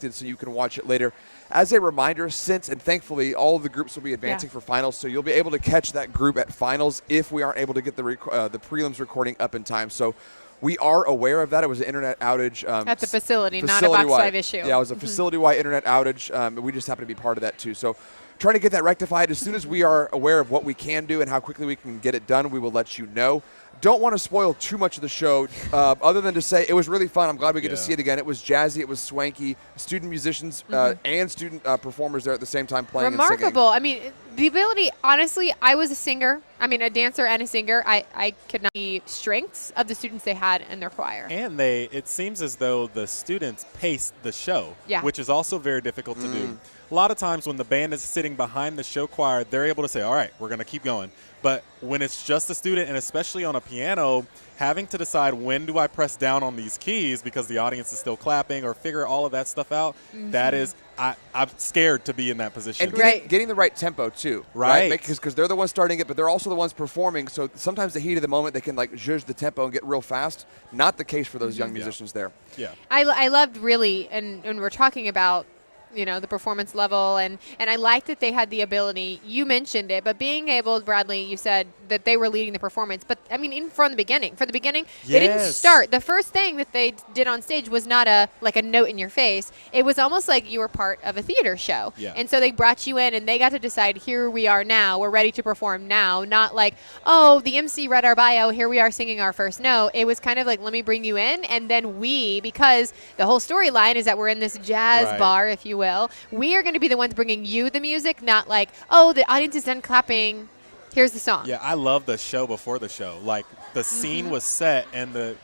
So you can watch it later. As a reminder, since and thankfully all of the groups will be advancing for finals, so you'll be able to catch that group at finals if we aren't able to get the prelims recording up in time. So we are aware of that. It was an internet outage. At the facility, not a Box 5 issue. Yeah, it was a facility-wide internet outage, and we just happen to be part of that too. So trying to get that rectified. As soon as we are aware of what we can do and how quickly we can get it done, we will let you know. Don't want to spoil too much of the show, other than to say it was really fun. I'm glad we get to see it again. It was jazzy. It was swanky. Student musicians and student performers there at the same time playing Remarkable. and singing. I mean, the ability, honestly, I was a singer. I mean, a dancer and a singer. I could not see strengths of the students they had in their choir. And it seems as though the students paced the show, which is also very difficult to do. A lot of times when the band is sitting behind the show choir, they're able to say, all right, we're going to keep going. But when it's just a student, and especially on a piano, having to decide when do I press down on these keys because the audience is still clapping or figure all of that stuff out, that is, I'm scared to be in that position. And getting the right tempo, too. Right. Because they're the ones starting it, but they're also the ones performing. So sometimes the heat of the moment, they can, like, zhuzh the tempo and get real fast. Not the case for those young musicians there. Yeah. I loved really, and we're talking about, you know, the performance level, and I liked that they had the ability, you mentioned it, but being able, Bradley, you said that they were leading the performance, but I mean, even from the beginning, they didn't start. The first thing that they did on stage was not a note in your face. It was almost like you were part of a theater show. Yeah. And so they brought you in and they got to decide, here we are now, we're ready to perform now, not like, oh, the MC read our bio, here we are singing our first note. It was kind of like, let me bring you in, and then because the whole storyline is that we're in this jazz bar, if you will, we are going to be the ones bringing you the music, not like, oh, the audience is done clapping, here's the song. Yeah, I love the show before the show. Like, the scene was set, and the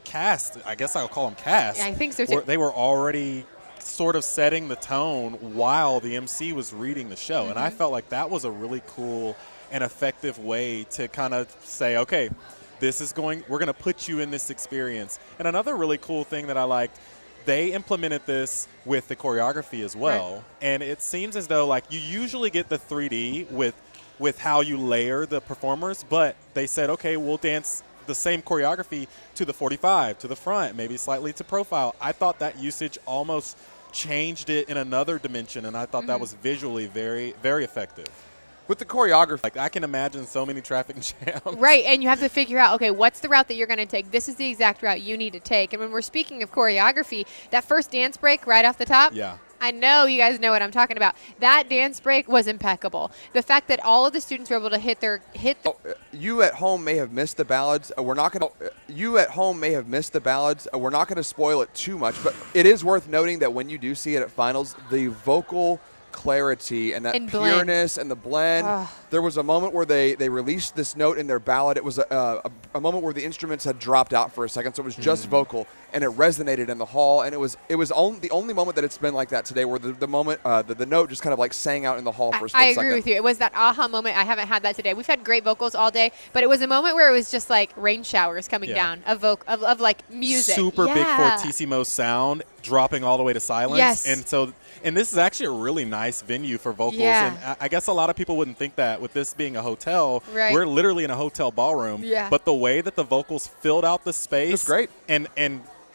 cast, I guess I'll call them cast. Yeah, I think so too. They were already sort of setting the tone while the MC was reading the show. And I felt like that was a really cool and effective way to kind of say, okay, we're going to put you in this experience. And another really cool thing that I liked, they implemented this with the choreography as well. Right. And it seems as though, like, you usually get the 3D with how you layer the performers, but they said, okay, we'll dance the same choreography to the 45, to the front, maybe slightly to profile. I thought that usage almost changed it in another dimension, and I thought that was visually very, very effective. With the choreography, like, I can imagine so many traffic jams. Right, and you have to figure out, okay, what's the route that you're going to take? This is the exact route you need to take. And when we're speaking of choreography, that first dance break right off the top, I know you guys know what I'm talking about. That dance break was impeccable. The fact that all of the students were able to hit their you at home may have missed the ballads. We're not going to spoil it too much, but it is worth noting that when you do see it at finals, the vocal clarity and that pureness and the blend. There was a moment where they released this note in their ballad. It was a moment where the instruments had dropped out for a second, so it was just vocal, and it resonated in the hall. And it was the only moment that it's been like that today, where the moment the note just kind of like sang out in the hall for a split second. I agree with you. It was that aha moment. I haven't had that today. We've had great vocals all day, but it was a moment where it was just like rain showers coming down of like music. Super big fortissimo sound dropping all the way to silence. Yes. And this is actually a really nice venue for vocals. And I guess a lot of people wouldn't think that that with this being a hotel, Right. we're literally in a hotel ballroom. Yeah. But the way that the vocals filled out the space. It's great. And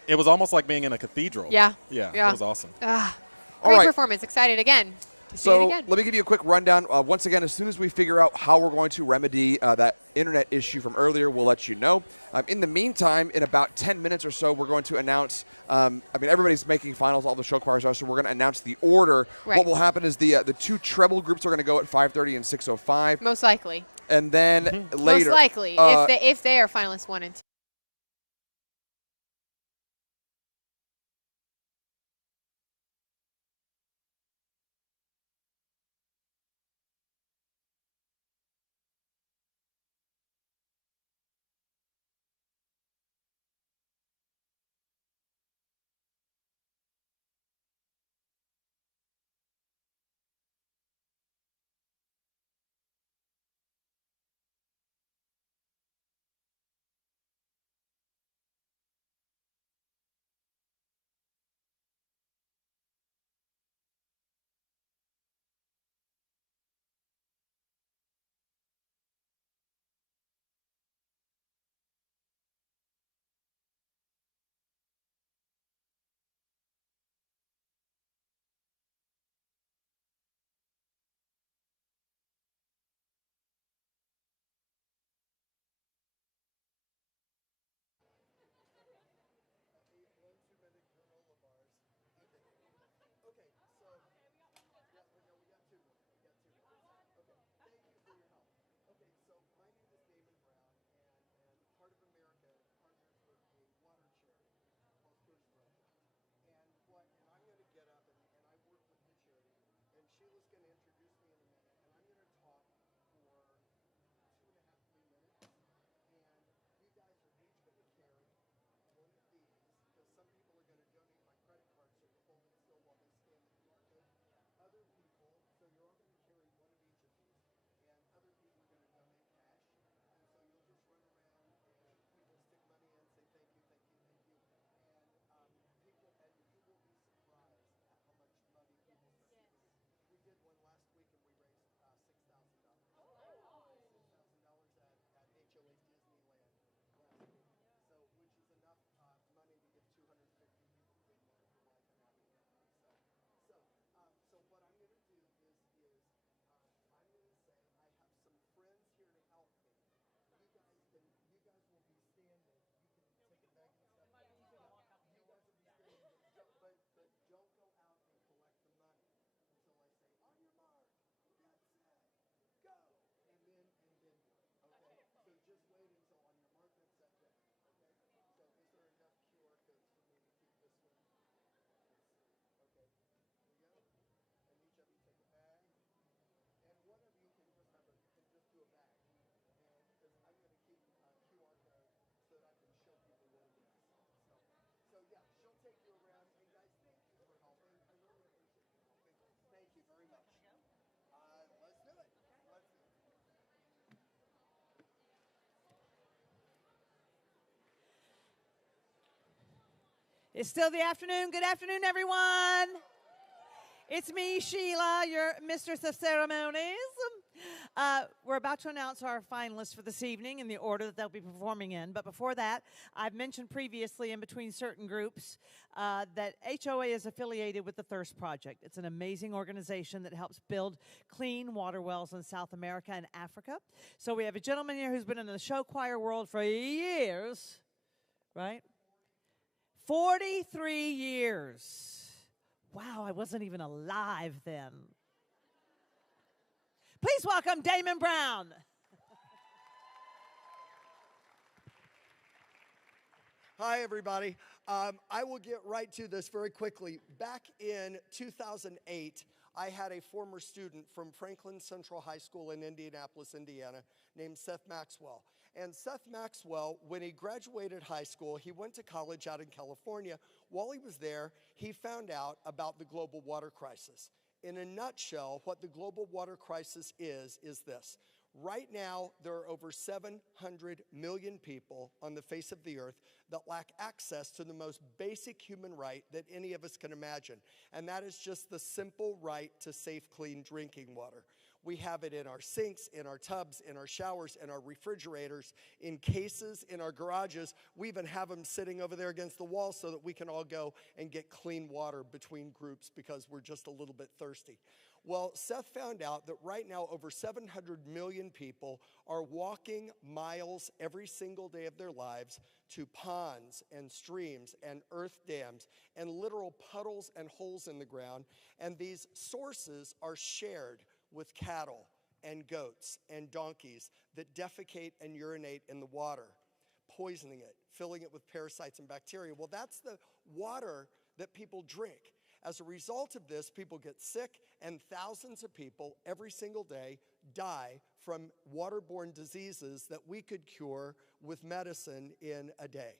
it was almost like being in a cathedral. Yeah. Yeah, Yeah. it was awesome. Great right. performance. Excited again. to see it So again. let me give you a quick rundown. Once again, as soon as we figure out how we're going to remedy that internet issue from earlier, we'll let you know. In the meantime, in about 10 minutes or so, we're going to announce, everybody's making finals, all the show choirs are, so we're going to announce the order. Right. What will happen is the two treble groups are going to go at 5:30 and 6:05. Most likely. And then later. Most likely, if they are finalists 1 and 2. It's still the afternoon. Good afternoon, everyone. It's me, Sheila, your mistress of ceremonies. We're about to announce our finalists for this evening in the order that they'll be performing in. But before that, I've mentioned previously in between certain groups that HOA is affiliated with the Thirst Project. It's an amazing organization that helps build clean water wells in South America and Africa. So we have a gentleman here who's been in the show choir world for years, right? 43 years. Wow, I wasn't even alive then. Please welcome Damon Brown. Hi, everybody. I will get right to this very quickly. Back in 2008, I had a former student from Franklin Central High School in Indianapolis, Indiana, named Seth Maxwell. And Seth Maxwell, when he graduated high school, he went to college out in California. While he was there, he found out about the global water crisis. In a nutshell, what the global water crisis is this. Right now, there are over 700 million people on the face of the earth that lack access to the most basic human right that any of us can imagine. And that is just the simple right to safe, clean drinking water. We have it in our sinks, in our tubs, in our showers, in our refrigerators, in cases, in our garages. We even have them sitting over there against the wall so that we can all go and get clean water between groups because we're just a little bit thirsty. Well, Seth found out that right now over 700 million people are walking miles every single day of their lives to ponds and streams and earth dams and literal puddles and holes in the ground. And these sources are shared with cattle and goats and donkeys that defecate and urinate in the water, poisoning it, filling it with parasites and bacteria. Well, that's the water that people drink. As a result of this, people get sick, and thousands of people every single day die from waterborne diseases that we could cure with medicine in a day.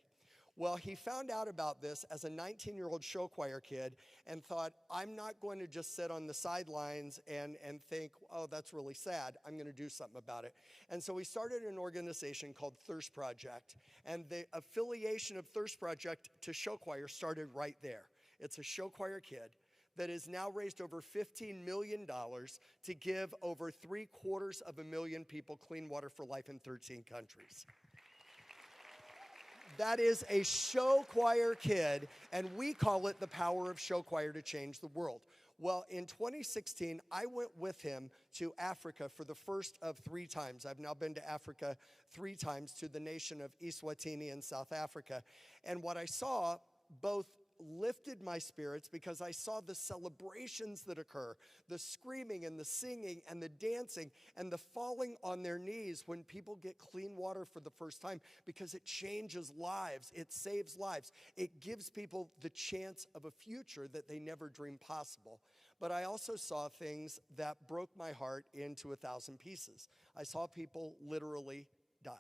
Well, he found out about this as a 19-year-old show choir kid and thought, I'm not going to just sit on the sidelines and think, oh, that's really sad. I'm going to do something about it. And so he started an organization called Thirst Project, and the affiliation of Thirst Project to show choir started right there. It's a show choir kid that has now raised over $15 million to give over 750,000 people clean water for life in 13 countries. That is a show choir kid, and we call it the power of show choir to change the world. Well, in 2016, I went with him to Africa for the first of 3 times. I've now been to Africa 3 times, to the nation of Eswatini in South Africa. And what I saw both lifted my spirits because I saw the celebrations that occur, the screaming and the singing and the dancing and the falling on their knees when people get clean water for the first time, because it changes lives, it saves lives, it gives people the chance of a future that they never dreamed possible. But I also saw things that broke my heart into 1,000 pieces. I saw people literally die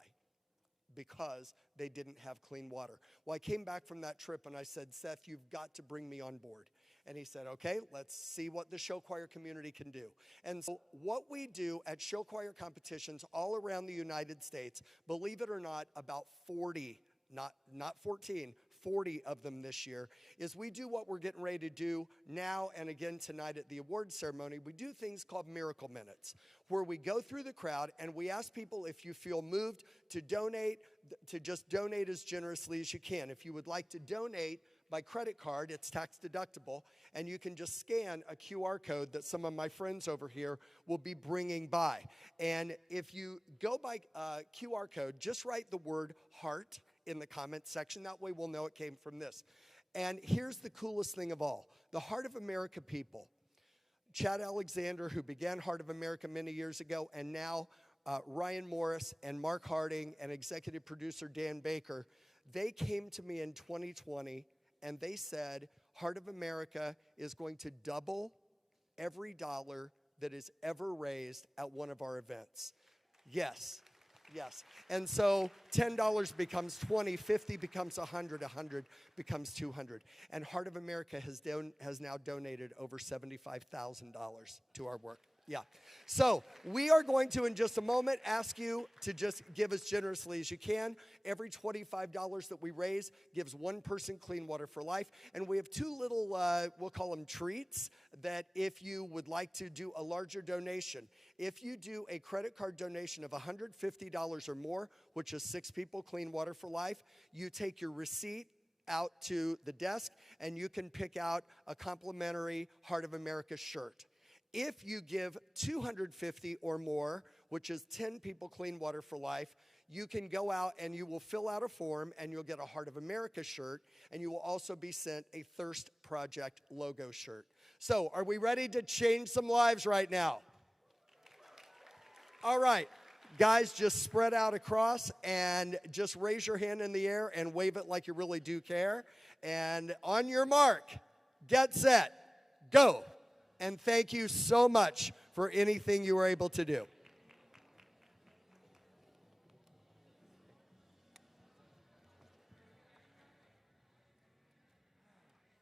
because they didn't have clean water. Well, I came back from that trip and I said, Seth, you've got to bring me on board. And he said, okay, let's see what the show choir community can do. And so what we do at show choir competitions all around the United States, believe it or not, about 40, not 14, 40 of them this year, is we do what we're getting ready to do now and again tonight at the awards ceremony. We do things called miracle minutes, where we go through the crowd and we ask people if you feel moved to donate, to just donate as generously as you can. If you would like to donate by credit card, it's tax deductible, and you can just scan a QR code that some of my friends over here will be bringing by. And if you go by QR code, just write the word heart in the comment section. That way we'll know it came from this. And here's the coolest thing of all. The Heart of America people, Chad Alexander, who began Heart of America many years ago, and now Ryan Morris and Mark Harding and executive producer Dan Baker, they came to me in 2020 and they said, Heart of America is going to double every dollar that is ever raised at one of our events. Yes. Yes. And so $10 becomes $20, $50 becomes $100, $100 becomes $200. And Heart of America has now donated over $75,000 to our work. Yeah. So we are going to, in just a moment, ask you to just give as generously as you can. Every $25 that we raise gives one person clean water for life. And we have 2 little, we'll call them treats, that if you would like to do a larger donation, if you do a credit card donation of $150 or more, which is 6 people clean water for life, you take your receipt out to the desk and you can pick out a complimentary Heart of America shirt. If you give $250 or more, which is 10 people clean water for life, you can go out and you will fill out a form and you'll get a Heart of America shirt, and you will also be sent a Thirst Project logo shirt. So, are we ready to change some lives right now? All right. Guys, just spread out across and just raise your hand in the air and wave it like you really do care. And on your mark, get set, go. And thank you so much for anything you were able to do.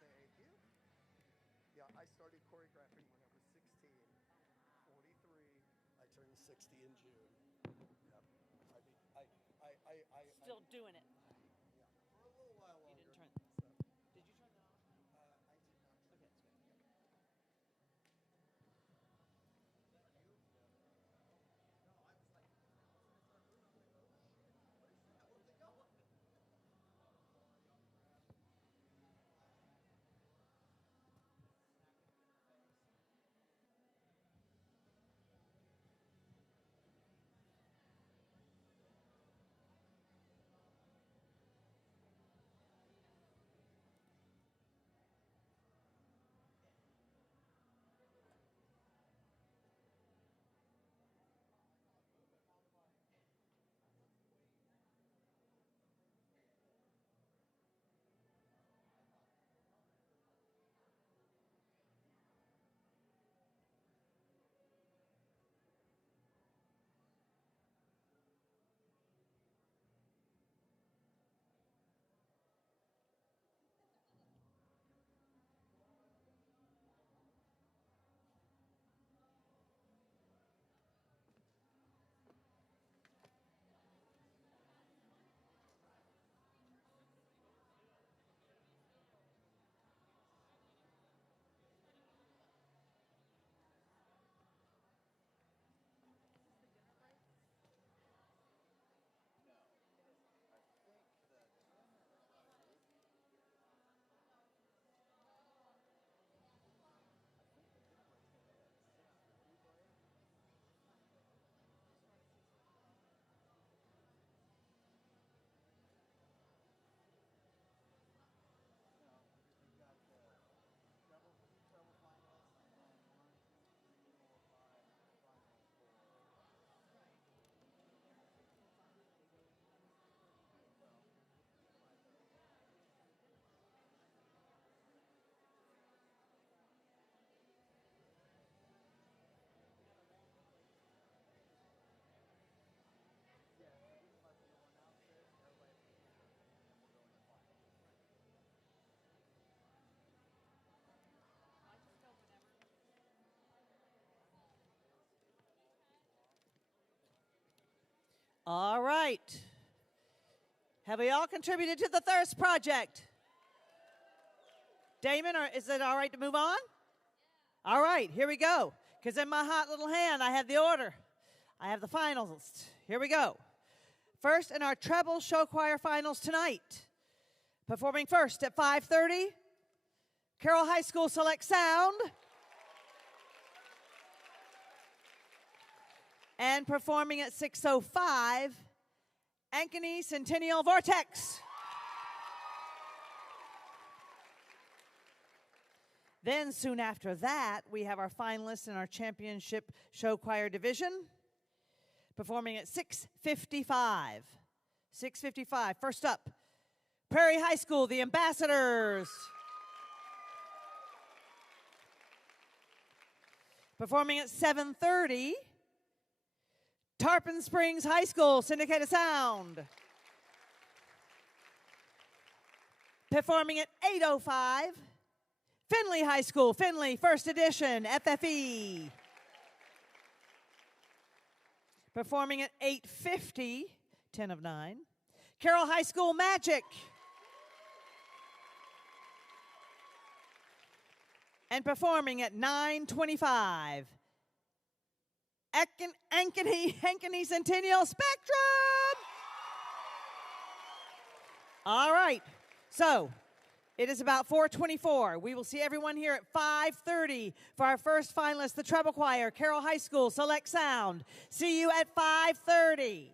Thank you. Yeah, I started choreographing when I was 16, 43. I turned 60 in June. Yep. Still doing it. Yeah, for a little while longer. You didn't turn. Did you turn that on? I did not. Okay, that's good. All right. Have we all contributed to the Thirst Project? Damon, is it all right to move on? All right, here we go. Because in my hot little hand, I have the order. I have the finals. Here we go. First in our treble show choir finals tonight. Performing first at 5:30, Carroll High School Select Sound. And performing at 6:05, Ankeny Centennial Vortex. Then soon after that, we have our finalists in our championship show choir division, performing at 6:55. 6:55. First up, Prairie High School, the Ambassadors. Performing at 7:30, Tarpon Springs High School, Syndicated Sound. Performing at 8:05, Findlay High School, Findlay First Edition, FFE. Performing at 8:50, 10 of 9, Carroll High School Magic. And performing at 9:25, Ankeny Centennial Spectrum. All right, so it is about 4:24. We will see everyone here at 5:30 for our first finalist, the treble choir, Carroll High School Select Sound. See you at 5:30.